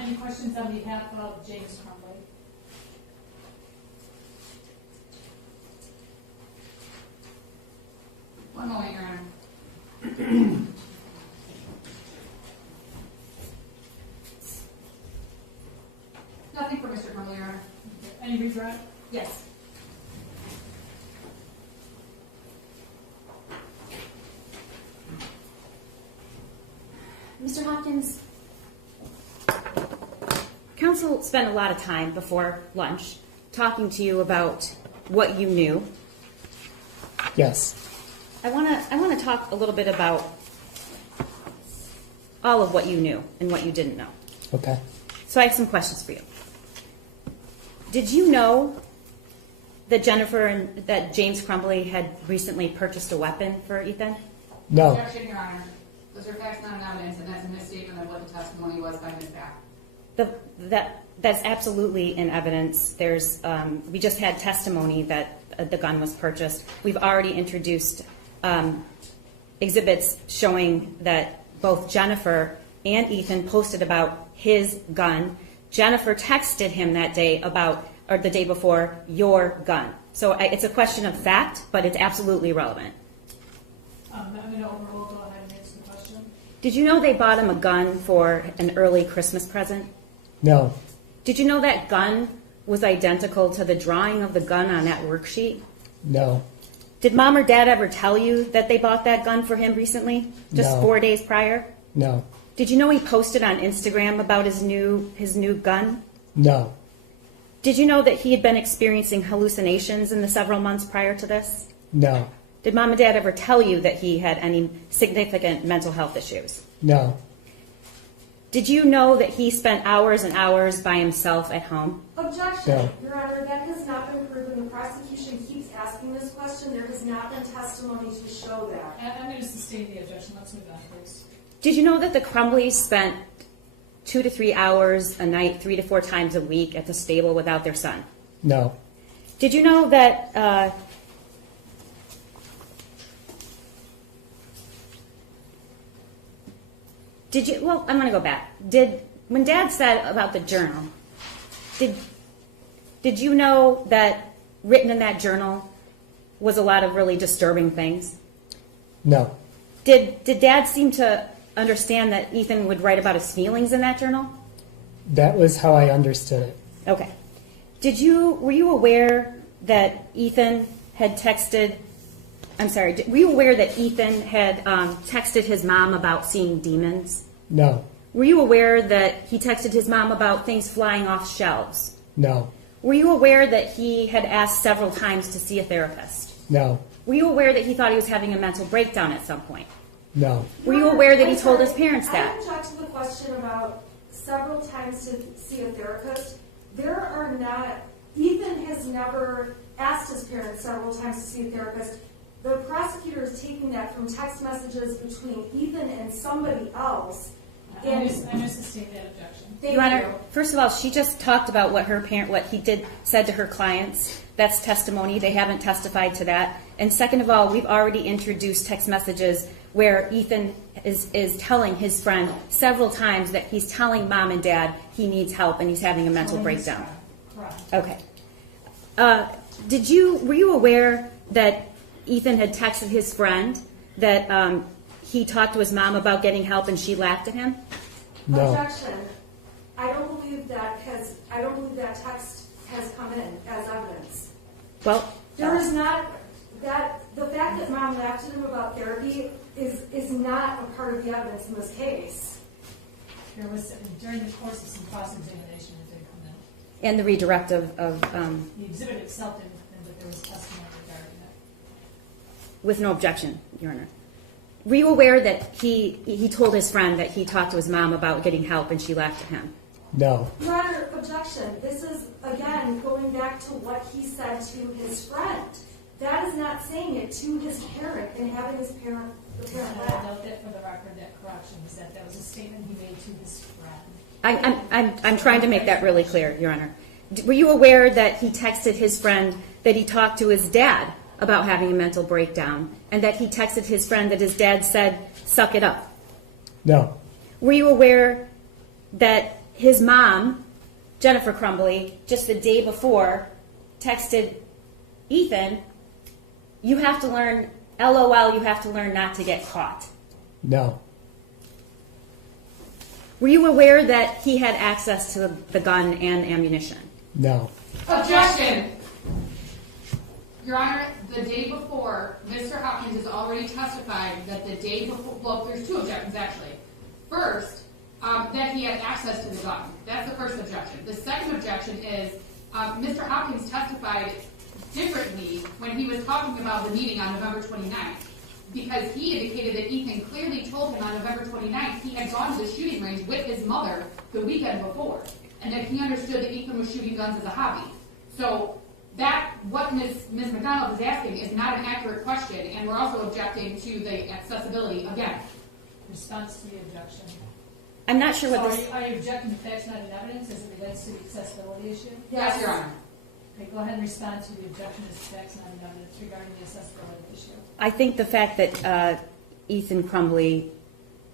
Any questions on behalf of James Crumbley? One moment, Your Honor. Nothing for Mr. Crumbley, Your Honor. Any redirect? Yes. Mr. Hopkins, counsel spent a lot of time before lunch talking to you about what you knew. Yes. I want to talk a little bit about all of what you knew and what you didn't know. Okay. So I have some questions for you. Did you know that that James Crumbley had recently purchased a weapon for Ethan? No. Objection, Your Honor. Those are facts, not evidence, and that's a misstatement of what the testimony was by Ms. Back. That's absolutely in evidence. We just had testimony that the gun was purchased. We've already introduced exhibits showing that both Jennifer and Ethan posted about his gun. Jennifer texted him that day or the day before, your gun. So it's a question of fact, but it's absolutely relevant. I'm going to overrule. Go ahead and answer the question. Did you know they bought him a gun for an early Christmas present? No. Did you know that gun was identical to the drawing of the gun on that worksheet? No. Did Mom or Dad ever tell you that they bought that gun for him recently? Just No. 4 days prior? No. Did you know he posted on Instagram about his new gun? No. Did you know that he had been experiencing hallucinations in the several months prior to this? No. Did Mom and Dad ever tell you that he had any significant mental health issues? No. Did you know that he spent hours and hours by himself at home? Objection, No. Your Honor, that has not been proven. The prosecution keeps asking this question. There has not been testimony to show that. I'm going to sustain the objection. Let's move on, please. Did you know that the Crumbleys spent 2 to 3 hours a night, 3 to 4 times a week at the stable without their son? No. Did you know that well, I'm going to go back. When Dad said about the journal, did you know that written in that journal was a lot of really disturbing things? No. Did Dad seem to understand that Ethan would write about his feelings in that journal? That was how I understood it. Okay. Were you aware that Ethan had texted were you aware that Ethan had texted his mom about seeing demons? No. Were you aware that he texted his mom about things flying off shelves? No. Were you aware that he had asked several times to see a therapist? No. Were you aware that he thought he was having a mental breakdown at some point? No. Were you aware that he told his parents I that? object to the question about several times to see a therapist. Ethan has never asked his parents several times to see a therapist. The prosecutor is taking that from text messages between Ethan and somebody else. I'm going to sustain that objection. Thank Your Honor, you. first of all, she just talked about what he said to her clients. That's testimony. They haven't testified to that. And second of all, we've already introduced text messages where Ethan is telling his friend several times that he's telling Mom and Dad he needs help and he's having a mental breakdown. Correct. Okay. Were you aware that Ethan had texted his friend that he talked to his mom about getting help and she laughed at him? No. Objection. I don't believe believe that text has come in as evidence. Well, There is not that the fact that mom laughed at him about therapy is not a part of the evidence in this case. There was, during the course of some cross-examination, it did come in. and the redirect of The exhibit itself didn't, but there was testimony regarding that. with no objection, Your Honor. Were you aware that he told his friend that he talked to his mom about getting help and she laughed at him? No. Your Honor, objection. This is, again, going back to what he said to his friend. That is not saying it to his parent and having the parent I laugh. note that for the record, that correction was that was a statement he made to his friend. I'm trying to make that really clear, Your Honor. Were you aware that he texted his friend that he talked to his dad about having a mental breakdown, and that he texted his friend that his dad said, "Suck it up"? No. Were you aware that his mom, Jennifer Crumbley, just the day before, texted Ethan, "You have to learn, LOL, you have to learn not to get caught"? No. Were you aware that he had access to the gun and ammunition? No. Objection. Your Honor, the day before, Mr. Hopkins has already testified that the day before, well, there's two objections actually. First, that he had access to the gun. That's the first objection. The second objection is Mr. Hopkins testified differently when he was talking about the meeting on November 29th, because he indicated that Ethan clearly told him on November 29th he had gone to the shooting range with his mother the weekend before, and that he understood that Ethan was shooting guns as a hobby. So that, what Ms. McDonald is asking is not an accurate question, and we're also objecting to the accessibility again. Response to the objection. I'm not sure what So this... Are you objecting the facts not in evidence as it relates to the accessibility issue? Yes, Your Honor. Okay, go ahead and respond to the objection as facts not in evidence regarding the accessibility issue. I think the fact that Ethan Crumbley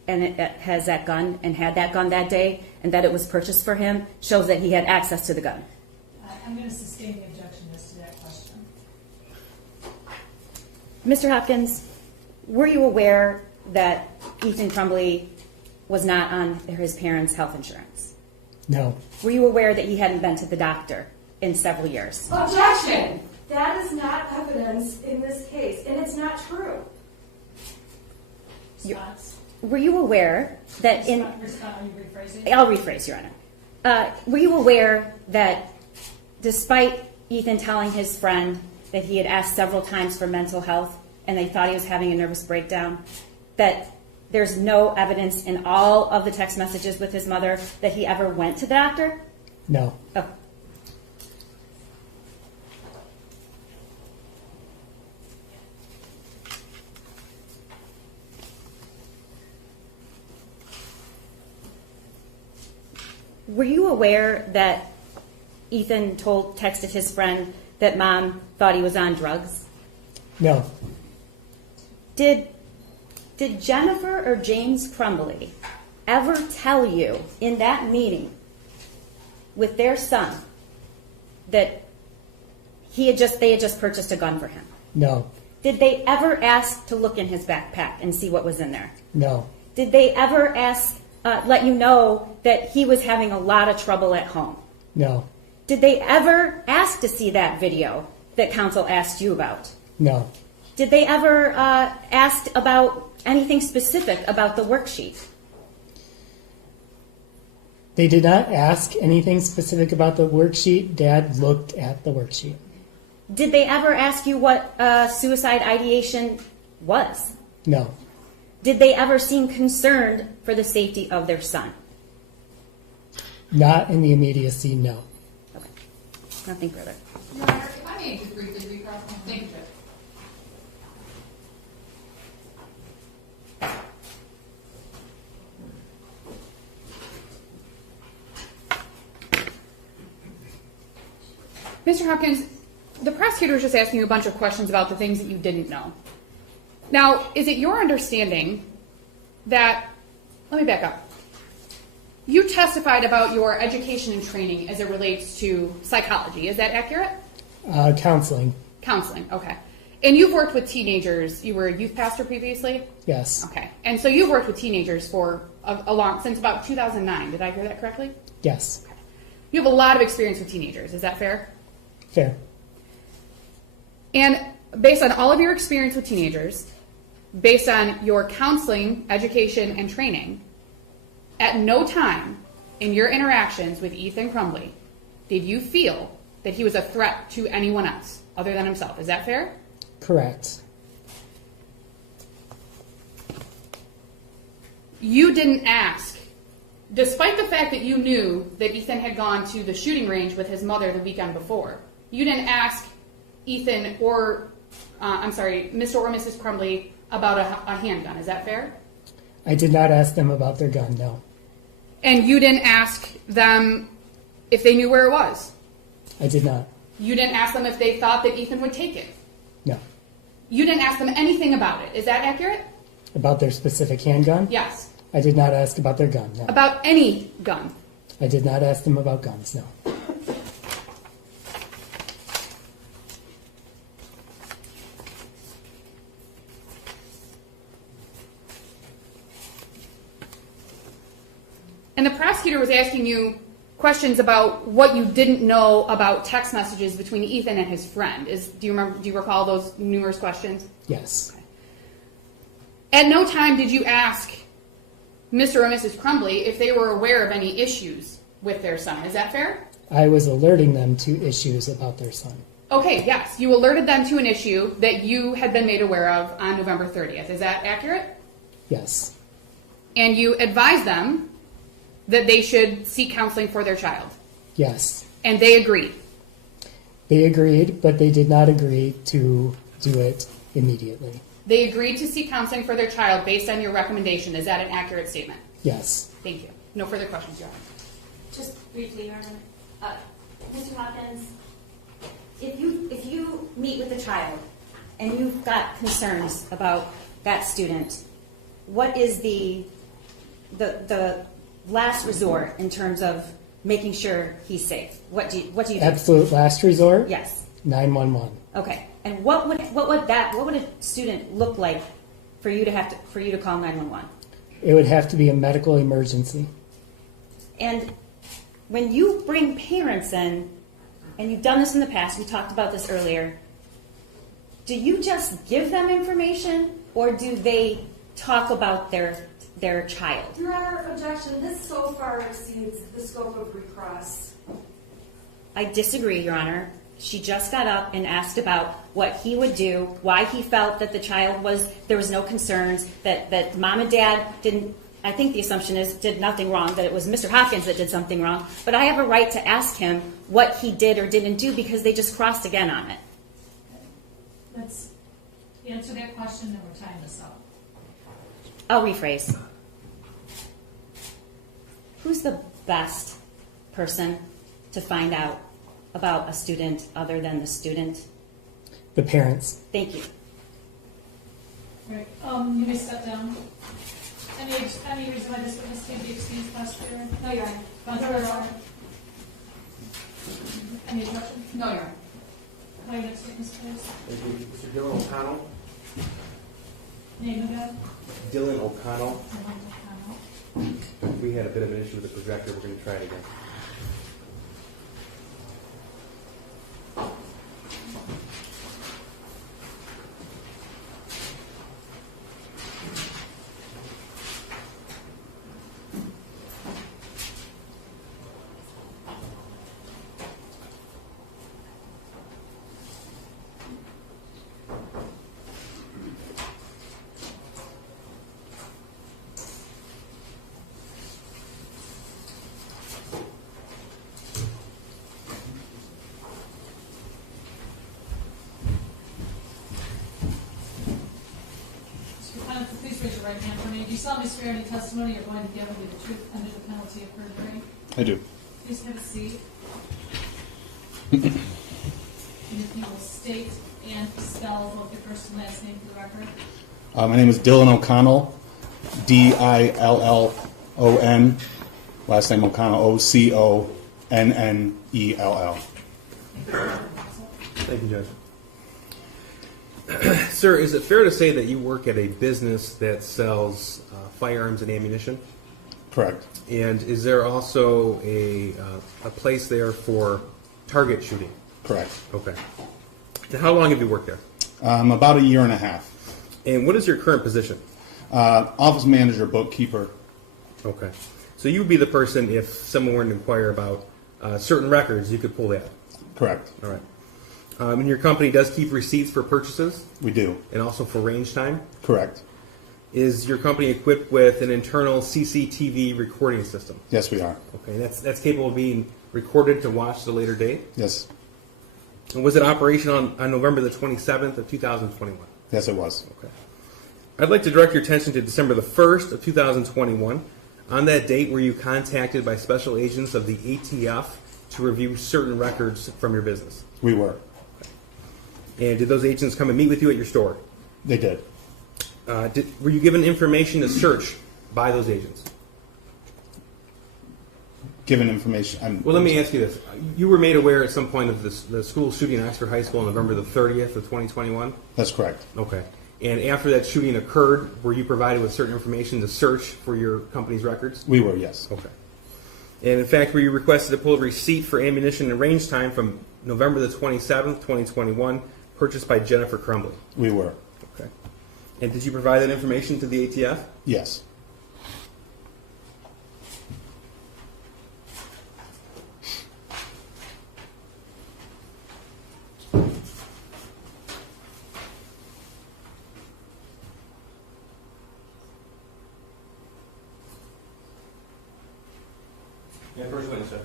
has that gun and had that gun that day, and that it was purchased for him, shows that he had access to the gun. I'm going to sustain the objection as to that question. Mr. Hopkins, were you aware that Ethan Crumbley was not on his parents' health insurance? No. Were you aware that he hadn't been to the doctor in several years? Objection! That is not evidence in this case, and it's not true. Response. Were you aware that in... Are you rephrasing? I'll rephrase, Your Honor. Were you aware that despite Ethan telling his friend that he had asked several times for mental health and they thought he was having a nervous breakdown, that there's no evidence in all of the text messages with his mother that he ever went to the doctor? No. Oh. Were you aware that Ethan texted his friend that mom thought he was on drugs? No. Did Jennifer or James Crumbley ever tell you in that meeting with their son that they had just purchased a gun for him? No. Did they ever ask to look in his backpack and see what was in there? No. Did they ever let you know that he was having a lot of trouble at home? No. Did they ever ask to see that video that counsel asked you about? No. Did they ever ask about anything specific about the worksheet? They did not ask anything specific about the worksheet. Dad looked at the worksheet. Did they ever ask you what suicide ideation was? No. Did they ever seem concerned for the safety of their son? Not in the immediacy, no. Okay. Nothing further. Your Honor, if I may just briefly recross, thank you, Judge. Mr. Hopkins, the prosecutor was just asking you a bunch of questions about the things that you didn't know. Now, is it your understanding that, let me back up. You testified about your education and training as it relates to psychology. Is that accurate? Counseling. Counseling, okay. And you've worked with teenagers. You were a youth pastor previously? Yes. Okay. And so you've worked with teenagers for since about 2009. Did I hear that correctly? Yes. You have a lot of experience with teenagers. Is that fair? Fair. And based on all of your experience with teenagers, based on your counseling, education, and training, at no time in your interactions with Ethan Crumbley did you feel that he was a threat to anyone else other than himself. Is that fair? Correct. You didn't ask, despite the fact that you knew that Ethan had gone to the shooting range with his mother the weekend before, you didn't ask Ethan or, Mr. or Mrs. Crumbley about a handgun. Is that fair? I did not ask them about their gun, no. And you didn't ask them if they knew where it was? I did not. You didn't ask them if they thought that Ethan would take it? No. You didn't ask them anything about it. Is that accurate? About their specific handgun? Yes. I did not ask about their gun, no. About any gun? I did not ask them about guns, no. And the prosecutor was asking you questions about what you didn't know about text messages between Ethan and his friend. Do you recall those numerous questions? Yes. Okay. At no time did you ask Mr. or Mrs. Crumbley if they were aware of any issues with their son. Is that fair? I was alerting them to issues about their son. Okay, yes. You alerted them to an issue that you had been made aware of on November 30th. Is that accurate? Yes. And you advised them that they should seek counseling for their child. Yes. And they agreed. They agreed, but they did not agree to do it immediately. They agreed to seek counseling for their child based on your recommendation. Is that an accurate statement? Yes. Thank you. No further questions, Your Honor. Just briefly, Your Honor. Mr. Hopkins, if you meet with a child and you've got concerns about that student, what is the last resort in terms of making sure he's safe? What do you do? Absolute last resort? Yes. 911. Okay. And what would a student look like for you to call 911? It would have to be a medical emergency. And when you bring parents in, and you've done this in the past, we talked about this earlier, do you just give them information, or do they talk about their child? Your Honor, objection. This so far exceeds the scope of requests. I disagree, Your Honor. She just got up and asked about what he would do, why he felt that there was no concerns, that mom and dad didn't, I think the assumption is, did nothing wrong, that it was Mr. Hopkins that did something wrong. But I have a right to ask him what he did or didn't do because they just crossed again on it. Let's answer that question and we're tying this up. I'll rephrase. Who's the best person to find out about a student other than the student? The parents. Thank you. Right. You may step down. Any reason why this witness may be excused, prosecutor? No, Your Honor. Contempt. Any questions? No, Your Honor. Call your next witness, please. Thank you. Mr. Dylan O'Connell. Name again? Dylan O'Connell. O'Connell. We had a bit of an issue with the projector. We're going to try it again. Please raise your right hand for me. Do you solemnly swear any testimony you're going to give will be the truth under the penalty of perjury? I do. Please have a seat. And if you will state and spell both your first and last name for the record. My name is Dylan O'Connell, Dillon. Last name O'Connell, Oconnell. Thank you, Judge. Sir, is it fair to say that you work at a business that sells firearms and ammunition? Correct. And is there also a place there for target shooting? Correct. Okay. Now, how long have you worked there? About a year and a half. And what is your current position? Office manager, bookkeeper. Okay. So you would be the person, if someone were to inquire about certain records, you could pull that? Correct. All right. And your company does keep receipts for purchases? We do. And also for range time? Correct. Is your company equipped with an internal CCTV recording system? Yes, we are. Okay, that's capable of being recorded to watch at a later date? Yes. And was it operational on November the 27th of 2021? Yes, it was. Okay. I'd like to direct your attention to December the 1st of 2021. On that date, were you contacted by special agents of the ATF to review certain records from your business? We were. Okay. And did those agents come and meet with you at your store? They did. Were you given information to search by those agents? Given information. Well, let me ask you this. You were made aware at some point of the school shooting at Oxford High School on November the 30th of 2021? That's correct. Okay. And after that shooting occurred, were you provided with certain information to search for your company's records? We were, yes. Okay. And in fact, were you requested to pull a receipt for ammunition and range time from November the 27th, 2021, purchased by Jennifer Crumbley? We were. Okay. And did you provide that information to the ATF? Yes. May I approach the witness, sir?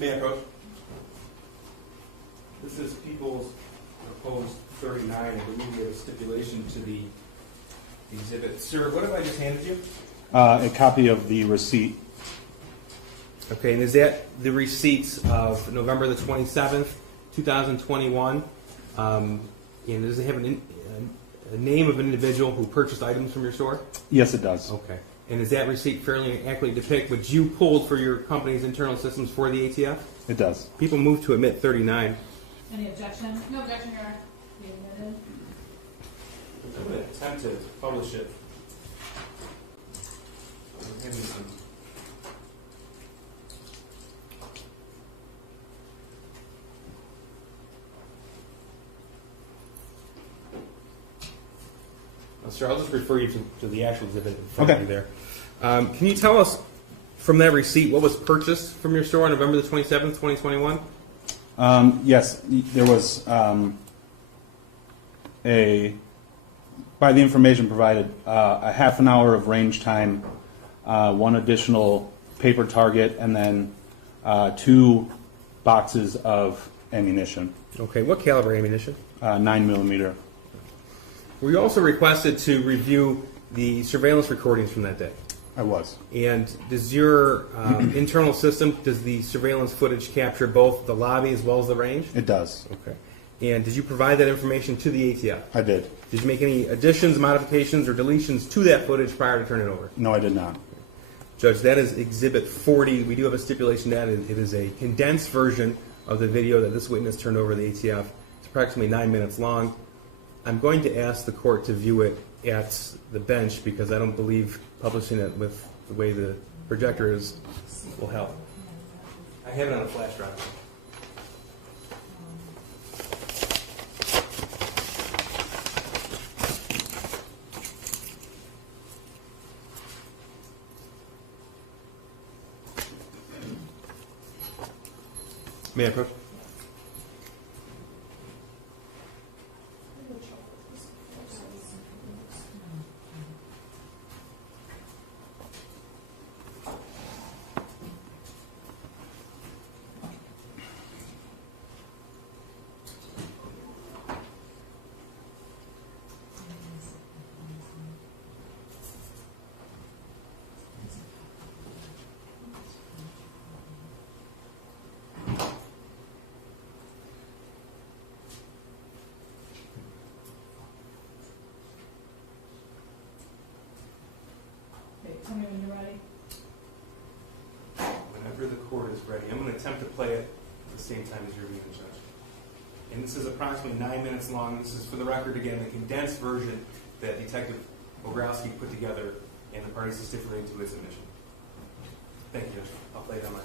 May I approach? This is People's Proposed 39. I believe we have a stipulation to the exhibit. Sir, what have I just handed you? A copy of the receipt. Okay, and is that the receipts of November the 27th, 2021? And does it have a name of an individual who purchased items from your store? Yes, it does. Okay. And does that receipt fairly accurately depict what you pulled for your company's internal systems for the ATF? It does. People move to admit 39. Any objection? No objection, Your Honor. Be admitted. I'm going to attempt to publish it. Sir, I'll just refer you to the actual exhibit in front of you there. Can you tell us from that receipt what was purchased from your store on November the 27th, 2021? Yes, there was by the information provided, a half an hour of range time, one additional paper target, and then 2 boxes of ammunition. Okay, what caliber ammunition? 9mm. Were you also requested to review the surveillance recordings from that day? I was. And does your internal system, does the surveillance footage capture both the lobby as well as the range? It does. Okay. And did you provide that information to the ATF? I did. Did you make any additions, modifications, or deletions to that footage prior to turning it over? No, I did not. Judge, that is Exhibit 40. We do have a stipulation that it is a condensed version of the video that this witness turned over to the ATF. It's approximately 9 minutes long. I'm going to ask the court to view it at the bench because I don't believe publishing it with the way the projector is will help. I have it on a flash drive. May I approach? Tell me when you're ready. Whenever the court is ready. I'm going to attempt to play it at the same time as you're being judged. And this is approximately 9 minutes long. This is, for the record, again, the condensed version that Detective Ogrowski put together and the parties are stipulating to its admission. Thank you, Judge. I'll play it on mine.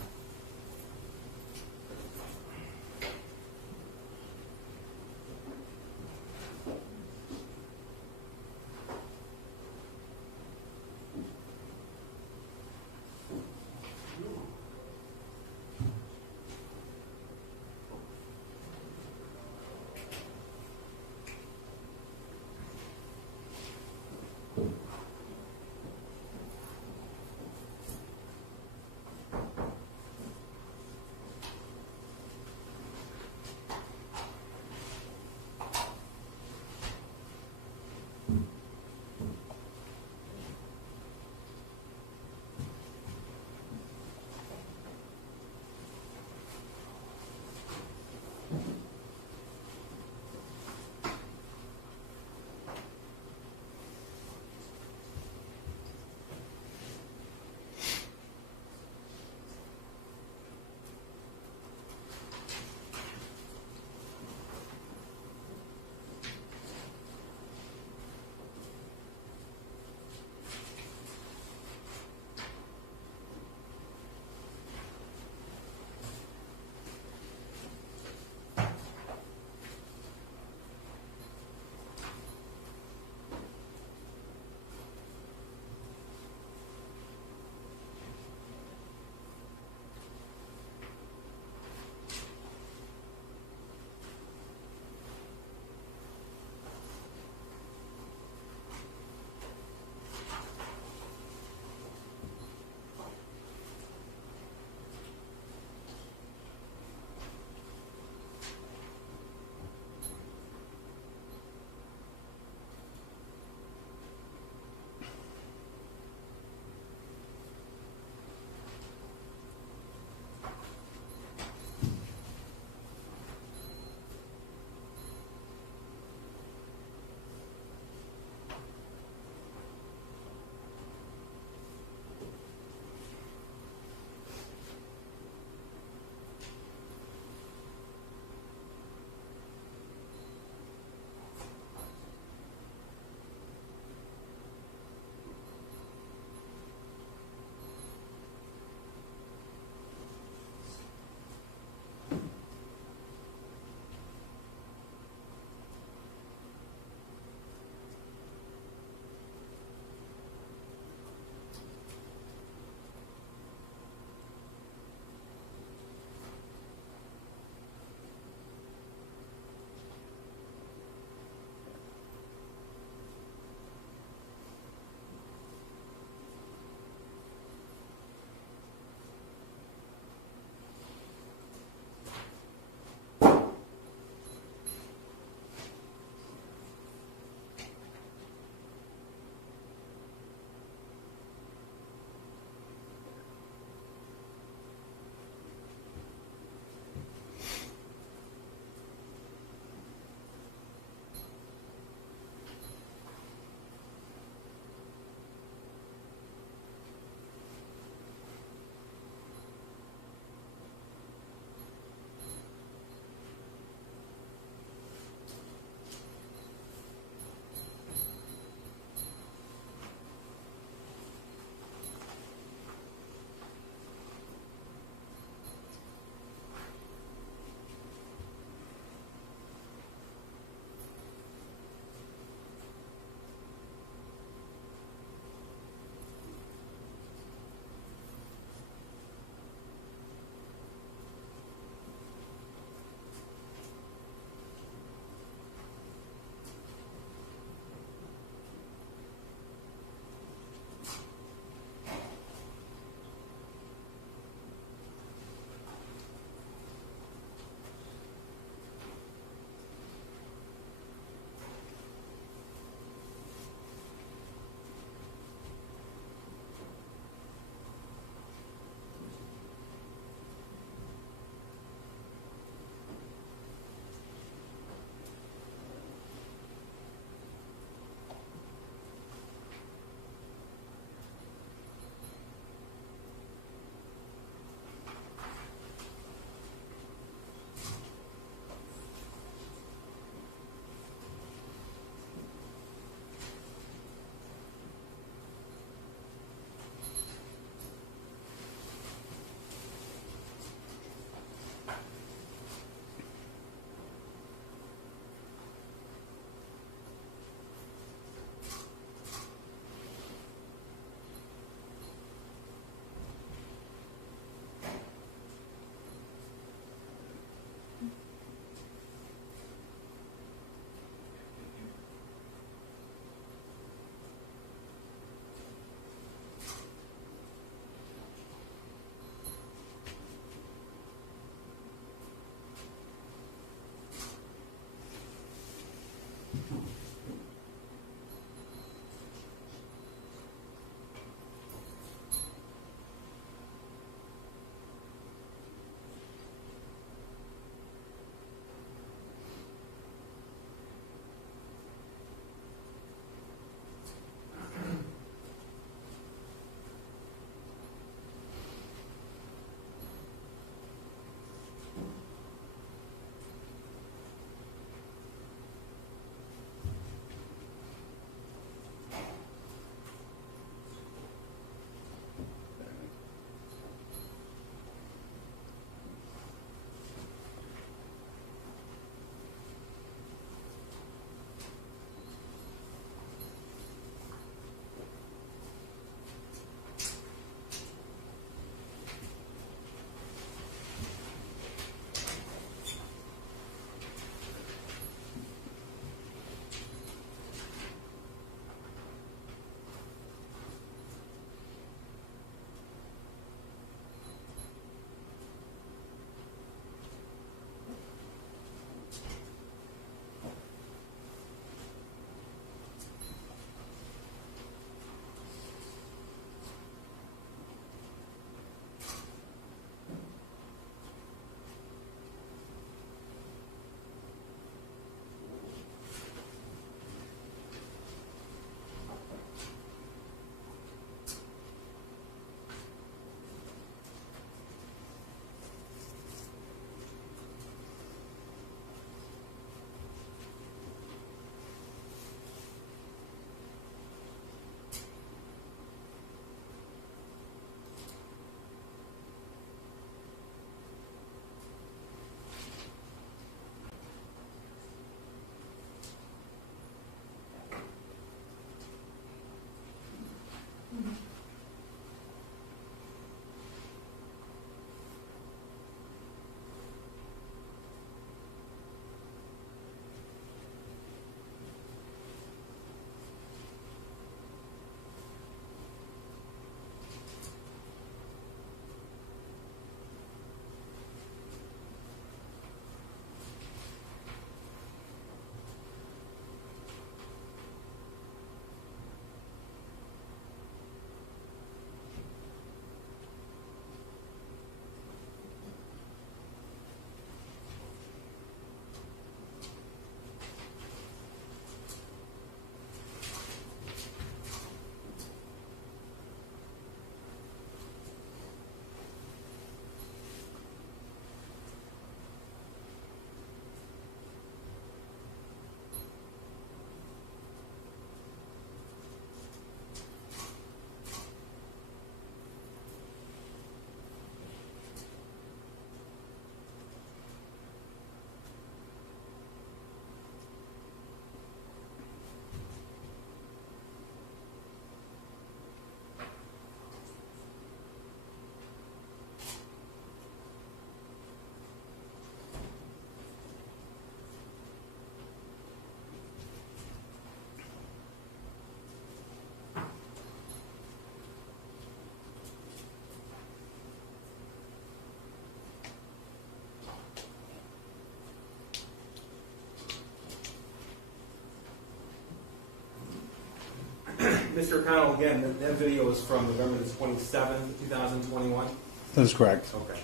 Mr. O'Connell, again, that video is from November the 27th, 2021? That is correct. Okay.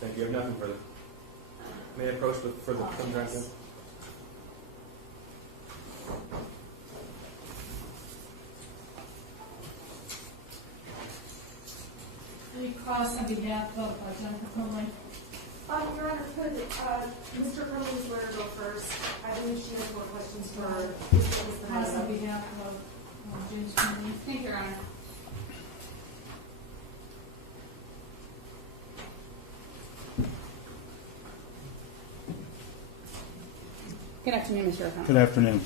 Thank you. I have nothing further. May I approach for the contract? Any costs on behalf of Jennifer Crumbley? Your Honor, could Mr. Crumbley's lawyer go first? I believe she has more questions for Costs on behalf of James Crumbley. Thank you, Your Honor. Good afternoon, Mr. O'Connell. Good afternoon.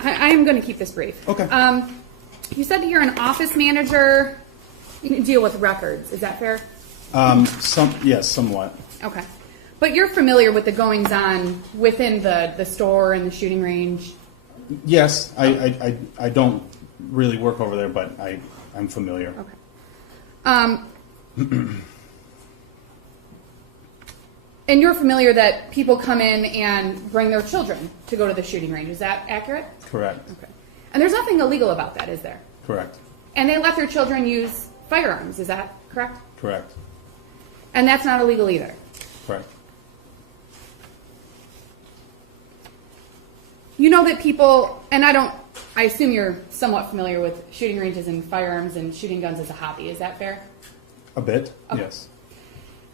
I am going to keep this brief. Okay. You said that you're an office manager. You deal with records. Is that fair? Yes, somewhat. Okay. But you're familiar with the goings-on within the store and the shooting range? Yes, I don't really work over there, but I'm familiar. Okay. And you're familiar that people come in and bring their children to go to the shooting range. Is that accurate? Correct. Okay. And there's nothing illegal about that, is there? Correct. And they let their children use firearms. Is that correct? Correct. And that's not illegal either? Correct. You know that people, and I assume you're somewhat familiar with shooting ranges and firearms and shooting guns as a hobby. Is that fair? A bit, Okay. yes.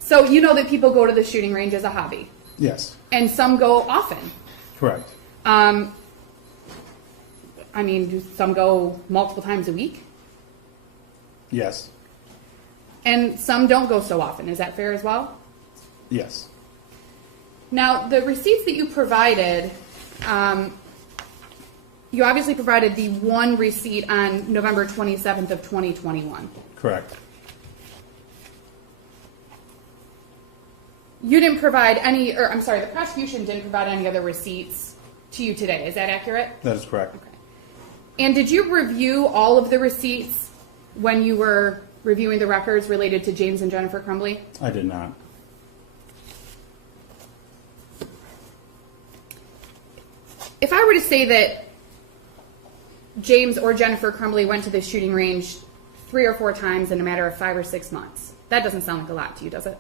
So you know that people go to the shooting range as a hobby? Yes. And some go often? Correct. I mean, do some go multiple times a week? Yes. And some don't go so often. Is that fair as well? Yes. Now, the receipts that you provided, you obviously provided the one receipt on November 27th of 2021. Correct. You didn't provide any, or I'm sorry, the prosecution didn't provide any other receipts to you today. Is that accurate? That is correct. Okay. And did you review all of the receipts when you were reviewing the records related to James and Jennifer Crumbley? I did not. If I were to say that James or Jennifer Crumbley went to the shooting range 3 or 4 times in a matter of 5 or 6 months, that doesn't sound like a lot to you, does it?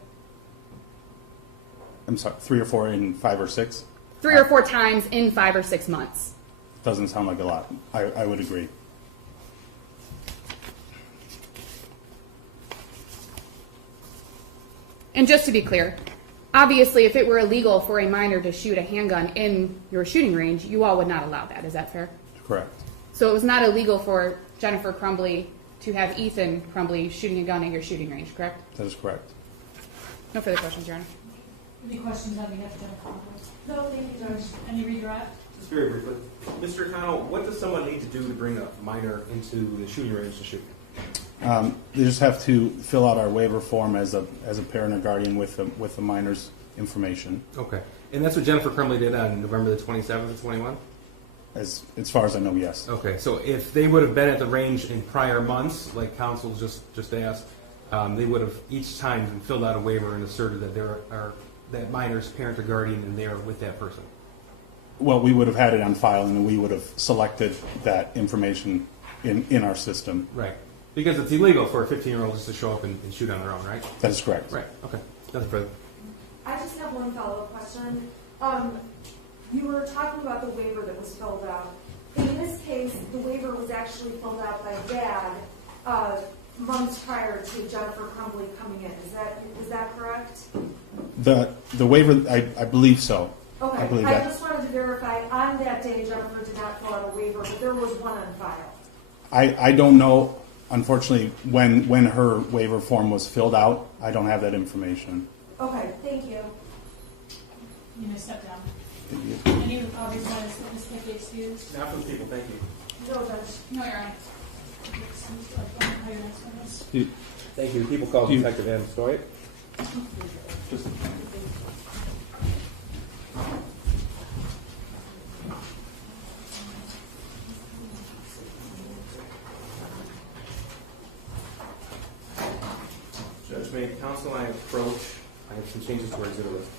I'm sorry, 3 or 4 in 5 or 6? 3 or 4 times in 5 or 6 months. Doesn't sound like a lot. I would agree. And just to be clear, obviously if it were illegal for a minor to shoot a handgun in your shooting range, you all would not allow that. Is that fair? Correct. So it was not illegal for Jennifer Crumbley to have Ethan Crumbley shooting a gun at your shooting range, correct? That is correct. No further questions, Your Honor. Any questions on behalf of Jennifer Crumbley? No, thank you, Judge. Any redirect? Just very briefly. Mr. O'Connell, what does someone need to do to bring a minor into the shooting range to shoot? They just have to fill out our waiver form as a parent or guardian with the minor's information. Okay. And that's what Jennifer Crumbley did on November the 27th of 21? As far as I know, yes. Okay. So if they would have been at the range in prior months, like counsel just asked, they would have each time filled out a waiver and asserted that there are that minor's parent or guardian and they are with that person. Well, we would have had it on file and we would have selected that information in our system. Right. Because it's illegal for a 15-year-old just to show up and shoot on their own, right? That is correct. Right. Okay. Nothing further. I just have one follow-up question. You were talking about the waiver that was filled out. In this case, the waiver was actually filled out by Dad months prior to Jennifer Crumbley coming in. Is that correct? The waiver, I believe so. Okay. I believe I that. just wanted to verify on that day Jennifer did not fill out a waiver, but there was one on file. I don't know, unfortunately, when her waiver form was filled out. I don't have that information. Okay, thank you. You may step down. Thank you. Any replies that this may be excused? Not from the people. Thank you. No, Judge. No, Your Honor. Thank you. The people called Detective Adam Stoyek. Just Judge, may counsel and I approach? I have some changes to our exhibit list.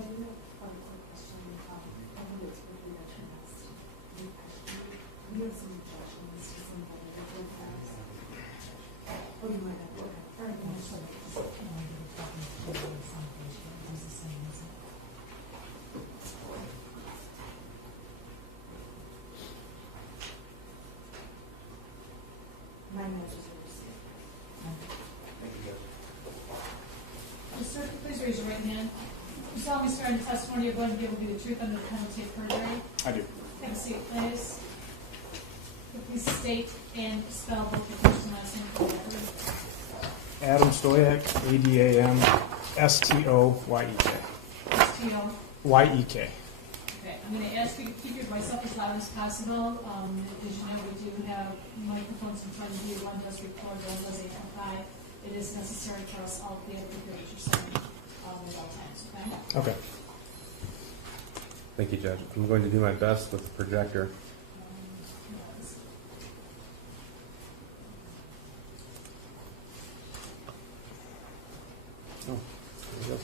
do have a quick question. Probably it's for you, Dr. Nest. We have some objections to some of the legal facts. Oh, you might have. Okay. All right. No, just my notes is Just sir, please raise your right hand. You solemnly swear in the testimony you're going to give will be the truth under the penalty of perjury. I do. Have a seat, please. Please state and spell both your first and last name for the record. Adam Stoyak, ADAMSTOYEK. S-T-O. YEK. Okay, I'm going to ask you to keep your voice up as loud as possible. As you know, we do have microphones in front of you. One does record, one does amplify. It is necessary for us all to be able to hear what you're saying at all times, okay? Okay. Thank you, Judge. I'm going to do my best with the projector. Oh, there we go.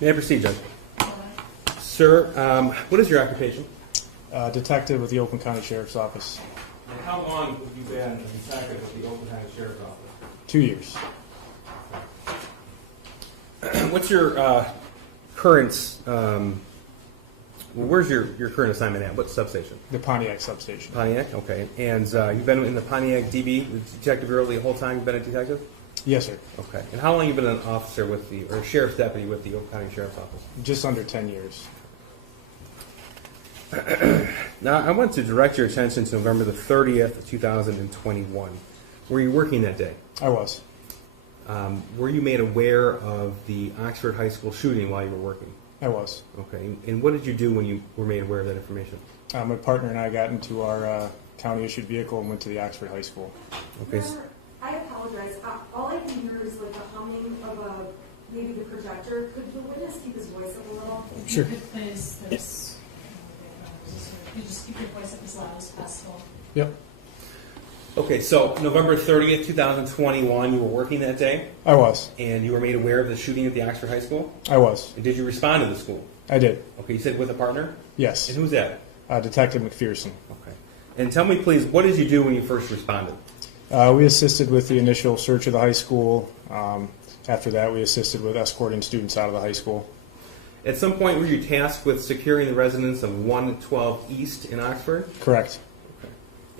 May I proceed, Judge? Sir, what is your occupation? Detective with the Oakland County Sheriff's Office. And how long have you been a detective with the Oakland County Sheriff's Office? 2 years. What's your current, where's your current assignment at? What substation? The Pontiac substation. Pontiac, okay. And you've been in the Pontiac DB, the detective bureau, the whole time you've been a detective? Yes, sir. Okay. And how long have you been an officer with or a sheriff's deputy with the Oakland County Sheriff's Office? Just under 10 years. Now, I want to direct your attention to November the 30th, 2021. Were you working that day? I was. Were you made aware of the Oxford High School shooting while you were working? I was. Okay. And what did you do when you were made aware of that information? My partner and I got into our county-issued vehicle and went to the Oxford High School. Okay. I apologize. All I can hear is like the humming of maybe the projector. Could the witness keep his voice up a little? Sure. Please, there's, you just keep your voice up as loud as possible. Yep. Okay, so November 30th, 2021, you were working that day? I was. And you were made aware of the shooting at the Oxford High School? I was. And did you respond to the school? I did. Okay, you said with a partner? Yes. And who's that? Detective McPherson. Okay. And tell me, please, what did you do when you first responded? We assisted with the initial search of the high school. After that, we assisted with escorting students out of the high school. At some point, were you tasked with securing the residence of 112 East in Oxford? Correct. Okay.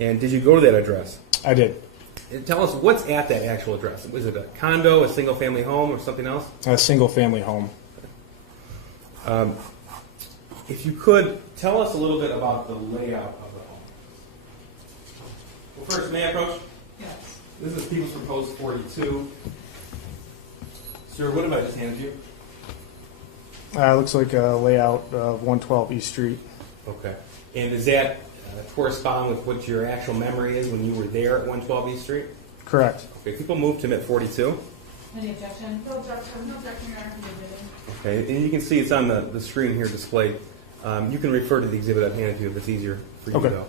And did you go to that address? I did. And tell us what's at that actual address. Was it a condo, a single-family home, or something else? A single-family home. If you could, tell us a little bit about the layout of the home. Well, first, may I approach? Yes. This is People's Proposed 42. Sir, what have I just handed you? Looks like a layout of 112 East Street. Okay. And does that correspond with what your actual memory is when you were there at 112 East Street? Correct. Okay, people move to MIT 42. Any objection? No objection. No objection, Your Honor. Okay, and you can see it's on the screen here displayed. You can refer to the exhibit I've handed you if it's easier for you, Okay. though.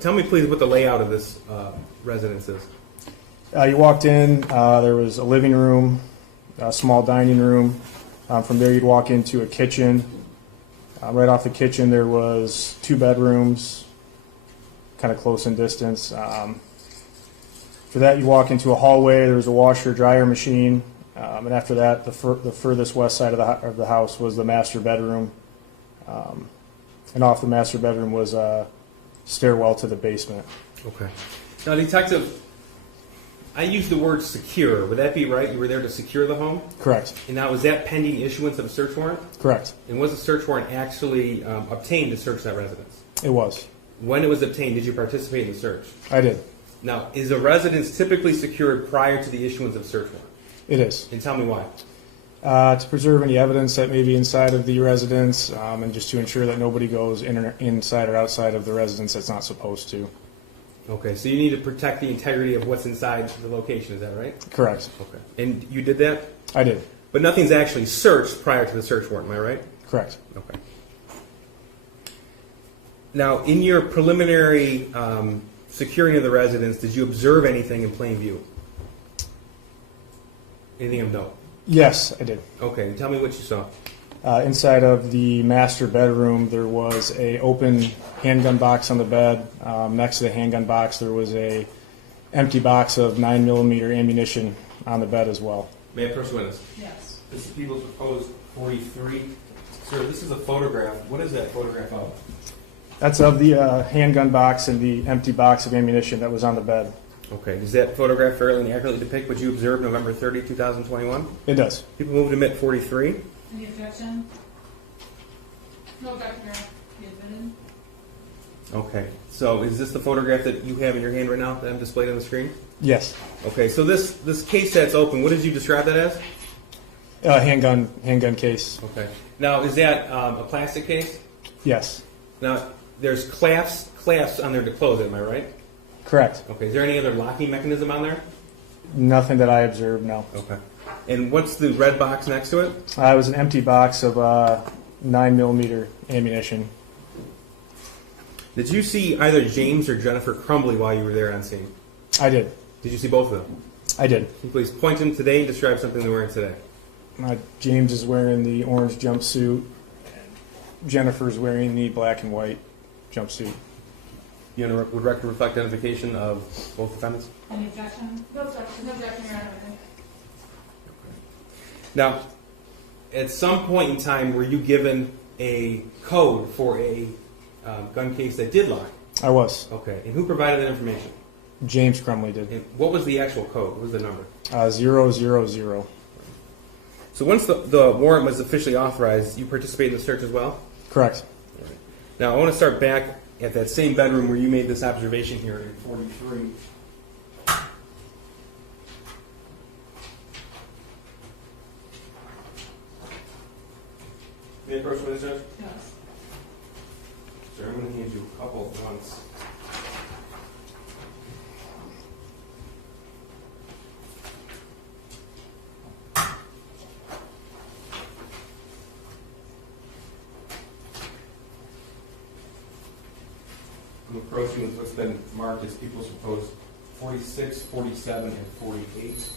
Tell me, please, what the layout of this residence is. You walked in, there was a living room, a small dining room. From there, you'd walk into a kitchen. Right off the kitchen, there was 2 bedrooms, kind of close in distance. For that, you walk into a hallway. There was a washer-dryer machine. And after that, the furthest west side of the house was the master bedroom. And off the master bedroom was a stairwell to the basement. Okay. Now, Detective, I used the word secure. Would that be right? You were there to secure the home? Correct. And now, was that pending issuance of a search warrant? Correct. And was the search warrant actually obtained to search that residence? It was. When it was obtained, did you participate in the search? I did. Now, is a residence typically secured prior to the issuance of a search warrant? It is. And tell me why. To preserve any evidence that may be inside of the residence, and just to ensure that nobody goes inside or outside of the residence that's not supposed to. Okay, so you need to protect the integrity of what's inside the location, is that right? Correct. Okay. And you did that? I did. But nothing's actually searched prior to the search warrant, am I right? Correct. Okay. Now, in your preliminary securing of the residence, did you observe anything in plain view? Anything of note? Yes, I did. Okay, tell me what you saw. Inside of the master bedroom, there was a open handgun box on the bed. Next to the handgun box, there was a empty box of 9mm ammunition on the bed as well. May I approach the witness? Yes. This is People's Proposed 43. Sir, this is a photograph. What is that photograph of? That's of the handgun box and the empty box of ammunition that was on the bed. Okay. Does that photograph fairly and accurately depict what you observed November 30, 2021? It does. People move to admit 43. Any objection? No objection, Your Honor. Be admitted. Okay. So is this the photograph that you have in your hand right now that I'm displayed on the screen? Yes. Okay. So this case that's open, what did you describe that as? Handgun case. Okay. Now, is that a plastic case? Yes. Now, there's clasps on there to close it, am I right? Correct. Okay. Is there any other locking mechanism on there? Nothing that I observed, no. Okay. And what's the red box next to it? It was an empty box of 9mm ammunition. Did you see either James or Jennifer Crumbley while you were there on scene? I did. Did you see both of them? I did. Can you please point them today and describe something they're wearing today? James is wearing the orange jumpsuit. Jennifer's wearing the black and white jumpsuit. Would record reflect identification of both defendants? Any objection? No objection. No objection, Your Honor. Now, at some point in time, were you given a code for a gun case that did lock? I was. Okay. And who provided that information? James Crumbley did. And what was the actual code? What was the number? 000. So once the warrant was officially authorized, you participated in the search as well? Correct. Right. Now, I want to start back at that same bedroom where you made this observation here in 43. May I approach with this, Judge? Yes. Sir, I'm going to hand you a couple at once. I'm approaching with what's been marked as People's Proposed 46, 47, and 48.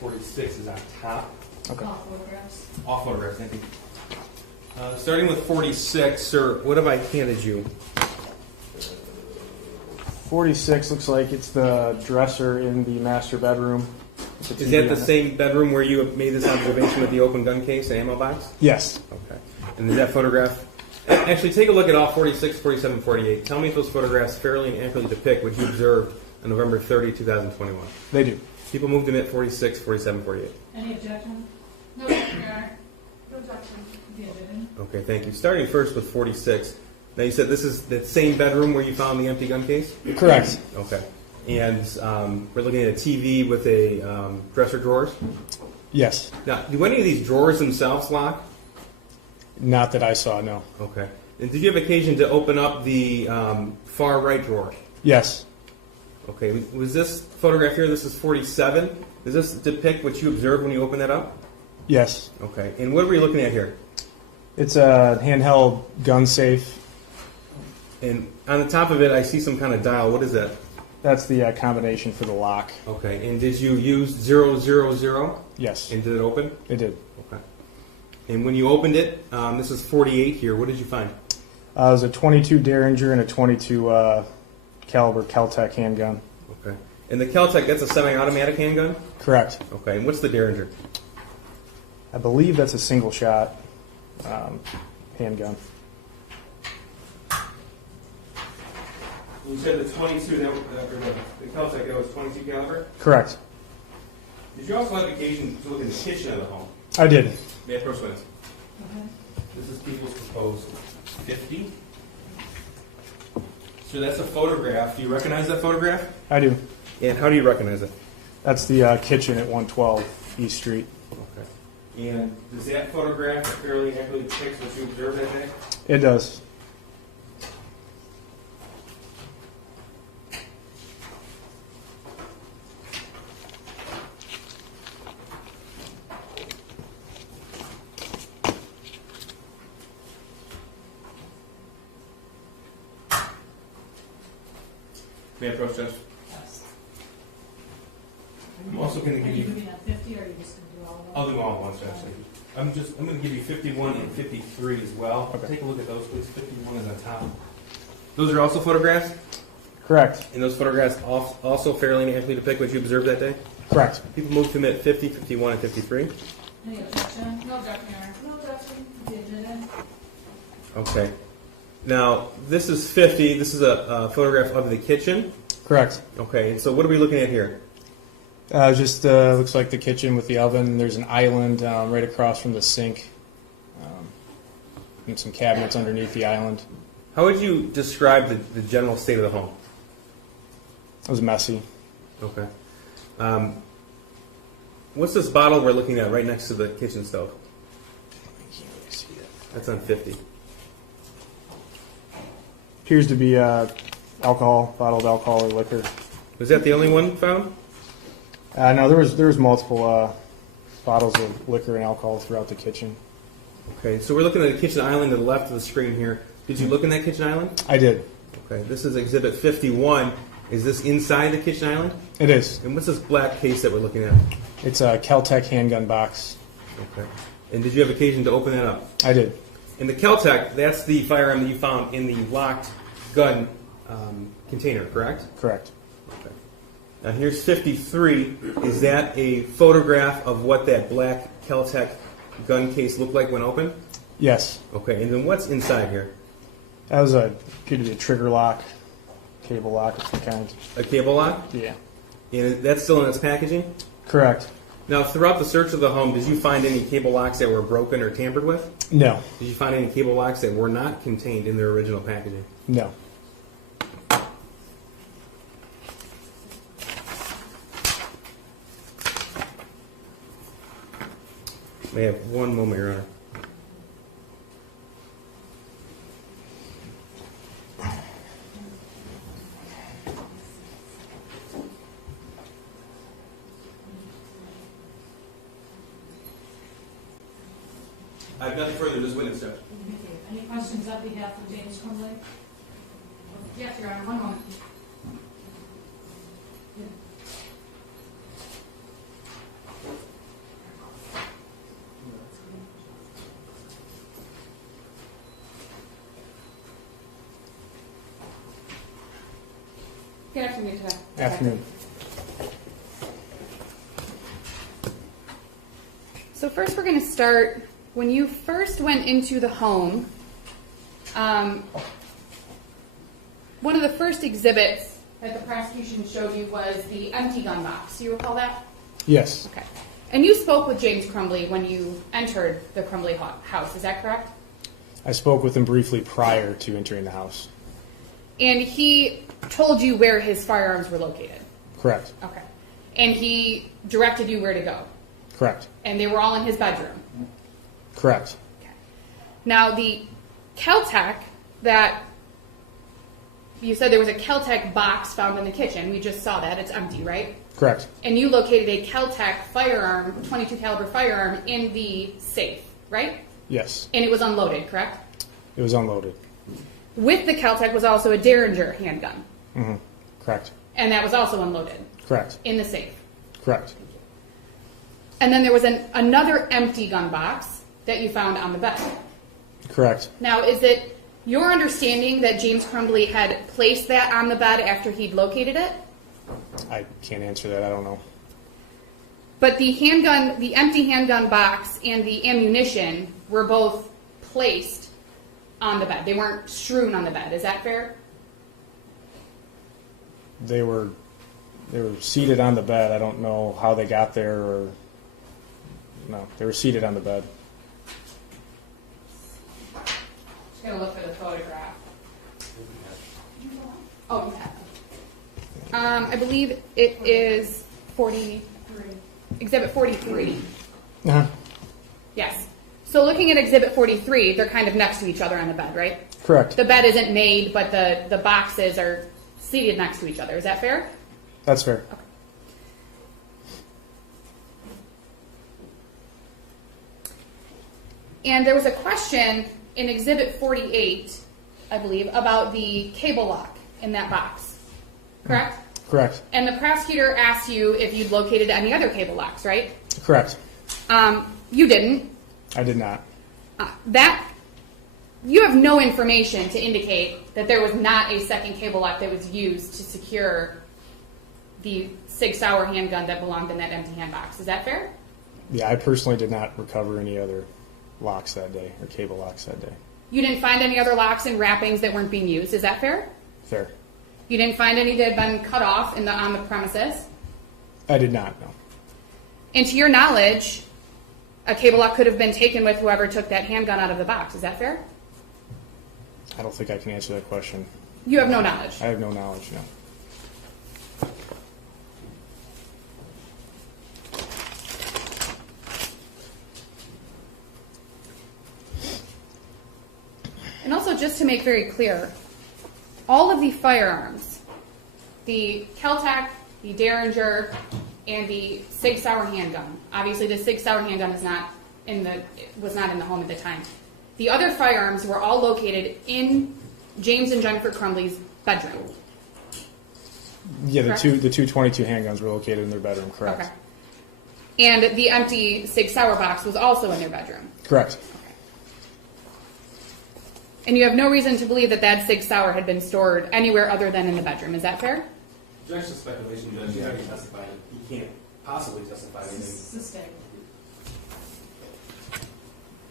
46 is on top. Okay. All photographs. All photographs, thank you. Starting with 46, sir, what have I handed you? 46 looks like it's the dresser in the master bedroom. Is that the same bedroom where you made this observation with the open gun case and ammo box? Yes. Okay. And is that photograph? Actually, take a look at all 46, 47, 48. Tell me if those photographs fairly and accurately depict what you observed on November 30, 2021. They do. People moved to admit 46, 47, 48. Any objection? No objection, Your Honor. No objection. Be admitted. Okay, thank you. Starting first with 46. Now, you said this is the same bedroom where you found the empty gun case? Correct. Okay. And we're looking at a TV with a dresser drawers? Yes. Now, do any of these drawers themselves lock? Not that I saw, no. Okay. And did you have occasion to open up the far right drawer? Yes. Okay. Was this photograph here, this is 47. Does this depict what you observed when you opened that up? Yes. Okay. And what were you looking at here? It's a handheld gun safe. And on the top of it, I see some kind of dial. What is that? That's the combination for the lock. Okay. And did you use 000? Yes. And did it open? It did. Okay. And when you opened it, this is 48 here. What did you find? It was a 22 Derringer and a 22 caliber Kel-Tec handgun. Okay. And the Kel-Tec, that's a semi-automatic handgun? Correct. Okay. And what's the Derringer? I believe that's a single shot handgun. You said the 22, the Kel-Tec, that was 22 caliber? Correct. Did you also have occasion to look in the kitchen of the home? I did. May I approach witness? This is People's Proposed 50. So that's a photograph. Do you recognize that photograph? I do. And how do you recognize it? That's the kitchen at 112 East Street. Okay. And does that photograph fairly accurately depict what you observed that day? It does. May I approach, Judge? Yes. I'm also going to Are give you you... moving on 50 or are you just just going to do all of them? I'll do all at once, actually. I'm going to give you 51 and 53 as well. Okay. Take a look at those, please. 51 is on top. Those are also photographs? Correct. And those photographs also fairly and accurately depict what you observed that day? Correct. People move to admit 50, 51, and 53. Any objection? No objection, Your Honor. No objection. The agenda. Okay. Now, this is 50. This is a photograph of the kitchen. Correct. Okay, and so what are we looking at here? Just looks like the kitchen with the oven. There's an island right across from the sink, and some cabinets underneath the island. How would you describe the general state of the home? It was messy. Okay. What's this bottle we're looking at right next to the kitchen stove? I can't really see that. That's on 50. Appears to be alcohol, bottled alcohol or liquor. Was that the only one found? No, there was multiple bottles of liquor and alcohol throughout the kitchen. Okay, so we're looking at the kitchen island to the left of the screen here. Did you look in that kitchen island? I did. Okay, this is Exhibit 51. Is this inside the kitchen island? It is. And what's this black case that we're looking at? It's a Kel-Tec handgun box. Okay. And did you have occasion to open that up? I did. And the Kel-Tec, that's the firearm that you found in the locked gun container, correct? Correct. Okay. Now here's 53. Is that a photograph of what that black Kel-Tec gun case looked like when open? Yes. Okay, and then what's inside here? That was appeared to be a trigger lock, cable lock of some kind. A cable lock? Yeah. And that's still in its packaging? Correct. Now, throughout the search of the home, did you find any cable locks that were broken or tampered with? No. Did you find any cable locks that were not contained in their original packaging? No. May I have one moment, Your Honor. I've nothing further, just witness judge. Any questions on behalf of James Crumbley? Yes, Your Honor, one moment. Good afternoon today. Afternoon. So first we're going to start, when you first went into the home, one of the first exhibits that the prosecution showed you was the empty gun box. Do you recall that? Yes. Okay. And you spoke with James Crumbley when you entered the Crumbley house, is that correct? I spoke with him briefly prior to entering the house. And he told you where his firearms were located? Correct. Okay. And he directed you where to go? Correct. And they were all in his bedroom? Correct. Now, the Kel-Tec that you said there was a Kel-Tec box found in the kitchen. We just saw that. It's empty, right? Correct. And you located a Kel-Tec firearm, 22 caliber firearm, in the safe, right? Yes. And it was unloaded, correct? It was unloaded. With the Kel-Tec was also a Derringer handgun. Mm-hmm. Correct. And that was also unloaded? Correct. In the safe? Correct. And then there was another empty gun box that you found on the bed? Correct. Now, is it your understanding that James Crumbley had placed that on the bed after he'd located it? I can't answer that. I don't know. But the handgun, the empty handgun box and the ammunition were both placed on the bed. They weren't strewn on the bed. Is that fair? They were seated on the bed. I don't know how they got there or no. They were seated on the bed. Just gonna look for the photograph. Oh, you have. I believe it is 43. Exhibit 43. Uh-huh. Yes. So looking at Exhibit 43, they're kind of next to each other on the bed, right? Correct. The bed isn't made, but the boxes are seated next to each other. Is that fair? That's fair. Okay. And there was a question in Exhibit 48, I believe, about the cable lock in that box. Correct? Correct. And the prosecutor asked you if you'd located any other cable locks, right? Correct. You didn't. I did not. You have no information to indicate that there was not a second cable lock that was used to secure the Sig Sauer handgun that belonged in that empty hand box. Is that fair? Yeah, I personally did not recover any other locks that day, or cable locks that day. You didn't find any other locks and wrappings that weren't being used. Is that fair? Fair. You didn't find any that had been cut off on the premises? I did not, no. And to your knowledge, a cable lock could have been taken with whoever took that handgun out of the box. Is that fair? I don't think I can answer that question. You have no knowledge? I have no knowledge, no. And also, just to make very clear, all of the firearms, the Kel-Tac, the Derringer, and the Sig Sauer handgun, obviously the Sig Sauer handgun was not in the home at the time. The other firearms were all located in James and Jennifer Crumbley's bedroom. Yeah, Correct? the two 22 handguns were located in their bedroom, correct. Okay. And the empty Sig Sauer box was also in their bedroom. Correct. And you have no reason to believe that that Sig Sauer had been stored anywhere other than in the bedroom. Is that fair? Objection to speculation, Judge. You already testified. You can't possibly testify anything. Sustained.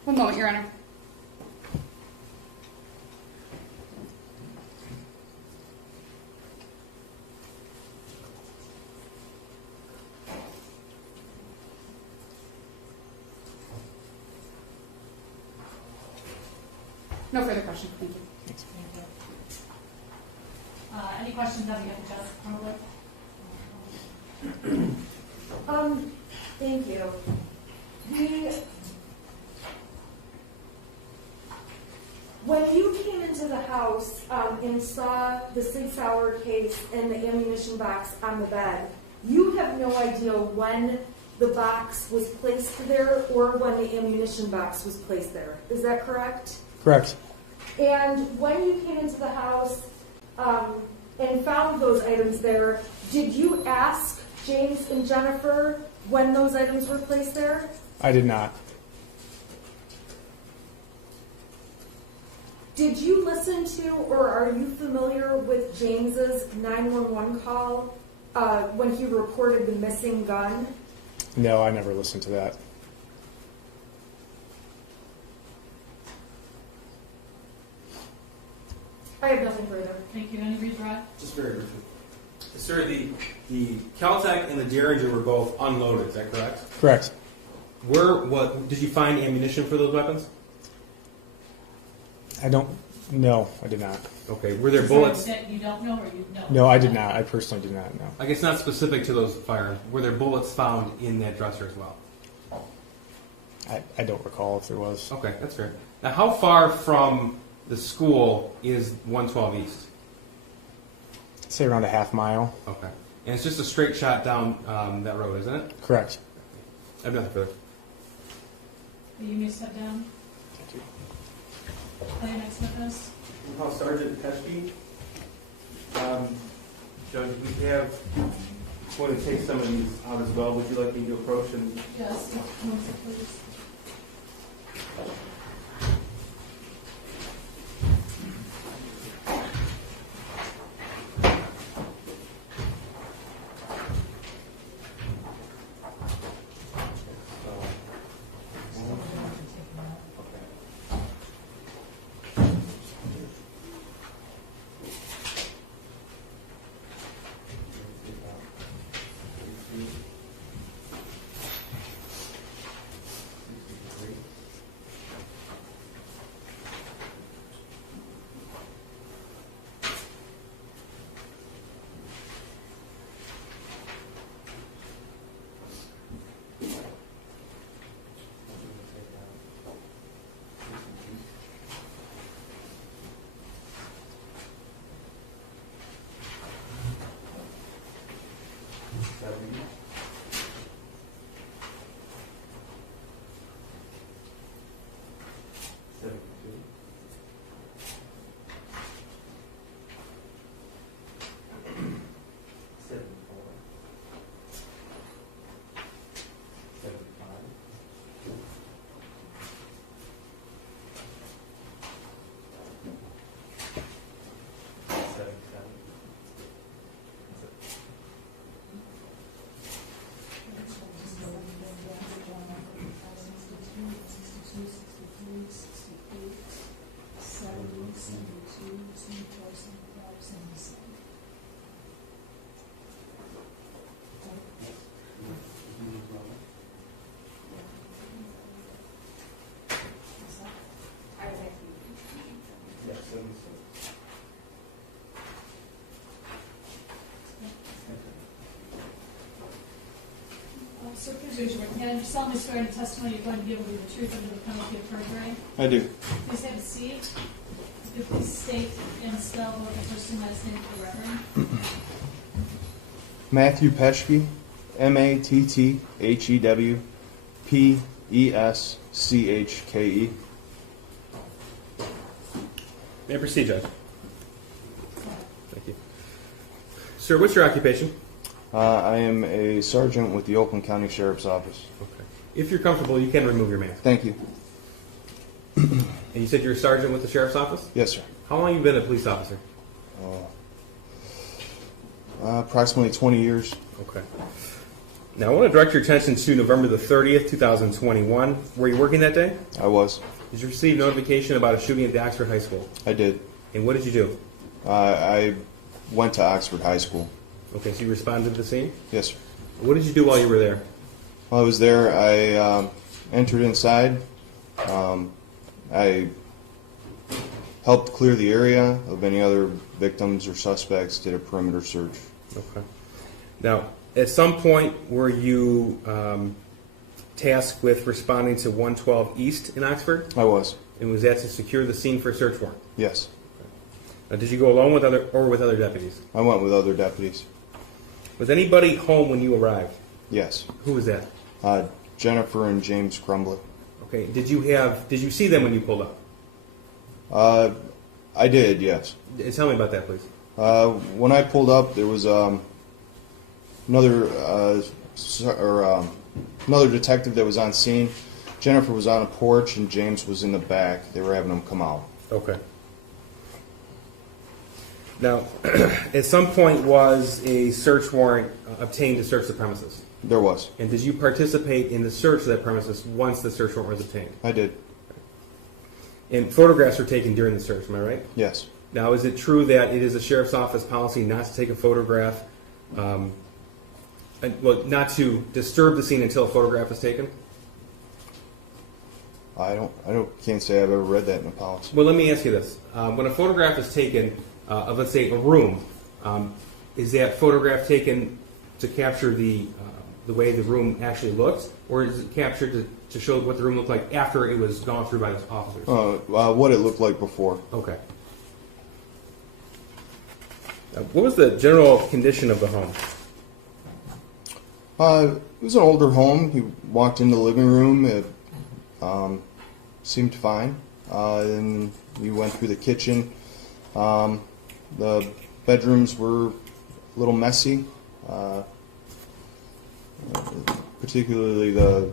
One moment, Your Honor. No further questions. Thank you. Any questions on the other Judge Crumbley? Thank you. When you came into the house and saw the Sig Sauer case and the ammunition box on the bed, you have no idea when the box was placed there or when the ammunition box was placed there. Is that correct? Correct. And when you came into the house and found those items there, did you ask James and Jennifer when those items were placed there? I did not. Did you listen to or are you familiar with James's 911 call when he reported the missing gun? No, I never listened to that. I have nothing further. Thank you. Any redirect? Just very briefly. Sir, the Kel-Tac and the Derringer were both unloaded, is that correct? Correct. Did you find ammunition for those weapons? No, I did not. Okay, were there So bullets? that you don't know or you know? No, I did not. I personally did not know. I guess not specific to those firearms. Were there bullets found in that dresser as well? I don't recall if there was. Okay, that's fair. Now, how far from the school is 112 East? I'd say around a half mile. Okay. And it's just a straight shot down that road, isn't it? Correct. I have nothing further. You may step down. Thank you. Play next witness. Call Sergeant Peschke. Judge, we have going to take some of these out as well. Would you like me to approach and? Yes, please. So please raise your right hand. You solemnly swear the testimony you're going to give will be the truth under the penalty of perjury. I do. Please have a seat. Could you please state and spell both the first and last name for the record? Matthew Peschke, MATTHEWPESCHKE. May I proceed, Judge? Thank you. Sir, what's your occupation? I am a sergeant with the Oakland County Sheriff's Office. Okay. If you're comfortable, you can remove your mask. Thank you. And you said you're a sergeant with the Sheriff's Office? Yes, sir. How long have you been a police officer? Approximately 20 years. Okay. Now, I want to direct your attention to November the 30th, 2021. Were you working that day? I was. Did you receive notification about a shooting at the Oxford High School? I did. And what did you do? I went to Oxford High School. Okay, so you responded to the scene? Yes, sir. What did you do while you were there? While I was there, I entered inside. I helped clear the area of any other victims or suspects, did a perimeter search. Okay. Now, at some point, were you tasked with responding to 112 East in Oxford? I was. And was that to secure the scene for a search warrant? Yes. Okay. Now, did you go alone with other deputies? I went with other deputies. Was anybody home when you arrived? Yes. Who was that? Jennifer and James Crumbley. Okay. Did you see them when you pulled up? I did, yes. Tell me about that, please. When I pulled up, there was another detective that was on scene. Jennifer was on a porch and James was in the back. They were having him come out. Okay. Now, at some point was a search warrant obtained to search the premises? There was. And did you participate in the search of that premises once the search warrant was obtained? I did. And photographs were taken during the search, am I right? Yes. Now, is it true that it is a sheriff's office policy not to take a photograph, not to disturb the scene until a photograph is taken? Can't say I've ever read that in a policy. Well, let me ask you this: when a photograph is taken of, let's say, a room, is that photograph taken to capture the way the room actually looks, or is it captured to show what the room looked like after it was gone through by the officers? What it looked like before. Okay. What was the general condition of the home? It was an older home. He walked in the living room. It seemed fine. And we went through the kitchen. The bedrooms were a little messy. Particularly the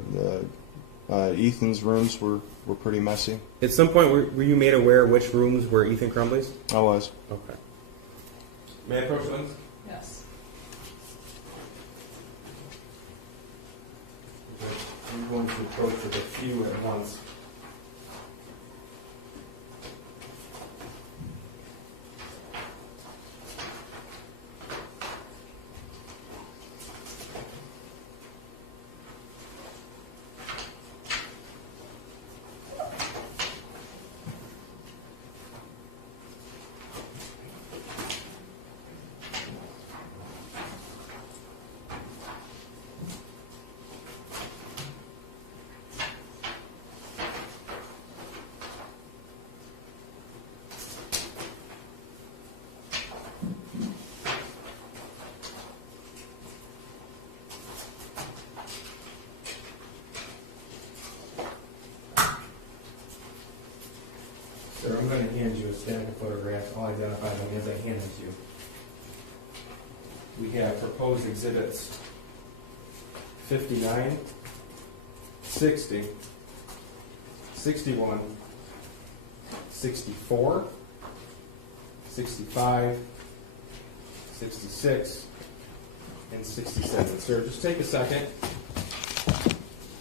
Ethan's rooms were pretty messy. At some point, were you made aware which rooms were Ethan Crumbley's? I was. Okay. May I approach the witness? Yes. I'm going to approach with a few at once. Sir, I'm going to hand you a stack of photographs. I'll identify them as I hand them to you. We have proposed exhibits 59, 60, 61, 64, 65, 66, and 67. Sir, just take a second.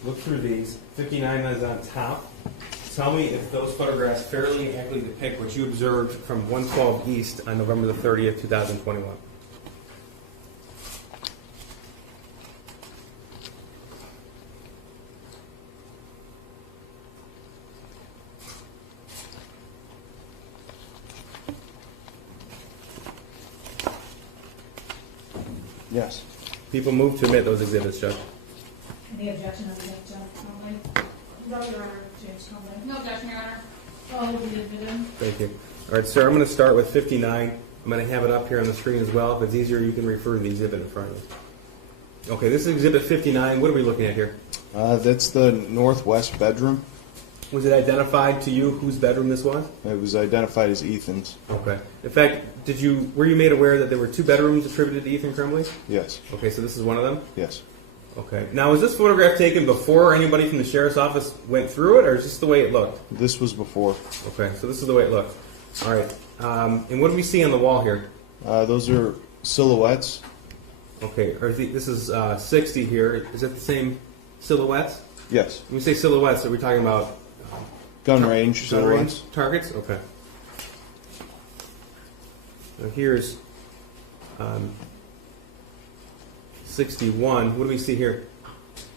Look through these. 59 is on top. Tell me if those photographs fairly and accurately depict what you observed from 112 East on November the 30th, 2021. Yes. People move to admit those exhibits, Judge. Any objection on behalf of John Crumbley? No, Your Honor. James Crumbley. No objection, Your Honor. All will be admitted. Thank you. All right, sir, I'm going to start with 59. I'm going to have it up here on the screen as well. If it's easier, you can refer to the exhibit in front of you. Okay, this is Exhibit 59. What are we looking at here? That's the northwest bedroom. Was it identified to you whose bedroom this was? It was identified as Ethan's. Okay. In fact, were you made aware that there were 2 bedrooms attributed to Ethan Crumbley? Yes. Okay, so this is one of them? Yes. Okay. Now, was this photograph taken before anybody from the sheriff's office went through it, or is this the way it looked? This was before. Okay, so this is the way it looked. All right. And what do we see on the wall here? Those are silhouettes. Okay. This is 60 here. Is that the same silhouettes? Yes. When we say silhouettes, are we talking about gun range silhouettes? Targets? Okay. Now here's 61. What do we see here?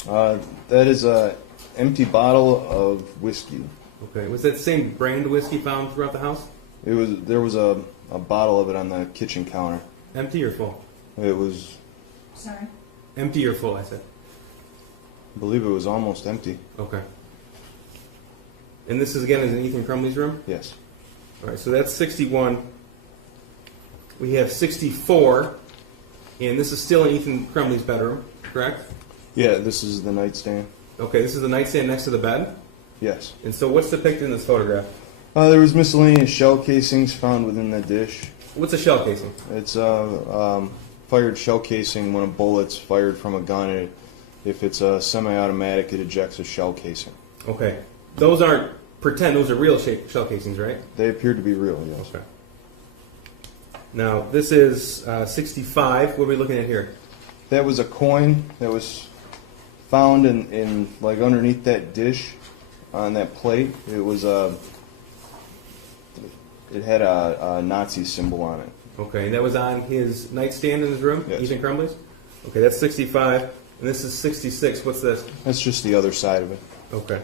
That is a empty bottle of whiskey. Okay. Was that the same brand whiskey found throughout the house? There was a bottle of it on the kitchen counter. Empty or full? It was. Sorry. Empty or full, I said. I believe it was almost empty. Okay. And this is again in Ethan Crumbley's room? Yes. All right, so that's 61. We have 64, and this is still in Ethan Crumbley's bedroom, correct? Yeah, this is the nightstand. Okay, this is the nightstand next to the bed? Yes. And so what's depicted in this photograph? There was miscellaneous shell casings found within the dish. What's a shell casing? It's fired shell casing when a bullet's fired from a gun. If it's a semi-automatic, it ejects a shell casing. Okay. Those aren't pretend, those are real shell casings, right? They appear to be real, yes. Okay. Now, this is 65. What are we looking at here? That was a coin that was found in like underneath that dish on that plate. It was it had a Nazi symbol on it. Okay, and that was on his nightstand in his room? Yes. Ethan Crumbley's? Okay, that's 65. And this is 66. What's this? That's just the other side of it. Okay.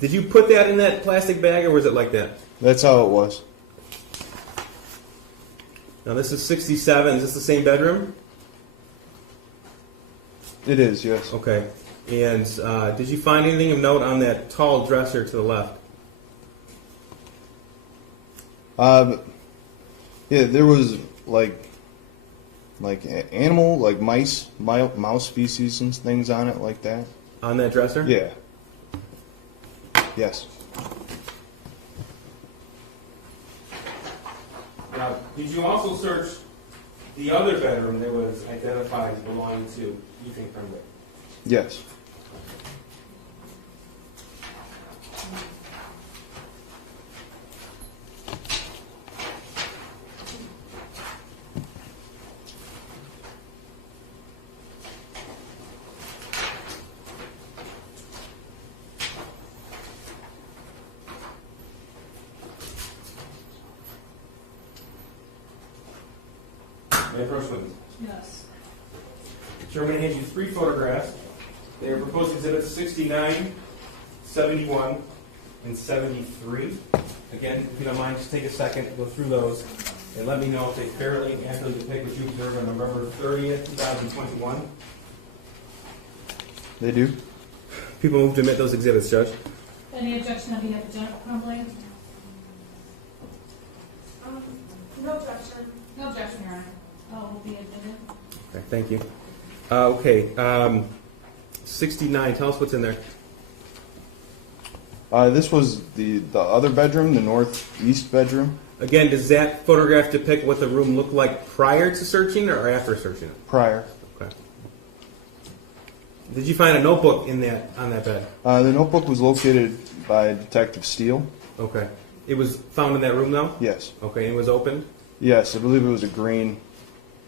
Did you put that in that plastic bag, or was it like that? That's how it was. Now, this is 67. Is this the same bedroom? It is, yes. Okay. And did you find anything of note on that tall dresser to the left? Yeah, there was like animal, like mouse species and things on it like that. On that dresser? Yeah. Yes. Now, did you also search the other bedroom that was identified as belonging to Ethan Crumbley? Yes. May I approach witness? Yes. Sir, I'm going to hand you 3 photographs. They are proposed exhibits 69, 71, and 73. Again, if you don't mind, just take a second to go through those and let me know if they fairly and accurately depict what you observed on November 30th, 2021. They do. People move to admit those exhibits, Judge. Any objection on behalf of John Crumbley? No objection. No objection, Your Honor. All will be admitted. Okay, thank you. Okay, 69. Tell us what's in there. This was the other bedroom, the northeast bedroom. Again, does that photograph depict what the room looked like prior to searching or after searching it? Prior. Okay. Did you find a notebook on that bed? The notebook was located by Detective Steele. Okay. It was found in that room, though? Yes. Okay, and it was opened? Yes, I believe it was a green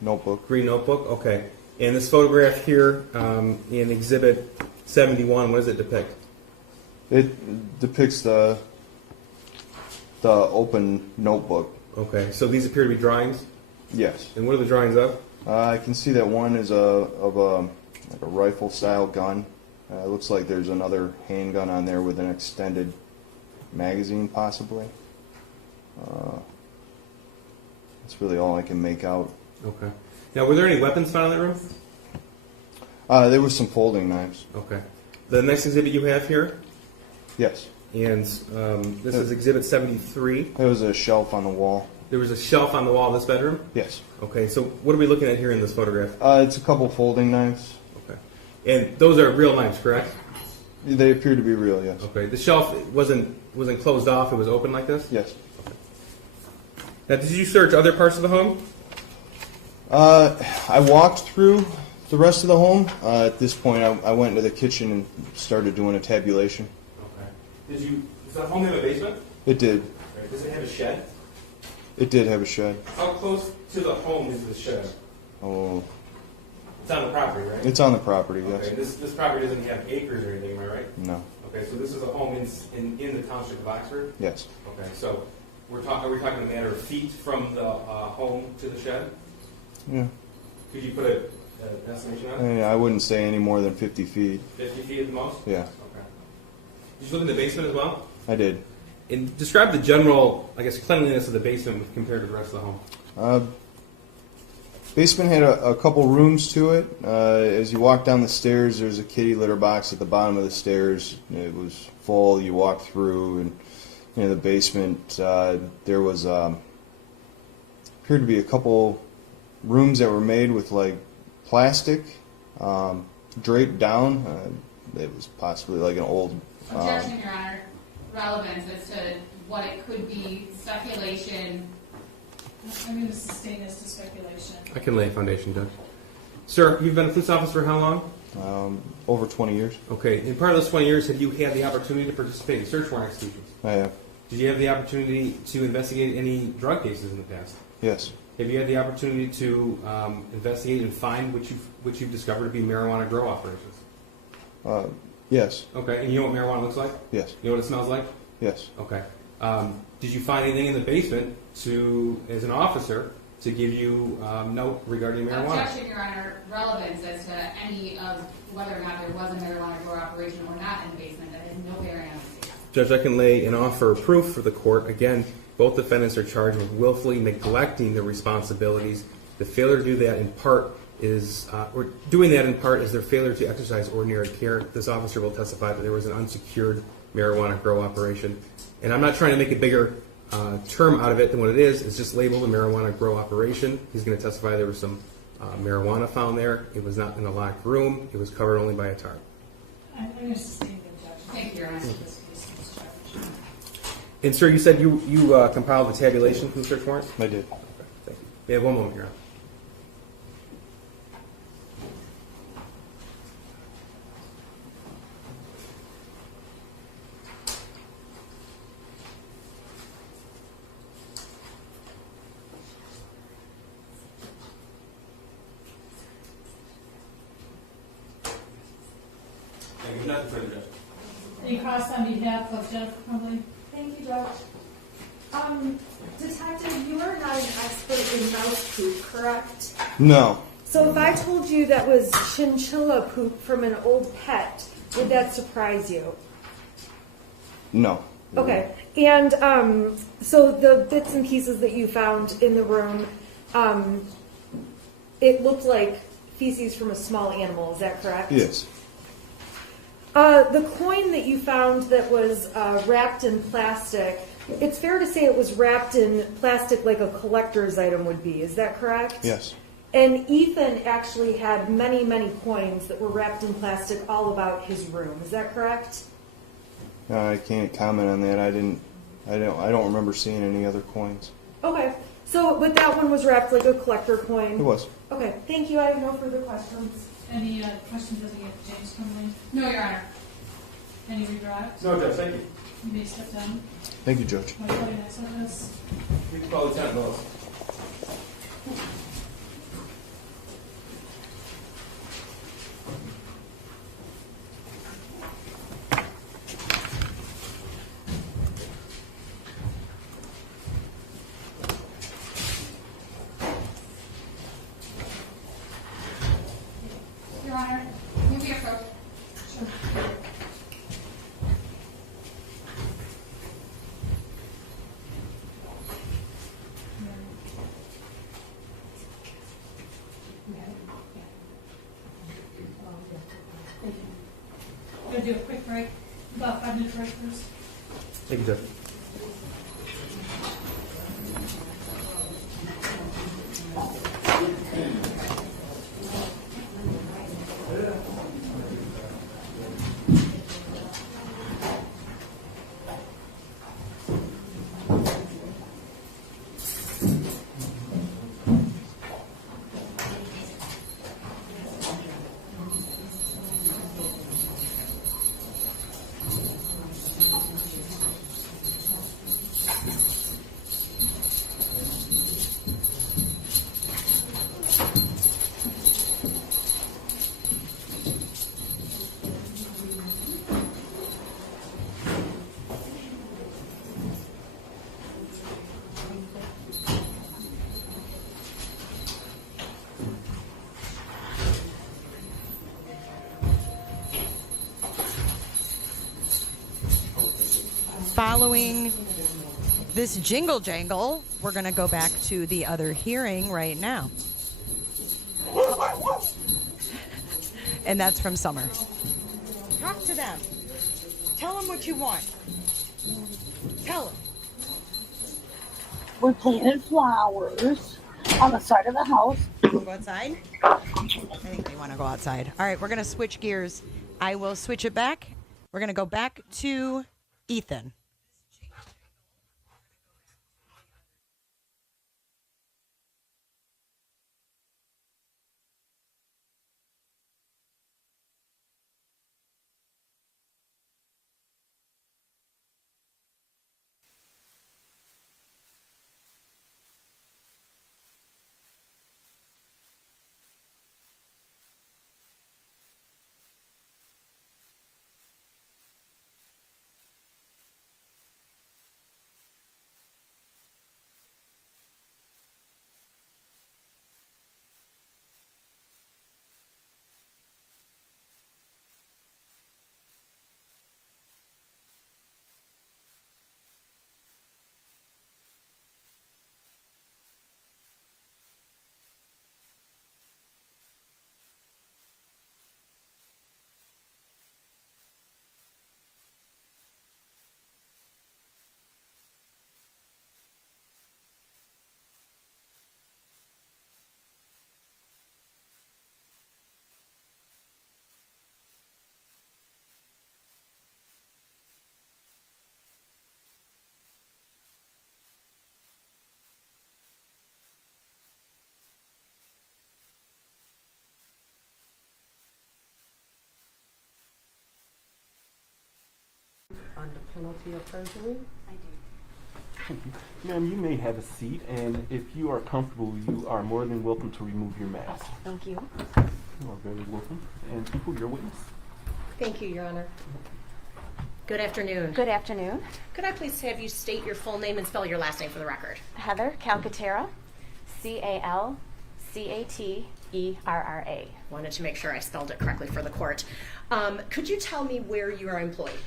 notebook. Green notebook? Okay. And this photograph here in Exhibit 71, what does it depict? It depicts the open notebook. Okay, so these appear to be drawings? Yes. And what are the drawings of? I can see that one is of a rifle-style gun. It looks like there's another handgun on there with an extended magazine, possibly. That's really all I can make out. Okay. Now, were there any weapons found in that room? There was some folding knives. Okay. The next exhibit you have here? Yes. And this is Exhibit 73. There was a shelf on the wall. There was a shelf on the wall of this bedroom? Yes. Okay, so what are we looking at here in this photograph? It's a couple folding knives. Okay. And those are real knives, correct? They appear to be real, yes. Okay. The shelf wasn't closed off, it was open like this? Yes. Okay. Now, did you search other parts of the home? I walked through the rest of the home. At this point, I went into the kitchen and started doing a tabulation. Okay. Does the home have a basement? It did. Right. Does it have a shed? It did have a shed. How close to the home is the shed? Oh. It's on the property, right? It's on the property, yes. Okay. This property doesn't have acres or anything, am I right? No. Okay, so this is a home in the township of Oxford? Yes. Okay, so are we talking a matter of feet from the home to the shed? Yeah. Could you put an estimation on it? I wouldn't say any more than 50 feet. 50 feet at the most? Yeah. Okay. Did you look in the basement as well? I did. And describe the general, I guess, cleanliness of the basement compared to the rest of the home. Basement had a couple rooms to it. As you walk down the stairs, there's a kitty litter box at the bottom of the stairs. It was full. You walk through, and the basement, there was appeared to be a couple rooms that were made with like plastic draped down. It was possibly like an old. Objection, Your Honor. Relevance as to what it could be, speculation. I'm going to sustain this to speculation. I can lay a foundation, Judge. Sir, you've been a police officer for how long? Over 20 years. Okay. In part of those 20 years, have you had the opportunity to participate in search warrant executions? I have. Did you have the opportunity to investigate any drug cases in the past? Yes. Have you had the opportunity to investigate and find what you've discovered to be marijuana grow operations? Yes. Okay. And you know what marijuana looks like? Yes. You know what it smells like? Yes. Okay. Did you find anything in the basement as an officer, to give you note regarding marijuana? Objection, Your Honor. Relevance as to any of whether or not there was a marijuana grow operation or not in the basement. That has no bearing on the case. Judge, I can lay an offer of proof for the court. Again, both defendants are charged with willfully neglecting their responsibilities. The failure to do that in part is, or doing that in part is their failure to exercise ordinary care. This officer will testify that there was an unsecured marijuana grow operation. And I'm not trying to make a bigger term out of it than what it is. It's just labeled a marijuana grow operation. He's going to testify there was some marijuana found there. It was not in a locked room. It was covered only by a tarp. I'm going to sustain the objection. Thank you, Your Honor. And sir, you said you compiled the tabulation from the search warrant? I did. Okay, thank you. We have one moment here. Thank you. Nothing further, Judge. Any cross on behalf of Jeff Crumbley? Thank you, Judge. Detective, you are not an expert in mouse poop, correct? No. So if I told you that was chinchilla poop from an old pet, would that surprise you? No. Okay. And so the bits and pieces that you found in the room, it looked like feces from a small animal. Is that correct? Yes. The coin that you found that was wrapped in plastic, it's fair to say it was wrapped in plastic like a collector's item would be. Is that correct? Yes. And Ethan actually had many, many coins that were wrapped in plastic all about his room. Is that correct? I can't comment on that. I don't remember seeing any other coins. Okay. So, but that one was wrapped like a collector coin? It was. Okay. Thank you. I have no further questions. Any questions of James Crumbley? No, Your Honor. Any redirect? No, Judge, thank you. You may step down. Thank you, Judge. Want to call your next witness? We can call Lieutenant Mills. Your Honor, may we approach? Sure. officers. Thank you, Judge. Following this jingle jangle, we're going to go back to the other hearing right now. And that's from Summer. Talk to them. Tell them what you want. Tell them. We planted flowers on the side of the house. Go outside? I think they want to go outside. All right, we're going to switch gears. I will switch it back. We're going to go back to Ethan. Under penalty of perjury? I do. Thank you. Ma'am, you may have a seat, and if you are comfortable, you are more than welcome to remove your mask. Thank you. You are very welcome. And people, your witness. Thank you, Your Honor. Good afternoon. Good afternoon. Could I please have you state your full name and spell your last name for the record? Heather Calcaterra, Calcaterra. Wanted to make sure I spelled it correctly for the court. Could you tell me where you are employed?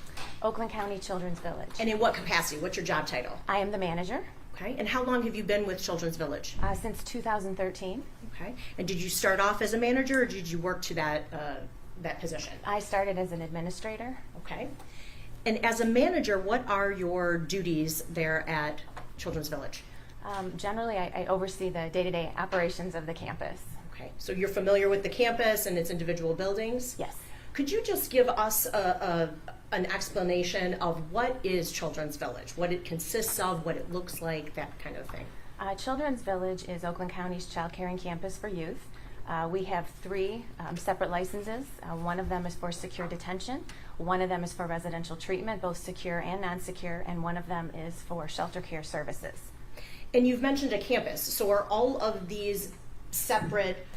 Oakland County Children's Village. And in what capacity? What's your job title? I am the manager. Okay. And how long have you been with Children's Village? Since 2013. Okay. And did you start off as a manager, or did you work to that position? I started as an administrator. Okay. And as a manager, what are your duties there at Children's Village? Generally, I oversee the day-to-day operations of the campus. Okay. So you're familiar with the campus and its individual buildings? Yes. Could you just give us an explanation of what is Children's Village, what it consists of, what it looks like, that kind of thing? Children's Village is Oakland County's child caring campus for youth. We have three separate licenses. One of them is for secure detention, one of them is for residential treatment, both secure and non-secure, and one of them is for shelter care services. And you've mentioned a campus, so are all of these separate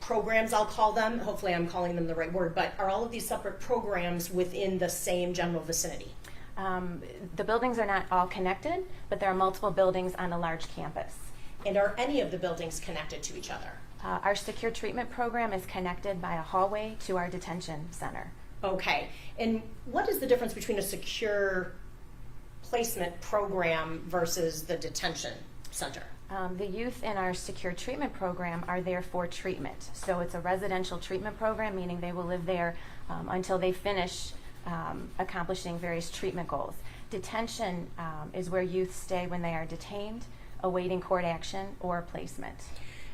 programs, I'll call them, hopefully I'm calling them the right word, but are all of these separate programs within the same general vicinity? The buildings are not all connected, but there are multiple buildings on a large campus. And are any of the buildings connected to each other? Our secure treatment program is connected by a hallway to our detention center. Okay. And what is the difference between a secure placement program versus the detention center? The youth in our secure treatment program are there for treatment. So it's a residential treatment program, meaning they will live there until they finish accomplishing various treatment goals. Detention is where youth stay when they are detained, awaiting court action or placement.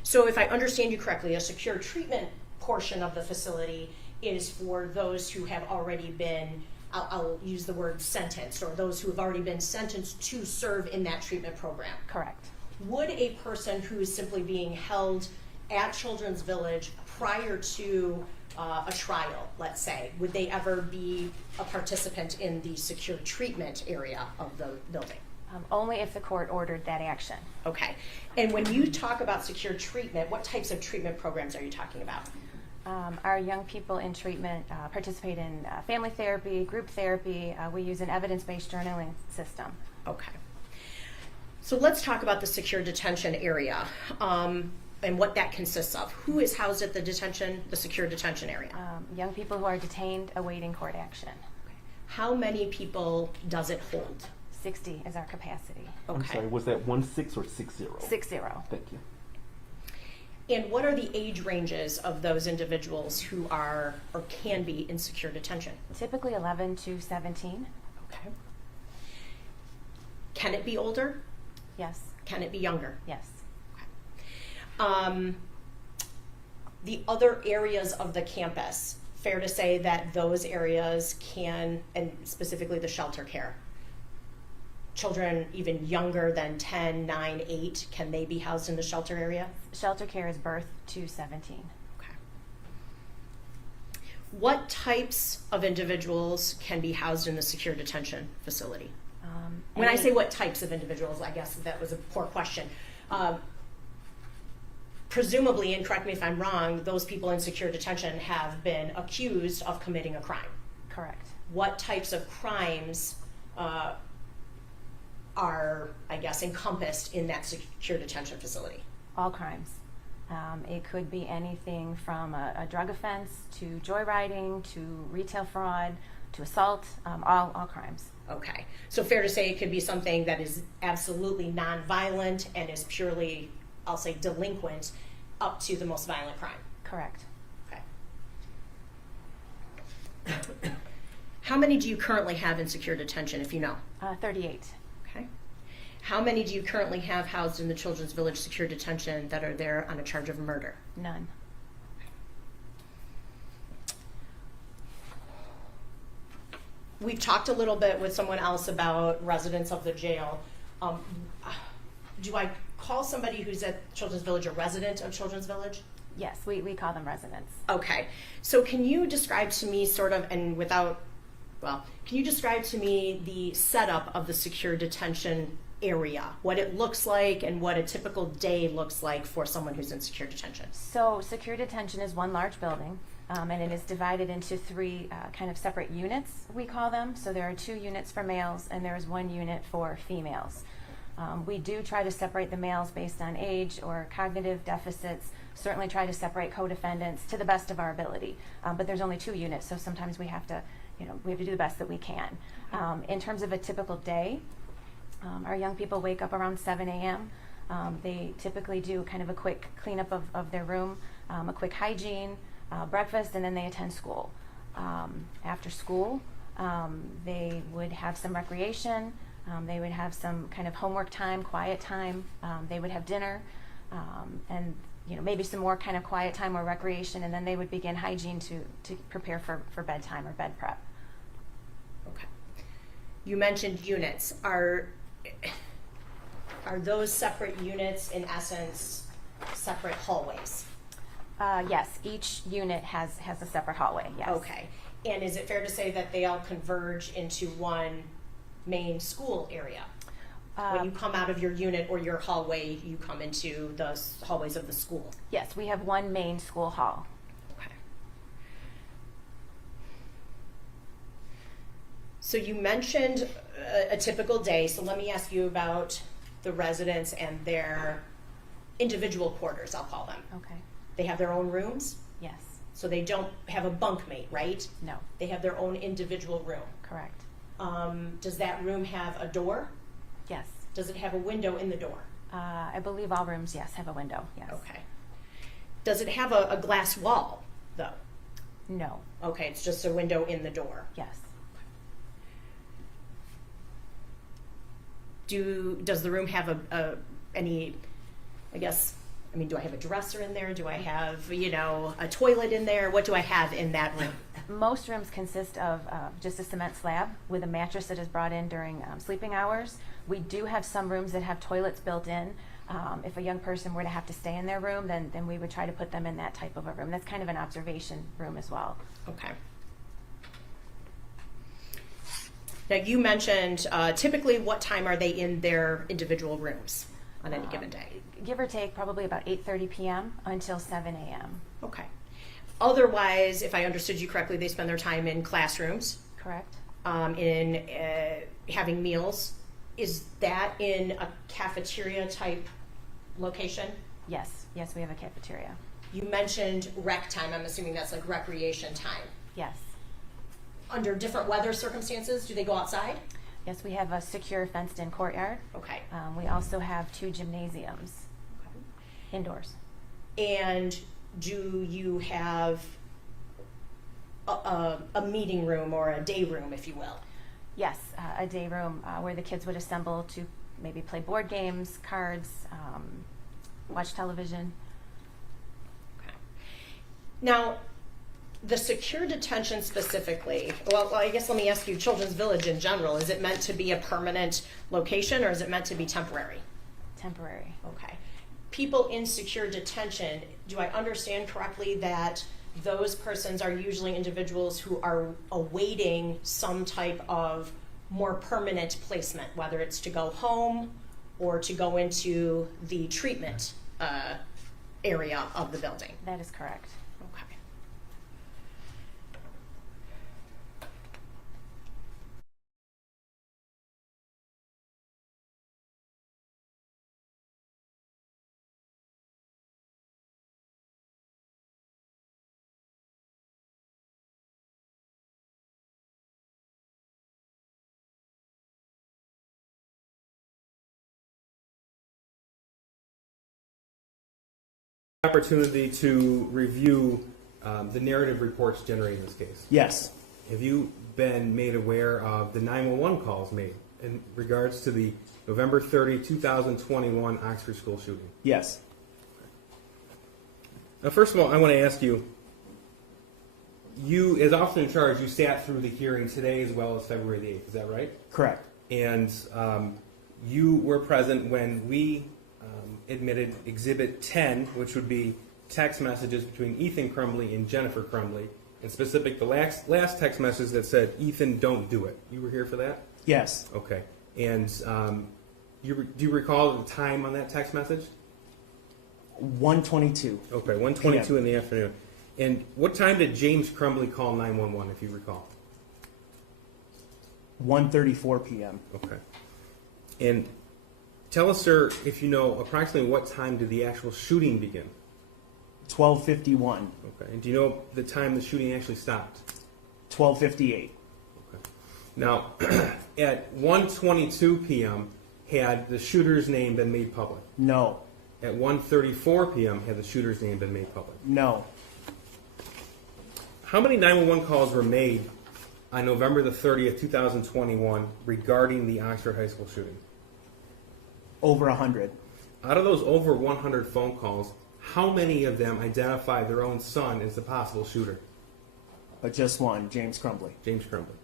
So if I understand you correctly, a secure treatment portion of the facility is for those who have already been, I'll use the word sentenced, or those who have already been sentenced to serve in that treatment program. Correct. Would a person who is simply being held at Children's Village prior to a trial, let's say, would they ever be a participant in the secure treatment area of the building? Only if the court ordered that action. Okay. And when you talk about secure treatment, what types of treatment programs are you talking about? Our young people in treatment participate in family therapy, group therapy. We use an evidence-based journaling system. Okay. So let's talk about the secure detention area and what that consists of. Who is housed at the secure detention area? Young people who are detained awaiting court action. Okay. How many people does it hold? 60 is our capacity. Okay. I'm sorry, was that 16 or 60? 60. Thank you. And what are the age ranges of those individuals who are or can be in secure detention? Typically 11 to 17. Okay. Can it be older? Yes. Can it be younger? Yes. Okay. The other areas of the campus, fair to say that those areas can, and specifically the shelter care, children even younger than 10, 9, 8, can they be housed in the shelter area? Shelter care is birth to 17. Okay. What types of individuals can be housed in the secure detention facility? When I say what types of individuals, I guess that was a poor question. Presumably, and correct me if I'm wrong, those people in secure detention have been accused of committing a crime. Correct. What types of crimes are, I guess, encompassed in that secure detention facility? All crimes. It could be anything from a drug offense to joyriding to retail fraud to assault, all crimes. Okay. So fair to say it could be something that is absolutely nonviolent and is purely, I'll say, delinquent up to the most violent crime. Correct. Okay. How many do you currently have in secure detention, if you know? 38. Okay. How many do you currently have housed in the Children's Village secure detention that are there on a charge of murder? None. We've talked a little bit with someone else about residents of the jail. Do I call somebody who's at Children's Village a resident of Children's Village? Yes, we call them residents. Okay. So can you describe to me sort of, and without, well, can you describe to me the setup of the secure detention area, what it looks like and what a typical day looks like for someone who's in secure detention? So secure detention is one large building. And it is divided into 3 kind of separate units, we call them. So there are 2 units for males and there is 1 unit for females. We do try to separate the males based on age or cognitive deficits, certainly try to separate co-defendants to the best of our ability. But there's only 2 units, so sometimes we have to do the best that we can. In terms of a typical day, our young people wake up around 7 a.m. They typically do kind of a quick cleanup of their room, a quick hygiene, breakfast, and then they attend school. After school, they would have some recreation, they would have some kind of homework time, quiet time, they would have dinner, and maybe some more kind of quiet time or recreation, and then they would begin hygiene to prepare for bedtime or bed prep. Okay. You mentioned units. Are those separate units in essence separate hallways? Yes, each unit has a separate hallway, yes. Okay. And is it fair to say that they all converge into one main school area? When you come out of your unit or your hallway, you come into the hallways of the school? Yes, we have one main school hall. Okay. So you mentioned a typical day, so let me ask you about the residents and their individual quarters, I'll call them. Okay. They have their own rooms? Yes. So they don't have a bunkmate, right? No. They have their own individual room? Correct. Does that room have a door? Yes. Does it have a window in the door? I believe all rooms, yes, have a window, yes. Okay. Does it have a glass wall, though? No. Okay, it's just a window in the door. Yes. Does the room have any, I guess, I mean, do I have a dresser in there? Do I have, a toilet in there? What do I have in that room? Most rooms consist of just a cement slab with a mattress that is brought in during sleeping hours. We do have some rooms that have toilets built in. If a young person were to have to stay in their room, then we would try to put them in that type of a room. That's kind of an observation room as well. Okay. Now, you mentioned typically what time are they in their individual rooms on any given day? Give or take, probably about 8:30 p.m. until 7 a.m. Okay. Otherwise, if I understood you correctly, they spend their time in classrooms. Correct. In having meals. Is that in a cafeteria type location? Yes. Yes, we have a cafeteria. You mentioned rec time. I'm assuming that's like recreation time. Yes. Under different weather circumstances, do they go outside? Yes, we have a secure fenced-in courtyard. Okay. We also have 2 gymnasiums, indoors. And do you have a meeting room or a day room, if you will? Yes, a day room where the kids would assemble to maybe play board games, cards, watch television. Okay. Now, the secure detention specifically, well, I guess let me ask you, Children's Village in general, is it meant to be a permanent location or is it meant to be temporary? Temporary. Okay. People in secure detention, do I understand correctly that those persons are usually individuals who are awaiting some type of more permanent placement, whether it's to go home or to go into the treatment area of the building? That is correct. Okay. Opportunity to review the narrative reports generated in this case. Yes. Have you been made aware of the 911 calls made in regards to the November 30, 2021 Oxford school shooting? Yes. Now, first of all, I want to ask you, you, as officer in charge, you sat through the hearing today as well as February the 8th, is that right? Correct. And you were present when we admitted Exhibit 10, which would be text messages between Ethan Crumbley and Jennifer Crumbley, and specific the last text message that said, "Ethan, don't do it." You were here for that? Yes. Okay. And do you recall the time on that text message? 1:22. Okay, 1:22 in the afternoon. And what time did James Crumbley call 911, if you recall? 1:34 p.m. Okay. And tell us, sir, if you know approximately what time did the actual shooting begin? 12:51. Okay. And do you know the time the shooting actually stopped? 12:58. Okay. Now, at 1:22 p.m., had the shooter's name been made public? No. At 1:34 p.m., had the shooter's name been made public? No. How many 911 calls were made on November the 30th, 2021 regarding the Oxford High School shooting? Over 100. Out of those over 100 phone calls, how many of them identified their own son as the possible shooter? Just one, James Crumbley. James Crumbley.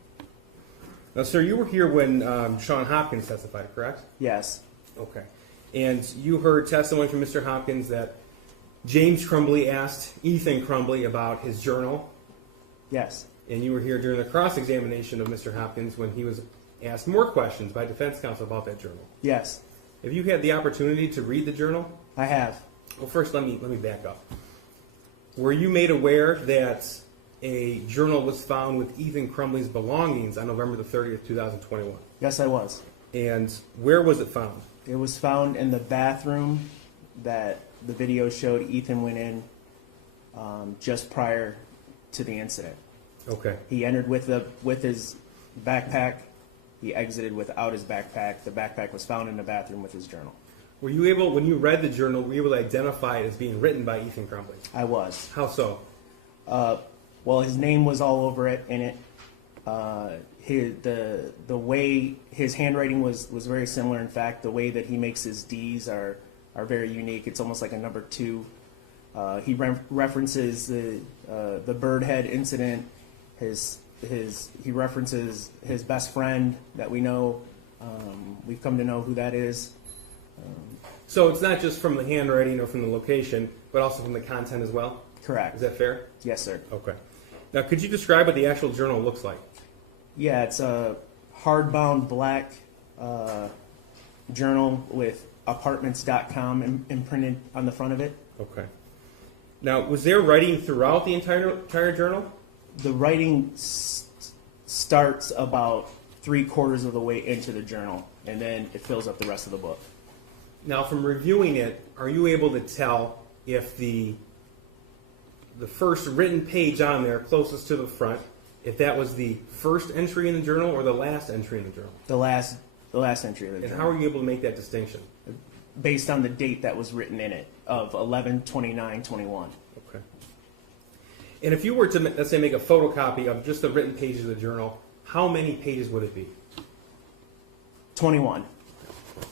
Now, sir, you were here when Sean Hopkins testified, correct? Yes. Okay. And you heard testimony from Mr. Hopkins that James Crumbley asked Ethan Crumbley about his journal? Yes. And you were here during the cross-examination of Mr. Hopkins when he was asked more questions by defense counsel about that journal? Yes. Have you had the opportunity to read the journal? I have. Well, first, let me back up. Were you made aware that a journal was found with Ethan Crumbley's belongings on November the 30th, 2021? Yes, I was. And where was it found? It was found in the bathroom that the video showed Ethan went in just prior to the incident. Okay. He entered with his backpack. He exited without his backpack. The backpack was found in the bathroom with his journal. Were you able, when you read the journal, were you able to identify it as being written by Ethan Crumbley? I was. How so? Well, his name was all over it in it. the way his handwriting was very similar. In fact, the way that he makes his D's are very unique. It's almost like a number 2. He references the bird head incident. He references his best friend that we know. We've come to know who that is. So it's not just from the handwriting or from the location, but also from the content as well? Correct. Is that fair? Yes, sir. Okay. Now, could you describe what the actual journal looks like? Yeah, it's a hardbound black journal with apartments.com imprinted on the front of it. Okay. Now, was there writing throughout the entire journal? The writing starts about 3/4 of the way into the journal, and then it fills up the rest of the book. Now, from reviewing it, are you able to tell if the first written page on there, closest to the front, if that was the first entry in the journal or the last entry in the journal? The last entry in the journal. And how are you able to make that distinction? Based on the date that was written in it, of 11/29/21. Okay. And if you were to, let's say, make a photocopy of just the written pages of the journal, how many pages would it be? 21.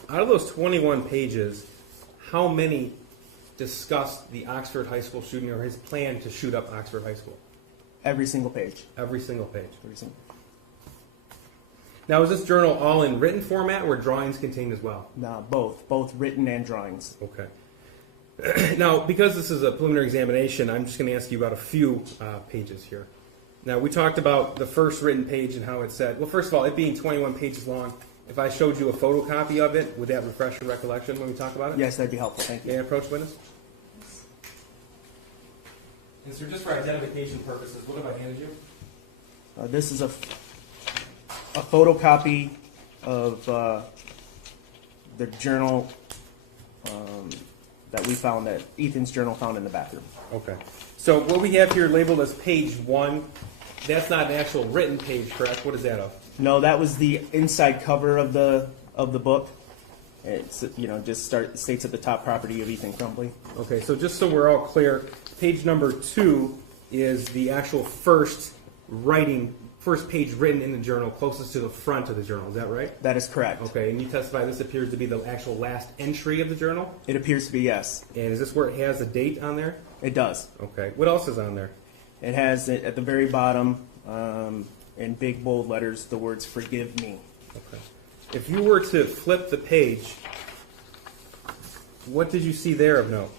Out of those 21 pages, how many discussed the Oxford High School shooting or his plan to shoot up Oxford High School? Every single page. Every single page. Every single. Now, is this journal all in written format or drawings contained as well? No, both written and drawings. Okay. Now, because this is a preliminary examination, I'm just going to ask you about a few pages here. Now, we talked about the first written page and how it said, well, first of all, it being 21 pages long, if I showed you a photocopy of it, would that refresh your recollection when we talk about it? Yes, that'd be helpful. Thank you. May I approach witness? And sir, just for identification purposes, what have I handed you? This is a photocopy of the journal that we found, that Ethan's journal found in the bathroom. Okay. So what we have here labeled as page 1, that's not an actual written page, correct? What is that of? No, that was the inside cover of the book. It's, just states at the top, property of Ethan Crumbley. Okay, so just so we're all clear, page number 2 is the actual first page written in the journal, closest to the front of the journal. Is that right? That is correct. Okay, and you testify this appears to be the actual last entry of the journal? It appears to be, yes. And is this where it has a date on there? It does. Okay. What else is on there? It has at the very bottom, in big bold letters, the words "forgive me." Okay. If you were to flip the page, what did you see there of note?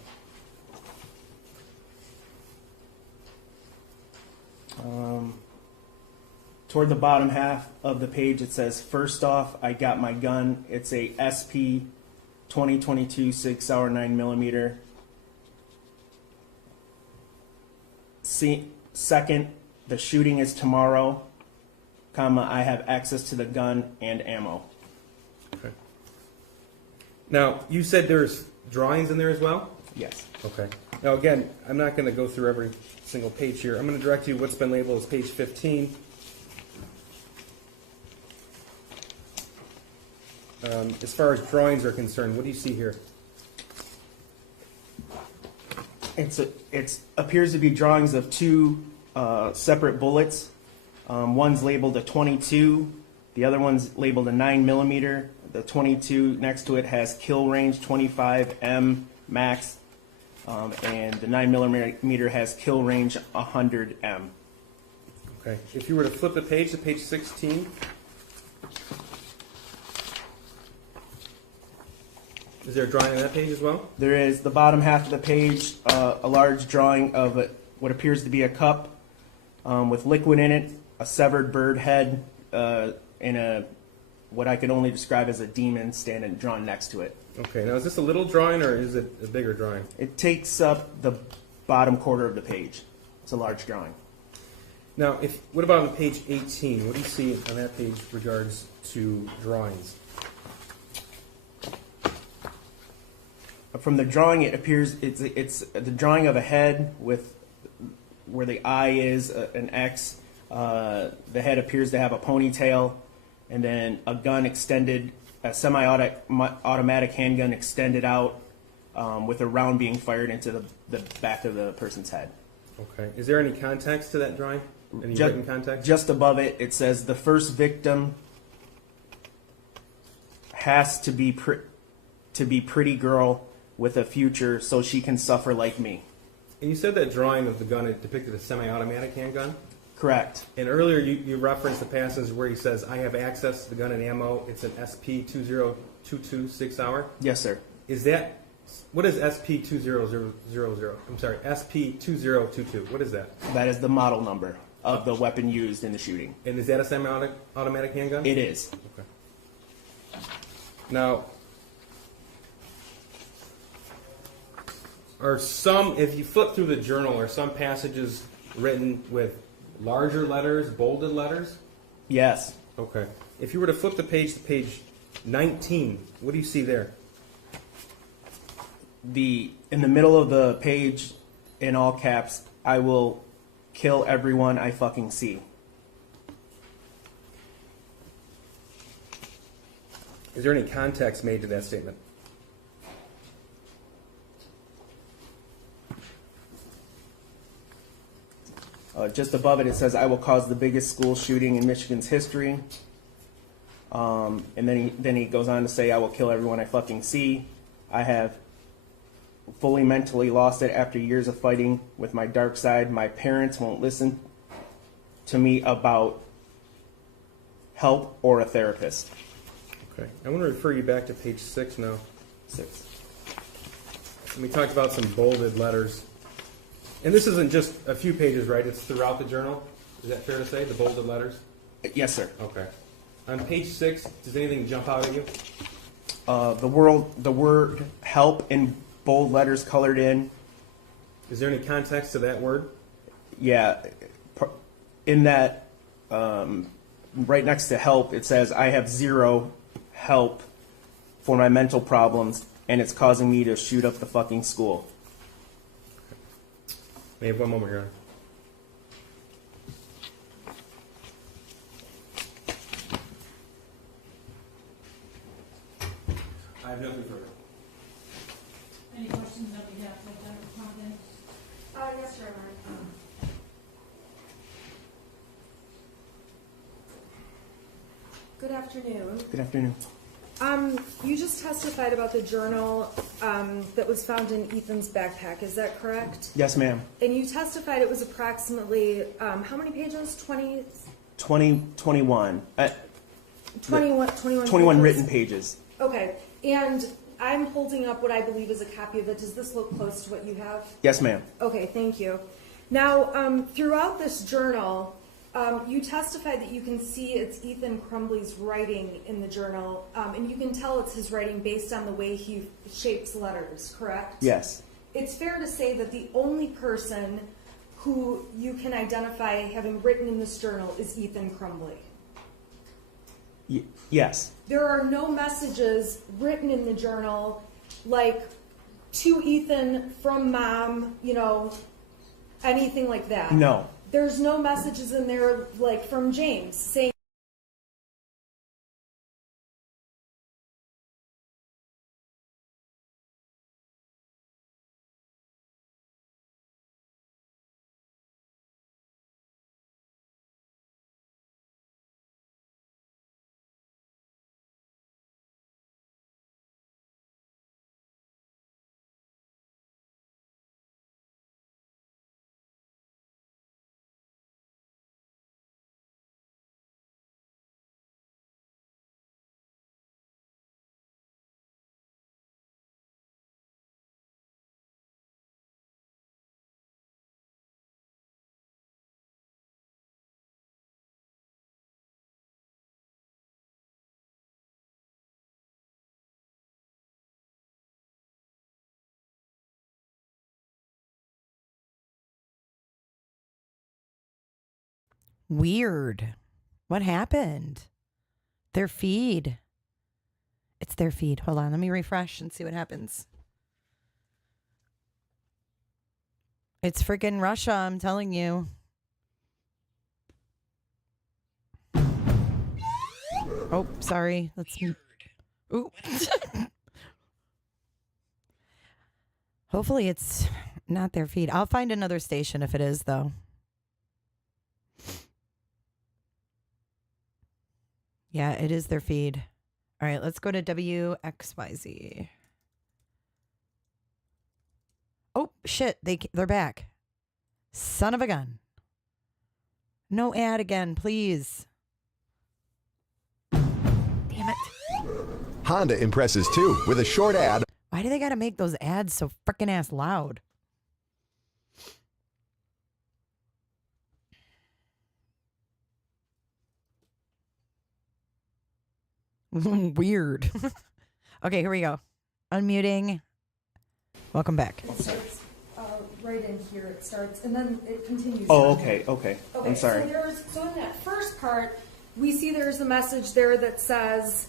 Toward the bottom half of the page, it says, "First off, I got my gun. It's a SP 2022 6 hour 9mm. Second, the shooting is tomorrow, comma, I have access to the gun and ammo." Okay. Now, you said there's drawings in there as well? Yes. Okay. Now, again, I'm not going to go through every single page here. I'm going to direct you what's been labeled as page 15. As far as drawings are concerned, what do you see here? It appears to be drawings of two separate bullets. One's labeled a 22, the other one's labeled a 9mm. The 22 next to it has kill range 25 max, and the 9mm has kill range 100 M. Okay. If you were to flip the page to page 16, is there a drawing on that page as well? There is. The bottom half of the page, a large drawing of what appears to be a cup with liquid in it, a severed bird head, and what I could only describe as a demon standing drawn next to it. Okay, now is this a little drawing or is it a bigger drawing? It takes up the bottom quarter of the page. It's a large drawing. Now, what about on page 18? What do you see on that page with regards to drawings? From the drawing, it appears it's the drawing of a head with where the eye is an X. The head appears to have a ponytail, and then a gun extended, a semi-automatic handgun extended out, with a round being fired into the back of the person's head. Okay. Is there any context to that drawing? Any written context? Just above it, it says the first victim has to be pretty girl with a future so she can suffer like me. And you said that drawing of the gun, it depicted a semi-automatic handgun? Correct. And earlier you referenced the passage where he says, I have access to the gun and ammo. It's an SP-2022 6-hour? Yes, sir. What is SP-2000? I'm sorry, SP-2022. What is that? That is the model number of the weapon used in the shooting. And is that a semi-automatic handgun? It is. Okay. Now, if you flip through the journal, are some passages written with larger letters, bolded letters? Yes. Okay. If you were to flip the page to page 19, what do you see there? In the middle of the page, in all caps, I will kill everyone I fucking see. Is there any context made to that statement? Just above it, it says, I will cause the biggest school shooting in Michigan's history. And then he goes on to say, I will kill everyone I fucking see. I have fully mentally lost it after years of fighting with my dark side. My parents won't listen to me about help or a therapist. Okay. I want to refer you back to page 6 now. 6. And we talked about some bolded letters. And this isn't just a few pages, right? It's throughout the journal. Is that fair to say, the bolded letters? Yes, sir. Okay. On page 6, does anything jump out at you? The word help in bold letters colored in. Is there any context to that word? Yeah. In that, right next to help, it says, I have zero help for my mental problems, and it's causing me to shoot up the fucking school. May I have one moment, Your Honor? I have nothing further. Any questions that we have, like Dr. Compton? Yes, Your Honor. Good afternoon. Good afternoon. You just testified about the journal that was found in Ethan's backpack. Is that correct? Yes, ma'am. And you testified it was approximately how many pages? 21. 21 21 written pages. Okay. And I'm holding up what I believe is a copy of it. Does this look close to what you have? Yes, ma'am. Okay, thank you. Now, throughout this journal, you testified that you can see it's Ethan Crumbley's writing in the journal, and you can tell it's his writing based on the way he shapes letters, correct? Yes. It's fair to say that the only person who you can identify having written in this journal is Ethan Crumbley. Yes. There are no messages written in the journal like to Ethan from mom, anything like that. No. There's no messages in there like from James saying Weird. What happened? Their feed. It's their feed. Hold on. Let me refresh and see what happens. It's freaking Russia, I'm telling you. Oh, sorry. Let's. Ooh. Hopefully it's not their feed. I'll find another station if it is, though. Yeah, it is their feed. All right, let's go to WXYZ. Oh, shit. They're back. Son of a gun. No ad again, please. Damn it. Honda impresses too with a short ad. Why do they got to make those ads so frickin' ass loud? Weird. Okay, here we go. Unmuting. Welcome back. It starts right in here. It starts, and then it continues. Oh, okay. I'm sorry. So in that first part, we see there's a message there that says,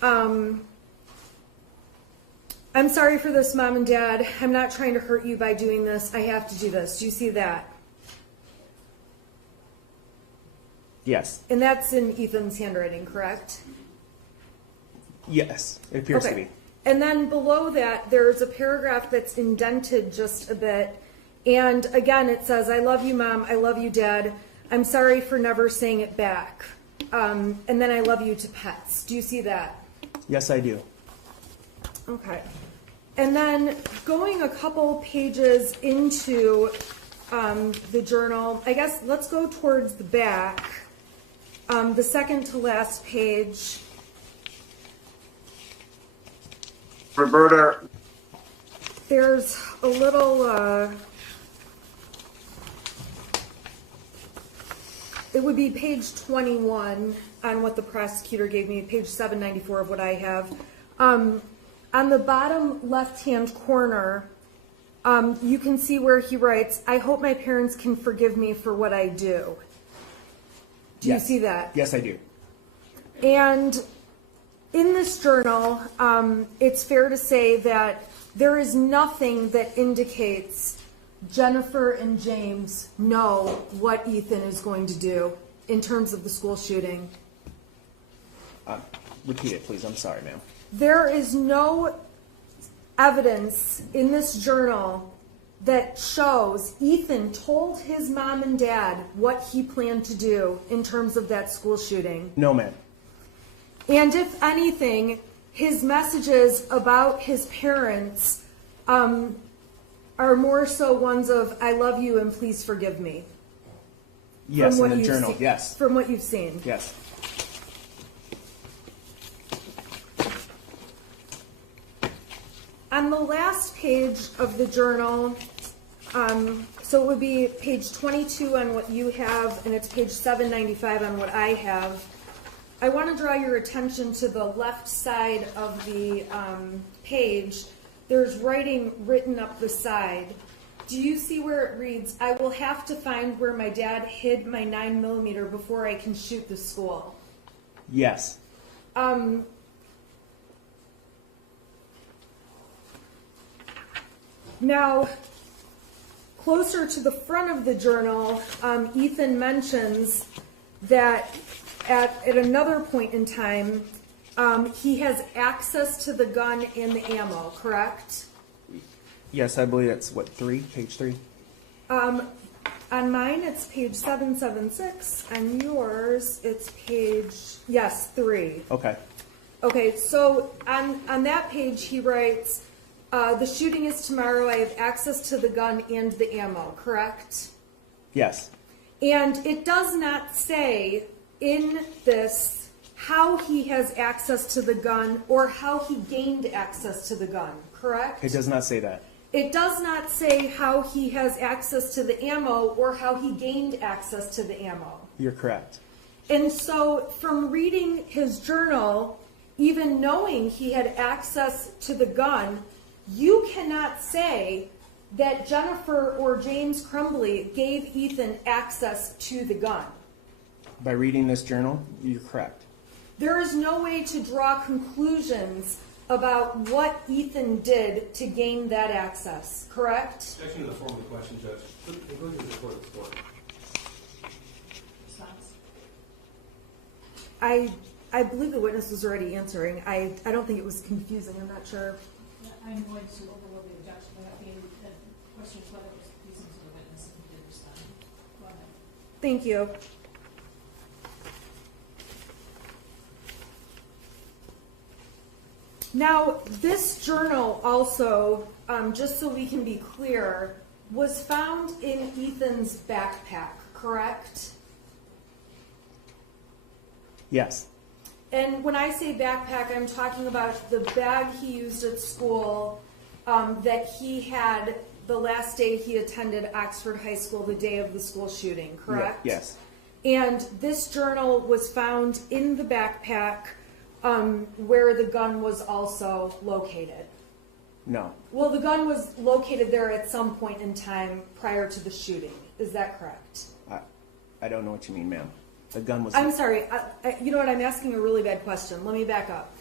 I'm sorry for this, Mom and Dad. I'm not trying to hurt you by doing this. I have to do this. Do you see that? Yes. And that's in Ethan's handwriting, correct? Yes, it appears to be. And then below that, there's a paragraph that's indented just a bit. And again, it says, I love you, Mom. I love you, Dad. I'm sorry for never saying it back. And then I love you to pets. Do you see that? Yes, I do. Okay. And then going a couple pages into the journal, I guess let's go towards the back. The second to last page. Roberta. There's a little, it would be page 21 on what the prosecutor gave me, page 794 of what I have. On the bottom left-hand corner, you can see where he writes, I hope my parents can forgive me for what I do. Do you see that? Yes, I do. And in this journal, it's fair to say that there is nothing that indicates Jennifer and James know what Ethan is going to do in terms of the school shooting. Repeat it, please. I'm sorry, ma'am. There is no evidence in this journal that shows Ethan told his mom and dad what he planned to do in terms of that school shooting. No, ma'am. And if anything, his messages about his parents are more so ones of, I love you and please forgive me. Yes, in the journal, yes. From what you've seen. Yes. On the last page of the journal, so it would be page 22 on what you have, and it's page 795 on what I have. I want to draw your attention to the left side of the page. There's writing written up the side. Do you see where it reads, I will have to find where my dad hid my 9mm before I can shoot the school? Yes. Now, closer to the front of the journal, Ethan mentions that at another point in time, he has access to the gun and the ammo, correct? Yes, I believe that's page 3? On mine, it's page 776. On yours, it's page, 3. Okay. Okay, so on that page, he writes, the shooting is tomorrow. I have access to the gun and the ammo, correct? Yes. And it does not say in this how he has access to the gun or how he gained access to the gun, correct? It does not say that. It does not say how he has access to the ammo or how he gained access to the ammo. You're correct. And so from reading his journal, even knowing he had access to the gun, you cannot say that Jennifer or James Crumbley gave Ethan access to the gun. By reading this journal, you're correct. There is no way to draw conclusions about what Ethan did to gain that access, correct? Objection to the form of the question, Judge. Go to the court report. I believe the witness was already answering. I don't think it was confusing. I'm not sure. I'm going to overrule the objection, but the question is whether it was confusing to the witness and he did respond. Go ahead. Thank you. Now, this journal also, just so we can be clear, was found in Ethan's backpack, correct? Yes. And when I say backpack, I'm talking about the bag he used at school that he had the last day he attended Oxford High School, the day of the school shooting, correct? Yes. And this journal was found in the backpack where the gun was also located. No. Well, the gun was located there at some point in time prior to the shooting. Is that correct? I don't know what you mean, ma'am. The gun was... I'm sorry. You know what? I'm asking a really bad question. Let me back up.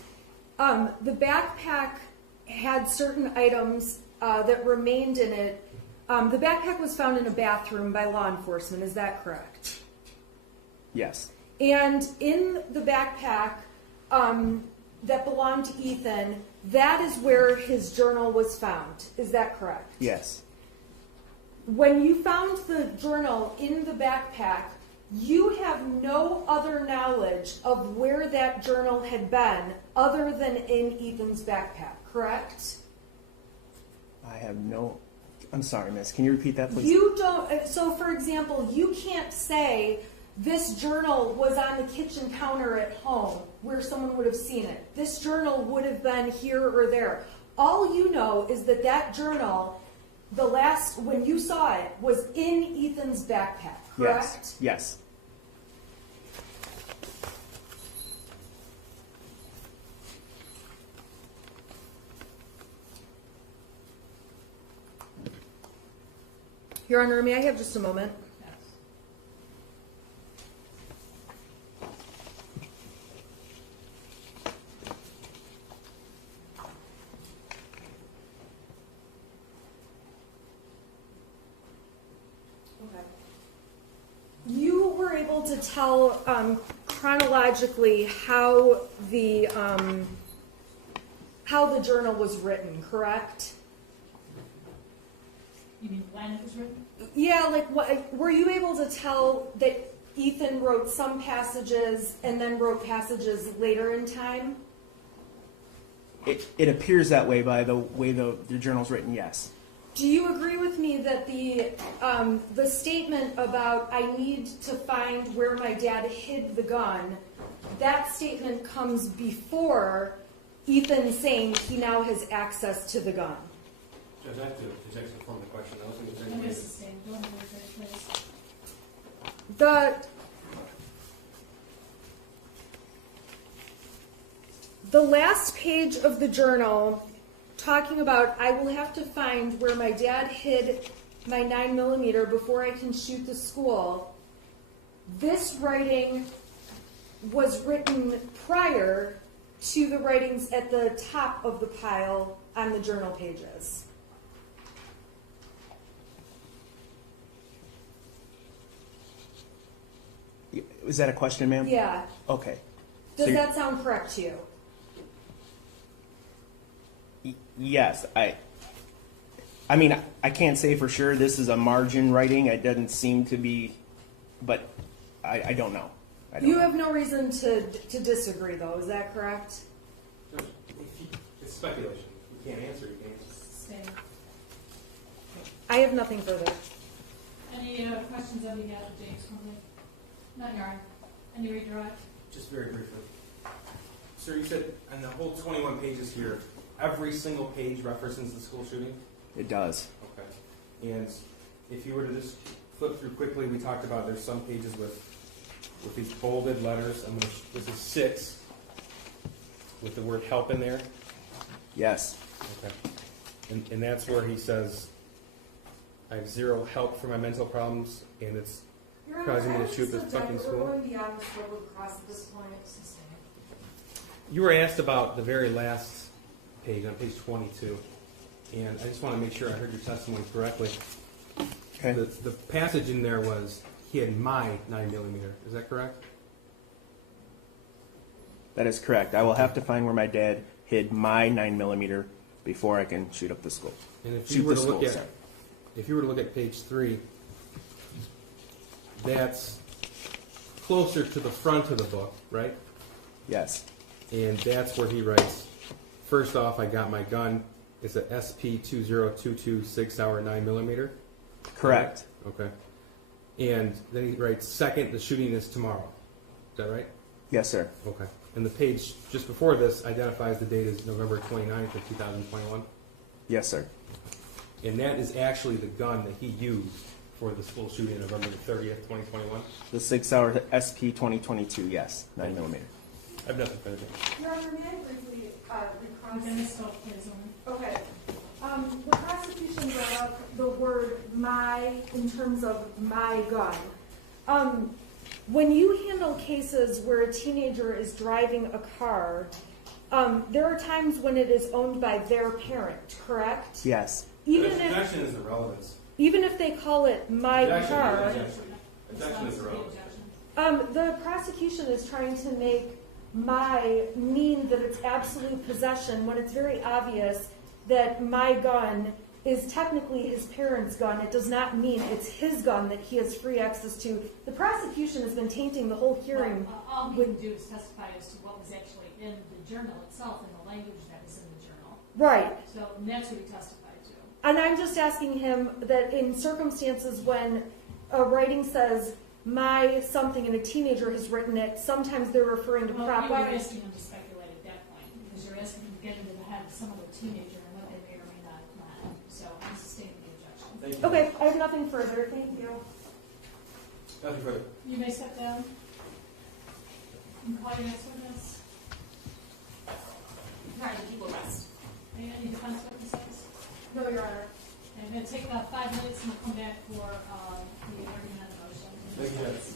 The backpack had certain items that remained in it. The backpack was found in a bathroom by law enforcement. Is that correct? Yes. And in the backpack that belonged to Ethan, that is where his journal was found. Is that correct? Yes. When you found the journal in the backpack, you have no other knowledge of where that journal had been other than in Ethan's backpack, correct? I have no... I'm sorry, miss. Can you repeat that, please? You don't... So, for example, you can't say this journal was on the kitchen counter at home where someone would have seen it. This journal would have been here or there. All you know is that that journal, when you saw it, was in Ethan's backpack, correct? Yes. Yes. Your Honor, may I have just a moment? You were able to tell chronologically how the journal was written, correct? You mean when it was written? Yeah, were you able to tell that Ethan wrote some passages and then wrote passages later in time? It appears that way by the way the journal's written, yes. Do you agree with me that the statement about I need to find where my dad hid the gun, that statement comes before Ethan saying he now has access to the gun? Judge, I have to object from the question. I was going to Let me sustain. Go ahead with it, please. The last page of the journal talking about I will have to find where my dad hid my 9mm before I can shoot the school. This writing was written prior to the writings at the top of the pile on the journal pages. Is that a question, ma'am? Yeah. Okay. Does that sound correct to you? Yes. I mean, I can't say for sure this is a margin writing. It doesn't seem to be, but I don't know. You have no reason to disagree, though. Is that correct? It's speculation. You can't answer. You can't answer. Sustain. I have nothing further. Any questions of the James Crumbley? Not your Honor. Any redirect? Just very briefly. Sir, you said on the whole 21 pages here, every single page references the school shooting? It does. Okay. And if you were to just flip through quickly, we talked about there's some pages with these bolded letters. This is 6 with the word help in there. Yes. Okay. And that's where he says, I have 0 help for my mental problems, and it's causing me to shoot this fucking school. We're going beyond the scope of the cross at this point. You were asked about the very last page, on page 22, and I just want to make sure I heard your testimony correctly. Okay. The passage in there was, he had my 9mm. Is that correct? That is correct. I will have to find where my dad hid my 9mm before I can shoot up the school. And if you were to look at page 3, that's closer to the front of the book, right? Yes. And that's where he writes, first off, I got my gun. It's a SP2022 6 Hour 9mm. Correct. Okay. And then he writes, second, the shooting is tomorrow. Is that right? Yes, sir. Okay. And the page just before this identifies the date as November 29th of 2021? Yes, sir. And that is actually the gun that he used for the school shooting on November the 30th, 2021? The 6 Hour SP 2022, yes, 9mm. I have nothing further. Your Honor, may I briefly recross? Dennis, please. Okay. The prosecution brought up the word "my" in terms of my gun. When you handle cases where a teenager is driving a car, there are times when it is owned by their parent, correct? Yes. The objection is irrelevance. Even if they call it "my car," Objection is irrelevant. the prosecution is trying to make "my" mean that it's absolute possession when it's very obvious that my gun is technically his parents' gun. It does not mean it's his gun that he has free access to. The prosecution has been tainting the whole hearing. Well, all he can do is testify as to what was actually in the journal itself and the language that was in the journal. Right. So and that's what he testified to. And I'm just asking him that in circumstances when a writing says "my" something and a teenager has written it, sometimes they're referring to Well, prop. you were asking him to speculate at that point because you're asking him to get into the head of some other teenager and what they may or may not have planned. So I'm sustaining the objection. Thank you. Okay, I have nothing further. Thank you. Nothing further. You may step down. And call your next witness. Right, the people rest. Any defense witnesses? No, Your Honor. I'm going to take 5 minutes and we'll come back for the argument on the motion. Thank you, Judge.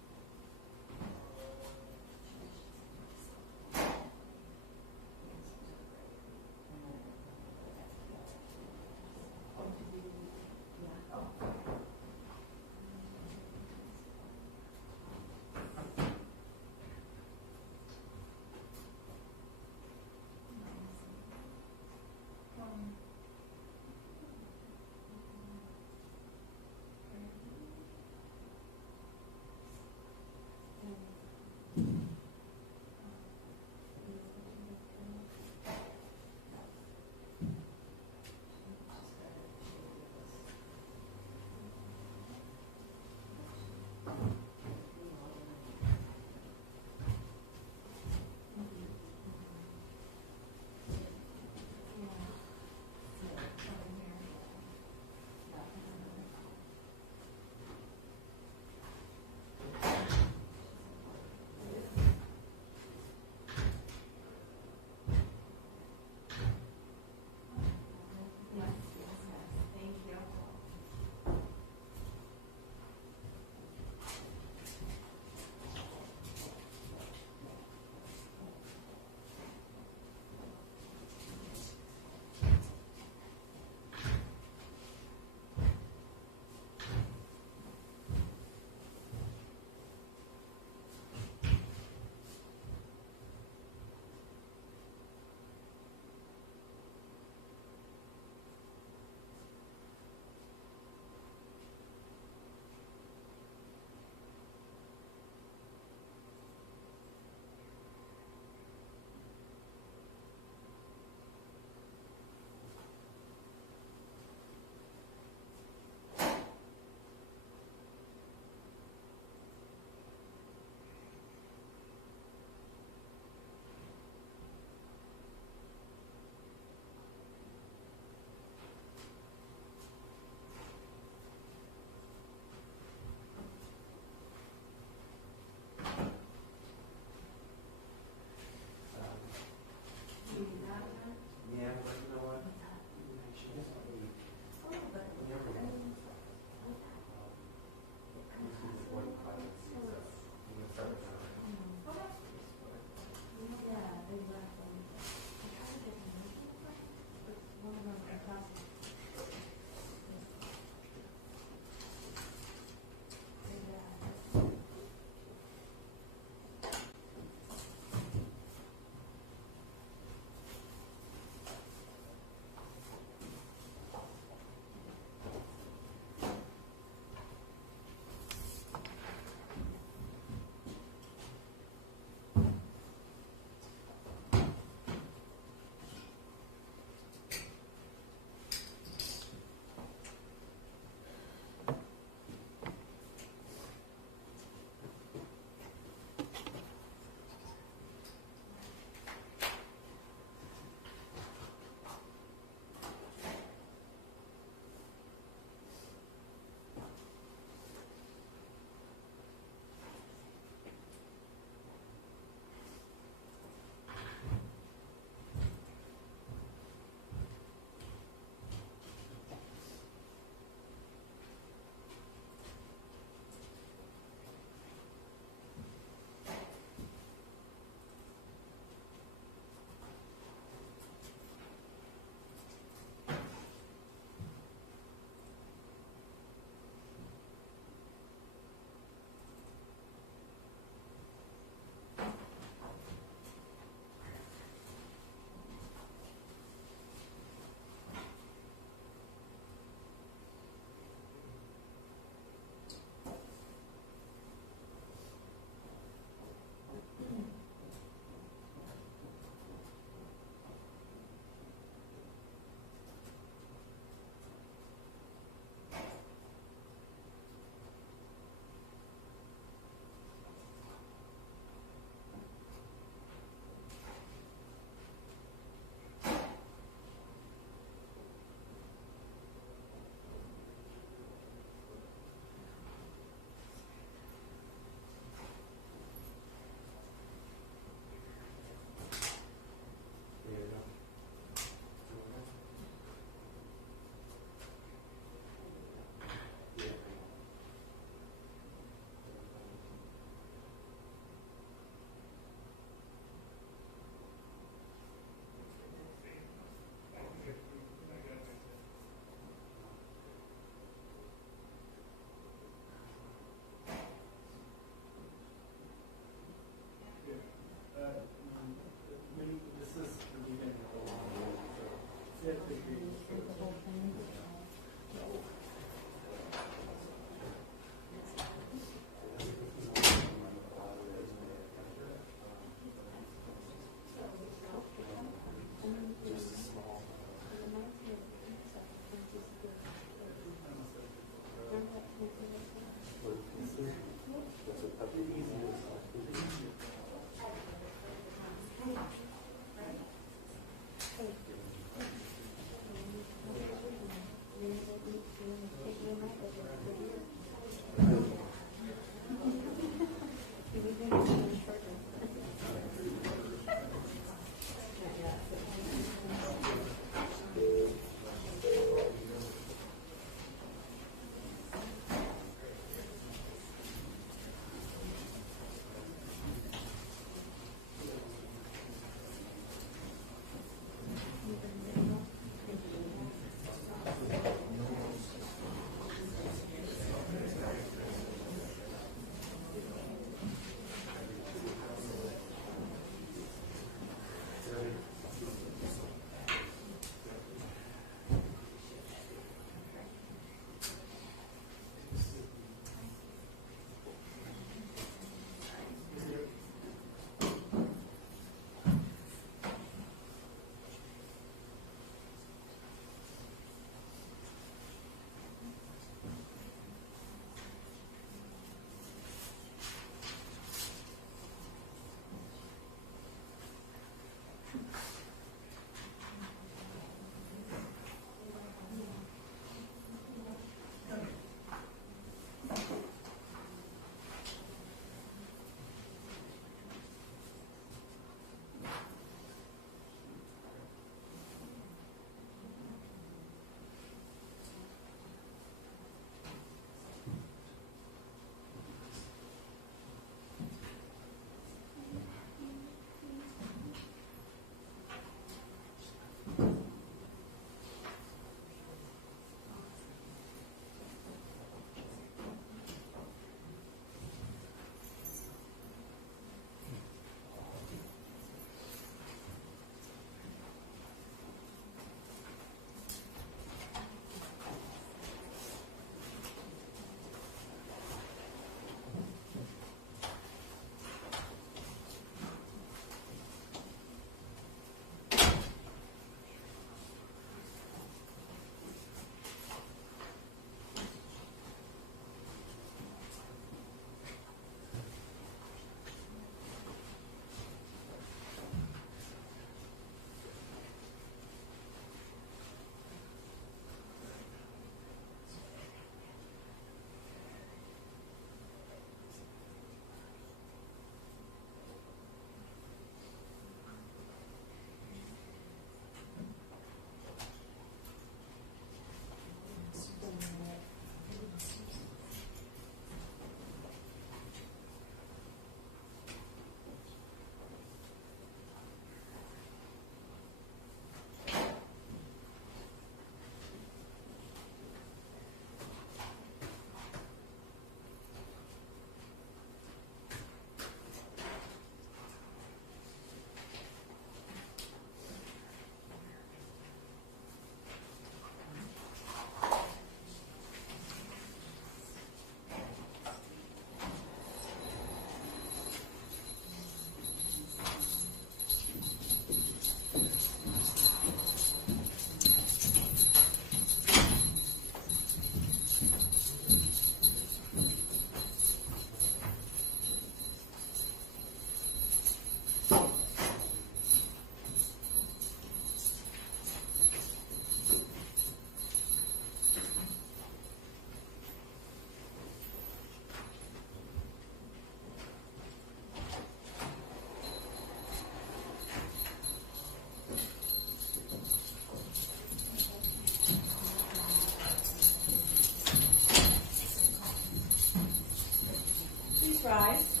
rise.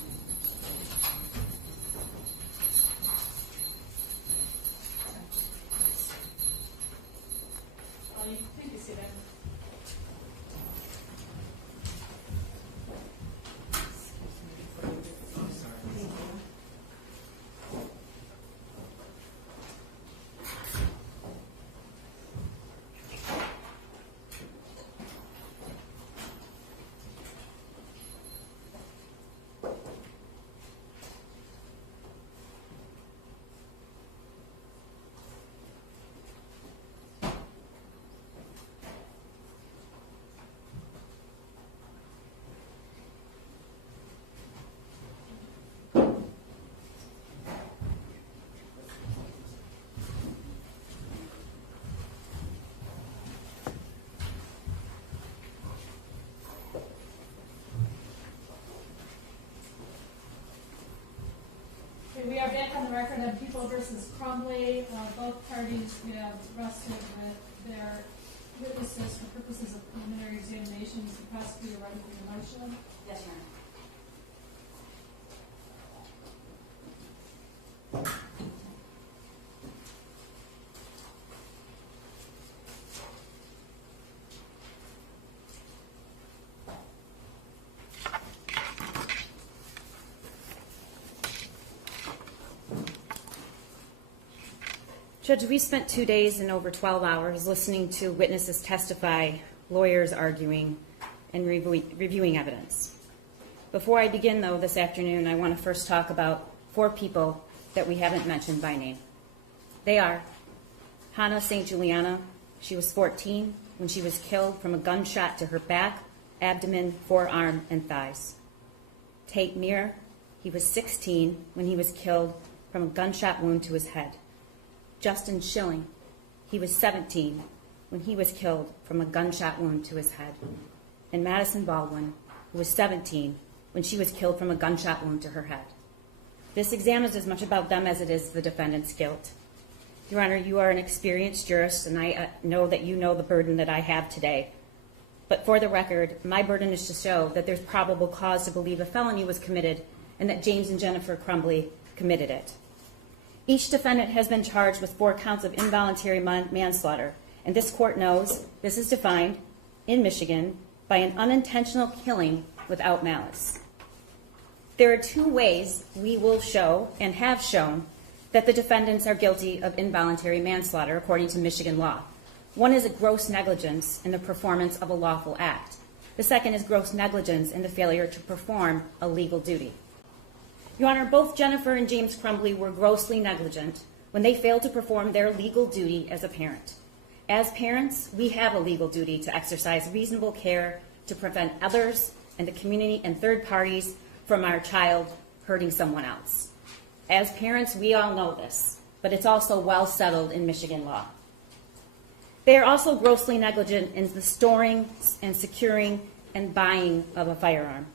You can take a sit down. We are back on the record on People versus Crumbley. Both parties have rested with their witnesses for purposes of preliminary examination. Is the prosecutor ready for the motion? Yes, Your Honor. Judge, we spent 2 days and over 12 hours listening to witnesses testify, lawyers arguing, and reviewing evidence. Before I begin, though, this afternoon, I want to first talk about 4 people that we haven't mentioned by name. They are Hannah St. Juliana. She was 14 when she was killed from a gunshot to her back, abdomen, forearm, and thighs. Tate Meir, he was 16 when he was killed from a gunshot wound to his head. Justin Schilling, he was 17 when he was killed from a gunshot wound to his head. And Madison Baldwin, who was 17 when she was killed from a gunshot wound to her head. This exam is as much about them as it is the defendant's guilt. Your Honor, you are an experienced jurist, and I know that you know the burden that I have today. But for the record, my burden is to show that there's probable cause to believe a felony was committed and that James and Jennifer Crumbley committed it. Each defendant has been charged with 4 counts of involuntary manslaughter, and this court knows this is defined in Michigan by an unintentional killing without malice. There are 2 ways we will show and have shown that the defendants are guilty of involuntary manslaughter according to Michigan law. One is a gross negligence in the performance of a lawful act. The second is gross negligence in the failure to perform a legal duty. Your Honor, both Jennifer and James Crumbley were grossly negligent when they failed to perform their legal duty as a parent. As parents, we have a legal duty to exercise reasonable care to prevent others and the community and third parties from our child hurting someone else. As parents, we all know this, but it's also well settled in Michigan law. They are also grossly negligent in the storing and securing and buying of a firearm.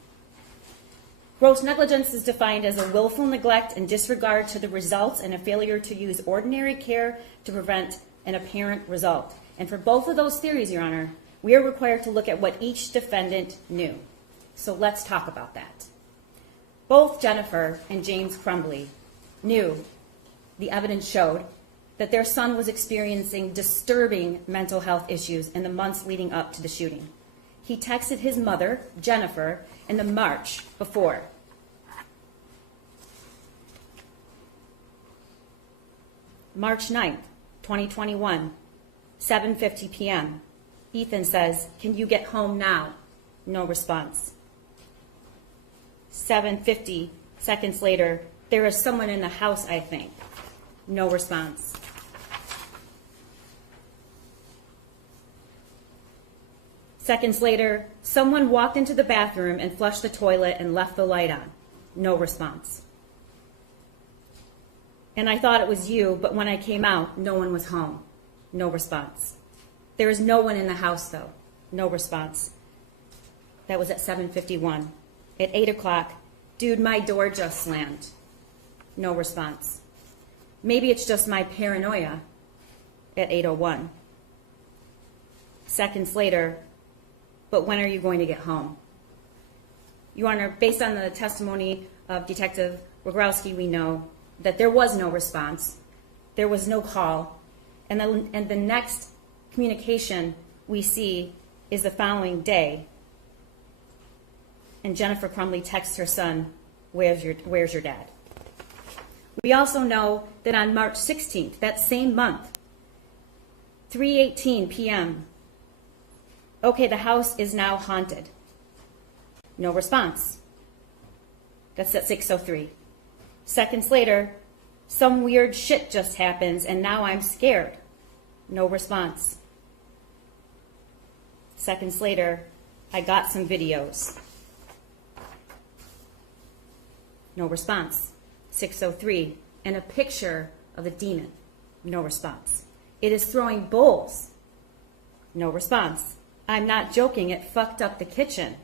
Gross negligence is defined as a willful neglect and disregard to the results and a failure to use ordinary care to prevent an apparent result. And for both of those theories, Your Honor, we are required to look at what each defendant knew. So let's talk about that. Both Jennifer and James Crumbley knew, the evidence showed, that their son was experiencing disturbing mental health issues in the months leading up to the shooting. He texted his mother, Jennifer, in the March before. March 9th, 2021, 7:50 p.m. Ethan says, "Can you get home now?" No response. 7:50 seconds later, "There is someone in the house, I think." No response. Seconds later, "Someone walked into the bathroom and flushed the toilet and left the light on." No response. "And I thought it was you, but when I came out, no one was home." No response. "There is no one in the house, though." No response. That was at 7:51. At 8 o'clock, "Dude, my door just slammed." No response. "Maybe it's just my paranoia." At 8:01. Seconds later, "But when are you going to get home?" Your Honor, based on the testimony of Detective Wogrowski, we know that there was no response, there was no call, and the next communication we see is the following day, and Jennifer Crumbley texts her son, where's your dad?" We also know that on March 16th, that same month, 3:18 p.m., "Okay, the house is now haunted." No response. That's at 6:03. Seconds later, "Some weird shit just happens and now I'm scared." No response. Seconds later, "I got some videos." No response. 6:03, "And a picture of a demon." No response. "It is throwing bowls." No response. "I'm not joking, it fucked up the kitchen."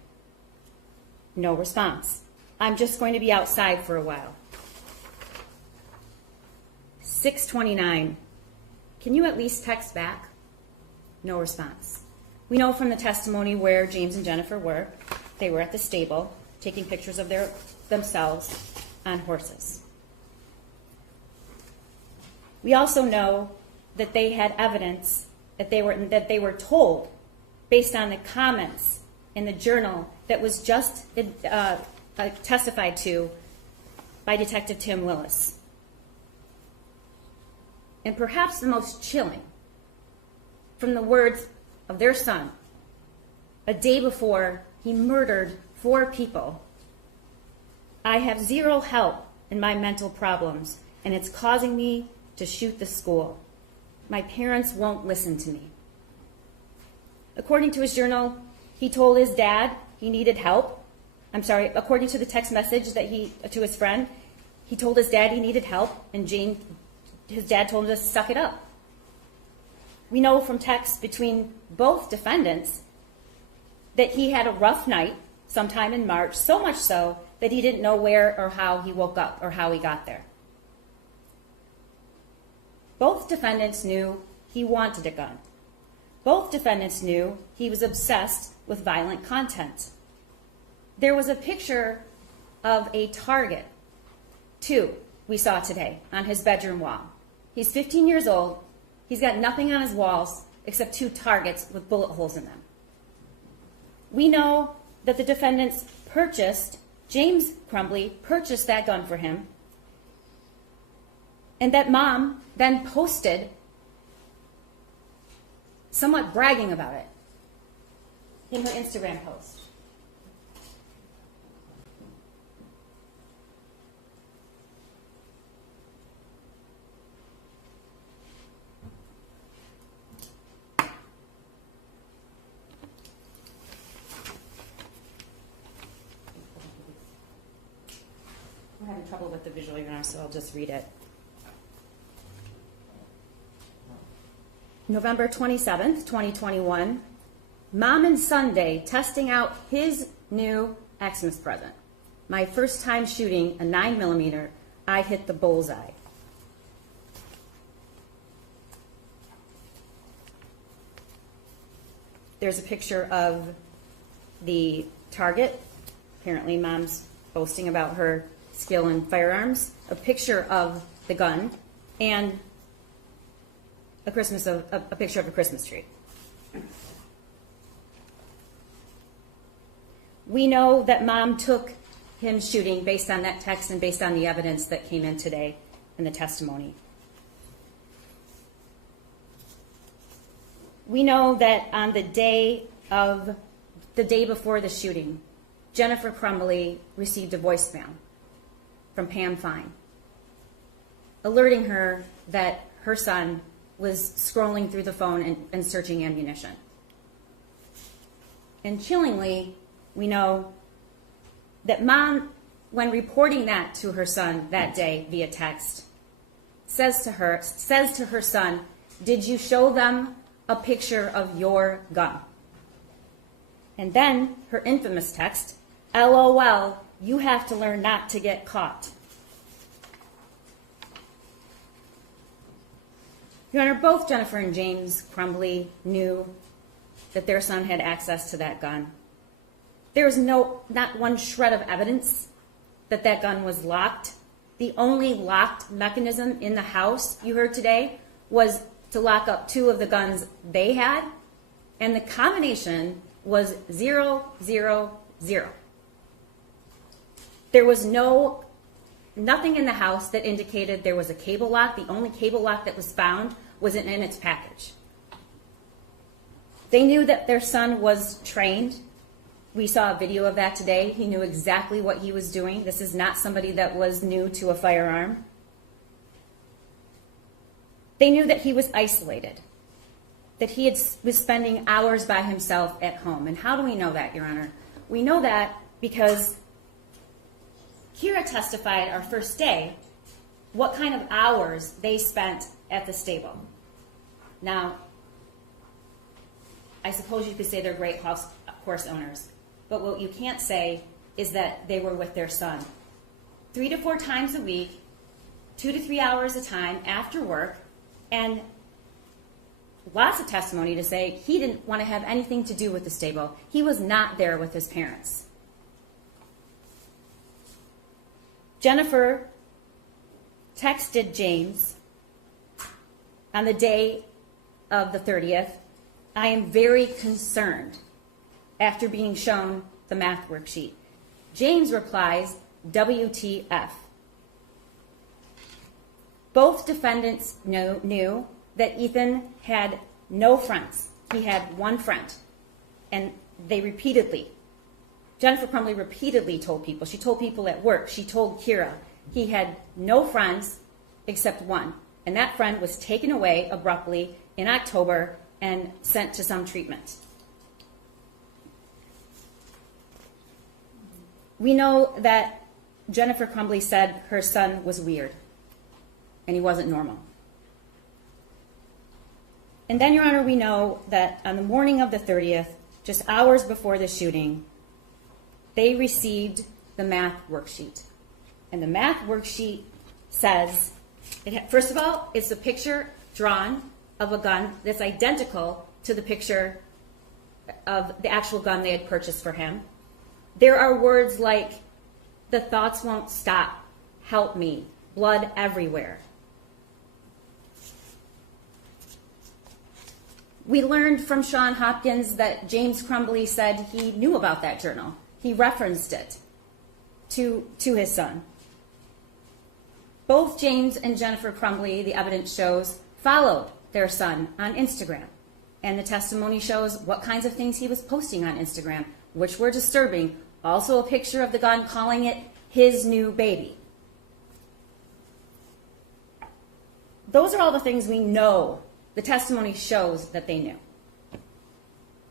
No response. "I'm just going to be outside for a while." 6:29. Can you at least text back? No response. We know from the testimony where James and Jennifer were. They were at the stable taking pictures of themselves on horses. We also know that they had evidence that they were told, based on the comments in the journal that was just testified to by Detective Tim Willis. And perhaps the most chilling, from the words of their son, a day before he murdered 4 people. I have zero help in my mental problems, and it's causing me to shoot the school. My parents won't listen to me. According to his journal, he told his dad he needed help. According to the text message to his friend, he told his dad he needed help, and his dad told him to suck it up. We know from texts between both defendants that he had a rough night sometime in March, so much so that he didn't know where or how he woke up or how he got there. Both defendants knew he wanted a gun. Both defendants knew he was obsessed with violent content. There was a picture of a target, 2, we saw today, on his bedroom wall. He's 15 years old. He's got nothing on his walls except 2 targets with bullet holes in them. We know that the defendants James Crumbley purchased that gun for him, and that mom then posted, somewhat bragging about it, in her Instagram post. We're having trouble with the visual, Your Honor, so I'll just read it. November 27th, 2021, Mom and Sunday testing out his new Xmas present. My first time shooting a 9mm, I hit the bullseye. There's a picture of the target. Apparently, Mom's boasting about her skill in firearms. A picture of the gun, and a picture of a Christmas tree. We know that Mom took him shooting based on that text and based on the evidence that came in today in the testimony. We know that on the day before the shooting, Jennifer Crumbley received a voicemail from Pam Fine, alerting her that her son was scrolling through the phone and searching ammunition. And chillingly, we know that Mom, when reporting that to her son that day via text, says to her son, "Did you show them a picture of your gun?" And then her infamous text, "LOL, you have to learn not to get caught." Your Honor, both Jennifer and James Crumbley knew that their son had access to that gun. There was not one shred of evidence that that gun was locked. The only locked mechanism in the house, you heard today, was to lock up 2 of the guns they had, and the combination was 000. There was nothing in the house that indicated there was a cable lock. The only cable lock that was found wasn't in its package. They knew that their son was trained. We saw a video of that today. He knew exactly what he was doing. This is not somebody that was new to a firearm. They knew that he was isolated, that he was spending hours by himself at home. And how do we know that, Your Honor? We know that because Kira testified our first day what kind of hours they spent at the stable. Now, I suppose you could say they're great horse owners, but what you can't say is that they were with their son 3 to 4 times a week 2 to 3 hours a time after work, and lots of testimony to say he didn't want to have anything to do with the stable. He was not there with his parents. Jennifer texted James on the day of the 30th, "I am very concerned," after being shown the math worksheet. James replies, "WTF." Both defendants knew that Ethan had no friends. He had one friend. And Jennifer Crumbley repeatedly told people. She told people at work. She told Kira. He had no friends except one. And that friend was taken away abruptly in October and sent to some treatment. We know that Jennifer Crumbley said her son was weird and he wasn't normal. And then, Your Honor, we know that on the morning of the 30th, just hours before the shooting, they received the math worksheet. And the math worksheet says, first of all, it's a picture drawn of a gun that's identical to the picture of the actual gun they had purchased for him. There are words like, "The thoughts won't stop, help me, blood everywhere." We learned from Sean Hopkins that James Crumbley said he knew about that journal. He referenced it to his son. Both James and Jennifer Crumbley, the evidence shows, followed their son on Instagram. And the testimony shows what kinds of things he was posting on Instagram, which were disturbing. Also a picture of the gun, calling it his new baby. Those are all the things we know. The testimony shows that they knew.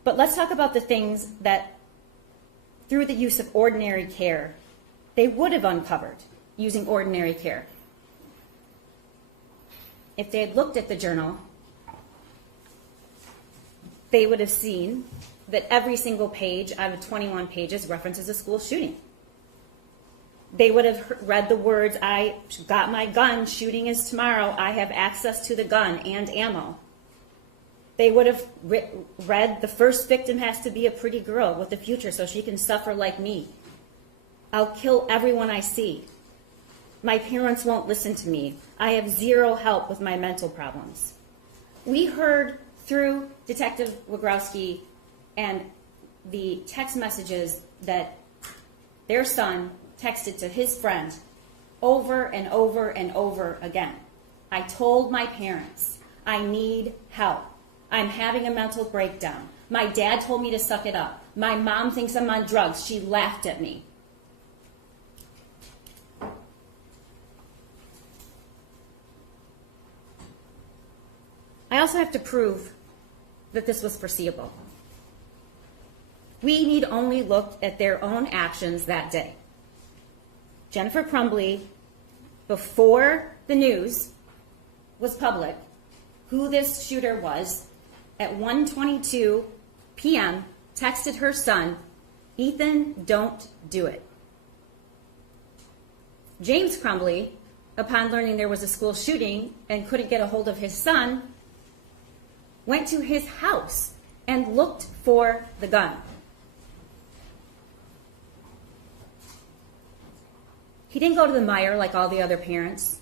But let's talk about the things that, through the use of ordinary care, they would have uncovered using ordinary care. If they had looked at the journal, they would have seen that every single page out of 21 pages references a school shooting. They would have read the words, "I got my gun, shooting is tomorrow, I have access to the gun and ammo." They would have read, "The first victim has to be a pretty girl with a future so she can suffer like me. I'll kill everyone I see. My parents won't listen to me. I have zero help with my mental problems." We heard through Detective Wagrowski and the text messages that their son texted to his friend over and over and over again. "I told my parents, I need help. I'm having a mental breakdown. My dad told me to suck it up. My mom thinks I'm on drugs. She laughed at me." I also have to prove that this was foreseeable. We need only look at their own actions that day. Jennifer Crumbley, before the news was public, who this shooter was, at 1:22 p.m., texted her son, "Ethan, don't do it." James Crumbley, upon learning there was a school shooting and couldn't get a hold of his son, went to his house and looked for the gun. He didn't go to the mire like all the other parents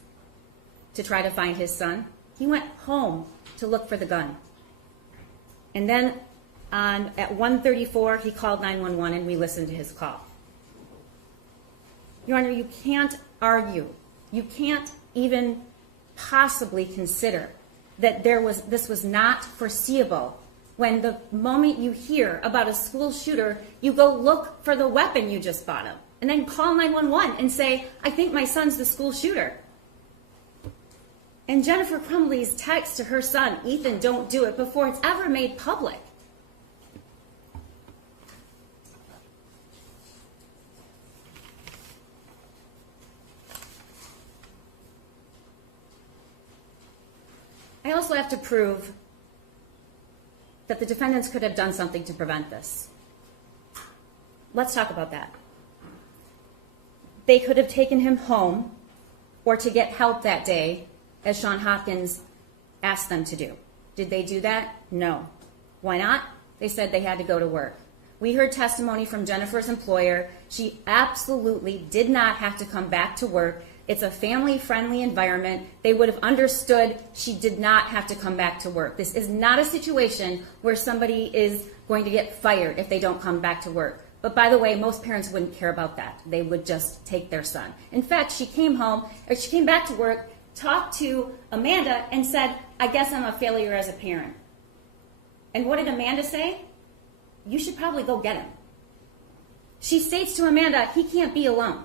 to try to find his son. He went home to look for the gun. And then at 1:34, he called 911 and we listened to his call. Your Honor, you can't argue. You can't even possibly consider that this was not foreseeable. When the moment you hear about a school shooter, you go look for the weapon you just bought him. And then call 911 and say, "I think my son's the school shooter." And Jennifer Crumbley's text to her son, "Ethan, don't do it," before it's ever made public. I also have to prove that the defendants could have done something to prevent this. Let's talk about that. They could have taken him home or to get help that day, as Sean Hopkins asked them to do. Did they do that? No. Why not? They said they had to go to work. We heard testimony from Jennifer's employer. She absolutely did not have to come back to work. It's a family-friendly environment. They would have understood she did not have to come back to work. This is not a situation where somebody is going to get fired if they don't come back to work. But by the way, most parents wouldn't care about that. They would just take their son. In fact, she came back to work, talked to Amanda, and said, I guess I'm a failure as a parent. And what did Amanda say? You should probably go get him. She states to Amanda, he can't be alone.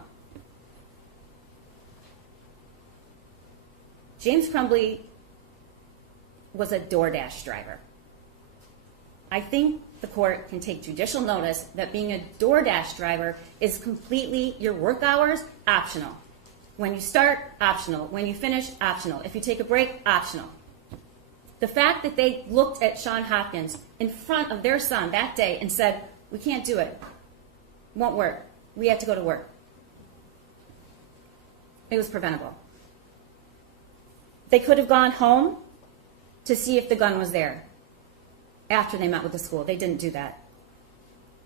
James Crumbley was a DoorDash driver. I think the court can take judicial notice that being a DoorDash driver is completely, your work hours, optional. When you start, optional. When you finish, optional. If you take a break, optional. The fact that they looked at Sean Hopkins in front of their son that day and said, we can't do it. Won't work. We have to go to work. It was preventable. They could have gone home to see if the gun was there after they met with the school. They didn't do that.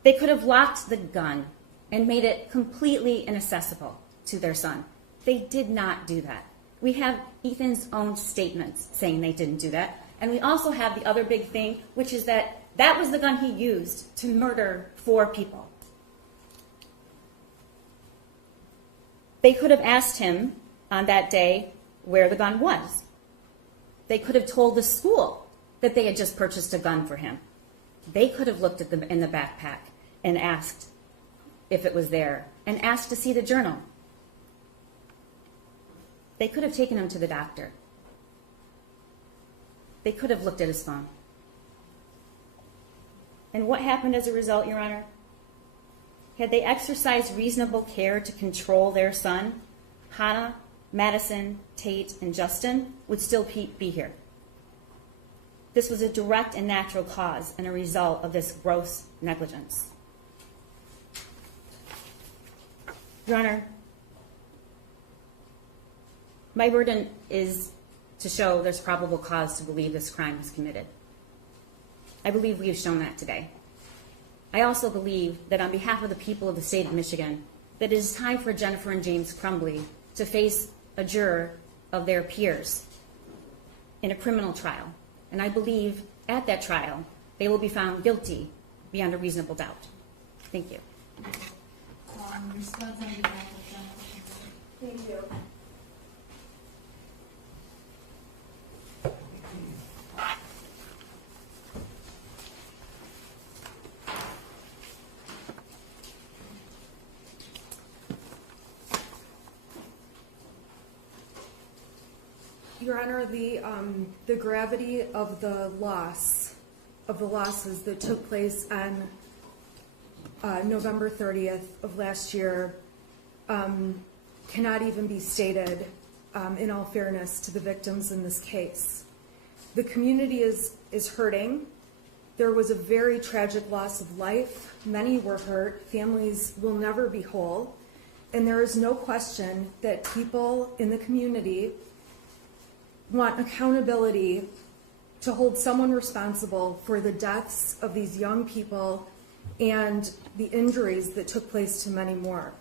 They could have locked the gun and made it completely inaccessible to their son. They did not do that. We have Ethan's own statements saying they didn't do that. And we also have the other big thing, which is that that was the gun he used to murder 4 people. They could have asked him on that day where the gun was. They could have told the school that they had just purchased a gun for him. They could have looked at them in the backpack and asked if it was there and asked to see the journal. They could have taken him to the doctor. They could have looked at his phone. And what happened as a result, Your Honor? Had they exercised reasonable care to control their son, Hannah, Madison, Tate, and Justin would still be here. This was a direct and natural cause and a result of this gross negligence. Your Honor, my burden is to show there's probable cause to believe this crime was committed. I believe we have shown that today. I also believe that on behalf of the people of the state of Michigan, that it is time for Jennifer and James Crumbley to face a juror of their peers in a criminal trial. And I believe at that trial, they will be found guilty beyond a reasonable doubt. Thank you. Response on behalf of Jennifer. Thank you. Your Honor, the gravity of the losses that took place on November 30th of last year cannot even be stated in all fairness to the victims in this case. The community is hurting. There was a very tragic loss of life. Many were hurt. Families will never be whole. And there is no question that people in the community want accountability to hold someone responsible for the deaths of these young people and the injuries that took place to many more.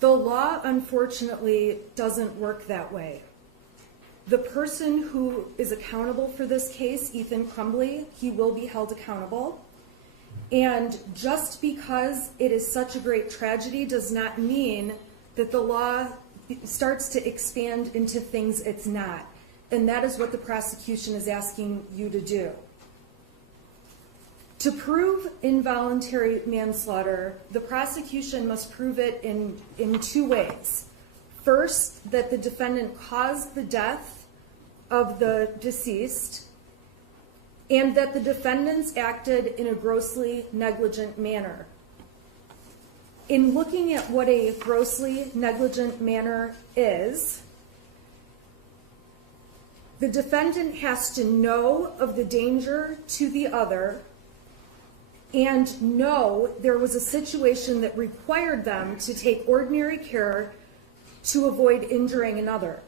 The law, unfortunately, doesn't work that way. The person who is accountable for this case, Ethan Crumbley, he will be held accountable. And just because it is such a great tragedy does not mean that the law starts to expand into things it's not. And that is what the prosecution is asking you to do. To prove involuntary manslaughter, the prosecution must prove it in 2 ways. First, that the defendant caused the death of the deceased, and that the defendants acted in a grossly negligent manner. In looking at what a grossly negligent manner is, the defendant has to know of the danger to the other and know there was a situation that required them to take ordinary care to avoid injuring another.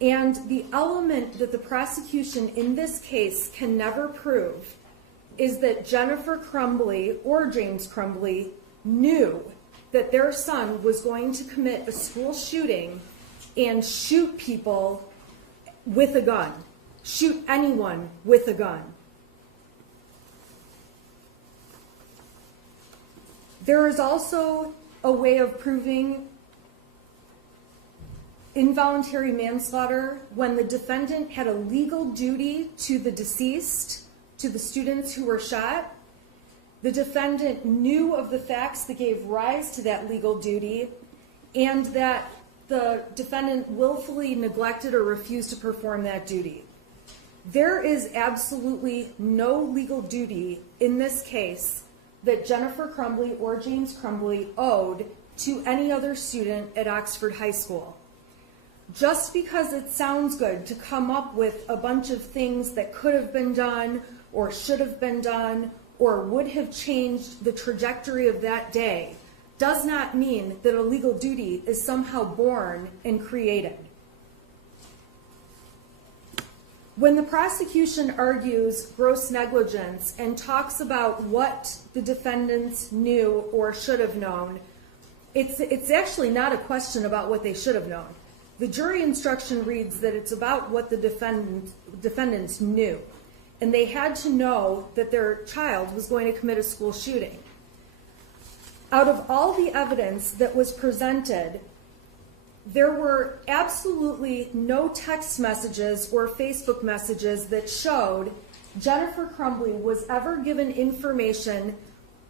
And the element that the prosecution in this case can never prove is that Jennifer Crumbley or James Crumbley knew that their son was going to commit a school shooting and shoot people with a gun, shoot anyone with a gun. There is also a way of proving involuntary manslaughter when the defendant had a legal duty to the deceased, to the students who were shot. The defendant knew of the facts that gave rise to that legal duty, and that the defendant willfully neglected or refused to perform that duty. There is absolutely no legal duty in this case that Jennifer Crumbley or James Crumbley owed to any other student at Oxford High School. Just because it sounds good to come up with a bunch of things that could have been done or should have been done or would have changed the trajectory of that day does not mean that a legal duty is somehow born and created. When the prosecution argues gross negligence and talks about what the defendants knew or should have known, it's actually not a question about what they should have known. The jury instruction reads that it's about what the defendants knew, and they had to know that their child was going to commit a school shooting. Out of all the evidence that was presented, there were absolutely no text messages or Facebook messages that showed Jennifer Crumbley was ever given information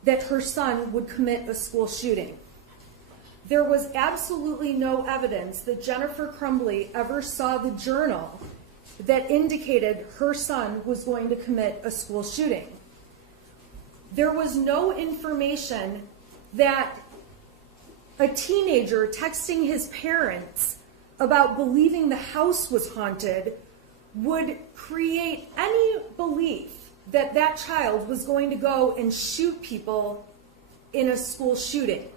that her son would commit a school shooting. There was absolutely no evidence that Jennifer Crumbley ever saw the journal that indicated her son was going to commit a school shooting. There was no information that a teenager texting his parents about believing the house was haunted would create any belief that that child was going to go and shoot people in a school shooting.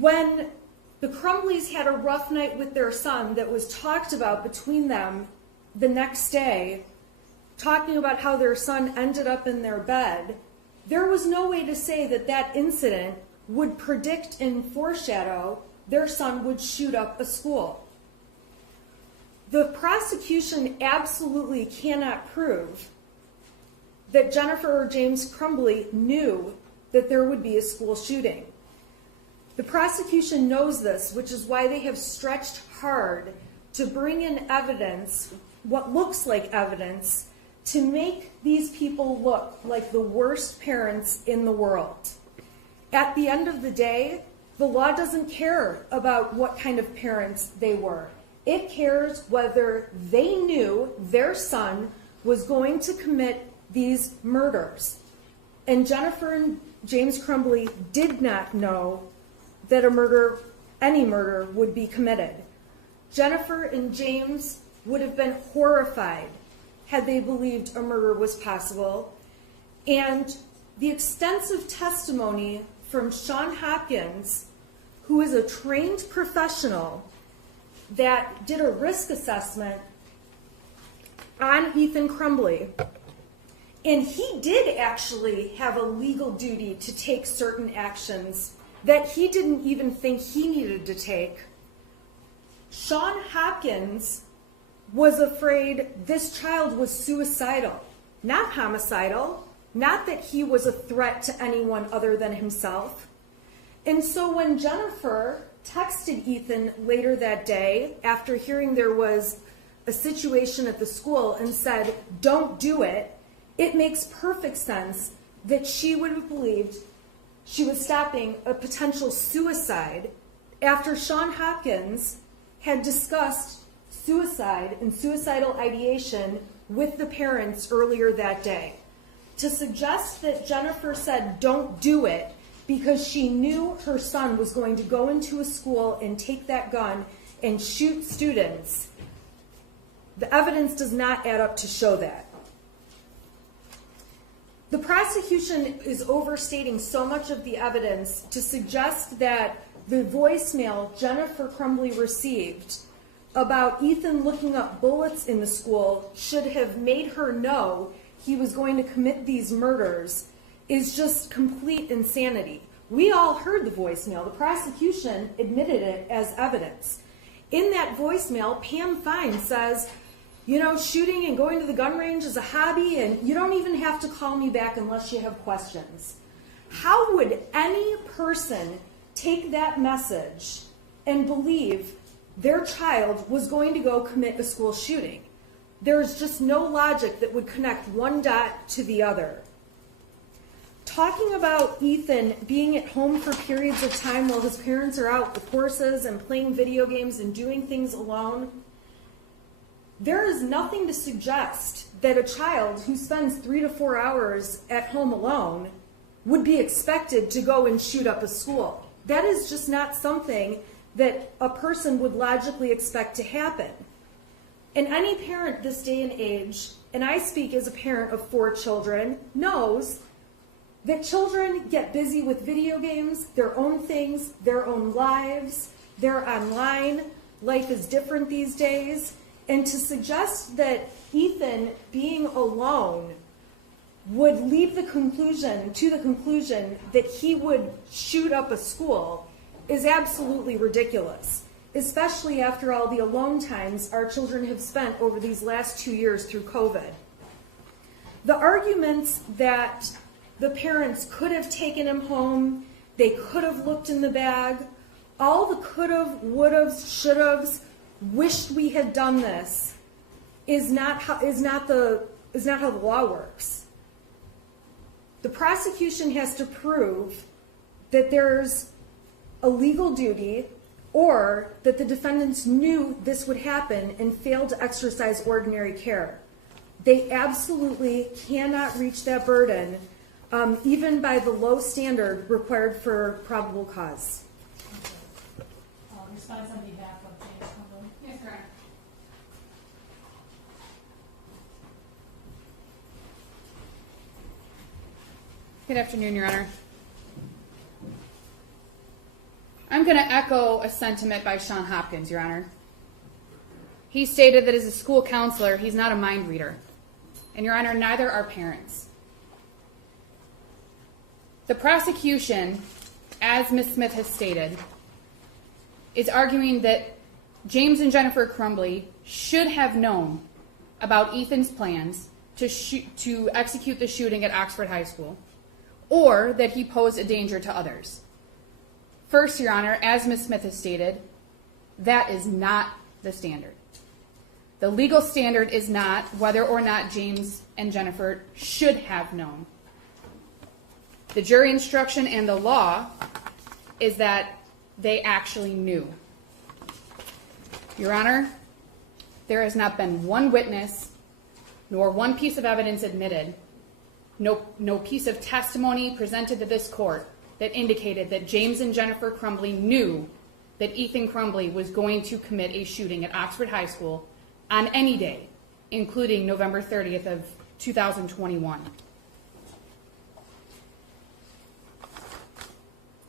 When the Crumbleys had a rough night with their son that was talked about between them the next day, talking about how their son ended up in their bed, there was no way to say that that incident would predict and foreshadow their son would shoot up a school. The prosecution absolutely cannot prove that Jennifer or James Crumbley knew that there would be a school shooting. The prosecution knows this, which is why they have stretched hard to bring in evidence, what looks like evidence, to make these people look like the worst parents in the world. At the end of the day, the law doesn't care about what kind of parents they were. It cares whether they knew their son was going to commit these murders. And Jennifer and James Crumbley did not know that any murder would be committed. Jennifer and James would have been horrified had they believed a murder was possible. And the extensive testimony from Sean Hopkins, who is a trained professional that did a risk assessment on Ethan Crumbley, and he did actually have a legal duty to take certain actions that he didn't even think he needed to take. Sean Hopkins was afraid this child was suicidal, not homicidal, not that he was a threat to anyone other than himself. And so when Jennifer texted Ethan later that day, after hearing there was a situation at the school, and said, "Don't do it," it makes perfect sense that she would have believed she was stopping a potential suicide after Sean Hopkins had discussed suicide and suicidal ideation with the parents earlier that day. To suggest that Jennifer said, "Don't do it," because she knew her son was going to go into a school and take that gun and shoot students, the evidence does not add up to show that. The prosecution is overstating so much of the evidence to suggest that the voicemail Jennifer Crumbley received about Ethan looking up bullets in the school should have made her know he was going to commit these murders is just complete insanity. We all heard the voicemail. The prosecution admitted it as evidence. In that voicemail, Pam Fine says, you know, shooting and going to the gun range is a hobby, and you don't even have to call me back unless you have questions. How would any person take that message and believe their child was going to go commit a school shooting? There's just no logic that would connect one dot to the other. Talking about Ethan being at home for periods of time while his parents are out with horses and playing video games and doing things alone, there is nothing to suggest that a child who spends 3 to 4 hours at home alone would be expected to go and shoot up a school. That is just not something that a person would logically expect to happen. And any parent this day and age, and I speak as a parent of 4 children, knows that children get busy with video games, their own things, their own lives, they're online, life is different these days, and to suggest that Ethan being alone would lead to the conclusion that he would shoot up a school is absolutely ridiculous, especially after all the alone times our children have spent over these last 2 years through COVID. The arguments that the parents could have taken him home, they could have looked in the bag, all the could have, would have, should have, wished we had done this is not how the law works. The prosecution has to prove that there's a legal duty or that the defendants knew this would happen and failed to exercise ordinary care. They absolutely cannot reach that burden, even by the low standard required for probable cause. Response on behalf of James Crumbley. Yes, Your Honor. Good afternoon, Your Honor. I'm going to echo a sentiment by Sean Hopkins, Your Honor. He stated that as a school counselor, he's not a mind reader. And, Your Honor, neither are parents. The prosecution, as Ms. Smith has stated, is arguing that James and Jennifer Crumbley should have known about Ethan's plans to execute the shooting at Oxford High School, or that he posed a danger to others. First, Your Honor, as Ms. Smith has stated, that is not the standard. The legal standard is not whether or not James and Jennifer should have known. The jury instruction and the law is that they actually knew. Your Honor, there has not been one witness, nor one piece of evidence admitted, no piece of testimony presented to this court that indicated that James and Jennifer Crumbley knew that Ethan Crumbley was going to commit a shooting at Oxford High School on any day, including November 30th of 2021.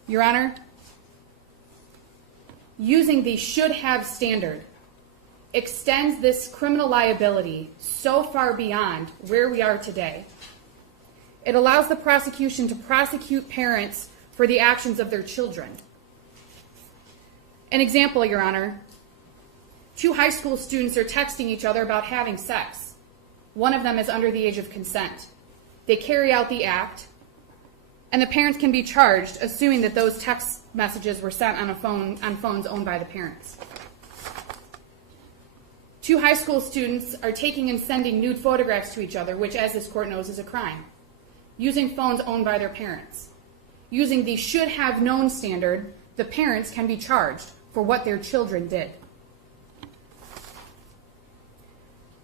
Your Honor, using the should have standard extends this criminal liability so far beyond where we are today. It allows the prosecution to prosecute parents for the actions of their children. An example, Your Honor, 2 high school students are texting each other about having sex. One of them is under the age of consent. They carry out the act, and the parents can be charged, assuming that those text messages were sent on phones owned by the parents. 2 high school students are taking and sending nude photographs to each other, which, as this court knows, is a crime, using phones owned by their parents. Using the should have known standard, the parents can be charged for what their children did.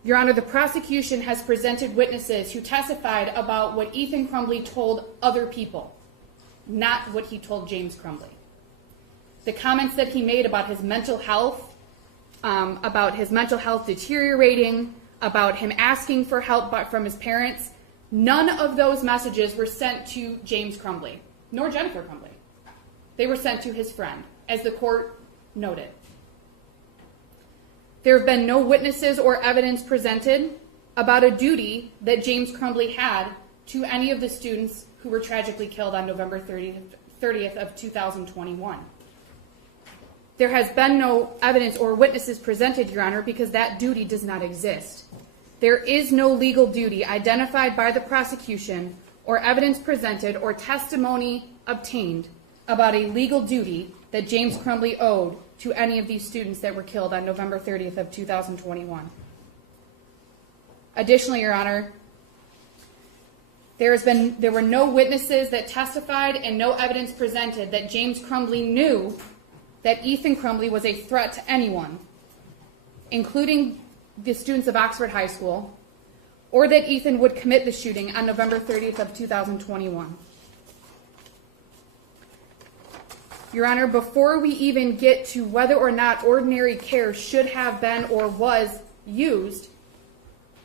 Your Honor, the prosecution has presented witnesses who testified about what Ethan Crumbley told other people, not what he told James Crumbley. The comments that he made about his mental health deteriorating, about him asking for help from his parents, None of those messages were sent to James Crumbley, nor Jennifer Crumbley. They were sent to his friend, as the court noted. There have been no witnesses or evidence presented about a duty that James Crumbley had to any of the students who were tragically killed on November 30th of 2021. There has been no evidence or witnesses presented, Your Honor, because that duty does not exist. There is no legal duty identified by the prosecution or evidence presented or testimony obtained about a legal duty that James Crumbley owed to any of these students that were killed on November 30th of 2021. Additionally, Your Honor, there were no witnesses that testified and no evidence presented that James Crumbley knew that Ethan Crumbley was a threat to anyone, including the students of Oxford High School, or that Ethan would commit the shooting on November 30th of 2021. Your Honor, before we even get to whether or not ordinary care should have been or was used,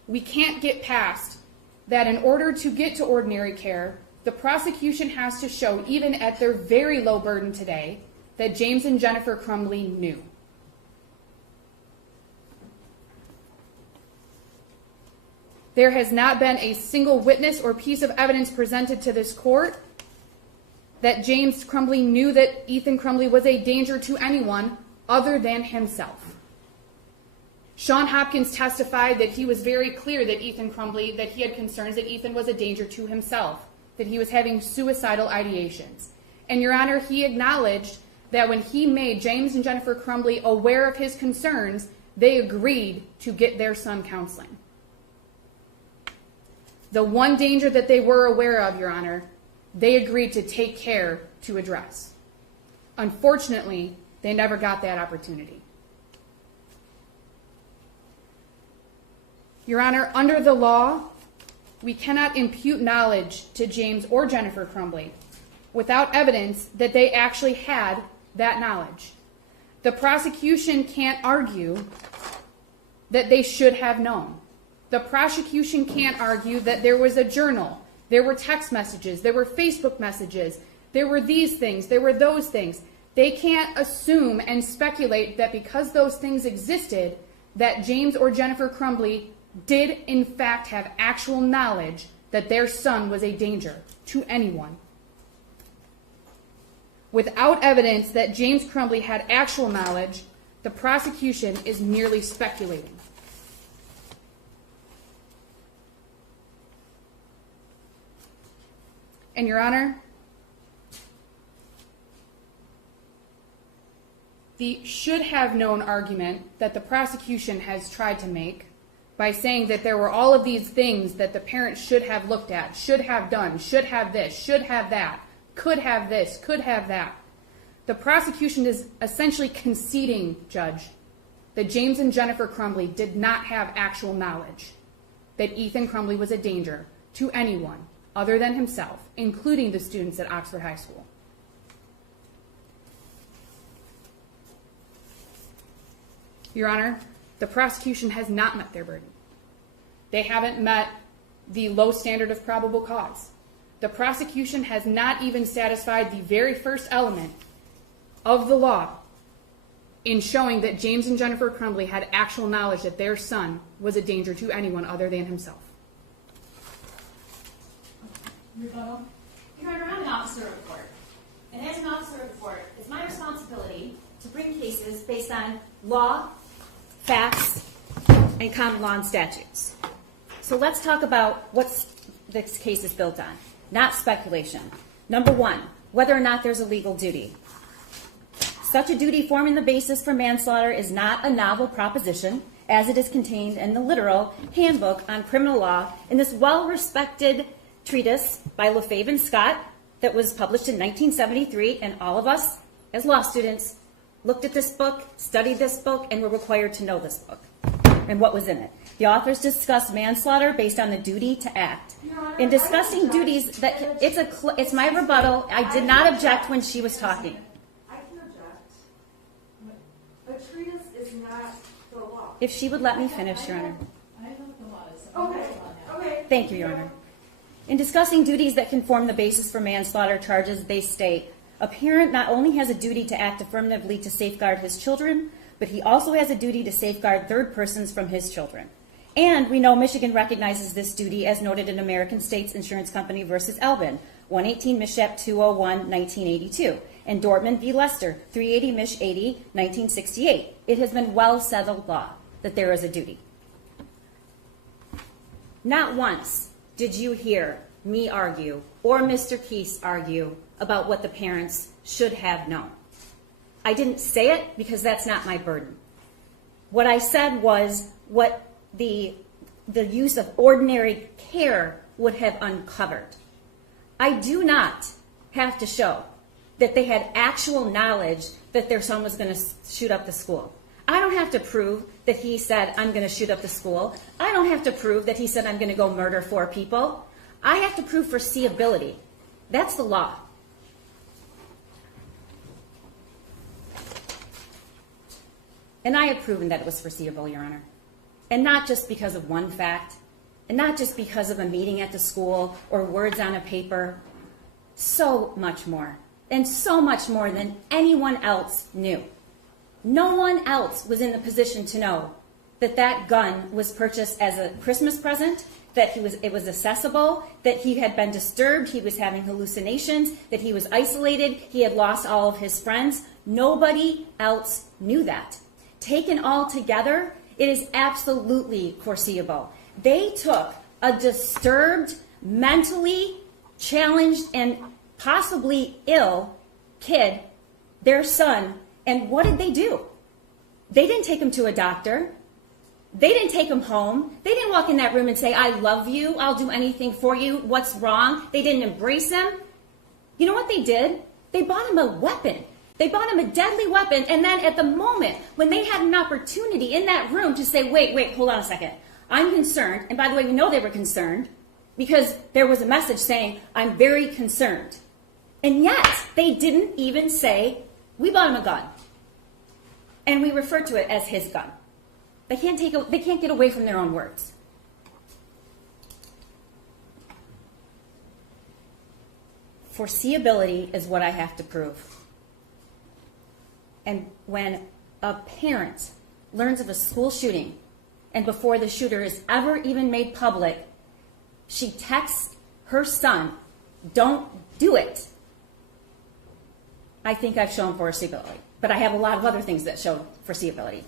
we can't get past that in order to get to ordinary care, the prosecution has to show, even at their very low burden today, that James and Jennifer Crumbley knew. There has not been a single witness or piece of evidence presented to this court that James Crumbley knew that Ethan Crumbley was a danger to anyone other than himself. Sean Hopkins testified that he was very clear that Ethan Crumbley, that he had concerns that Ethan was a danger to himself, that he was having suicidal ideations. And Your Honor, he acknowledged that when he made James and Jennifer Crumbley aware of his concerns, they agreed to get their son counseling. The one danger that they were aware of, Your Honor, they agreed to take care to address. Unfortunately, they never got that opportunity. Your Honor, under the law, we cannot impute knowledge to James or Jennifer Crumbley without evidence that they actually had that knowledge. The prosecution can't argue that they should have known. The prosecution can't argue that there was a journal, there were text messages, there were Facebook messages, there were these things, there were those things. They can't assume and speculate that because those things existed, that James or Jennifer Crumbley did in fact have actual knowledge that their son was a danger to anyone. Without evidence that James Crumbley had actual knowledge, the prosecution is merely speculating. And Your Honor, the should have known argument that the prosecution has tried to make by saying that there were all of these things that the parents should have looked at, should have done, should have this, should have that, could have this, could have that. The prosecution is essentially conceding, Judge, that James and Jennifer Crumbley did not have actual knowledge that Ethan Crumbley was a danger to anyone other than himself, including the students at Oxford High School. Your Honor, the prosecution has not met their burden. They haven't met the low standard of probable cause. The prosecution has not even satisfied the very first element of the law in showing that James and Jennifer Crumbley had actual knowledge that their son was a danger to anyone other than himself. Rebuttal. Your Honor, I'm an officer of the court. And as an officer of the court, it's my responsibility to bring cases based on law, facts, and common law and statutes. So let's talk about what this case is built on, not speculation. Number one, whether or not there's a legal duty. Such a duty forming the basis for manslaughter is not a novel proposition, as it is contained in the literal handbook on criminal law in this well-respected treatise by Lefebvre and Scott that was published in 1973, and all of us as law students looked at this book, studied this book, and were required to know this book and what was in it. The authors discuss manslaughter based on the duty to act. In discussing duties, that it's my rebuttal. I did not object when she was talking. I can object. A treatise is not the law. If she would let me finish, Your Honor. I know what the law is. Okay. Thank you, Your Honor. In discussing duties that can form the basis for manslaughter charges, they state, a parent not only has a duty to act affirmatively to safeguard his children, but he also has a duty to safeguard third persons from his children. And we know Michigan recognizes this duty as noted in American States Insurance Company versus Albin, 118 Mishap 201, 1982, and Dortmund v. Lester, 380 Mish 80, 1968. It has been well settled law that there is a duty. Not once did you hear me argue or Mr. Keese argue about what the parents should have known. I didn't say it because that's not my burden. What I said was what the use of ordinary care would have uncovered. I do not have to show that they had actual knowledge that their son was going to shoot up the school. I don't have to prove that he said, I'm going to shoot up the school. I don't have to prove that he said, I'm going to go murder 4 people. I have to prove foreseeability. That's the law. And I have proven that it was foreseeable, Your Honor. And not just because of one fact, and not just because of a meeting at the school or words on a paper. So much more, and so much more than anyone else knew. No one else was in the position to know that that gun was purchased as a Christmas present, that it was accessible, that he had been disturbed, he was having hallucinations, that he was isolated, he had lost all of his friends. Nobody else knew that. Taken all together, it is absolutely foreseeable. They took a disturbed, mentally challenged, and possibly ill kid, their son, and what did they do? They didn't take him to a doctor. They didn't take him home. They didn't walk in that room and say, I love you, I'll do anything for you, what's wrong? They didn't embrace him. You know what they did? They bought him a weapon. They bought him a deadly weapon, and then at the moment when they had an opportunity in that room to say, wait, hold on a second, I'm concerned, and by the way, we know they were concerned because there was a message saying, I'm very concerned. And yet, they didn't even say, we bought him a gun. And we refer to it as his gun. They can't get away from their own words. Foreseeability is what I have to prove. And when a parent learns of a school shooting, and before the shooter is ever even made public, she texts her son, don't do it. I think I've shown foreseeability, but I have a lot of other things that show foreseeability.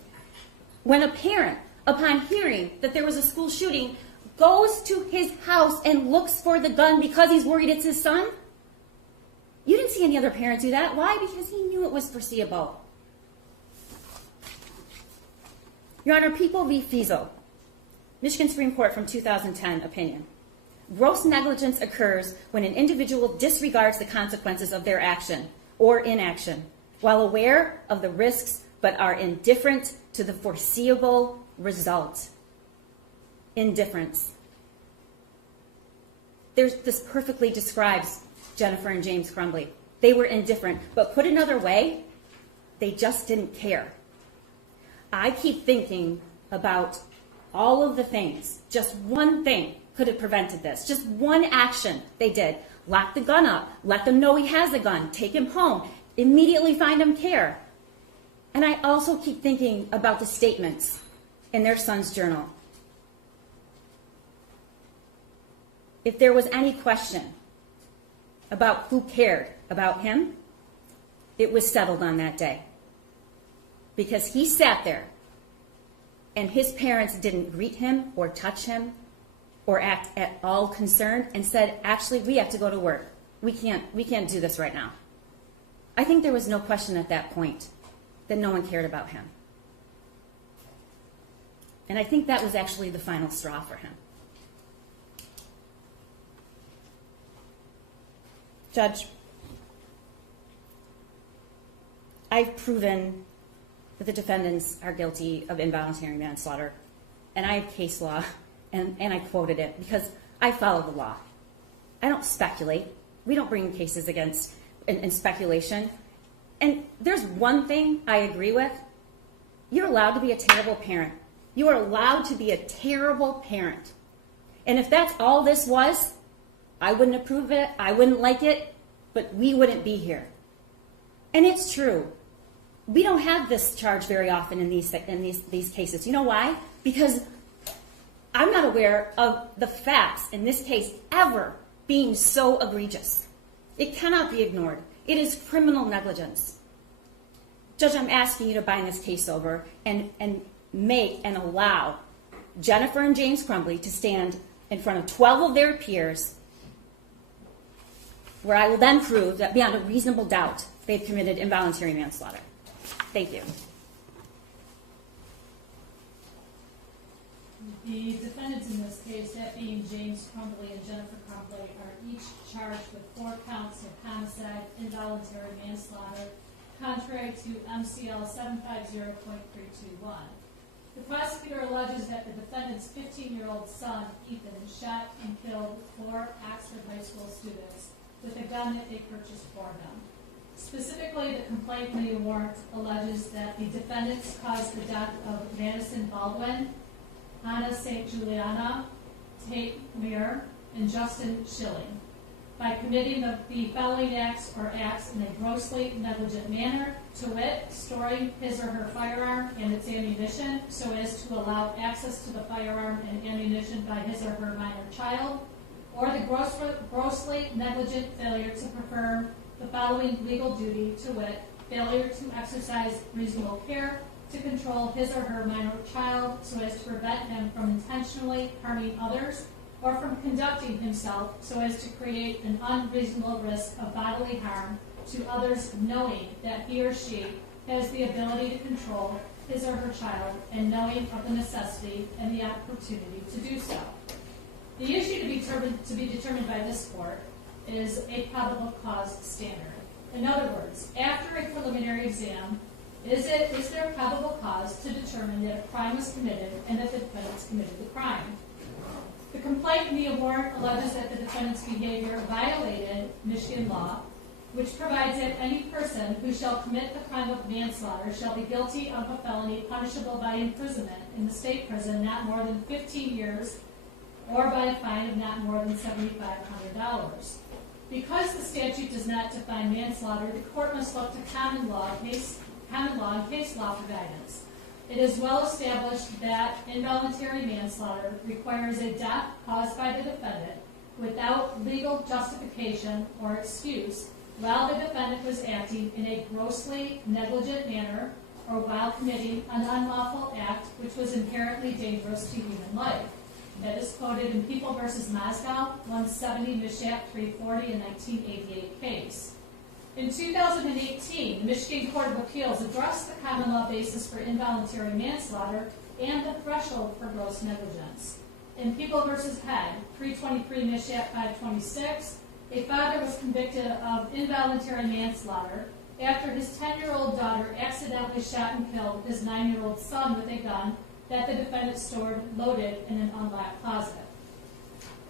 When a parent, upon hearing that there was a school shooting, goes to his house and looks for the gun because he's worried it's his son, you didn't see any other parents do that. Why? Because he knew it was foreseeable. Your Honor, People v. Fiesel, Michigan Supreme Court from 2010 opinion. Gross negligence occurs when an individual disregards the consequences of their action or inaction while aware of the risks but are indifferent to the foreseeable result. Indifference. This perfectly describes Jennifer and James Crumbley. They were indifferent, but put another way, they just didn't care. I keep thinking about all of the things. Just one thing could have prevented this. Just one action they did. Lock the gun up. Let them know he has a gun. Take him home. Immediately find him care. And I also keep thinking about the statements in their son's journal. If there was any question about who cared about him, it was settled on that day. Because he sat there and his parents didn't greet him or touch him or act at all concerned and said, actually, we have to go to work. We can't do this right now. I think there was no question at that point that no one cared about him. And I think that was actually the final straw for him. Judge, I've proven that the defendants are guilty of involuntary manslaughter. And I have case law, and I quoted it because I follow the law. I don't speculate. We don't bring cases against in speculation. And there's one thing I agree with. You're allowed to be a terrible parent. You are allowed to be a terrible parent. And if that's all this was, I wouldn't approve it, I wouldn't like it, but we wouldn't be here. And it's true. We don't have this charge very often in these cases. You know why? Because I'm not aware of the facts in this case ever being so egregious. It cannot be ignored. It is criminal negligence. Judge, I'm asking you to bind this case over and make and allow Jennifer and James Crumbley to stand in front of 12 of their peers, where I will then prove that beyond a reasonable doubt they've committed involuntary manslaughter. Thank you. The defendants in this case, that being James Crumbley and Jennifer Crumbley, are each charged with 4 counts of homicide, involuntary manslaughter, contrary to MCL 750.321. The prosecutor alleges that the defendant's 15-year-old son, Ethan, shot and killed 4 Oxford High School students with a gun that they purchased for him. Specifically, the complaint in the warrant alleges that the defendants caused the death of Madison Baldwin, Anna St. Juliana, Tate Muir, and Justin Schilling by committing the following acts or acts in a grossly negligent manner, to wit, storing his or her firearm and its ammunition so as to allow access to the firearm and ammunition by his or her minor child, or the grossly negligent failure to perform the following legal duty, to wit, failure to exercise reasonable care to control his or her minor child so as to prevent him from intentionally harming others, or from conducting himself so as to create an unreasonable risk of bodily harm to others, knowing that he or she has the ability to control his or her child and knowing of the necessity and the opportunity to do so. The issue to be determined by this court is a probable cause standard. In other words, after a preliminary exam, is there probable cause to determine that a crime was committed and that the defendants committed the crime? The complaint in the warrant alleges that the defendant's behavior violated Michigan law, which provides that any person who shall commit the crime of manslaughter shall be guilty of a felony punishable by imprisonment in the state prison not more than 15 years or by a fine of not more than $7,500. Because the statute does not define manslaughter, the court must look to common law and case law for guidance. It is well established that involuntary manslaughter requires a death caused by the defendant without legal justification or excuse while the defendant was acting in a grossly negligent manner or while committing an unlawful act which was inherently dangerous to human life. That is quoted in People v. Moscow, 170 Mishap 340, a 1988 case. In 2018, the Michigan Court of Appeals addressed the common law basis for involuntary manslaughter and the threshold for gross negligence. In People v. Head, 323 Mishap 526, a father was convicted of involuntary manslaughter after his 10-year-old daughter accidentally shot and killed his 9-year-old son with a gun that the defendant stored loaded in an unlocked closet.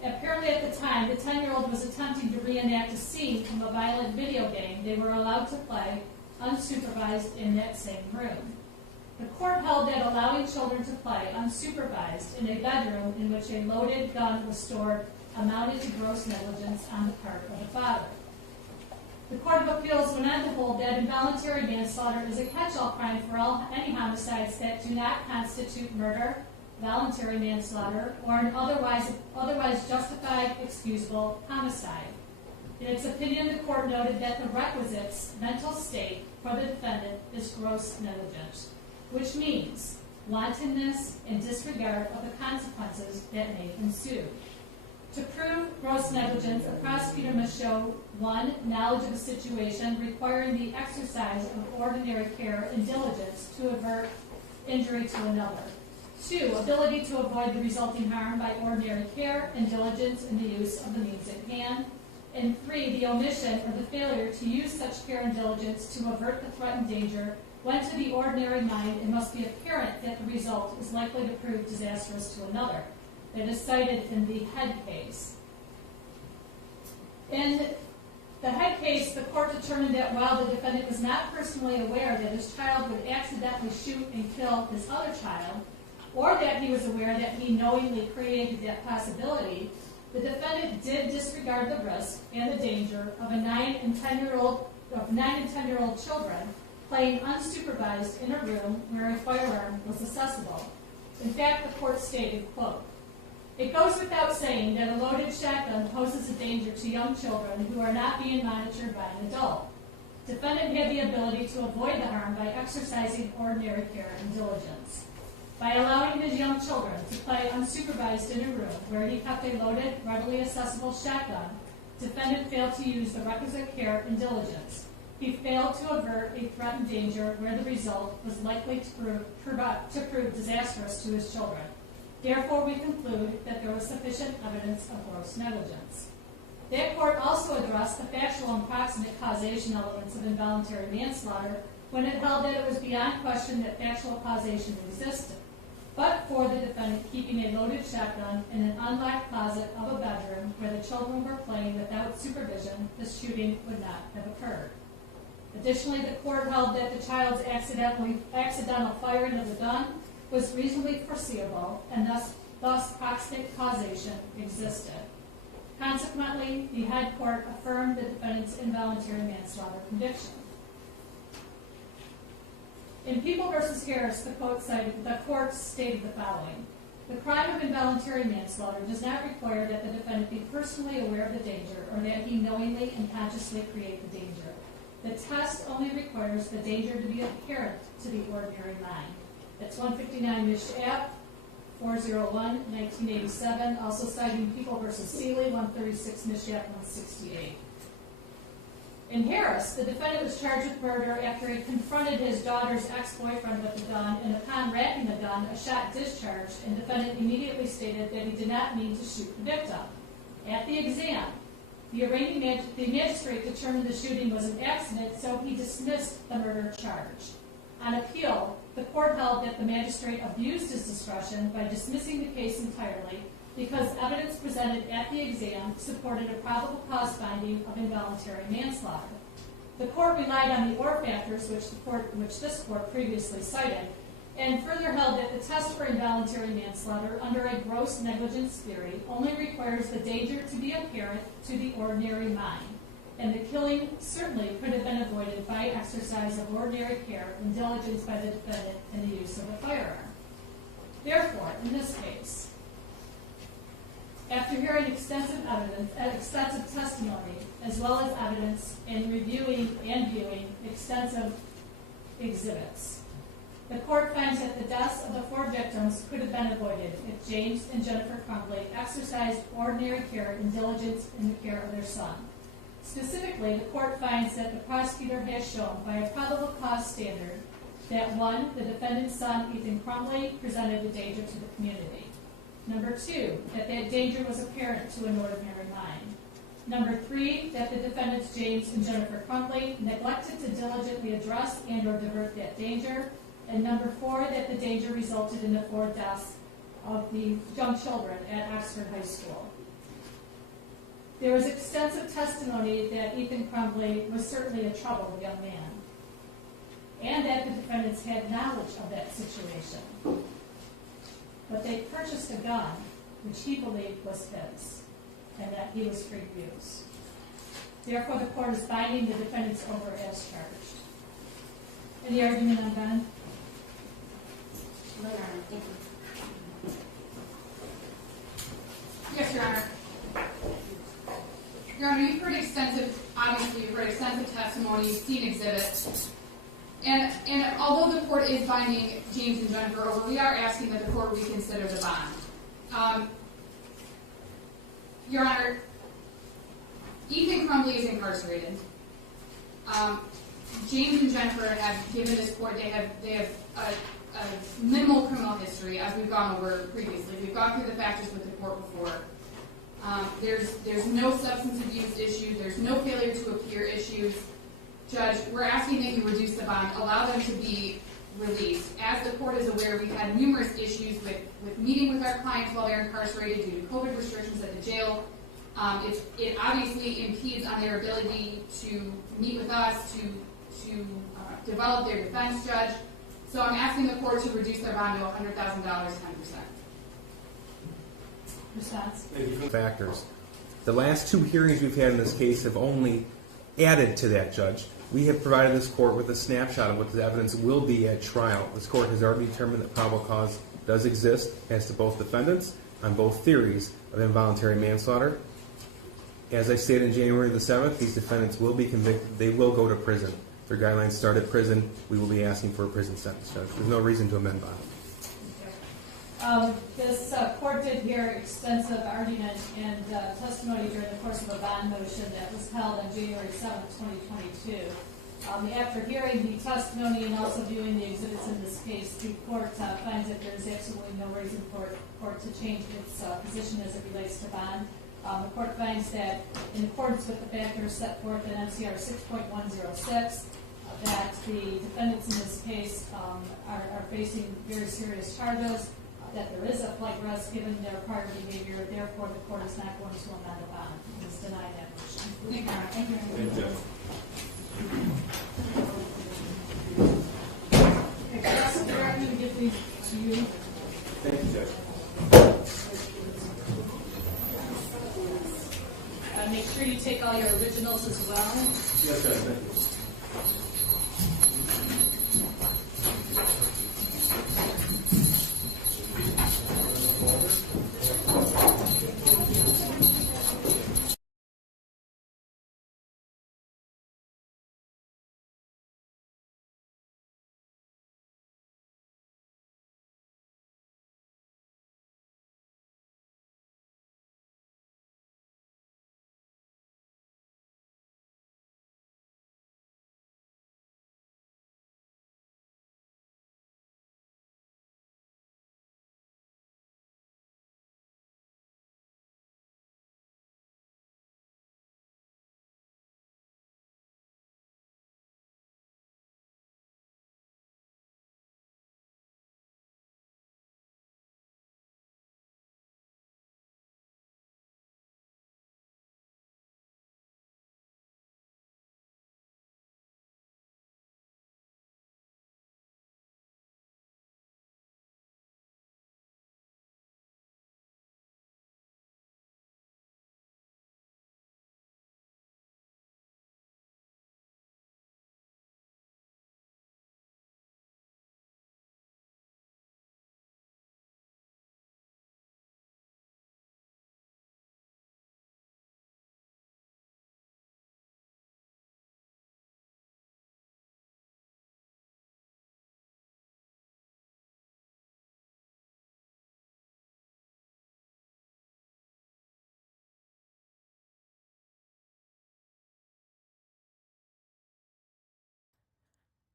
Apparently at the time, the 10-year-old was attempting to reenact a scene from a violent video game they were allowed to play unsupervised in that same room. The court held that allowing children to play unsupervised in a bedroom in which a loaded gun was stored amounted to gross negligence on the part of the father. The Court of Appeals went on to hold that involuntary manslaughter is a catch-all crime for any homicides that do not constitute murder, voluntary manslaughter, or an otherwise justified, excusable homicide. In its opinion, the court noted that the requisites mental state for the defendant is gross negligence, which means wantonness and disregard of the consequences that may ensue. To prove gross negligence, a prosecutor must show 1. Knowledge of a situation requiring the exercise of ordinary care and diligence to avert injury to another. 2. Ability to avoid the resulting harm by ordinary care and diligence in the use of the means at hand. And 3. The omission or the failure to use such care and diligence to avert the threatened danger when to the ordinary mind it must be apparent that the result is likely to prove disastrous to another. That is cited in the Head case. In the Head case, the court determined that while the defendant was not personally aware that his child would accidentally shoot and kill his other child, or that he was aware that he knowingly created that possibility, The defendant did disregard the risk and the danger of 9 and 10-year-old children playing unsupervised in a room where a firearm was accessible. In fact, the court stated, quote, "It goes without saying that a loaded shotgun poses a danger to young children who are not being monitored by an adult. Defendant had the ability to avoid the harm by exercising ordinary care and diligence. By allowing his young children to play unsupervised in a room where he kept a loaded, readily accessible shotgun, defendant failed to use the requisite care and diligence. He failed to avert a threatened danger where the result was likely to prove disastrous to his children. Therefore, we conclude that there was sufficient evidence of gross negligence." That court also addressed the factual and proximate causation elements of involuntary manslaughter when it held that it was beyond question that factual causation existed, but for the defendant keeping a loaded shotgun in an unlocked closet of a bedroom where the children were playing without supervision, the shooting would not have occurred. Additionally, the court held that the child's accidental firing of the gun was reasonably foreseeable and thus proximate causation existed. Consequently, the head court affirmed the defendant's involuntary manslaughter conviction. In People v. Harris, the court stated the following: "The crime of involuntary manslaughter does not require that the defendant be personally aware of the danger or that he knowingly and consciously create the danger. The test only requires the danger to be apparent to the ordinary mind." That's 159 Mich. App, 401, 1987, also citing People v. Seeley, 136 Mich. App, 168. In Harris, the defendant was charged with murder after he confronted his daughter's ex-boyfriend with the gun, and upon racking the gun, a shot discharged, and the defendant immediately stated that he did not mean to shoot the victim. At the exam, the magistrate determined the shooting was an accident, so he dismissed the murder charge. On appeal, the court held that the magistrate abused his discretion by dismissing the case entirely because evidence presented at the exam supported a probable cause finding of involuntary manslaughter. The court relied on the OR factors, which this court previously cited, and further held that the test for involuntary manslaughter under a gross negligence theory only requires the danger to be apparent to the ordinary mind, and the killing certainly could have been avoided by exercise of ordinary care and diligence by the defendant in the use of a firearm. Therefore, in this case, after hearing extensive testimony, as well as evidence and reviewing and viewing extensive exhibits, the court finds that the deaths of the 4 victims could have been avoided if James and Jennifer Crumbley exercised ordinary care and diligence in the care of their son. Specifically, the court finds that the prosecutor has shown by a probable cause standard that 1, the defendant's son, Ethan Crumbley, presented a danger to the community. Number 2, that danger was apparent to an ordinary mind. Number 3, that the defendants James and Jennifer Crumbley neglected to diligently address and or divert that danger. And number 4, that the danger resulted in the 4 deaths of the young children at Oxford High School. There was extensive testimony that Ethan Crumbley was certainly a troubled young man, and that the defendants had knowledge of that situation. But they purchased a gun which he believed was his, and that he was free to use. Therefore, the court is binding the defendants over as charged. Any argument on that? No, Your Honor. Thank you. Yes, Your Honor. Your Honor, you've heard extensive testimony, you've seen exhibits. And although the court is binding James and Jennifer over, we are asking that the court reconsider the bond. Your Honor, Ethan Crumbley is incarcerated. James and Jennifer have given this court, they have a minimal criminal history, as we've gone over previously. We've gone through the factors with the court before. There's no substance abuse issues. There's no failure to appear issues. Judge, we're asking that you reduce the bond, allow them to be released. As the court is aware, we've had numerous issues with meeting with our clients while they're incarcerated due to COVID restrictions at the jail. It obviously impedes on their ability to meet with us, to develop their defense, Judge. So I'm asking the court to reduce their bond to $100,000, 10%. Response? Factors. The last 2 hearings we've had in this case have only added to that, Judge. We have provided this court with a snapshot of what the evidence will be at trial. This court has already determined that probable cause does exist as to both defendants on both theories of involuntary manslaughter. As I stated in January the 7th, these defendants will be convicted. They will go to prison. Their guidelines start at prison. We will be asking for a prison sentence, Judge. There's no reason to amend bond. This court did hear extensive argument and testimony during the course of a bond motion that was held on January 7th, 2022. After hearing the testimony and also viewing the exhibits in this case, the court finds that there is absolutely no reason for the court to change its position as it relates to bond. The court finds that in accordance with the factors set forth in MCR 6.106, that the defendants in this case are facing very serious charges, that there is a flight risk given their prior behavior, therefore the court is not going to amend the bond. It is denied that motion. Thank you. Okay, Counsel, I'm going to give these to you. Thank you, Judge. Make sure you take all your originals as well. Yes, Judge. Thank you.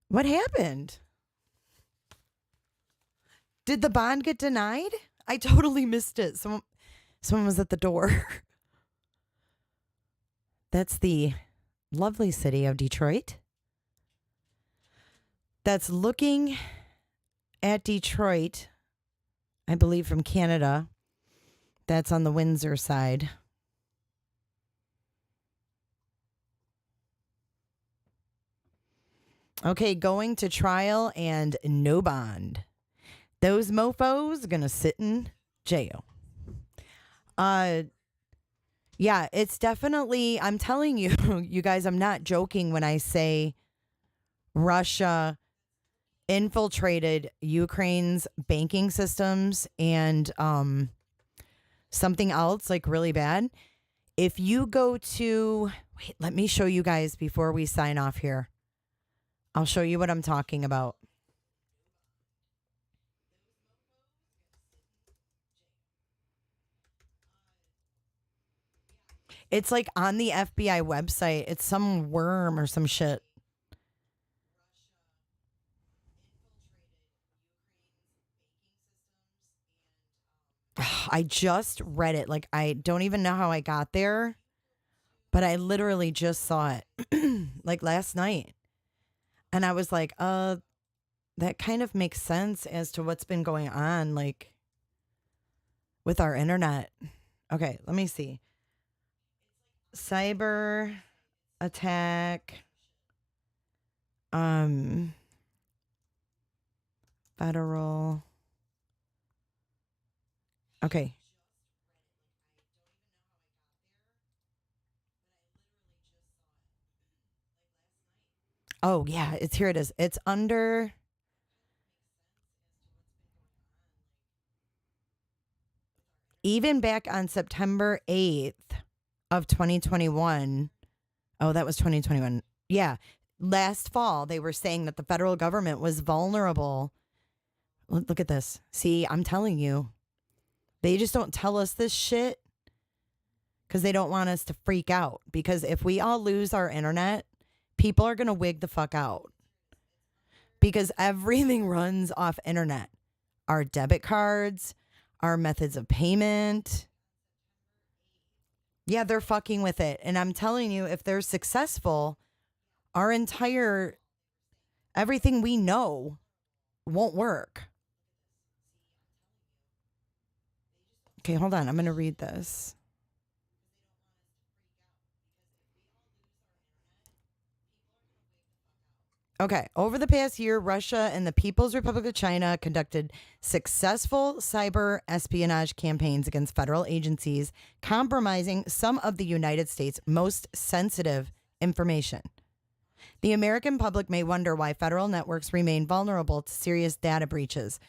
What happened? Did the bond get denied? I totally missed it. Someone was at the door. That's the lovely city of Detroit. That's looking at Detroit, I believe from Canada. That's on the Windsor side. Okay, going to trial and no bond. Those mofos are going to sit in jail. Yeah, it's definitely, I'm telling you, you guys, I'm not joking when I say Russia infiltrated Ukraine's banking systems and something else like really bad. If you go to, wait, let me show you guys before we sign off here. I'll show you what I'm talking about. It's like on the FBI website. It's some worm or some shit. I just read it. Like, I don't even know how I got there, but I literally just saw it like last night. And I was like, that kind of makes sense as to what's been going on, like, with our internet. Okay, let me see. Cyber attack. Federal. Okay. Oh, yeah, here it is. It's under. Even back on September 8th of 2021. Oh, that was 2021. Yeah. Last fall, they were saying that the federal government was vulnerable. Look at this. See, I'm telling you. They just don't tell us this shit because they don't want us to freak out. Because if we all lose our internet, people are going to wig the fuck out. Because everything runs off internet. Our debit cards, our methods of payment. Yeah, they're fucking with it. And I'm telling you, if they're successful, our entire, everything we know won't work. Okay, hold on. I'm going to read this. Okay, over the past year, Russia and the People's Republic of China conducted successful cyber espionage campaigns against federal agencies, compromising some of the United States' most sensitive information. The American public may wonder why federal networks remain vulnerable to serious data breaches,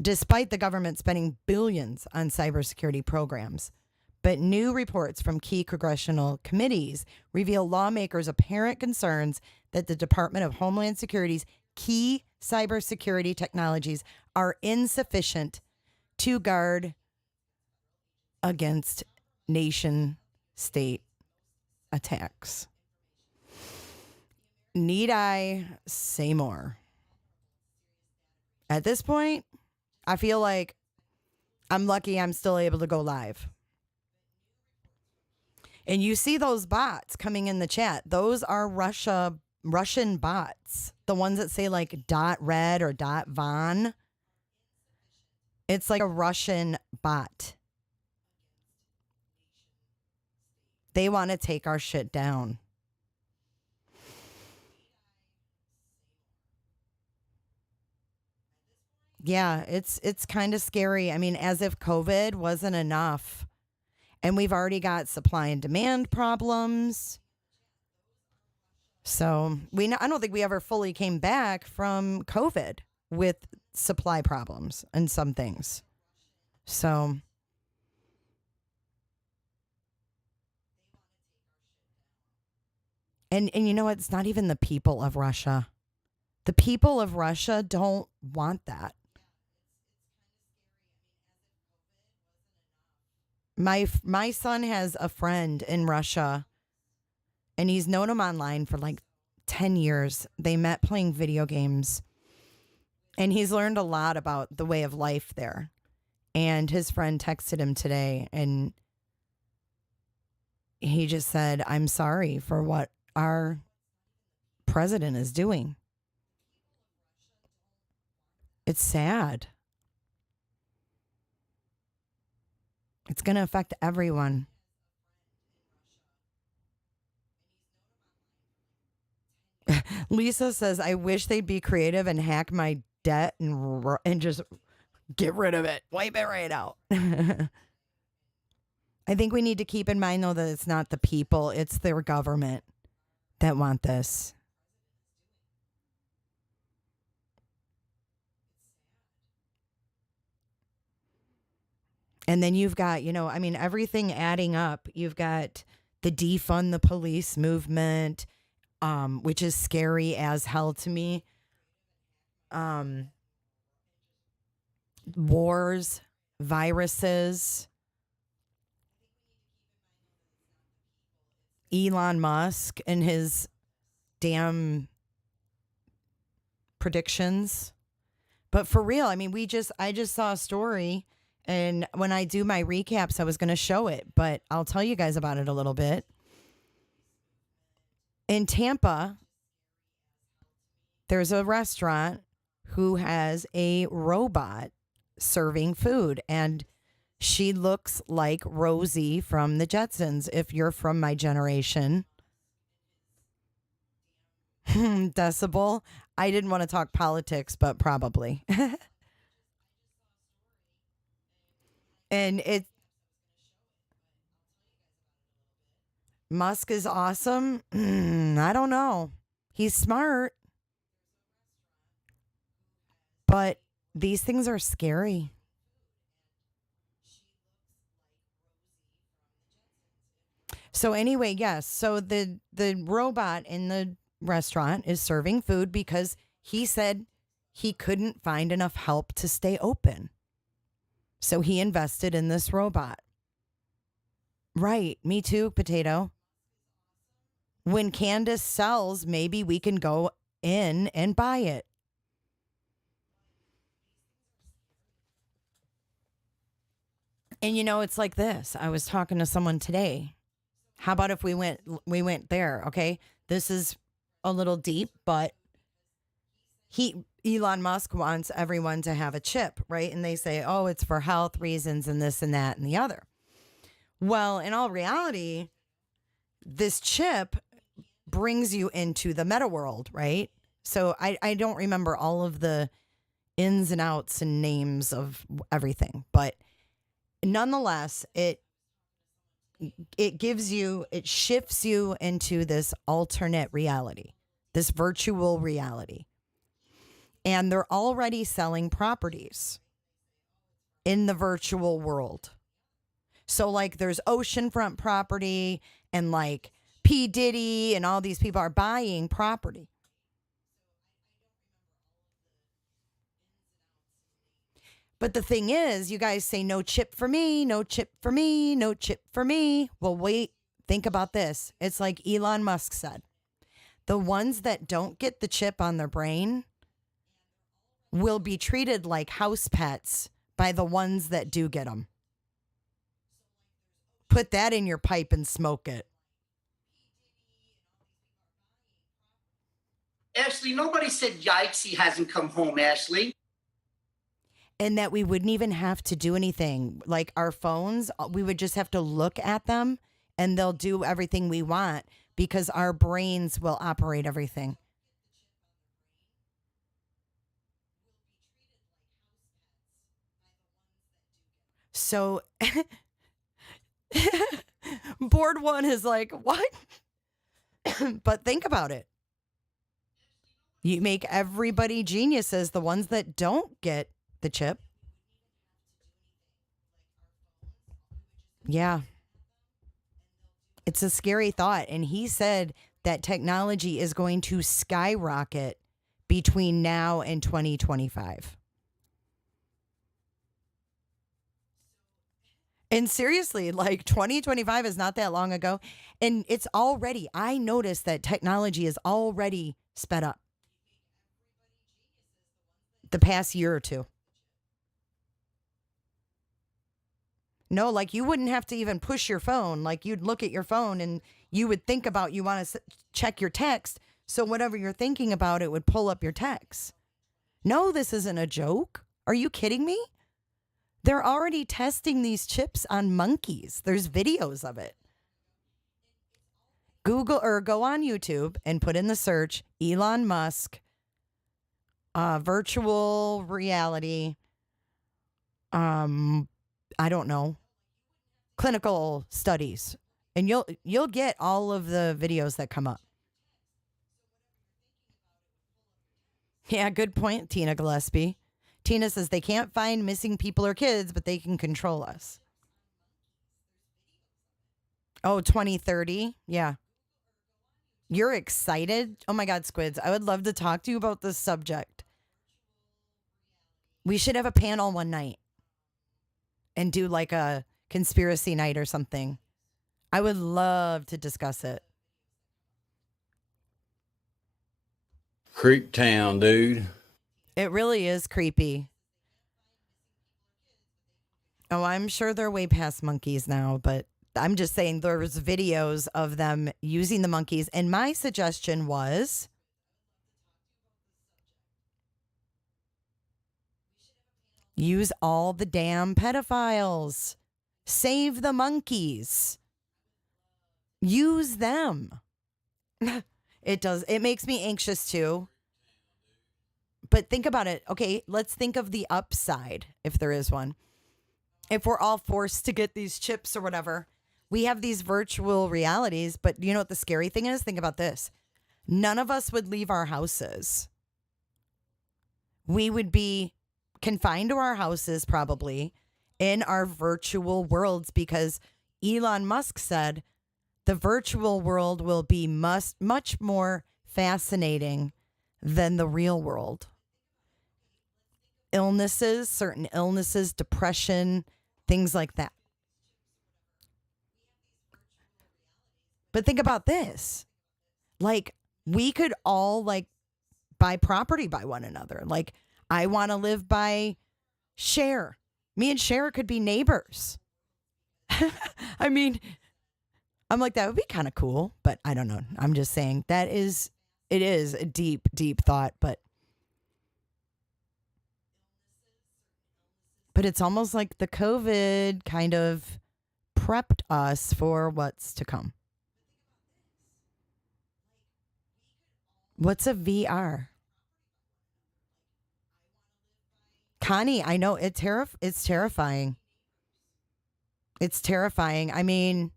despite the government spending billions on cybersecurity programs. But new reports from key congressional committees reveal lawmakers' apparent concerns that the Department of Homeland Security's key cybersecurity technologies are insufficient to guard against nation-state attacks. Need I say more? At this point, I feel like I'm lucky I'm still able to go live. And you see those bots coming in the chat. Those are Russian bots. The ones that say like .red or .von. It's like a Russian bot. They want to take our shit down. Yeah, it's kind of scary. I mean, as if COVID wasn't enough. And we've already got supply and demand problems. So I don't think we ever fully came back from COVID with supply problems and some things. So and you know what? It's not even the people of Russia. The people of Russia don't want that. My son has a friend in Russia, and he's known him online for like 10 years. They met playing video games, and he's learned a lot about the way of life there. And his friend texted him today, and he just said, "I'm sorry for what our president is doing." It's sad. It's going to affect everyone. Lisa says, I wish they'd be creative and hack my debt and just get rid of it. Wipe it right out. I think we need to keep in mind, though, that it's not the people. It's their government that want this. And then you've got, everything adding up. You've got the defund the police movement, which is scary as hell to me. Wars, viruses, Elon Musk and his damn predictions. But for real, I just saw a story. And when I do my recaps, I was going to show it, but I'll tell you guys about it a little bit. In Tampa, there's a restaurant who has a robot serving food, and she looks like Rosie from the Jetsons, if you're from my generation. Decibel. I didn't want to talk politics, but probably. And Musk is awesome. I don't know. He's smart. But these things are scary. So anyway, yes. So the robot in the restaurant is serving food because he said he couldn't find enough help to stay open. So he invested in this robot. Right. Me too, Potato. When Candace sells, maybe we can go in and buy it. And you know, it's like this. I was talking to someone today. How about if we went there, okay? This is a little deep, but Elon Musk wants everyone to have a chip, right? And they say, "Oh, it's for health reasons and this and that and the other." Well, in all reality, this chip brings you into the meta world, right? So I don't remember all of the ins and outs and names of everything, but nonetheless, it shifts you into this alternate reality, this virtual reality. And they're already selling properties in the virtual world. So like there's oceanfront property and like P. Diddy and all these people are buying property. But the thing is, you guys say no chip for me, no chip for me, no chip for me. Well, wait, think about this. It's like Elon Musk said. The ones that don't get the chip on their brain will be treated like house pets by the ones that do get them. Put that in your pipe and smoke it. Ashley, nobody said yikes, he hasn't come home, Ashley. And that we wouldn't even have to do anything. Like our phones, we would just have to look at them and they'll do everything we want because our brains will operate everything. So, board one is like, what? But think about it. You make everybody geniuses, the ones that don't get the chip. Yeah. It's a scary thought. And he said that technology is going to skyrocket between now and 2025. And seriously, like 2025 is not that long ago. And it's already, I noticed that technology is already sped up the past year or two. No, like you wouldn't have to even push your phone. Like you'd look at your phone and you would think about, you want to check your text. So whatever you're thinking about, it would pull up your text. No, this isn't a joke. Are you kidding me? They're already testing these chips on monkeys. There's videos of it. Google or go on YouTube and put in the search Elon Musk virtual reality. I don't know, clinical studies, and you'll get all of the videos that come up. Yeah, good point, Tina Gillespie. Tina says they can't find missing people or kids, but they can control us. Oh, 2030. Yeah. You're excited? Oh my God, Squids. I would love to talk to you about this subject. We should have a panel one night and do like a conspiracy night or something. I would love to discuss it. Creep town, dude. It really is creepy. Oh, I'm sure they're way past monkeys now, but I'm just saying there's videos of them using the monkeys. And my suggestion was use all the damn pedophiles. Save the monkeys. Use them. It does. It makes me anxious too. But think about it. Okay, let's think of the upside, if there is one. If we're all forced to get these chips or whatever, we have these virtual realities. But you know what the scary thing is? Think about this. none of us would leave our houses. We would be confined to our houses probably in our virtual worlds because Elon Musk said the virtual world will be much more fascinating than the real world. Illnesses, certain illnesses, depression, things like that. But think about this. Like, we could all, like, buy property by one another. Like, I want to live by Cher. Me and Cher could be neighbors. I mean, I'm like, that would be kind of cool, but I don't know. I'm just saying it is a deep, deep thought, but it's almost like the COVID kind of prepped us for what's to come. What's a VR? Connie, I know it's terrifying. It's terrifying. I mean,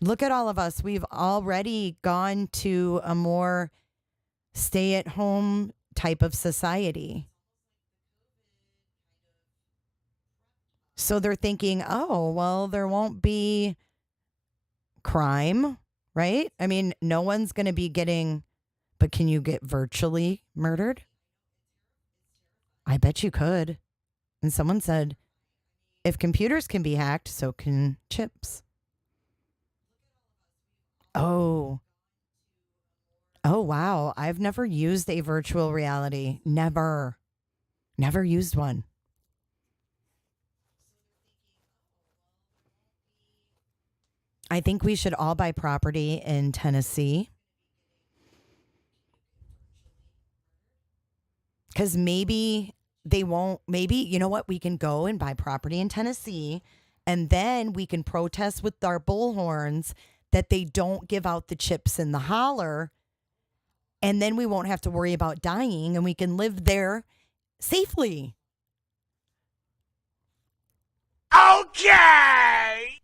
look at all of us. We've already gone to a more stay-at-home type of society. So they're thinking, oh, well, there won't be crime, right? I mean, no one's going to be getting, but can you get virtually murdered? I bet you could. And someone said, if computers can be hacked, so can chips. Oh, wow. I've never used a virtual reality. Never used one. I think we should all buy property in Tennessee. Because maybe they won't, you know what? We can go and buy property in Tennessee, and then we can protest with our bullhorns that they don't give out the chips in the holler. And then we won't have to worry about dying, and we can live there safely. Okay.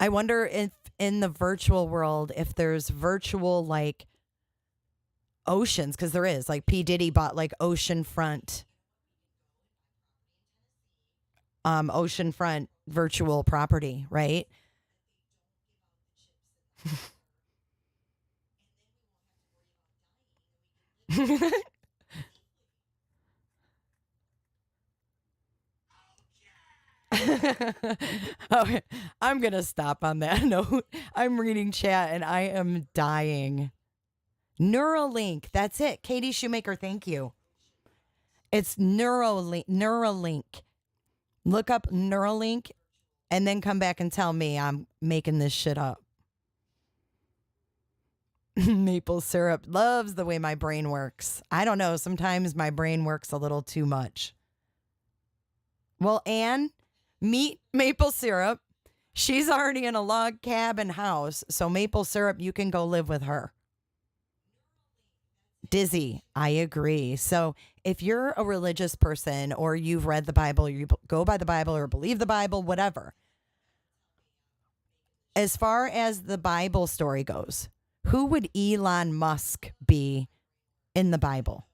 I wonder if in the virtual world, if there's virtual like oceans, because there is, like P. Diddy bought like oceanfront virtual property, right? Okay, I'm gonna stop on that note. I'm reading chat and I am dying. Neuralink, that's it. Katie Shoemaker, thank you. It's Neuralink. Look up Neuralink and then come back and tell me I'm making this shit up. Maple syrup loves the way my brain works. I don't know. Sometimes my brain works a little too much. Well, Anne, meet maple syrup. She's already in a log cabin house. So maple syrup, you can go live with her. Dizzy, I agree. So if you're a religious person or you've read the Bible, you go by the Bible or believe the Bible, whatever. As far as the Bible story goes, who would Elon Musk be in the Bible?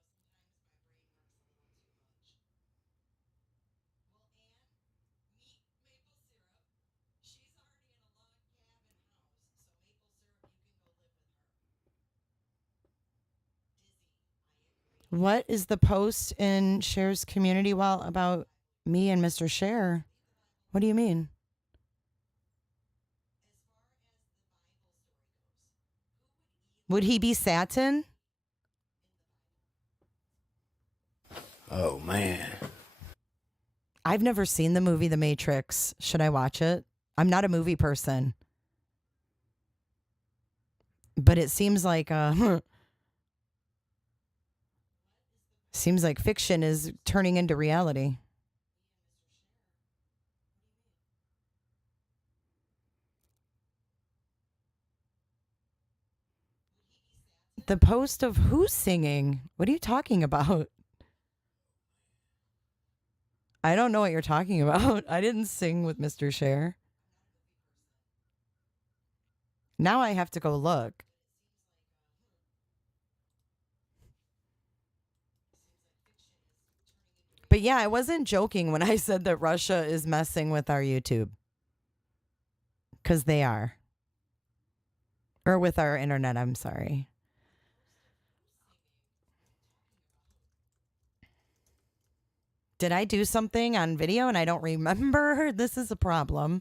What is the post in Cher's community wall about me and Mr. Cher? What do you mean? Would he be Satan? Oh, man. I've never seen the movie The Matrix. Should I watch it? I'm not a movie person. But it seems like seems like fiction is turning into reality. The post of who's singing? What are you talking about? I don't know what you're talking about. I didn't sing with Mr. Cher. Now I have to go look. But yeah, I wasn't joking when I said that Russia is messing with our YouTube. Because they are. Or with our internet, I'm sorry. Did I do something on video and I don't remember? This is a problem.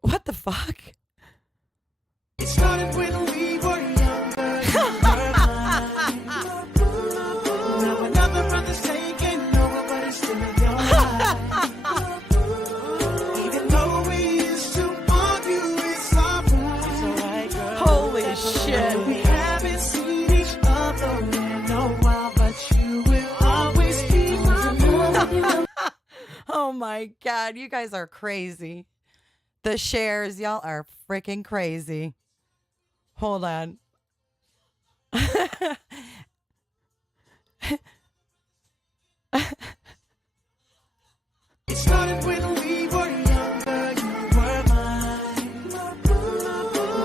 What the fuck? It started when we were younger. Now another brother's taking over, but it's still in your life. Even though we used to argue, it's alright, girl. Holy shit. We haven't seen each other in a while, but you will always be my Oh my God, you guys are crazy. The shares, y'all are freaking crazy. Hold on. It started when we were younger, you were mine.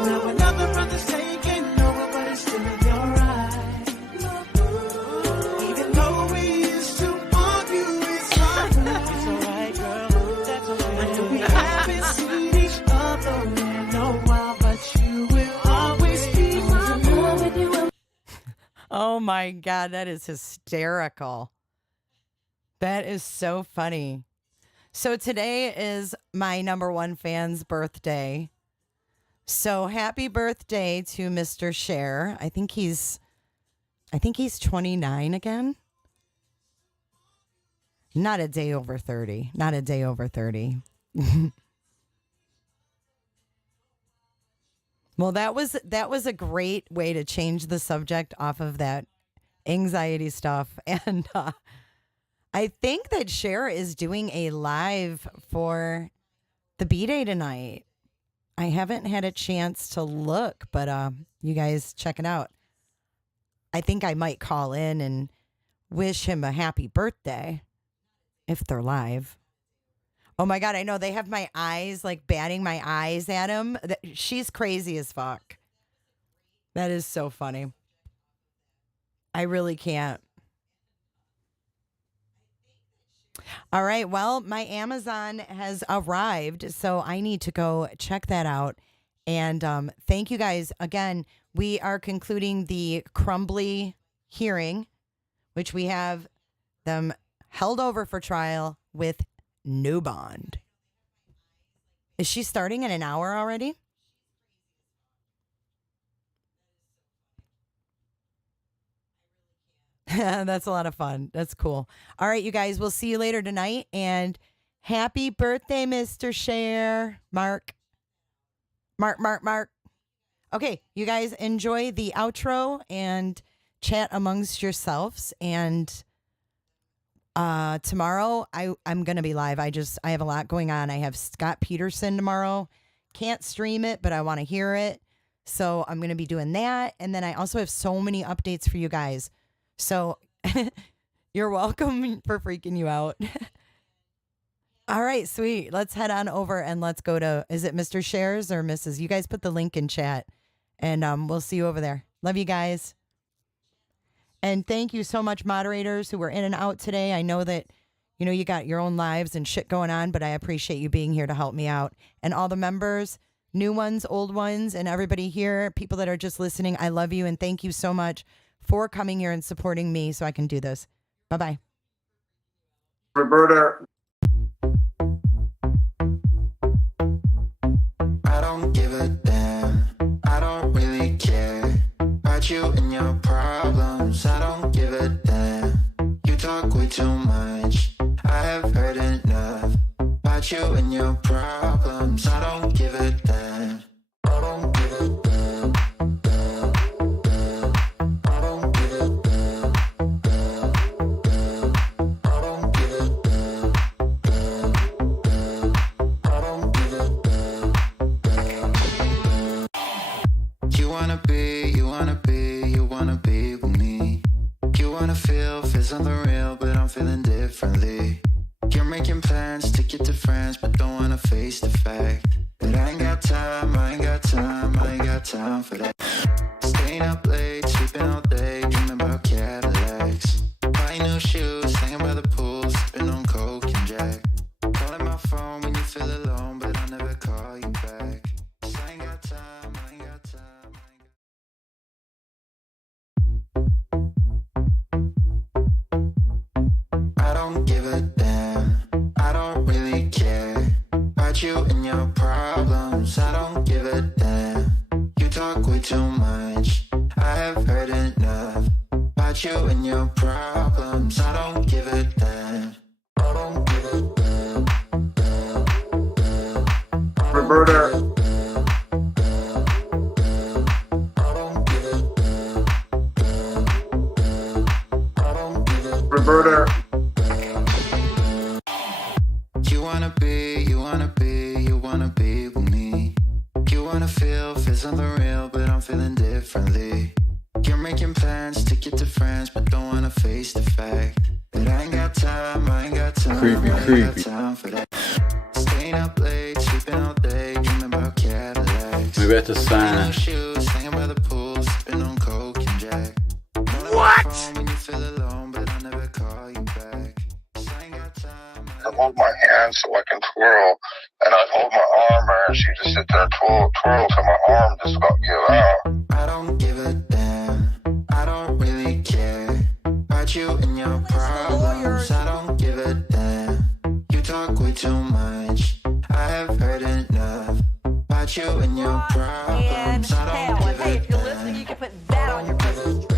Now another brother's taking over, but it's still in your right. Even though we used to argue, it's alright, girl. That's alright. And we haven't seen each other in a while, but you will always be my. Oh my God, that is hysterical. That is so funny. So today is my number one fan's birthday. So happy birthday to Mr. Cher. I think he's 29 again. Not a day over 30. Not a day over 30. Well, that was a great way to change the subject off of that anxiety stuff. And I think that Cher is doing a live for the B-Day tonight. I haven't had a chance to look, but you guys check it out. I think I might call in and wish him a happy birthday if they're live. Oh my God, I know they have my eyes, like batting my eyes at him. She's crazy as fuck. That is so funny. I really can't. All right, well, my Amazon has arrived, so I need to go check that out. And thank you guys. Again, we are concluding the Crumbley hearing, which we have them held over for trial with no bond. Is she starting in an hour already? That's a lot of fun. That's cool. All right, you guys, we'll see you later tonight. And happy birthday, Mr. Cher. Mark. Okay, you guys enjoy the outro and chat amongst yourselves. And tomorrow I'm going to be live. I have a lot going on. I have Scott Peterson tomorrow. Can't stream it, but I want to hear it. So I'm going to be doing that. And then I also have so many updates for you guys. So you're welcome for freaking you out. All right, sweet. Let's head on over and let's go to, is it Mr. Shares or Mrs.? You guys put the link in chat and we'll see you over there. Love you guys. And thank you so much, moderators who were in and out today. I know that, you got your own lives and shit going on, but I appreciate you being here to help me out. And all the members, new ones, old ones, and everybody here, people that are just listening, I love you and thank you so much for coming here and supporting me so I can do this. Bye-bye. Roberta. I don't give a damn. I don't really care about you and your problems. I don't give a damn. You talk way too much. I have heard enough about you and your problems. I don't give a damn. I don't give a damn. You wanna be with me. You wanna feel something real, but I'm feeling differently. to get to friends, but don't wanna face the fact that I ain't got time, I ain't got time, I ain't got time for that. Staying up late, sleeping all day, dreaming about Cadillacs. Buying new shoes, hanging by the pool, sipping on Coke and Jack. Calling my phone when you feel alone, but I'll never call you back. 'Cause I ain't got time, I ain't got time, I don't give a damn, I don't really care about you and your problems. I don't give a damn, you talk way too much. I have heard enough about you and your problems. I don't give a damn, I don't give a damn, Roberta. Roberta. You wanna be with me. You wanna feel something real, but I'm feeling differently. You're making plans to get to friends, but don't wanna face the fact that I ain't got time, I ain't got time, I ain't got time for that. Staying up late, sleeping all day, dreaming about Cadillacs. Maybe I have to sign it. Shoes, hanging by the pool, sipping on Coke and Jack. What? When you feel alone, but I'll never call you back. I hold my hand so I can twirl, and I'd hold my arm, and she'd just sit there and twirl till my arm just about give out. I don't give a damn, I don't really care about you and your problems. I don't give a damn, you talk way too much. I have heard enough about you and your problems. I don't give a damn. Hey, if you're listening, you can put that on your Christmas tree.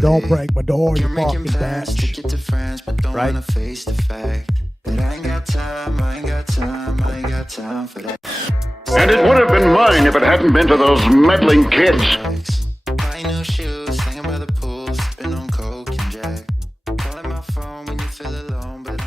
Don't break my door, you fucking bitch. To get to friends, but don't wanna face the fact that I ain't got time, I ain't got time, I ain't got time for that. And it would have been mine if it hadn't been for those meddling kids.